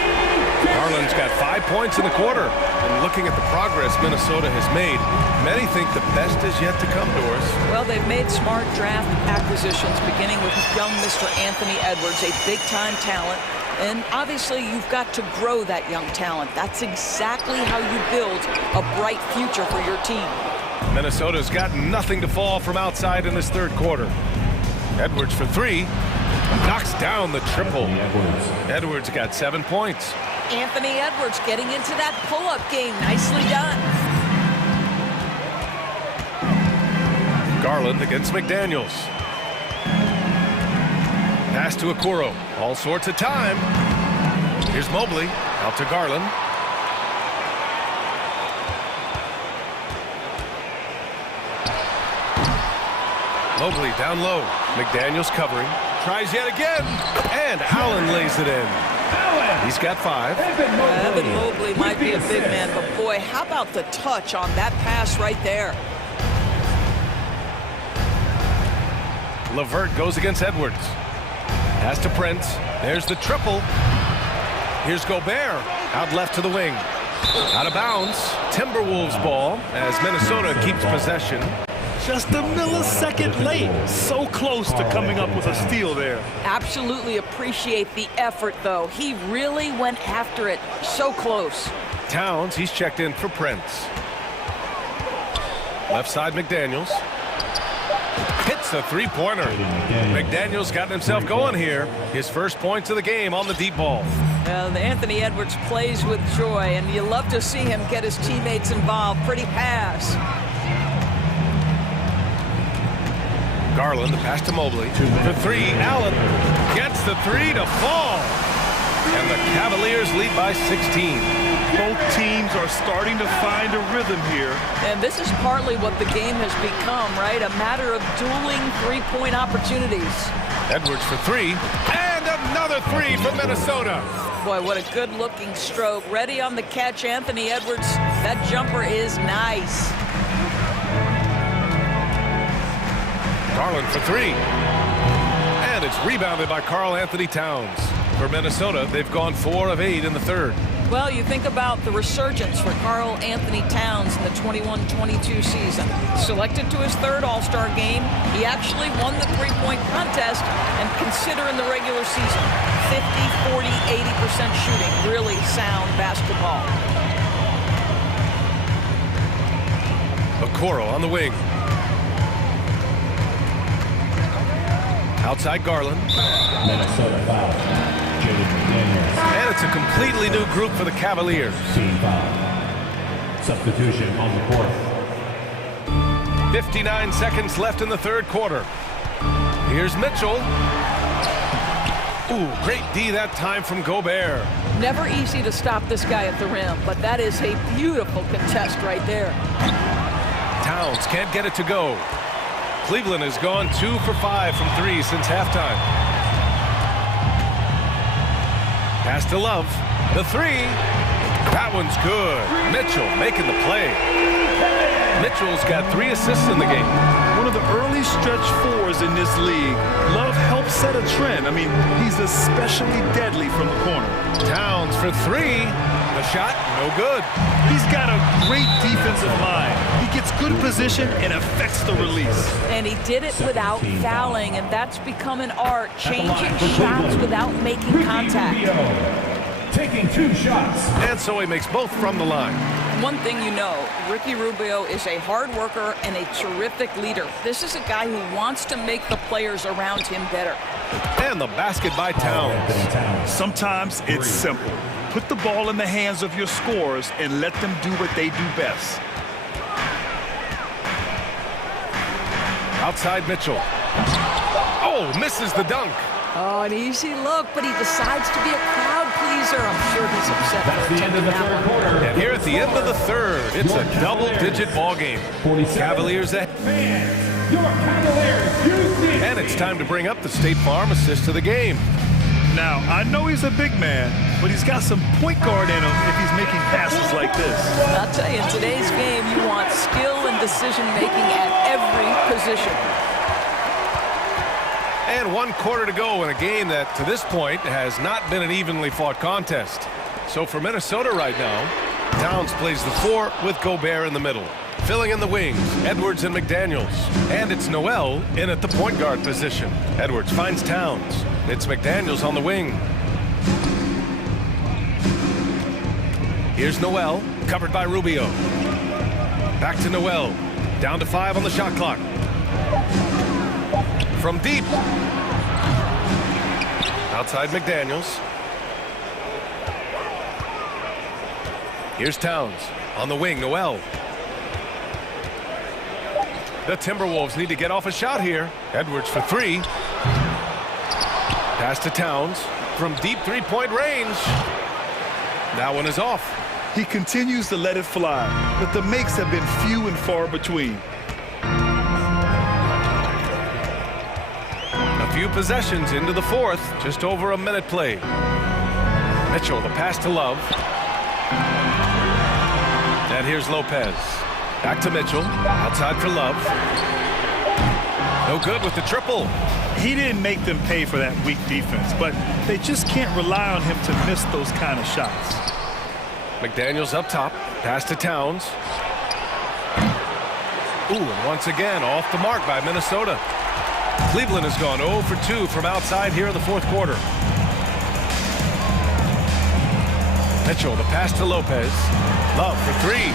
Garland's got 5 points in the quarter. And looking at the progress Minnesota has made, many think the best is yet to come, Doris. Well, they've made smart draft acquisitions, beginning with young Mr. Anthony Edwards, a big-time talent. And obviously, you've got to grow that young talent. That's exactly how you build a bright future for your team. Minnesota's got nothing to fall from outside in this third quarter. Edwards for three. Knocks down the triple. Edwards got 7 points. Anthony Edwards getting into that pull-up game. Nicely done. Garland against McDaniels. Pass to Okoro. All sorts of time. Here's Mobley. Out to Garland. Mobley down low. McDaniels covering. Tries yet again. And Allen lays it in. He's got 5. Evan Mobley might be a big man, but boy, how about the touch on that pass right there? LeVert goes against Edwards. Pass to Prince. There's the triple. Here's Gobert. Out left to the wing. Out of bounds. Timberwolves ball as Minnesota keeps possession. Just a millisecond late. So close to coming up with a steal there. Absolutely appreciate the effort, though. He really went after it. So close. Towns, he's checked in for Prince. Left side, McDaniels. Hits a three-pointer. McDaniels got himself going here. His first points of the game on the deep ball. Well, Anthony Edwards plays with joy, and you love to see him get his teammates involved. Pretty pass. Garland, the pass to Mobley. For 3, Allen gets the 3 to fall. And the Cavaliers lead by 16. Both teams are starting to find a rhythm here. And this is partly what the game has become, right? A matter of dueling three-point opportunities. Edwards for 3. And another 3 for Minnesota. Boy, what a good-looking stroke. Ready on the catch, Anthony Edwards. That jumper is nice. Garland for 3. And it's rebounded by Karl Anthony Towns. For Minnesota, they've gone 4 of 8 in the third. Well, you think about the resurgence for Karl Anthony Towns in the 21-22 season. Selected to his 3rd All-Star game, he actually won the three-point contest, and consider in the regular season, 50, 40, 80% shooting. Really sound basketball. Okoro on the wing. Outside Garland. Minnesota foul. And it's a completely new group for the Cavaliers. Team foul. Substitution on the court. 59 seconds left in the third quarter. Here's Mitchell. Ooh, great D that time from Gobert. Never easy to stop this guy at the rim, but that is a beautiful contest right there. Towns can't get it to go. Cleveland has gone 2 for 5 from 3 since halftime. Pass to Love. The 3. That one's good. Mitchell making the play. Mitchell's got 3 assists in the game. One of the early stretch 4s in this league. Love helps set a trend. I mean, he's especially deadly from the corner. Towns for 3. The shot, no good. He's got a great defensive line. He gets good position and affects the release. And he did it without fouling, and that's become an art, changing shots without making contact. Taking 2 shots. And so he makes both from the line. One thing you know, Ricky Rubio is a hard worker and a terrific leader. This is a guy who wants to make the players around him better. And the basket by Towns. Sometimes it's simple. Put the ball in the hands of your scorers and let them do what they do best. Outside Mitchell. Oh, misses the dunk. Oh, an easy look, but he decides to be a crowd pleaser. I'm sure he's upset. That's the end of the third quarter. And here at the end of the third, it's a double-digit ball game. Cavaliers ahead. Your Cavaliers, and it's time to bring up the State Farm assist to the game. Now, I know he's a big man, but he's got some point guard in him if he's making passes like this. I'll tell you, in today's game, you want skill and decision-making at every position. And 1 quarter to go in a game that, to this point, has not been an evenly fought contest. So for Minnesota right now, Towns plays the 4 with Gobert in the middle. Filling in the wings, Edwards and McDaniels. And it's Noel in at the point guard position. Edwards finds Towns. It's McDaniels on the wing. Here's Noel, covered by Rubio. Back to Noel. Down to 5 on the shot clock. From deep. Outside McDaniels. Here's Towns. On the wing, Noel. The Timberwolves need to get off a shot here. Edwards for three. Pass to Towns from deep three-point range. That one is off. He continues to let it fly, but the makes have been few and far between. A few possessions into the fourth, just over a minute played. Mitchell, the pass to Love. And here's Lopez. Back to Mitchell, outside for Love. No good with the triple. He didn't make them pay for that weak defense, but they just can't rely on him to miss those kind of shots. McDaniels up top, pass to Towns. Ooh, and once again, off the mark by Minnesota. Cleveland has gone 0 for 2 from outside here in the fourth quarter. Mitchell, the pass to Lopez. Love for three.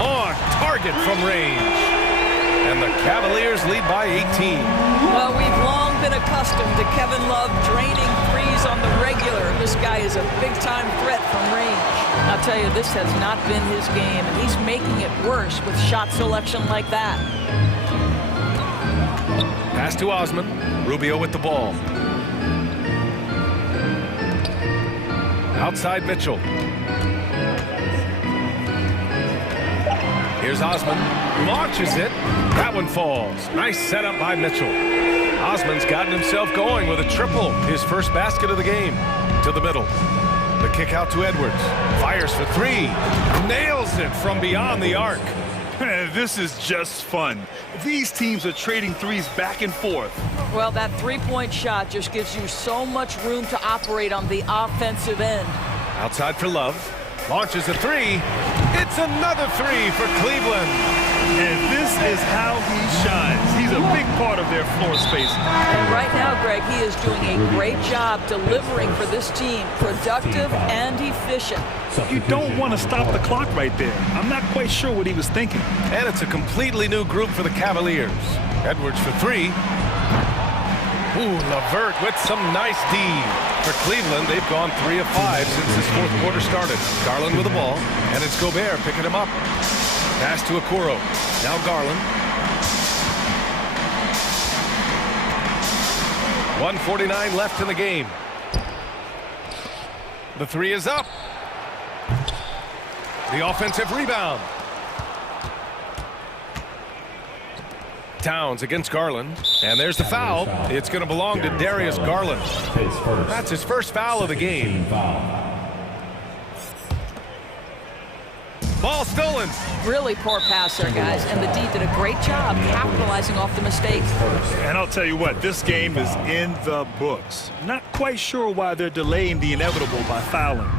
On target from range. And the Cavaliers lead by 18. Well, we've long been accustomed to Kevin Love draining threes on the regular. This guy is a big-time threat from range. I'll tell you, this has not been his game, and he's making it worse with shot selection like that. Pass to Osman. Rubio with the ball. Outside Mitchell. Here's Osman. Launches it. That one falls. Nice setup by Mitchell. Osman's gotten himself going with a triple. His first basket of the game. To the middle. The kick out to Edwards. Fires for three. Nails it from beyond the arc. This is just fun. These teams are trading threes back and forth. Well, that three-point shot just gives you so much room to operate on the offensive end. Outside for Love. Launches a three. It's another three for Cleveland. And this is how he shines. He's a big part of their floor space. And right now, Greg, he is doing a great job delivering for this team. Productive and efficient. You don't want to stop the clock right there. I'm not quite sure what he was thinking. And it's a completely new group for the Cavaliers. Edwards for three. Ooh, LeVert with some nice D. For Cleveland, they've gone 3 of 5 since this fourth quarter started. Garland with the ball, and it's Gobert picking him up. Pass to Okoro. Now Garland. 1:49 left in the game. The three is up. The offensive rebound. Towns against Garland, and there's the foul. It's going to belong to Darius Garland. That's his first foul of the game. Ball stolen. Really poor pass there, guys, and the D did a great job capitalizing off the mistake. And I'll tell you what, this game is in the books. Not quite sure why they're delaying the inevitable by fouling.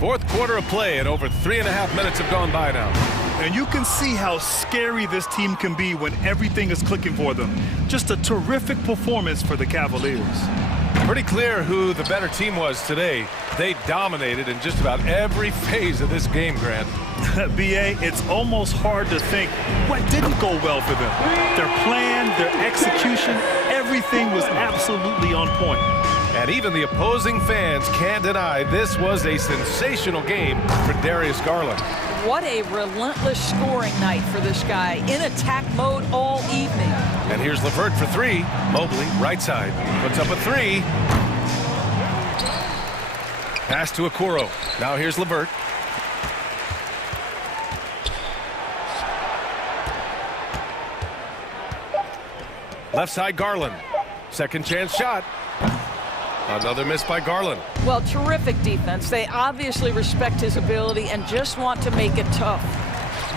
Fourth quarter of play, and over 3.5 minutes have gone by now. And you can see how scary this team can be when everything is clicking for them. Just a terrific performance for the Cavaliers. Pretty clear who the better team was today. They dominated in just about every phase of this game, Grant. B.A., it's almost hard to think what didn't go well for them. Their plan, their execution, everything was absolutely on point. And even the opposing fans can't deny this was a sensational game for Darius Garland. What a relentless scoring night for this guy. In attack mode all evening. And here's LeVert for three. Mobley, right side. Puts up a three. Pass to Okoro. Now here's LeVert. Left side Garland. Second chance shot. Another miss by Garland. Well, terrific defense. They obviously respect his ability and just want to make it tough.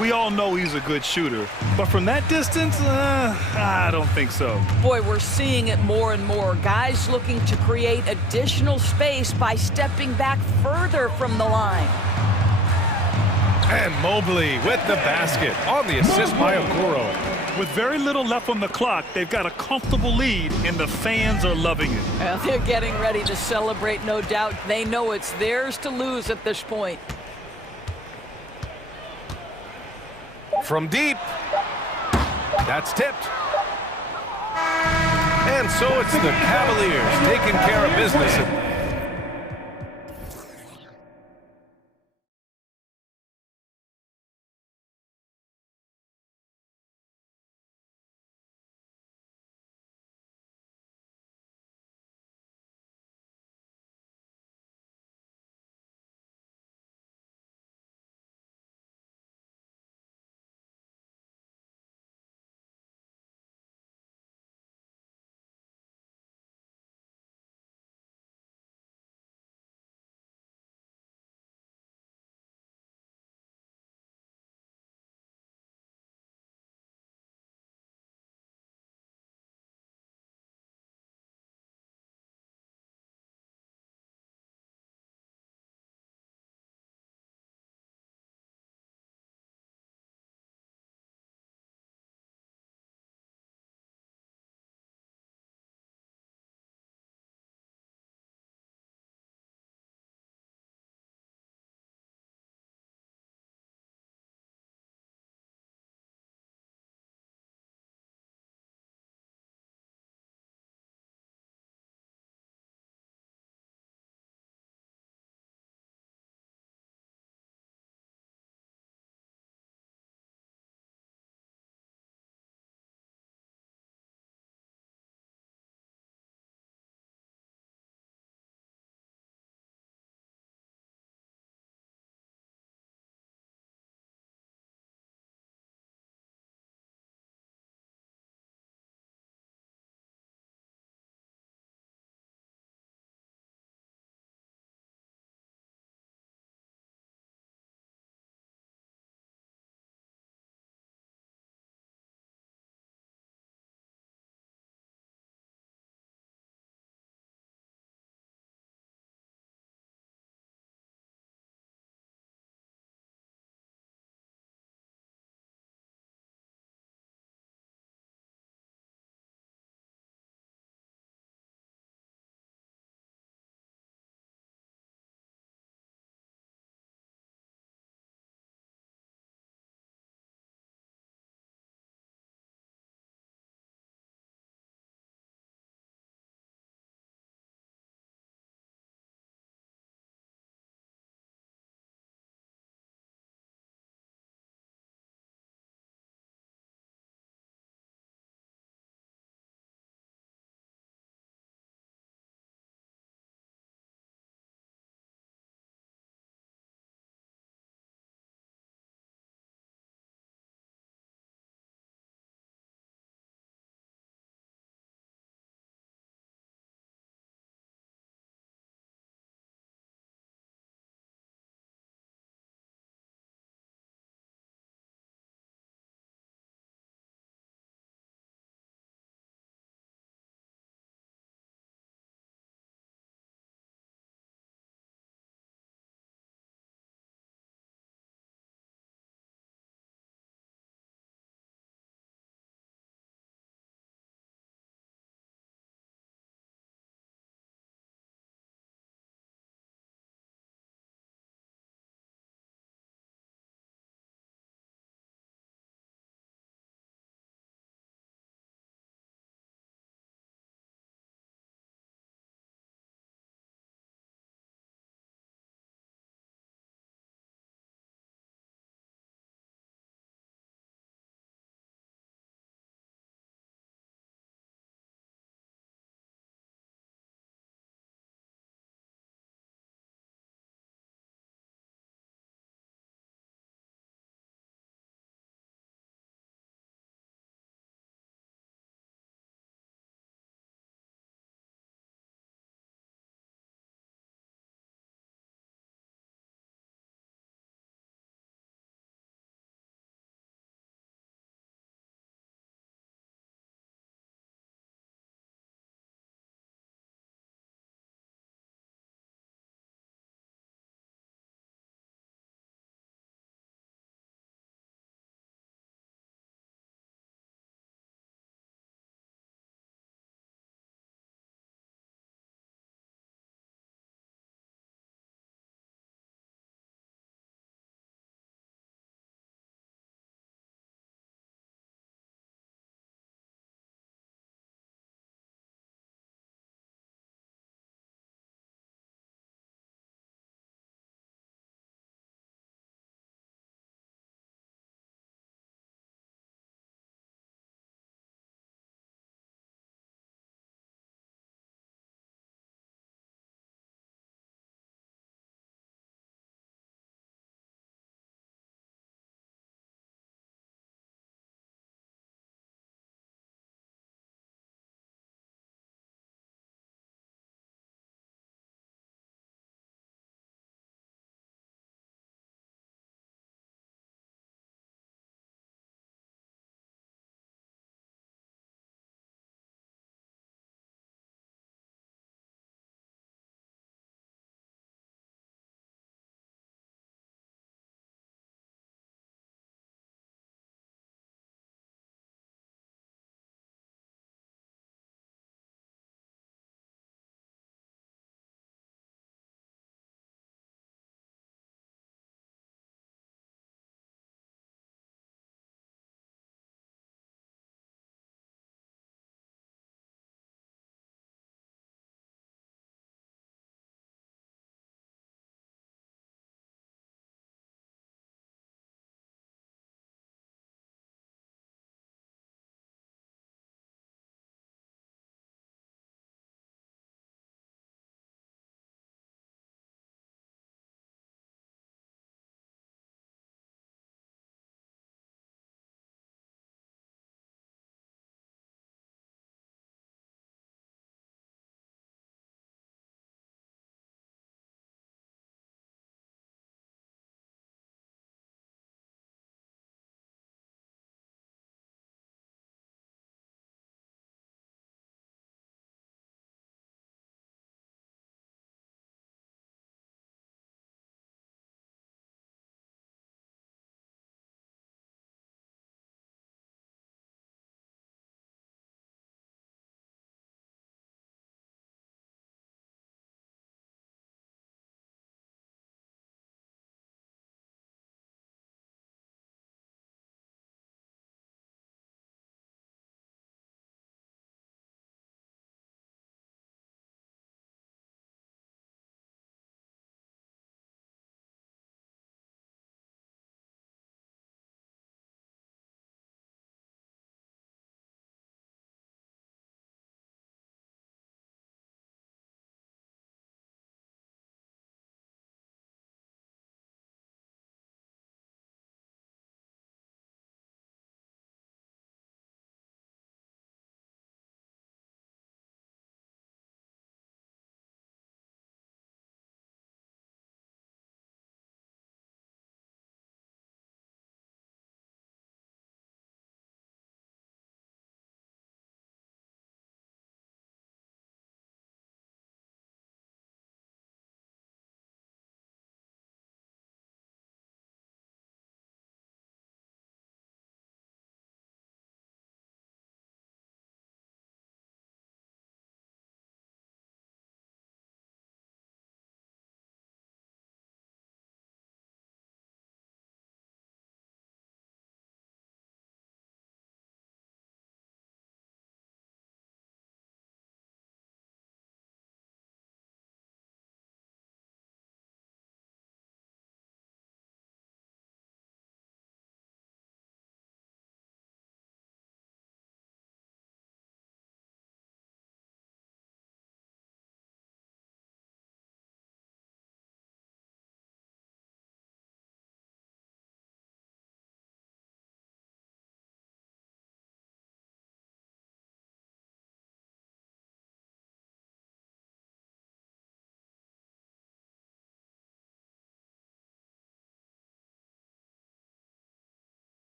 We all know he's a good shooter, but from that distance, I don't think so. Boy, we're seeing it more and more. Guys looking to create additional space by stepping back further from the line. And Mobley with the basket on the assist by Okoro. With very little left on the clock, they've got a comfortable lead, and the fans are loving it. Well, they're getting ready to celebrate, no doubt. They know it's theirs to lose at this point. From deep. That's tipped. And so it's the Cavaliers taking care of business.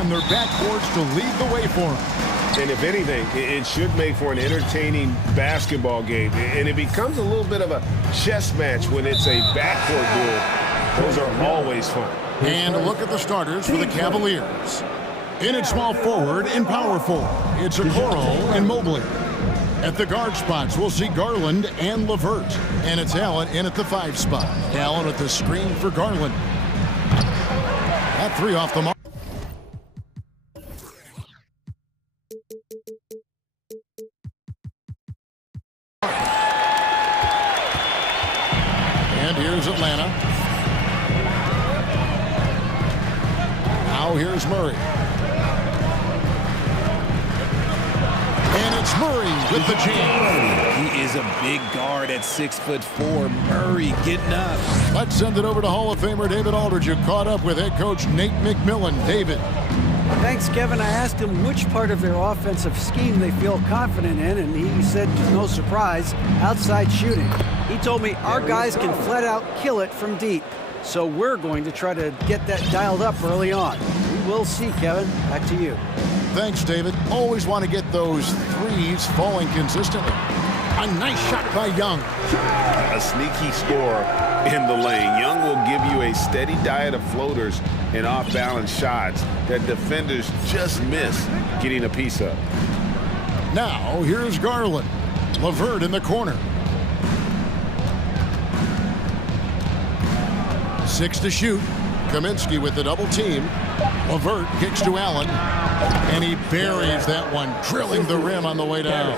and their backboards to lead the way for them. And if anything, it should make for an entertaining basketball game. And it becomes a little bit of a chess match when it's a backcourt duel. Those are always fun. And a look at the starters for the Cavaliers. In at small forward and power forward, it's Okoro and Mobley. At the guard spots, we'll see Garland and LeVert. And it's Allen in at the 5 spot. Allen at the screen for Garland. That 3 off the mark. And here's Atlanta. Now here's Murray. And it's Murray with the jam. He is a big guard at 6'4". Murray getting up. Let's send it over to Hall of Famer David Aldridge, who caught up with head coach Nate McMillan. David. Thanks, Kevin. I asked him which part of their offensive scheme they feel confident in, and he said, no surprise, outside shooting. He told me our guys can flat out kill it from deep. So we're going to try to get that dialed up early on. We will see, Kevin. Back to you. Thanks, David. Always want to get those threes falling consistently. A nice shot by Young. A sneaky score in the lane. Young will give you a steady diet of floaters and off-balance shots that defenders just miss getting a piece of. Now, here's Garland. LeVert in the corner. 6 to shoot. Kaminsky with the double team. LeVert kicks to Allen. And he buries that one, drilling the rim on the way down.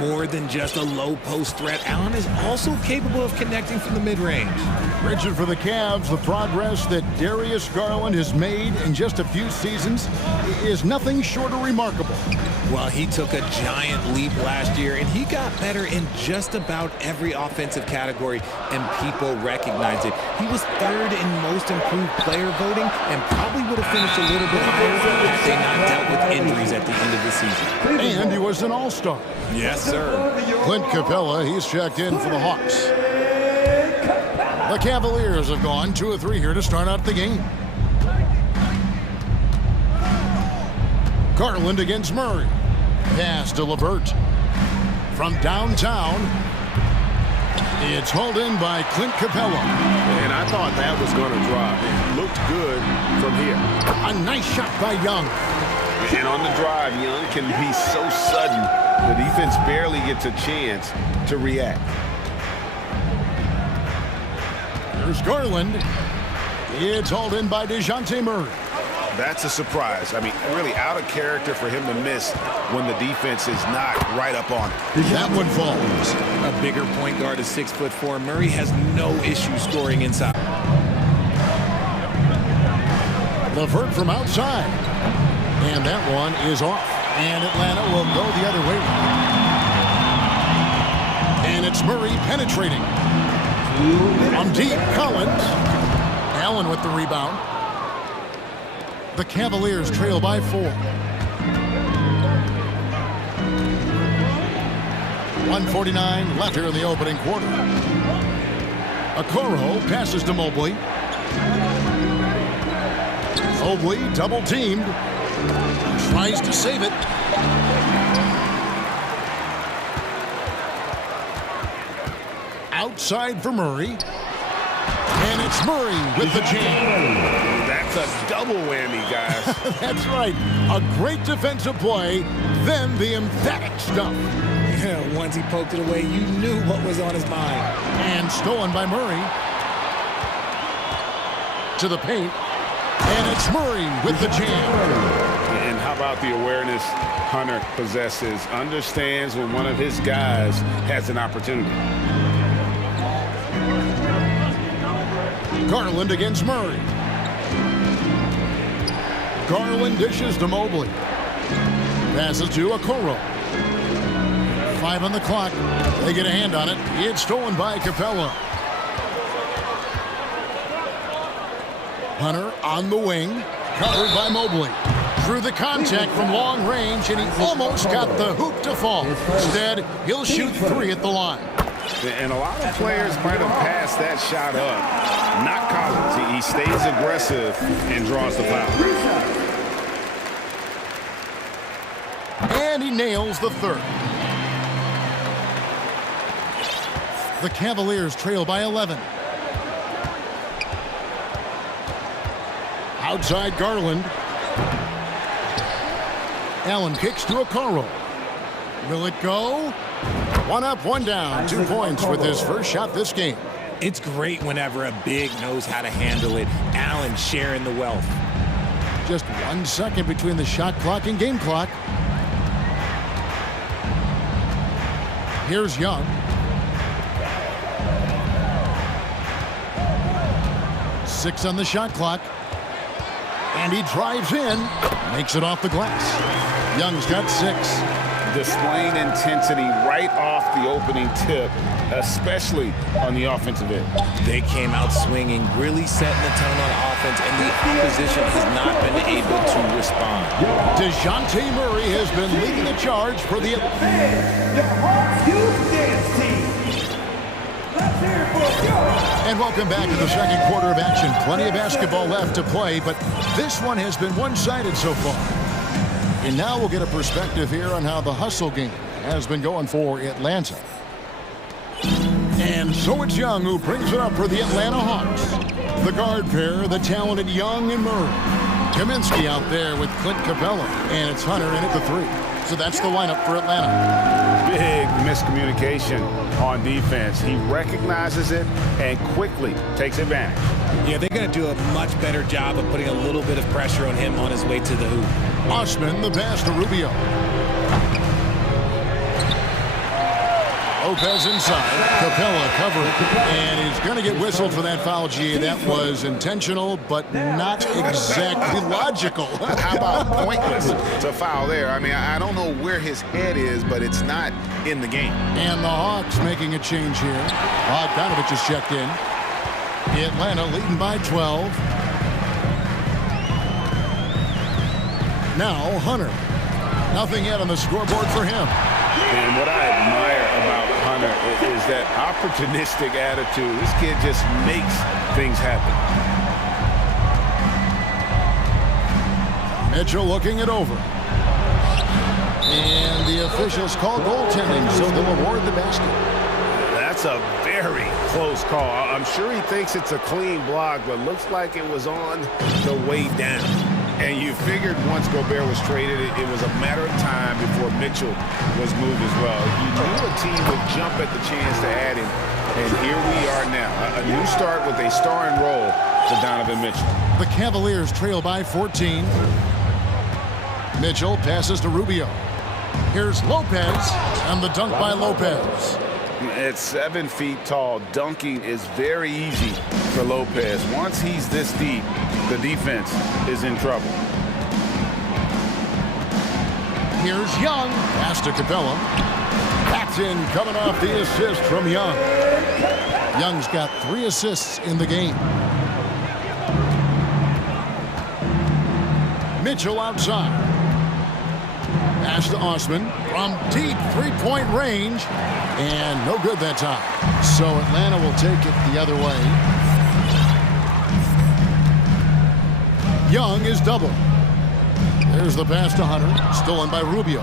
More than just a low post threat, Allen is also capable of connecting from the mid-range. Rigid for the Cavs, the progress that Darius Garland has made in just a few seasons is nothing short of remarkable. Well, he took a giant leap last year, and he got better in just about every offensive category, and people recognize it. He was 3rd in most improved player voting, and probably would have finished a little bit higher had they not dealt with injuries at the end of the season. And he was an all-star. Yes, sir. Clint Capella, he's checked in for the Hawks. The Cavaliers have gone 2 of 3 here to start out the game. Garland against Murray. Pass to LeVert. From downtown, it's hauled in by Clint Capella. And I thought that was going to drop. It looked good from here. A nice shot by Young. And on the drive, Young can be so sudden, the defense barely gets a chance to react. Here's Garland. It's hauled in by DeJounte Murray. That's a surprise. I mean, really out of character for him to miss when the defense is not right up on it. That one falls. A bigger point guard is 6'4". Murray has no issue scoring inside. LeVert from outside. And that one is off. And Atlanta will go the other way. And it's Murray penetrating. On deep, Collins. Allen with the rebound. The Cavaliers trail by 4. 1:49 left here in the opening quarter. Okoro passes to Mobley. Mobley double teamed. Tries to save it. Outside for Murray. And it's Murray with the jam. That's a double whammy, guys. That's right. A great defensive play, then the emphatic stuff. Once he poked it away, you knew what was on his mind. And stolen by Murray. To the paint. And it's Murray with the jam. And how about the awareness Hunter possesses? Understands when one of his guys has an opportunity. Garland against Murray. Garland dishes to Mobley. Passes to Okoro. 5 on the clock. They get a hand on it. It's stolen by Capella. Hunter on the wing. Covered by Mobley. Through the contact from long range, and he almost got the hoop to fall. Instead, he'll shoot 3 at the line. And a lot of players might have passed that shot up. Not Collins. He stays aggressive and draws the foul. he nails the third. The Cavaliers trail by 11. Outside Garland. Allen kicks to Okoro. Will it go? One up, one down. 2 points with his first shot this game. It's great whenever a big knows how to handle it. Allen sharing the wealth. Just 1 second between the shot clock and game clock. Here's Young. 6 on the shot clock. And he drives in. Makes it off the glass. Young's got 6. Displaying intensity right off the opening tip, especially on the offensive end. They came out swinging, really setting the tone on offense, and the opposition has not been able to respond. DeJounte Murray has been leading the charge for the And welcome back to the second quarter of action. Plenty of basketball left to play, but this one has been one-sided so far. And now we'll get a perspective here on how the hustle game has been going for Atlanta. And so it's Young who brings it up for the Atlanta Hawks. The guard pair, the talented Young and Murray. Kaminsky out there with Clint Capella, and it's Hunter in at the 3. So that's the lineup for Atlanta. Big miscommunication on defense. He recognizes it and quickly takes advantage. Yeah, they're going to do a much better job of putting a little bit of pressure on him on his way to the hoop. Osman, the pass to Rubio. Lopez inside. Capella covered. And he's going to get whistled for that foul, G. That was intentional, but not exactly logical. How about pointless to foul there? I mean, I don't know where his head is, but it's not in the game. And the Hawks making a change here. Bogdanovich is checked in. Atlanta leading by 12. Now Hunter. Nothing yet on the scoreboard for him. And what I admire about Hunter is that opportunistic attitude. This kid just makes things happen. Mitchell looking it over. And the officials call goaltending, so they'll award the basket. That's a very close call. I'm sure he thinks it's a clean block, but looks like it was on the way down. And you figured once Gobert was traded, it was a matter of time before Mitchell was moved as well. You knew a team would jump at the chance to add him, and here we are now. A new start with a starring role for Donovan Mitchell. The Cavaliers trail by 14. Mitchell passes to Rubio. Here's Lopez, and the dunk by Lopez. At 7 feet tall, dunking is very easy for Lopez. Once he's this deep, the defense is in trouble. Here's Young. Pass to Capella. Paxton coming off the assist from Young. Young's got 3 assists in the game. Mitchell outside. Pass to Osman from deep three-point range. And no good that time. So Atlanta will take it the other way. Young is double. There's the pass to Hunter. Stolen by Rubio.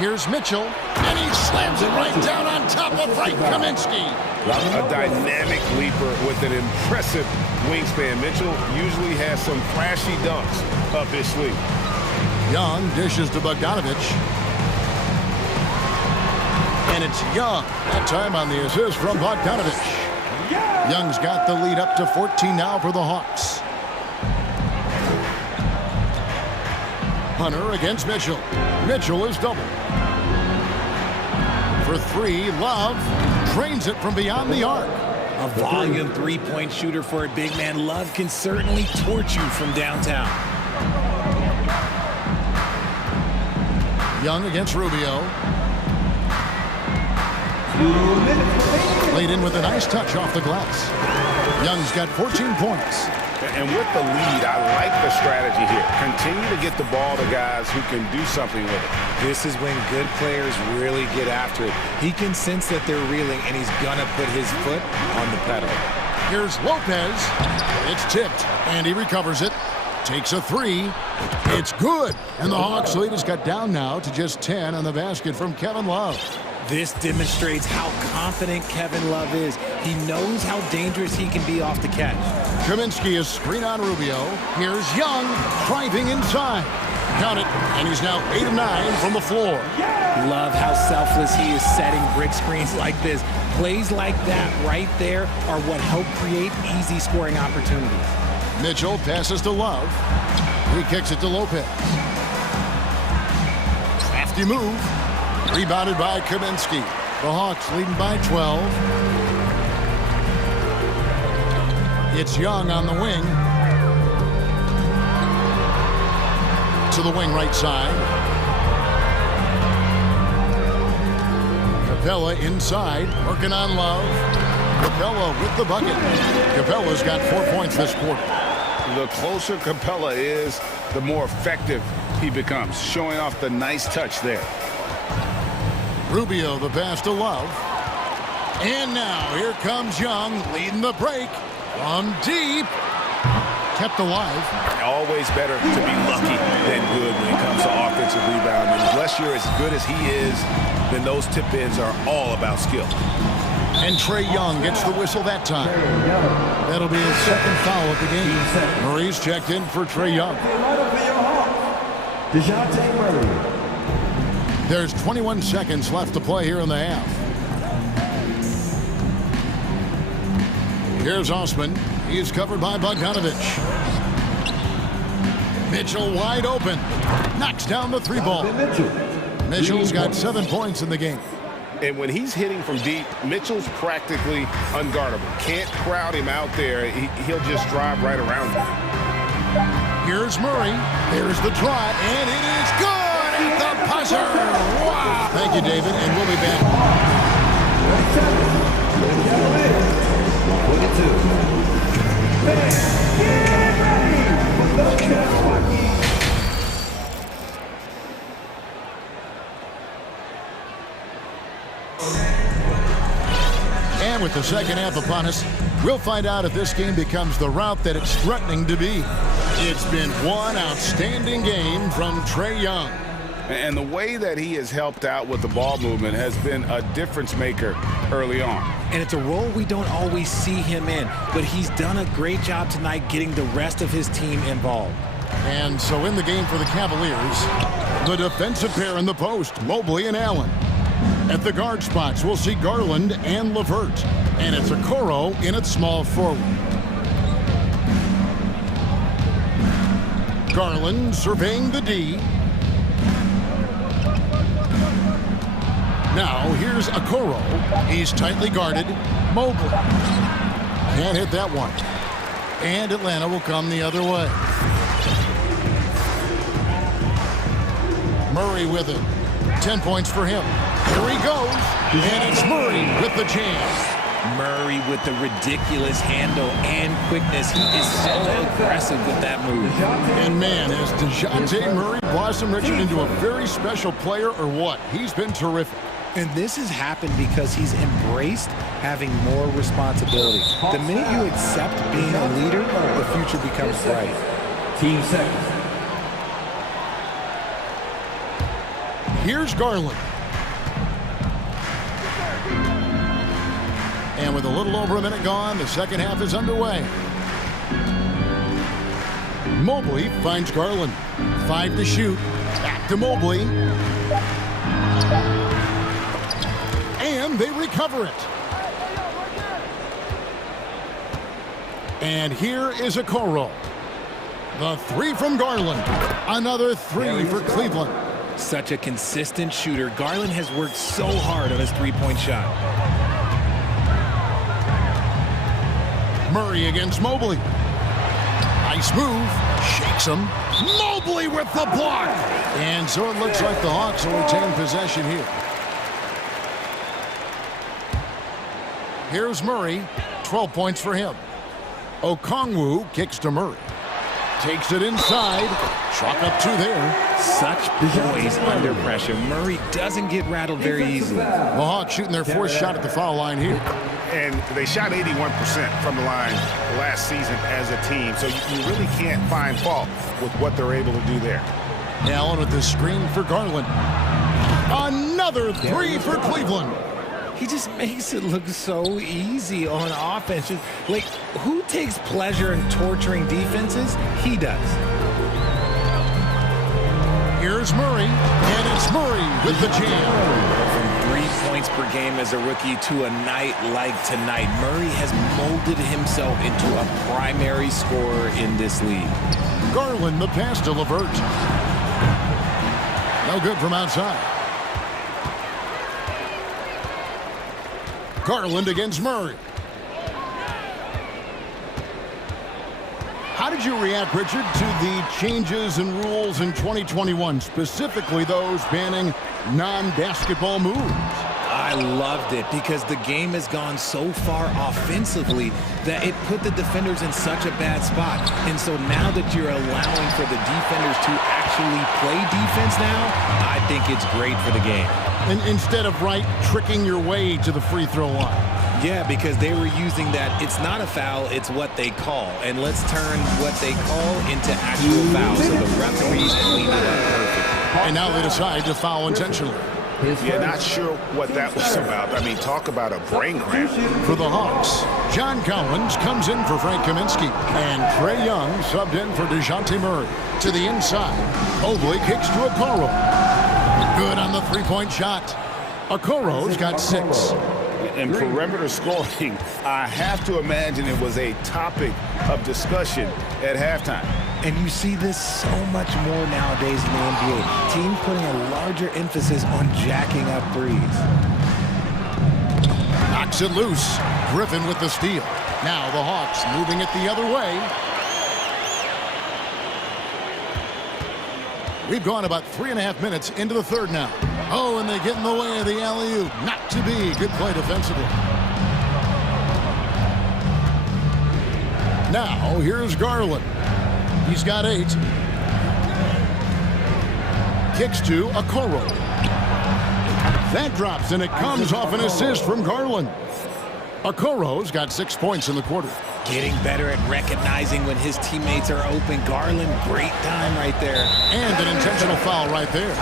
Here's Mitchell. And he slams it right down on top of Frank Kaminsky. A dynamic leaper with an impressive wingspan. Mitchell usually has some flashy dunks up his sleeve. Young dishes to Bogdanovich. And it's Young. That time on the assist from Bogdanovich. Young's got the lead up to 14 now for the Hawks. Hunter against Mitchell. Mitchell is double. For 3, Love trains it from beyond the arc. A volume three-point shooter for a big man. Love can certainly torch you from downtown. Young against Rubio. Laid in with a nice touch off the glass. Young's got 14 points. And with the lead, I like the strategy here. Continue to get the ball to guys who can do something with it. This is when good players really get after it. He can sense that they're reeling, and he's gonna put his foot on the pedal. Here's Lopez. It's tipped, and he recovers it. Takes a three. It's good. And the Hawks lead is cut down now to just 10 on the basket from Kevin Love. This demonstrates how confident Kevin Love is. He knows how dangerous he can be off the catch. Kaminsky is screen on Rubio. Here's Young driving inside. Count it, and he's now 8 of 9 from the floor. Love how selfless he is setting brick screens like this. Plays like that right there are what help create easy scoring opportunities. Mitchell passes to Love. He kicks it to Lopez. Crafty move. Rebounded by Kaminsky. The Hawks leading by 12. It's Young on the wing. To the wing right side. Capella inside, working on Love. Capella with the bucket. Capella's got 4 points this quarter. The closer Capella is, the more effective he becomes, showing off the nice touch there. Rubio the pass to Love. And now here comes Young leading the break from deep. Kept alive. Always better to be lucky than good when it comes to offensive rebounding. Unless you're as good as he is, then those tip-ins are all about skill. And Trae Young gets the whistle that time. That'll be his second foul of the game. Murray's checked in for Trae Young. There's 21 seconds left to play here in the half. Here's Osman. He's covered by Bogdanovich. Mitchell wide open. Knocks down the three ball. Mitchell's got 7 points in the game. And when he's hitting from deep, Mitchell's practically unguardable. Can't crowd him out there. He'll just drive right around him. Here's Murray. There's the drive, and it is good at the buzzer. Wow. Thank you, David, and we'll be back. And with the second half upon us, we'll find out if this game becomes the route that it's threatening to be. It's been one outstanding game from Trae Young. And the way that he has helped out with the ball movement has been a difference maker early on. And it's a role we don't always see him in, but he's done a great job tonight getting the rest of his team involved. And so in the game for the Cavaliers, the defensive pair in the post, Mobley and Allen. At the guard spots, we'll see Garland and LeVert. And it's Okoro in at small forward. Garland surveying the D. Now here's Okoro. He's tightly guarded. Mobley can't hit that one. And Atlanta will come the other way. Murray with it. 10 points for him. Here he goes. And it's Murray with the jam. Murray with the ridiculous handle and quickness. He is so aggressive with that move. And man, has DeJounte Murray blossomed, Richard, into a very special player or what? He's been terrific. And this has happened because he's embraced having more responsibility. The minute you accept being a leader, the future becomes bright. Team seconds. Here's Garland. And with a little over a minute gone, the second half is underway. Mobley finds Garland. 5 to shoot. Back to Mobley. And they recover it. And here is Okoro. The three from Garland. Another three for Cleveland. Such a consistent shooter. Garland has worked so hard on his three-point shot. Murray against Mobley. Nice move. Shakes him. Mobley with the block. And so it looks like the Hawks will retain possession here. Here's Murray. 12 points for him. Okongwu kicks to Murray. Takes it inside. Chalk up 2 there. Such poise under pressure. Murray doesn't get rattled very easily. The Hawks shooting their 4th shot at the foul line here. And they shot 81% from the line last season as a team. So you really can't find fault with what they're able to do there. Allen with the screen for Garland. Another three for Cleveland. He just makes it look so easy on offense. Like, who takes pleasure in torturing defenses? He does. Here's Murray, and it's Murray with the jam. From 3 points per game as a rookie to a night like tonight, Murray has molded himself into a primary scorer in this league. Garland, the pass to LeVert. No good from outside. Garland against Murray. How did you react, Richard, to the changes in rules in 2021, specifically those banning non-basketball moves? I loved it because the game has gone so far offensively that it put the defenders in such a bad spot. And so now that you're allowing for the defenders to actually play defense now, I think it's great for the game. And instead of tricking your way to the free throw line. Yeah, because they were using that it's not a foul, it's what they call. And let's turn what they call into actual fouls. So the referees clean it up perfect. And now they decide to foul intentionally. Yeah, not sure what that was about. I mean, talk about a brain cramp. For the Hawks, John Collins comes in for Frank Kaminsky. And Trae Young subbed in for DeJounte Murray. To the inside, Mobley kicks to Okoro. Good on the three-point shot. Okoro's got 6. And perimeter scoring, I have to imagine it was a topic of discussion at halftime. And you see this so much more nowadays in the NBA. Team putting a larger emphasis on jacking up threes. Knocks it loose. Griffin with the steal. Now the Hawks moving it the other way. We've gone about 3.5 minutes into the third now. Oh, and they get in the way of the alley-oop. Not to be. Good play defensively. Now, here's Garland. He's got 8. Kicks to Okoro. That drops, and it comes off an assist from Garland. Okoro's got 6 points in the quarter. Getting better at recognizing when his teammates are open. Garland, great time right there. And an intentional foul right there.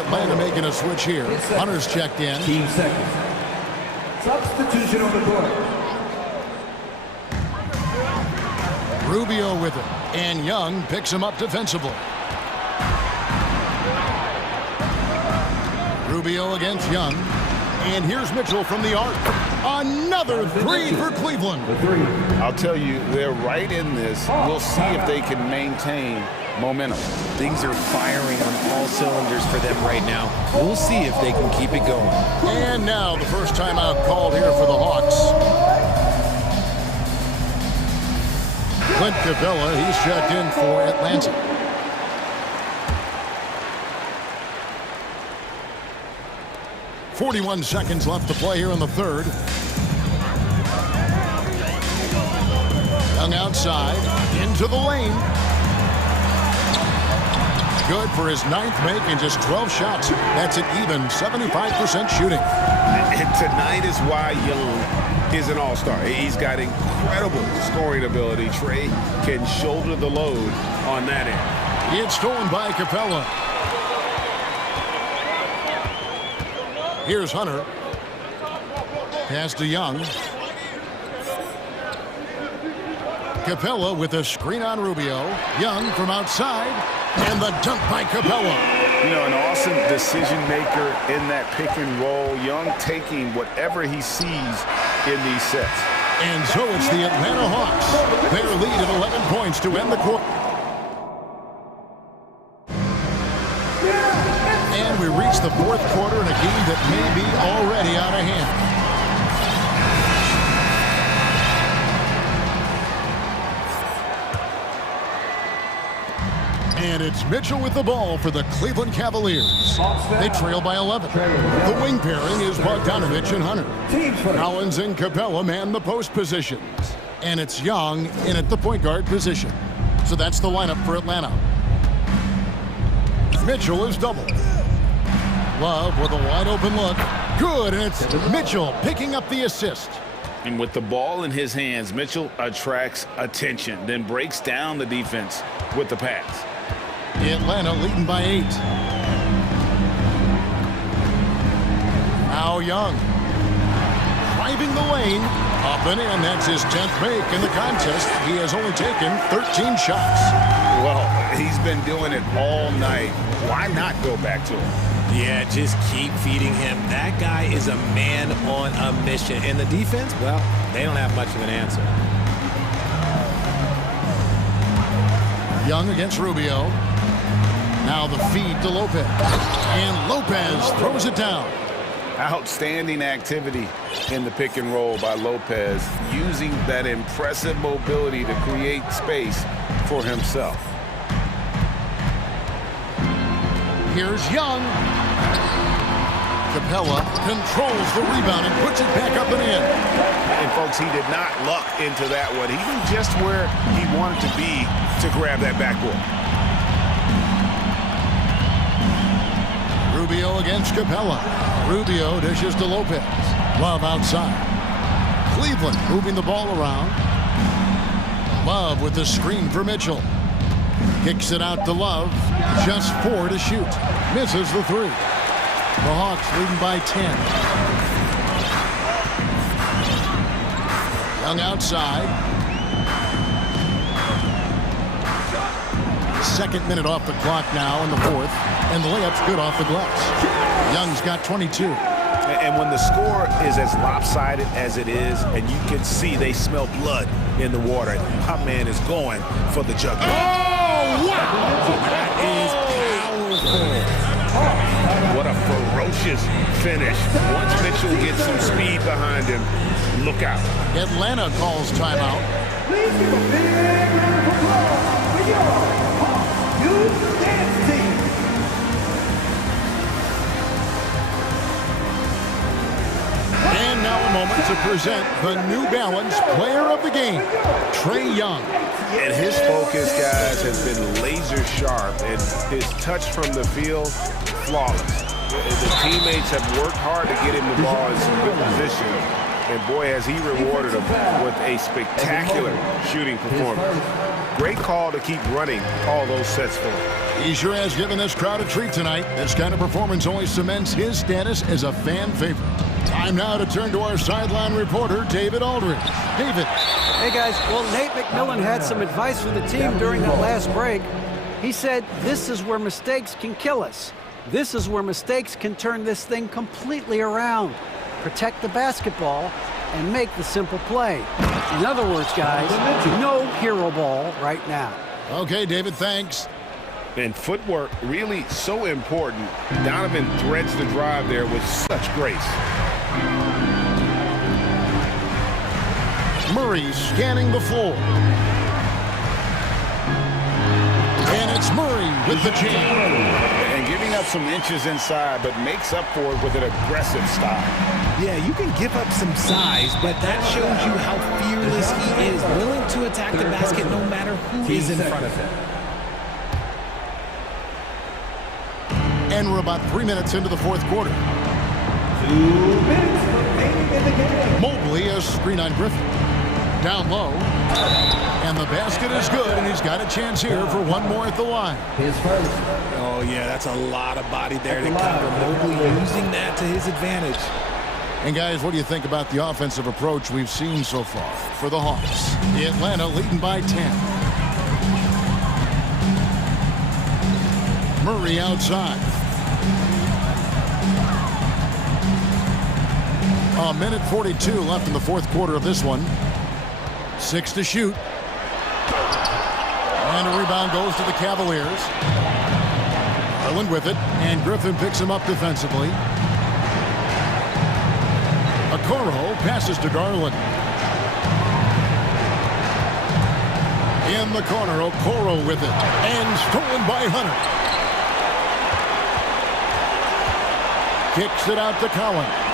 Atlanta making a switch here. Hunter's checked in. 15 seconds. Substitution on the court. Rubio with it. And Young picks him up defensively. Rubio against Young. And here's Mitchell from the arc. Another three for Cleveland. I'll tell you, they're right in this. We'll see if they can maintain momentum. Things are firing on all cylinders for them right now. We'll see if they can keep it going. And now the first timeout called here for the Hawks. Clint Capella, he's checked in for Atlanta. .41 seconds left to play here in the third. Young outside, into the lane. Good for his 9th make and just 12 shots. That's an even 75% shooting. And tonight is why Young is an all-star. He's got incredible scoring ability. Trae can shoulder the load on that end. It's stolen by Capella. Here's Hunter. Pass to Young. Capella with a screen on Rubio. Young from outside. And the dunk by Capella. You know, an awesome decision maker in that pick and roll. Young taking whatever he sees in these sets. And so it's the Atlanta Hawks. Their lead at 11 points to end the quarter. And we reach the fourth quarter in a game that may be already out of hand. And it's Mitchell with the ball for the Cleveland Cavaliers. They trail by 11. The wing pairing is Bogdanovich and Hunter. Collins and Capella man the post positions. And it's Young in at the point guard position. So that's the lineup for Atlanta. Mitchell is doubled. Love with a wide open look. Good, and it's Mitchell picking up the assist. And with the ball in his hands, Mitchell attracts attention, then breaks down the defense with the pass. Atlanta leading by 8. Now Young. Driving the lane. Up and in. That's his 10th make in the contest. He has only taken 13 shots. Well, he's been doing it all night. Why not go back to him? Yeah, just keep feeding him. That guy is a man on a mission. And the defense, well, they don't have much of an answer. Young against Rubio. Now the feed to Lopez. And Lopez throws it down. Outstanding activity in the pick and roll by Lopez, using that impressive mobility to create space for himself. Here's Young. Capella controls the rebound and puts it back up and in. And folks, he did not luck into that one. He knew just where he wanted to be to grab that backboard. Rubio against Capella. Rubio dishes to Lopez. Love outside. Cleveland moving the ball around. Love with the screen for Mitchell. Kicks it out to Love. Just 4 to shoot. Misses the 3. The Hawks leading by 10. Young outside. Second minute off the clock now in the 4th. And the layup's good off the glass. Young's got 22. And when the score is as lopsided as it is, and you can see they smell blood in the water, my man is going for the jugular. Oh, wow! That is powerful. What a ferocious finish. Once Mitchell gets some speed behind him, look out. Atlanta calls timeout. Please give a big round of applause for your Hawks Youth Dance Team. And now a moment to present the New Balance Player of the Game, Trae Young. And his focus, guys, has been laser sharp, and his touch from the field, flawless. The teammates have worked hard to get him the ball in some good position, and boy, has he rewarded him with a spectacular shooting performance. Great call to keep running all those sets for him. He sure has given this crowd a treat tonight. This kind of performance only cements his status as a fan favorite. Time now to turn to our sideline reporter, David Aldridge. David. Hey, guys. Well, Nate McMillan had some advice for the team during that last break. He said, this is where mistakes can kill us. This is where mistakes can turn this thing completely around. Protect the basketball and make the simple play. In other words, guys, no hero ball right now. Okay, David, thanks. And footwork really so important. Donovan threads the drive there with such grace. Murray scanning the floor. And it's Murray with the jam. And giving up some inches inside, but makes up for it with an aggressive style. Yeah, you can give up some size, but that shows you how fearless he is, willing to attack the basket no matter who is in front of him. And we're about 3 minutes into the 4th quarter. 2 minutes remaining in the game. Mobley a screen on Griffin. Down low. And the basket is good, and he's got a chance here for one more at the line. His first. Oh, yeah, that's a lot of body there to cover. Mobley using that to his advantage. And, guys, what do you think about the offensive approach we've seen so far for the Hawks? Atlanta leading by 10. Murray outside. A minute 42 left in the 4th quarter of this one. 6 to shoot. And a rebound goes to the Cavaliers. Garland with it, and Griffin picks him up defensively. Okoro passes to Garland. In the corner, Okoro with it, and stolen by Hunter. Kicks it out to Collins.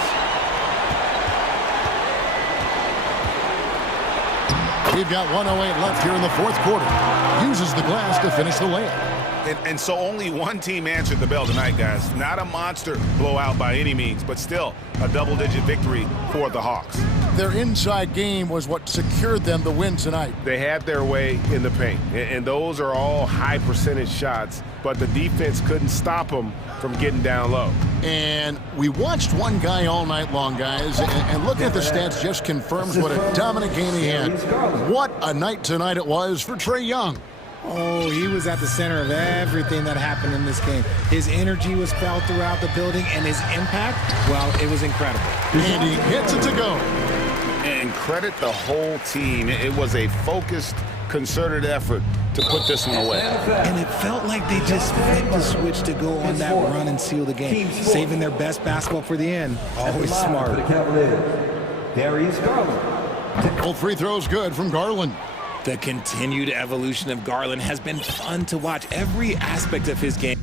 We've got 1:08 left here in the 4th quarter. Uses the glass to finish the layup. And so only one team answered the bell tonight, guys. Not a monster blowout by any means, but still a double-digit victory for the Hawks. Their inside game was what secured them the win tonight. They had their way in the paint, and those are all high percentage shots, but the defense couldn't stop them from getting down low. And we watched one guy all night long, guys, and looking at the stats just confirms what a dominant game he had. What a night tonight it was for Trae Young. Oh, he was at the center of everything that happened in this game. His energy was felt throughout the building, and his impact, well, it was incredible. And he hits it to go. And credit the whole team. It was a focused, concerted effort to put this one away. And it felt like they just flipped the switch to go on that run and seal the game, saving their best basketball for the end. Always smart. All free throws good from Garland. The continued evolution of Garland has been fun to watch. Every aspect of his game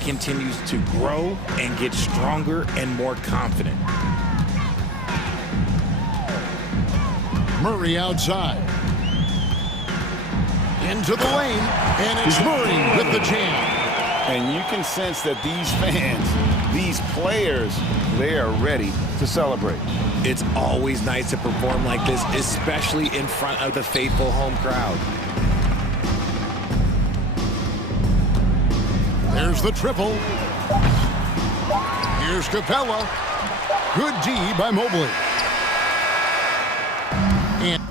continues to grow and get stronger and more confident. Murray outside. Into the lane, and it's Murray with the jam. And you can sense that these fans, these players, they are ready to celebrate. It's always nice to perform like this, especially in front of the faithful home crowd. There's the triple. Here's Capella. Good D by Mobley. And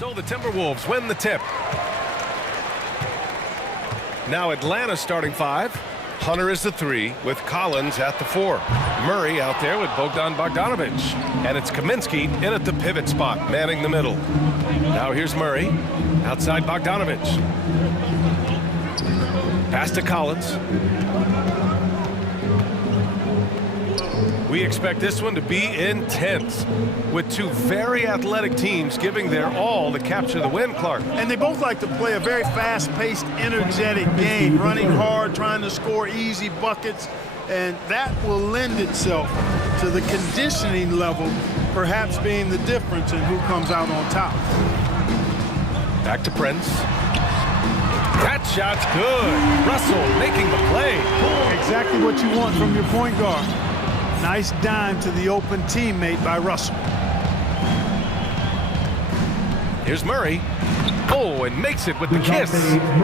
So the Timberwolves win the tip. Now Atlanta starting 5. Hunter is the 3 with Collins at the 4. Murray out there with Bogdan Bogdanovic. And it's Kaminsky in at the pivot spot, manning the middle. Now here's Murray. Outside Bogdanovic. Pass to Collins. We expect this one to be intense, with two very athletic teams giving their all to capture the win, Clark. And they both like to play a very fast-paced, energetic game, running hard, trying to score easy buckets, and that will lend itself to the conditioning level perhaps being the difference in who comes out on top. Back to Prince. That shot's good. Russell making the play. Exactly what you want from your point guard. Nice dime to the open teammate by Russell. Here's Murray. Oh, and makes it with the kiss.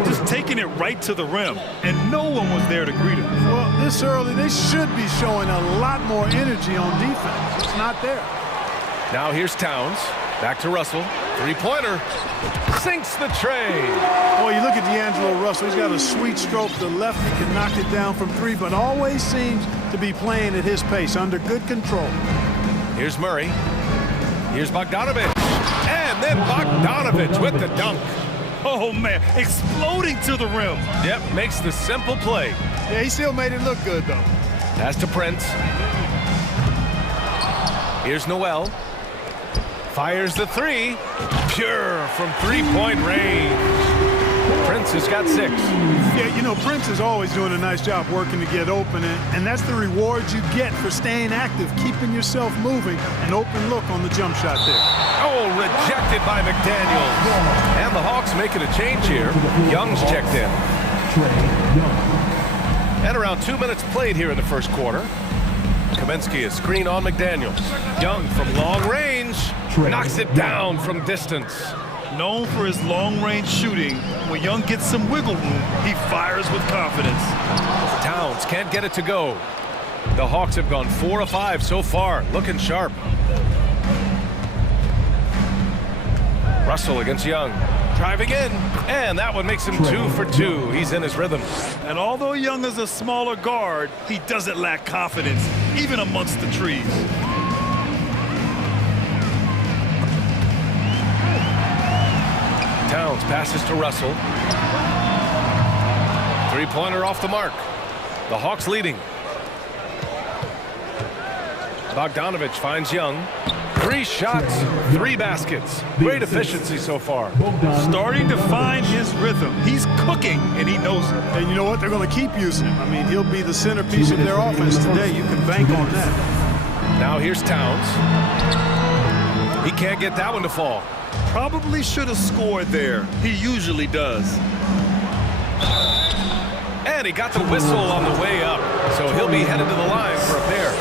Just taking it right to the rim, and no one was there to greet him. Well, this early, they should be showing a lot more energy on defense. It's not there. Now here's Towns. Back to Russell. Three-pointer. Sinks the tray. Boy, you look at D'Angelo Russell. He's got a sweet stroke. The lefty can knock it down from 3, but always seems to be playing at his pace, under good control. Here's Murray. Here's Bogdanovic. And then Bogdanovic with the dunk. Oh, man, exploding to the rim. Yep, makes the simple play. Yeah, he still made it look good, though. Pass to Prince. Here's Noel. Fires the 3. Pure from three-point range. Prince has got 6. Yeah, you know, Prince is always doing a nice job working to get open, and that's the reward you get for staying active, keeping yourself moving. An open look on the jump shot there. Oh, rejected by McDaniels. And the Hawks making a change here. Young's checked in. And around 2 minutes played here in the first quarter. Kaminsky is screen on McDaniels. Young from long range. Knocks it down from distance. Known for his long-range shooting, when Young gets some wiggle room, he fires with confidence. Towns can't get it to go. The Hawks have gone 4 of 5 so far, looking sharp. Russell against Young. Driving in, and that one makes him 2 for 2. He's in his rhythm. And although Young is a smaller guard, he doesn't lack confidence, even amongst the trees. Towns passes to Russell. Three-pointer off the mark. The Hawks leading. Bogdanovic finds Young. 3 shots, 3 baskets. Great efficiency so far. Starting to find his rhythm. He's cooking, and he knows it. And you know what? They're going to keep using him. I mean, he'll be the centerpiece of their offense today. You can bank on that. Now here's Towns. He can't get that one to fall. Probably should have scored there. He usually does. And he got the whistle on the way up, so he'll be headed to the line for a pair.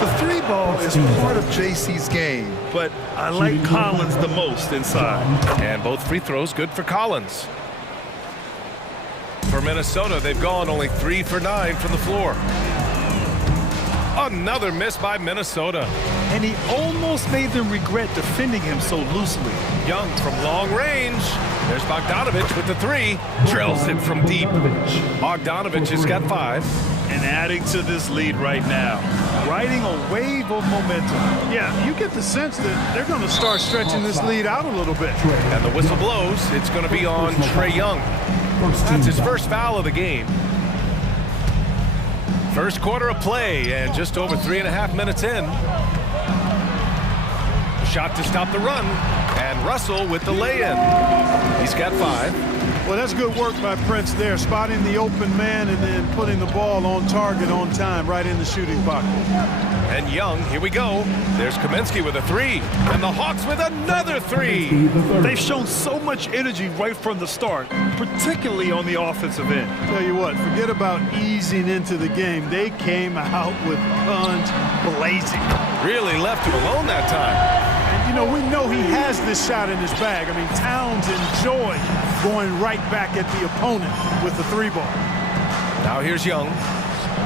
The 3-ball is part of JC's game, but I like Collins the most inside. And both free throws good for Collins. For Minnesota, they've gone only 3 for 9 from the floor. Another miss by Minnesota. And he almost made them regret defending him so loosely. Young from long range. There's Bogdanovic with the 3. Drills it from deep. Bogdanovic has got 5. And adding to this lead right now. Riding a wave of momentum. Yeah, you get the sense that they're going to start stretching this lead out a little bit. And the whistle blows. It's going to be on Trae Young. That's his first foul of the game. First quarter of play, and just over 3.5 minutes in. Shot to stop the run, and Russell with the lay-in. He's got 5. Well, that's good work by Prince there, spotting the open man and then putting the ball on target on time right in the shooting pocket. And Young, here we go. There's Kaminsky with a 3, and the Hawks with another 3. They've shown so much energy right from the start, particularly on the offensive end. Tell you what, forget about easing into the game. They came out with guns blazing. Really left him alone that time. And, you know, we know he has this shot in his bag. I mean, Towns enjoyed going right back at the opponent with the 3-ball. Now here's Young.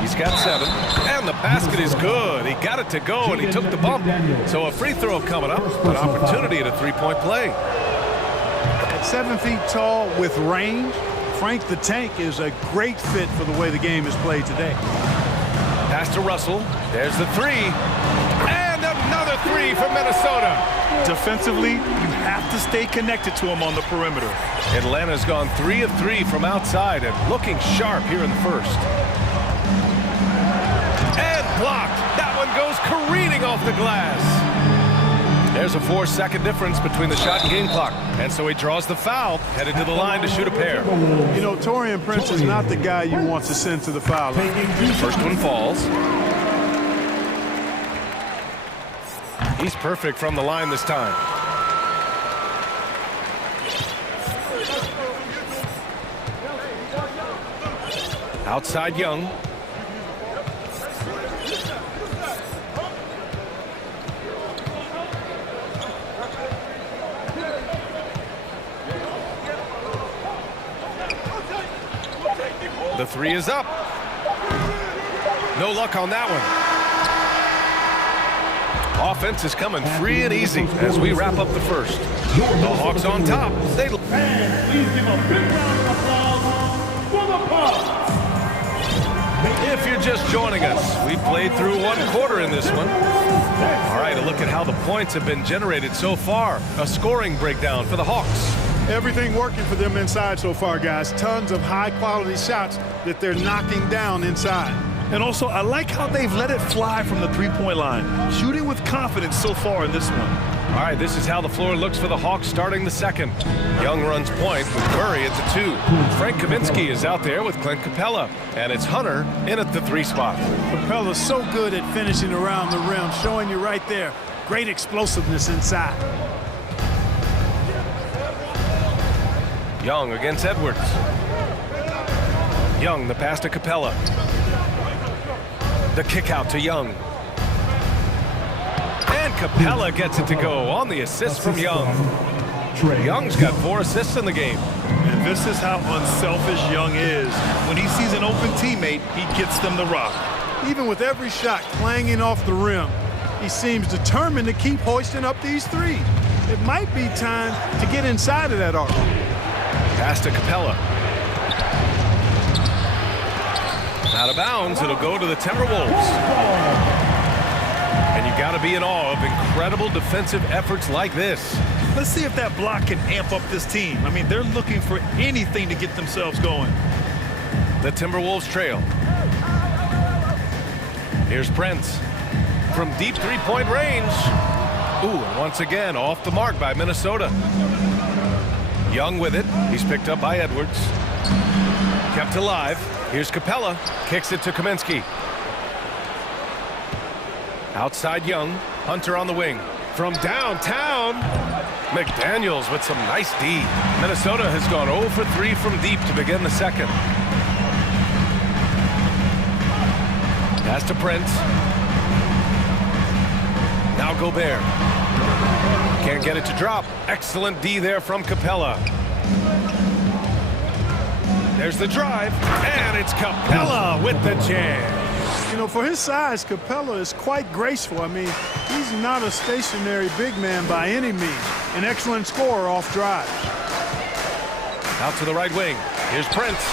He's got 7. And the basket is good. He got it to go, and he took the bump. So a free throw coming up. An opportunity at a three-point play. At 7 feet tall with range, Frank the Tank is a great fit for the way the game is played today. Pass to Russell. There's the 3. And another 3 for Minnesota. Defensively, you have to stay connected to him on the perimeter. Atlanta's gone 3 of 3 from outside and looking sharp here in the first. And blocked. That one goes careening off the glass. There's a 4-second difference between the shot and game clock. And so he draws the foul, headed to the line to shoot a pair. You know, Taurean Prince is not the guy you want to send to the foul line. First one falls. He's perfect from the line this time. Outside Young. The 3 is up. No luck on that one. Offense is coming free and easy as we wrap up the first. The Hawks on top. Please give a big round of applause for the Hawks. If you're just joining us, we played through 1 quarter in this one. All right, a look at how the points have been generated so far. A scoring breakdown for the Hawks. Everything working for them inside so far, guys. Tons of high-quality shots that they're knocking down inside. And also, I like how they've let it fly from the three-point line. Shooting with confidence so far in this one. All right, this is how the floor looks for the Hawks starting the second. Young runs point with Murray at the 2. Frank Kaminsky is out there with Clint Capella. And it's Hunter in at the 3 spot. Capella's so good at finishing around the rim, showing you right there. Great explosiveness inside. Young against Edwards. Young, the pass to Capella. The kick out to Young. And Capella gets it to go on the assist from Young. Young's got 4 assists in the game. And this is how unselfish Young is. When he sees an open teammate, he gets them the rock. Even with every shot clanging off the rim, he seems determined to keep hoisting up these 3s. It might be time to get inside of that arc. Pass to Capella. Out of bounds, it'll go to the Timberwolves. And you got to be in awe of incredible defensive efforts like this. Let's see if that block can amp up this team. I mean, they're looking for anything to get themselves going. The Timberwolves trail. Here's Prince from deep 3-point range. Ooh, and once again, off the mark by Minnesota. Young with it. He's picked up by Edwards. Kept alive. Here's Capella. Kicks it to Kaminsky. Outside Young. Hunter on the wing. From downtown, McDaniels with some nice D. Minnesota has gone 0 for 3 from deep to begin the second. Pass to Prince. Now Gobert. Can't get it to drop. Excellent D there from Capella. There's the drive, and it's Capella with the jam. You know, for his size, Capella is quite graceful. I mean, he's not a stationary big man by any means. An excellent scorer off drive. Out to the right wing. Here's Prince.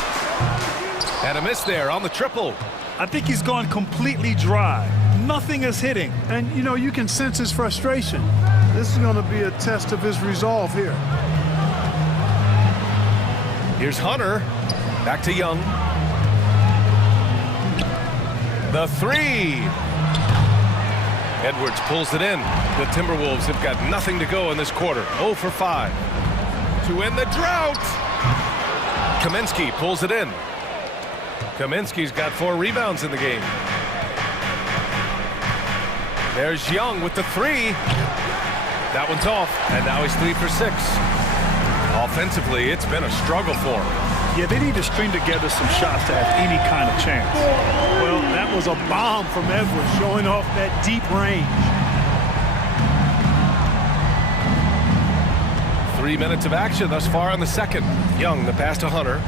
And a miss there on the triple. I think he's gone completely dry. Nothing is hitting. And, you know, you can sense his frustration. This is going to be a test of his resolve here. Here's Hunter. Back to Young. The 3. Edwards pulls it in. The Timberwolves have got nothing to go in this quarter. 0 for 5. To end the drought. Kaminsky pulls it in. Kaminsky's got 4 rebounds in the game. There's Young with the 3. That one's off, and now he's 3 for 6. Offensively, it's been a struggle for him. Yeah, they need to string together some shots to have any kind of chance. Well, that was a bomb from Edwards, showing off that deep range. 3 minutes of action thus far in the second. Young, the pass to Hunter.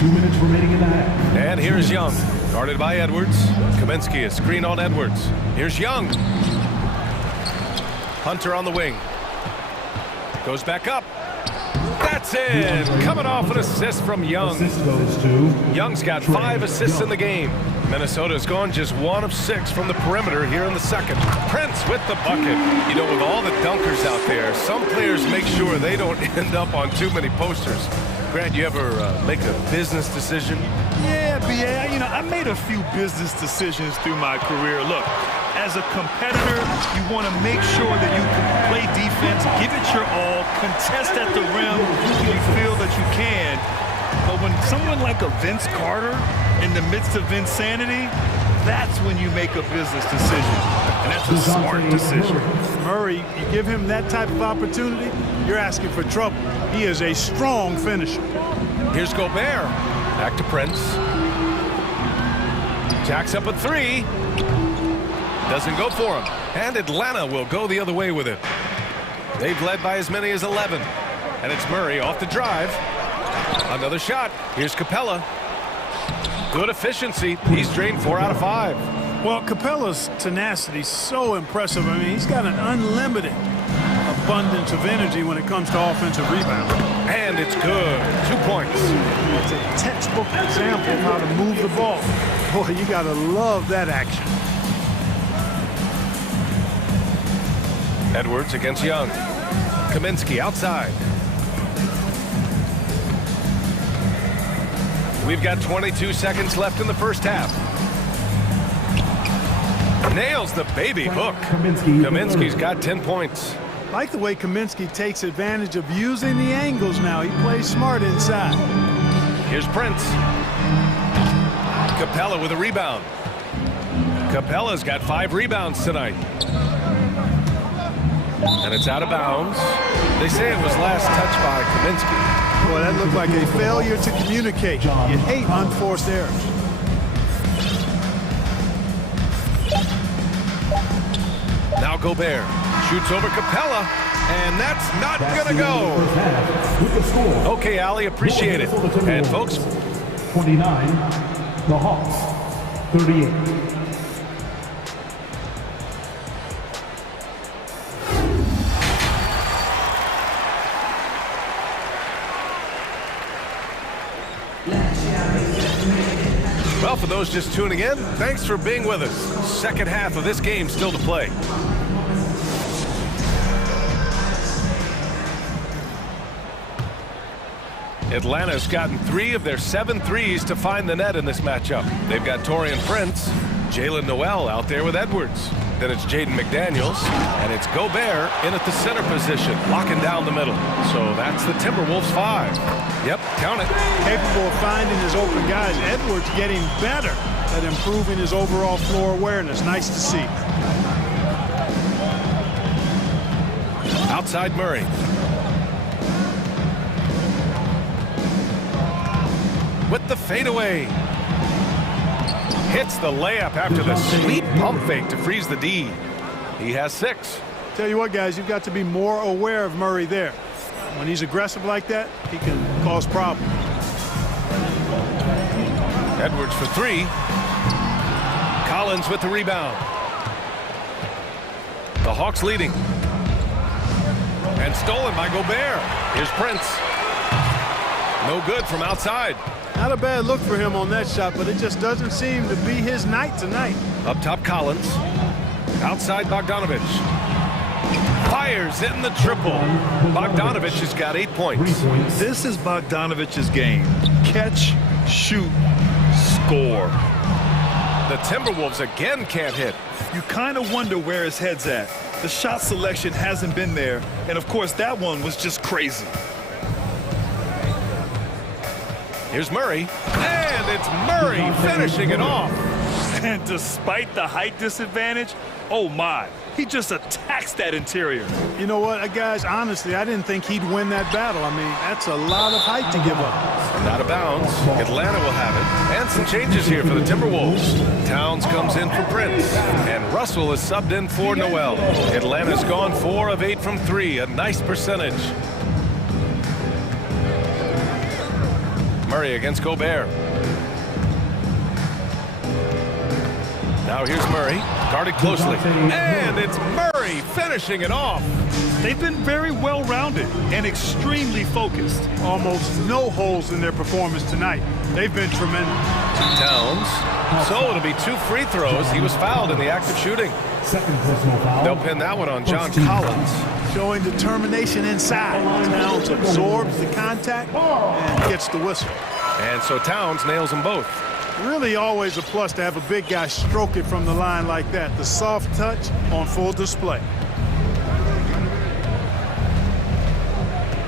2 minutes remaining in the half. And here's Young. Guarded by Edwards. Kaminsky, a screen on Edwards. Here's Young. Hunter on the wing. Goes back up. That's in. Coming off an assist from Young. Young's got 5 assists in the game. Minnesota's gone just 1 of 6 from the perimeter here in the second. Prince with the bucket. You know, with all the dunkers out there, some players make sure they don't end up on too many posters. Grant, you ever make a business decision? Yeah, B.A., you know, I made a few business decisions through my career. Look, as a competitor, you want to make sure that you can play defense, give it your all, contest at the rim when you feel that you can. But when someone like a Vince Carter in the midst of insanity, that's when you make a business decision. And that's a smart decision. Murray, you give him that type of opportunity, you're asking for trouble. He is a strong finisher. Here's Gobert. Back to Prince. Jacks up a 3. Doesn't go for him. And Atlanta will go the other way with it. They've led by as many as 11. And it's Murray off the drive. Another shot. Here's Capella. Good efficiency. He's drained 4 out of 5. Well, Capella's tenacity is so impressive. I mean, he's got an unlimited abundance of energy when it comes to offensive rebound. And it's good. 2 points. It's a textbook example of how to move the ball. Boy, you got to love that action. Edwards against Young. Kaminsky outside. We've got 22 seconds left in the first half. Nails the baby hook. Kaminsky's got 10 points. Like the way Kaminsky takes advantage of using the angles now. He plays smart inside. Here's Prince. Capella with a rebound. Capella's got 5 rebounds tonight. And it's out of bounds. They say it was last touched by Kaminsky. Boy, that looked like a failure to communicate. You hate unforced errors. Now Gobert shoots over Capella, and that's not gonna go. Okay, Ali, appreciate it. And folks, 29, the Hawks, 38. well, for those just tuning in, thanks for being with us. Second half of this game still to play. Atlanta's gotten 3 of their 7 threes to find the net in this matchup. They've got Taurean Prince, Jalen Noel out there with Edwards. Then it's Jaden McDaniels, and it's Gobert in at the center position, locking down the middle. So that's the Timberwolves 5. Yep, count it. Capable of finding his open guys. Edwards getting better at improving his overall floor awareness. Nice to see. Outside Murray. With the fadeaway. Hits the layup after the sweet pump fake to freeze the D. He has 6. Tell you what, guys, you've got to be more aware of Murray there. When he's aggressive like that, he can cause problems. Edwards for 3. Collins with the rebound. The Hawks leading. And stolen by Gobert. Here's Prince. No good from outside. Not a bad look for him on that shot, but it just doesn't seem to be his night tonight. Up top, Collins. Outside, Bogdanovich. Fires in the triple. Bogdanovich has got 8 points. This is Bogdanovich's game. Catch, shoot, score. The Timberwolves again can't hit. You kind of wonder where his head's at. The shot selection hasn't been there, and of course that one was just crazy. Here's Murray, and it's Murray finishing it off. And despite the height disadvantage, oh my, he just attacks that interior. You know what, guys, honestly, I didn't think he'd win that battle. I mean, that's a lot of height to give up. And out of bounds, Atlanta will have it. And some changes here for the Timberwolves. Towns comes in for Prince, and Russell is subbed in for Noel. Atlanta's gone 4 of 8 from 3, a nice percentage. Murray against Gobert. Now here's Murray, guarded closely. And it's Murray finishing it off. They've been very well-rounded and extremely focused. Almost no holes in their performance tonight. They've been tremendous. Towns. So it'll be 2 free throws. He was fouled in the act of shooting. They'll pin that one on John Collins. Showing determination inside. Towns absorbs the contact and gets the whistle. And so Towns nails them both. Really always a plus to have a big guy stroke it from the line like that. The soft touch on full display.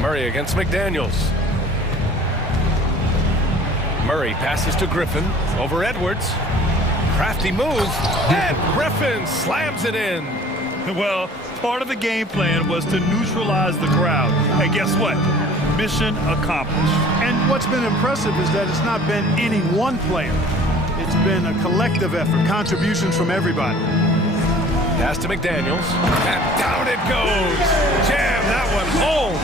Murray against McDaniels. Murray passes to Griffin over Edwards. Crafty move, and Griffin slams it in. Well, part of the game plan was to neutralize the crowd. And guess what? Mission accomplished. And what's been impressive is that it's not been any one player. It's been a collective effort, contributions from everybody. Pass to McDaniels, and down it goes. Jam that one home.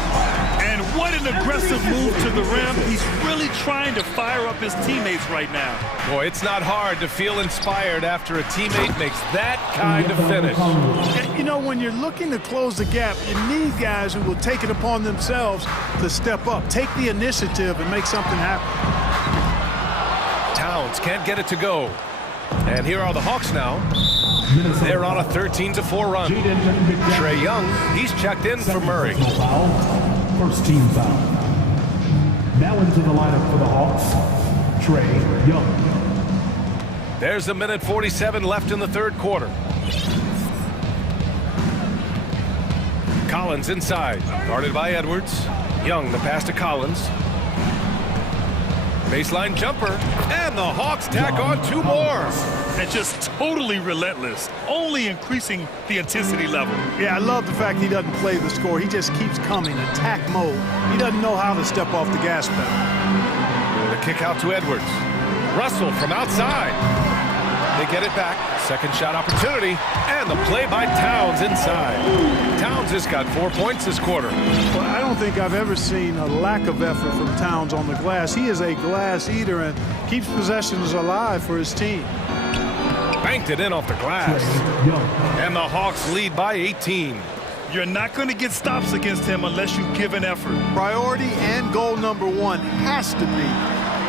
And what an aggressive move to the rim. He's really trying to fire up his teammates right now. Boy, it's not hard to feel inspired after a teammate makes that kind of finish. You know, when you're looking to close the gap, you need guys who will take it upon themselves to step up, take the initiative, and make something happen. Towns can't get it to go. And here are the Hawks now. They're on a 13-4 run. Trae Young, he's checked in for Murray. First team foul. Now into the lineup for the Hawks, Trae Young. There's 1:47 left in the third quarter. Collins inside, guarded by Edwards. Young, the pass to Collins. Baseline jumper, and the Hawks tack on 2 more. And just totally relentless, only increasing the intensity level. Yeah, I love the fact he doesn't play the score. He just keeps coming, attack mode. He doesn't know how to step off the gas pedal. The kick out to Edwards. Russell from outside. They get it back. Second shot opportunity. And the play by Towns inside. Towns has got 4 points this quarter. Well, I don't think I've ever seen a lack of effort from Towns on the glass. He is a glass eater and keeps possessions alive for his team. Banked it in off the glass. And the Hawks lead by 18. You're not going to get stops against him unless you give an effort. Priority and goal number 1 has to be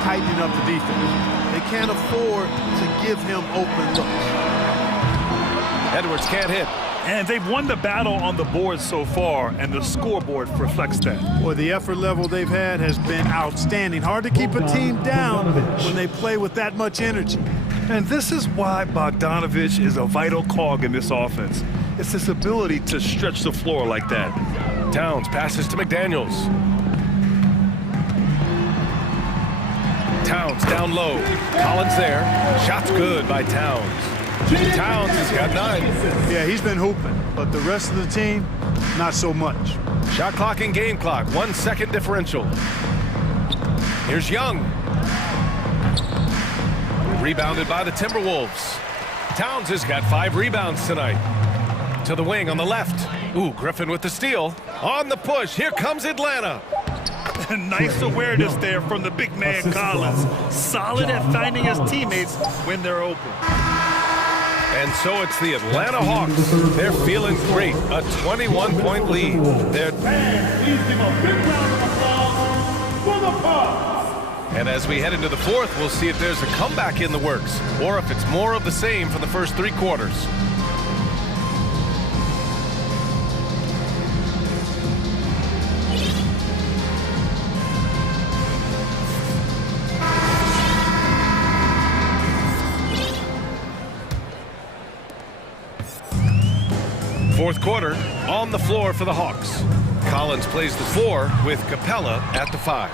tightening up the defense. They can't afford to give him open looks. Edwards can't hit. And they've won the battle on the board so far, and the scoreboard reflects that. Boy, the effort level they've had has been outstanding. Hard to keep a team down when they play with that much energy. And this is why Bogdanovich is a vital cog in this offense. It's his ability to stretch the floor like that. Towns passes to McDaniels. Towns down low. Collins there. Shot's good by Towns. Towns has got 9. Yeah, he's been hooping, but the rest of the team, not so much. Shot clock and game clock, 1 second differential. Here's Young. Rebounded by the Timberwolves. Towns has got 5 rebounds tonight. To the wing on the left. Ooh, Griffin with the steal. On the push, here comes Atlanta. Nice awareness there from the big man Collins. Solid at finding his teammates when they're open. And so it's the Atlanta Hawks. They're feeling great. A 21-point lead. And as we head into the fourth, we'll see if there's a comeback in the works or if it's more of the same for the first 3 quarters. Fourth quarter, on the floor for the Hawks. Collins plays the 4 with Capella at the 5.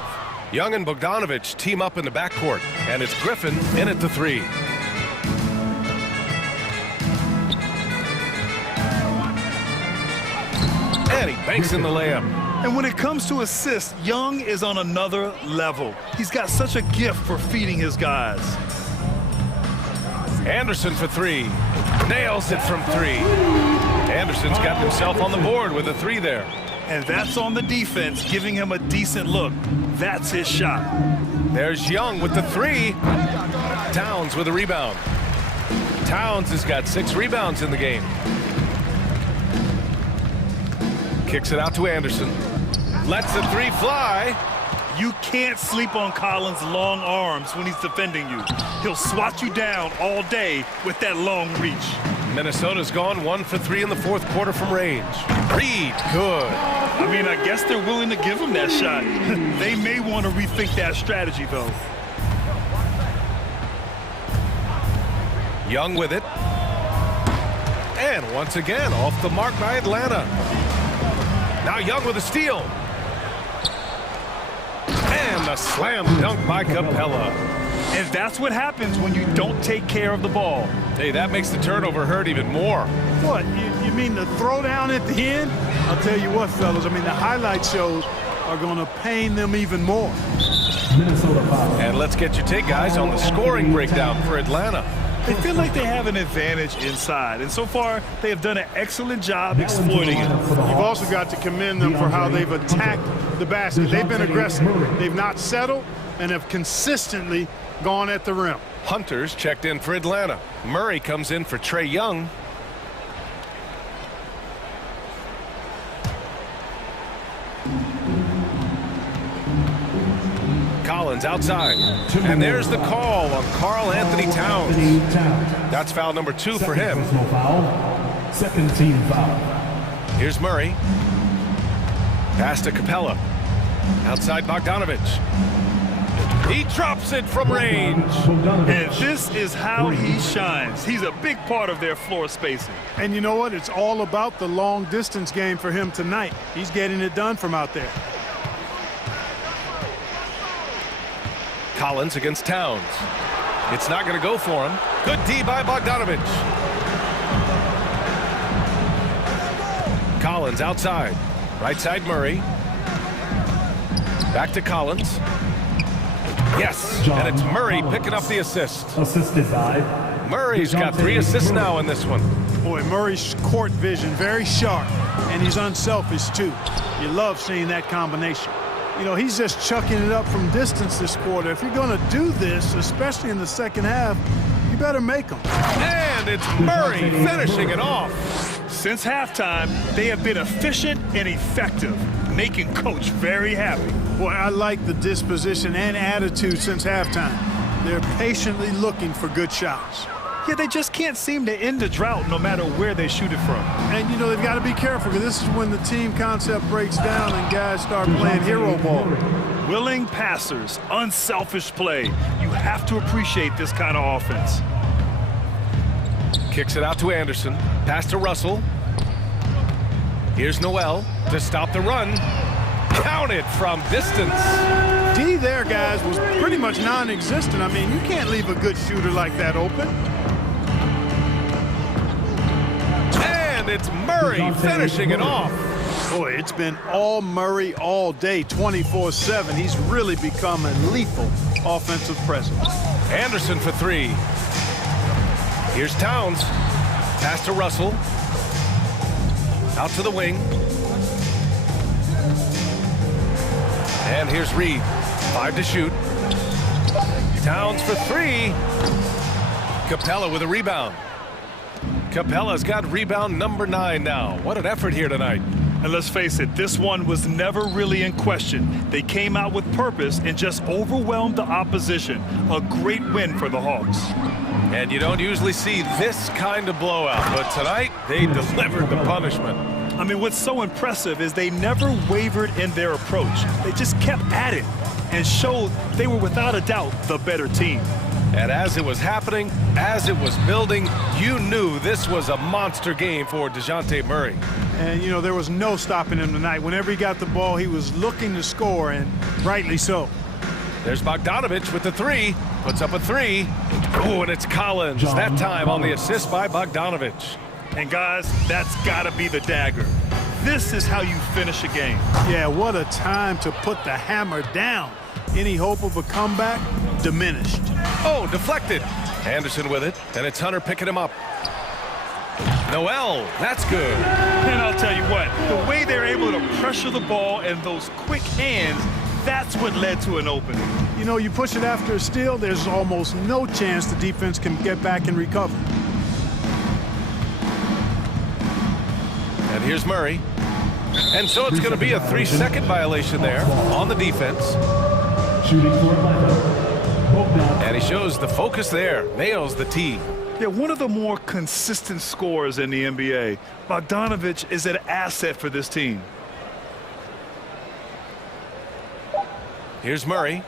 Young and Bogdanovich team up in the backcourt, and it's Griffin in at the 3. And he banks in the layup. And when it comes to assists, Young is on another level. He's got such a gift for feeding his guys. Anderson for 3. Nails it from 3. Anderson's got himself on the board with a 3 there. And that's on the defense, giving him a decent look. That's his shot. There's Young with the 3. Towns with a rebound. Towns has got 6 rebounds in the game. Kicks it out to Anderson. Lets the 3 fly. You can't sleep on Collins' long arms when he's defending you. He'll swat you down all day with that long reach. Minnesota's gone 1 for 3 in the fourth quarter from range. Reed, good. I mean, I guess they're willing to give him that shot. They may want to rethink that strategy, though. Young with it. And once again, off the mark by Atlanta. Now Young with a steal. And a slam dunk by Capella. And that's what happens when you don't take care of the ball. Hey, that makes the turnover hurt even more. What, you mean the throwdown at the end? I'll tell you what, fellas, I mean, the highlight shows are going to pain them even more. And let's get your take, guys, on the scoring breakdown for Atlanta. They feel like they have an advantage inside, and so far they have done an excellent job exploiting it. You've also got to commend them for how they've attacked the basket. They've been aggressive. They've not settled and have consistently gone at the rim. Hunter's checked in for Atlanta. Murray comes in for Trae Young. Collins outside. And there's the call on Karl Anthony Towns. That's foul number 2 for him. Second team foul. Here's Murray. Pass to Capella. Outside Bogdanovich. He drops it from range. And this is how he shines. He's a big part of their floor spacing. And you know what? It's all about the long distance game for him tonight. He's getting it done from out there. Collins against Towns. It's not going to go for him. Good D by Bogdanovich. Collins outside. Right side Murray. Back to Collins. Yes, and it's Murray picking up the assist. Assisted by Murray's got 3 assists now in this one. Boy, Murray's court vision very sharp, and he's unselfish too. You love seeing that combination. You know, he's just chucking it up from distance this quarter. If you're going to do this, especially in the second half, you better make them. And it's Murray finishing it off. Since halftime, they have been efficient and effective, making Coach very happy. Boy, I like the disposition and attitude since halftime. They're patiently looking for good shots. Yeah, they just can't seem to end the drought no matter where they shoot it from. And, you know, they've got to be careful because this is when the team concept breaks down and guys start playing hero ball. Willing passers, unselfish play. You have to appreciate this kind of offense. Kicks it out to Anderson. Pass to Russell. Here's Noel to stop the run. Counted from distance. D there, guys, was pretty much non-existent. I mean, you can't leave a good shooter like that open. And it's Murray finishing it off. Boy, it's been all Murray all day, 24/7. He's really become a lethal offensive presence. Anderson for 3. Here's Towns. Pass to Russell. Out to the wing. And here's Reed. 5 to shoot. Towns for 3. Capella with a rebound. Capella's got rebound number 9 now. What an effort here tonight. And let's face it, this one was never really in question. They came out with purpose and just overwhelmed the opposition. A great win for the Hawks. And you don't usually see this kind of blowout, but tonight they delivered the punishment. I mean, what's so impressive is they never wavered in their approach. They just kept at it and showed they were without a doubt the better team. And as it was happening, as it was building, you knew this was a monster game for DeJounte Murray. And, you know, there was no stopping him tonight. Whenever he got the ball, he was looking to score, and rightly so. There's Bogdanovich with the 3. Puts up a 3. Oh, and it's Collins. That time on the assist by Bogdanovich. And, guys, that's got to be the dagger. This is how you finish a game. Yeah, what a time to put the hammer down. Any hope of a comeback? Diminished. Oh, deflected. Anderson with it, and it's Hunter picking him up. Noel, that's good. And I'll tell you what, the way they're able to pressure the ball and those quick hands, that's what led to an opening. You know, you push it after a steal, there's almost no chance the defense can get back and recover. And here's Murray. And so it's going to be a 3-second violation there on the defense. And he shows the focus there, nails the tee. Yeah, one of the more consistent scorers in the NBA. Bogdanovich is an asset for this team. Here's Murray.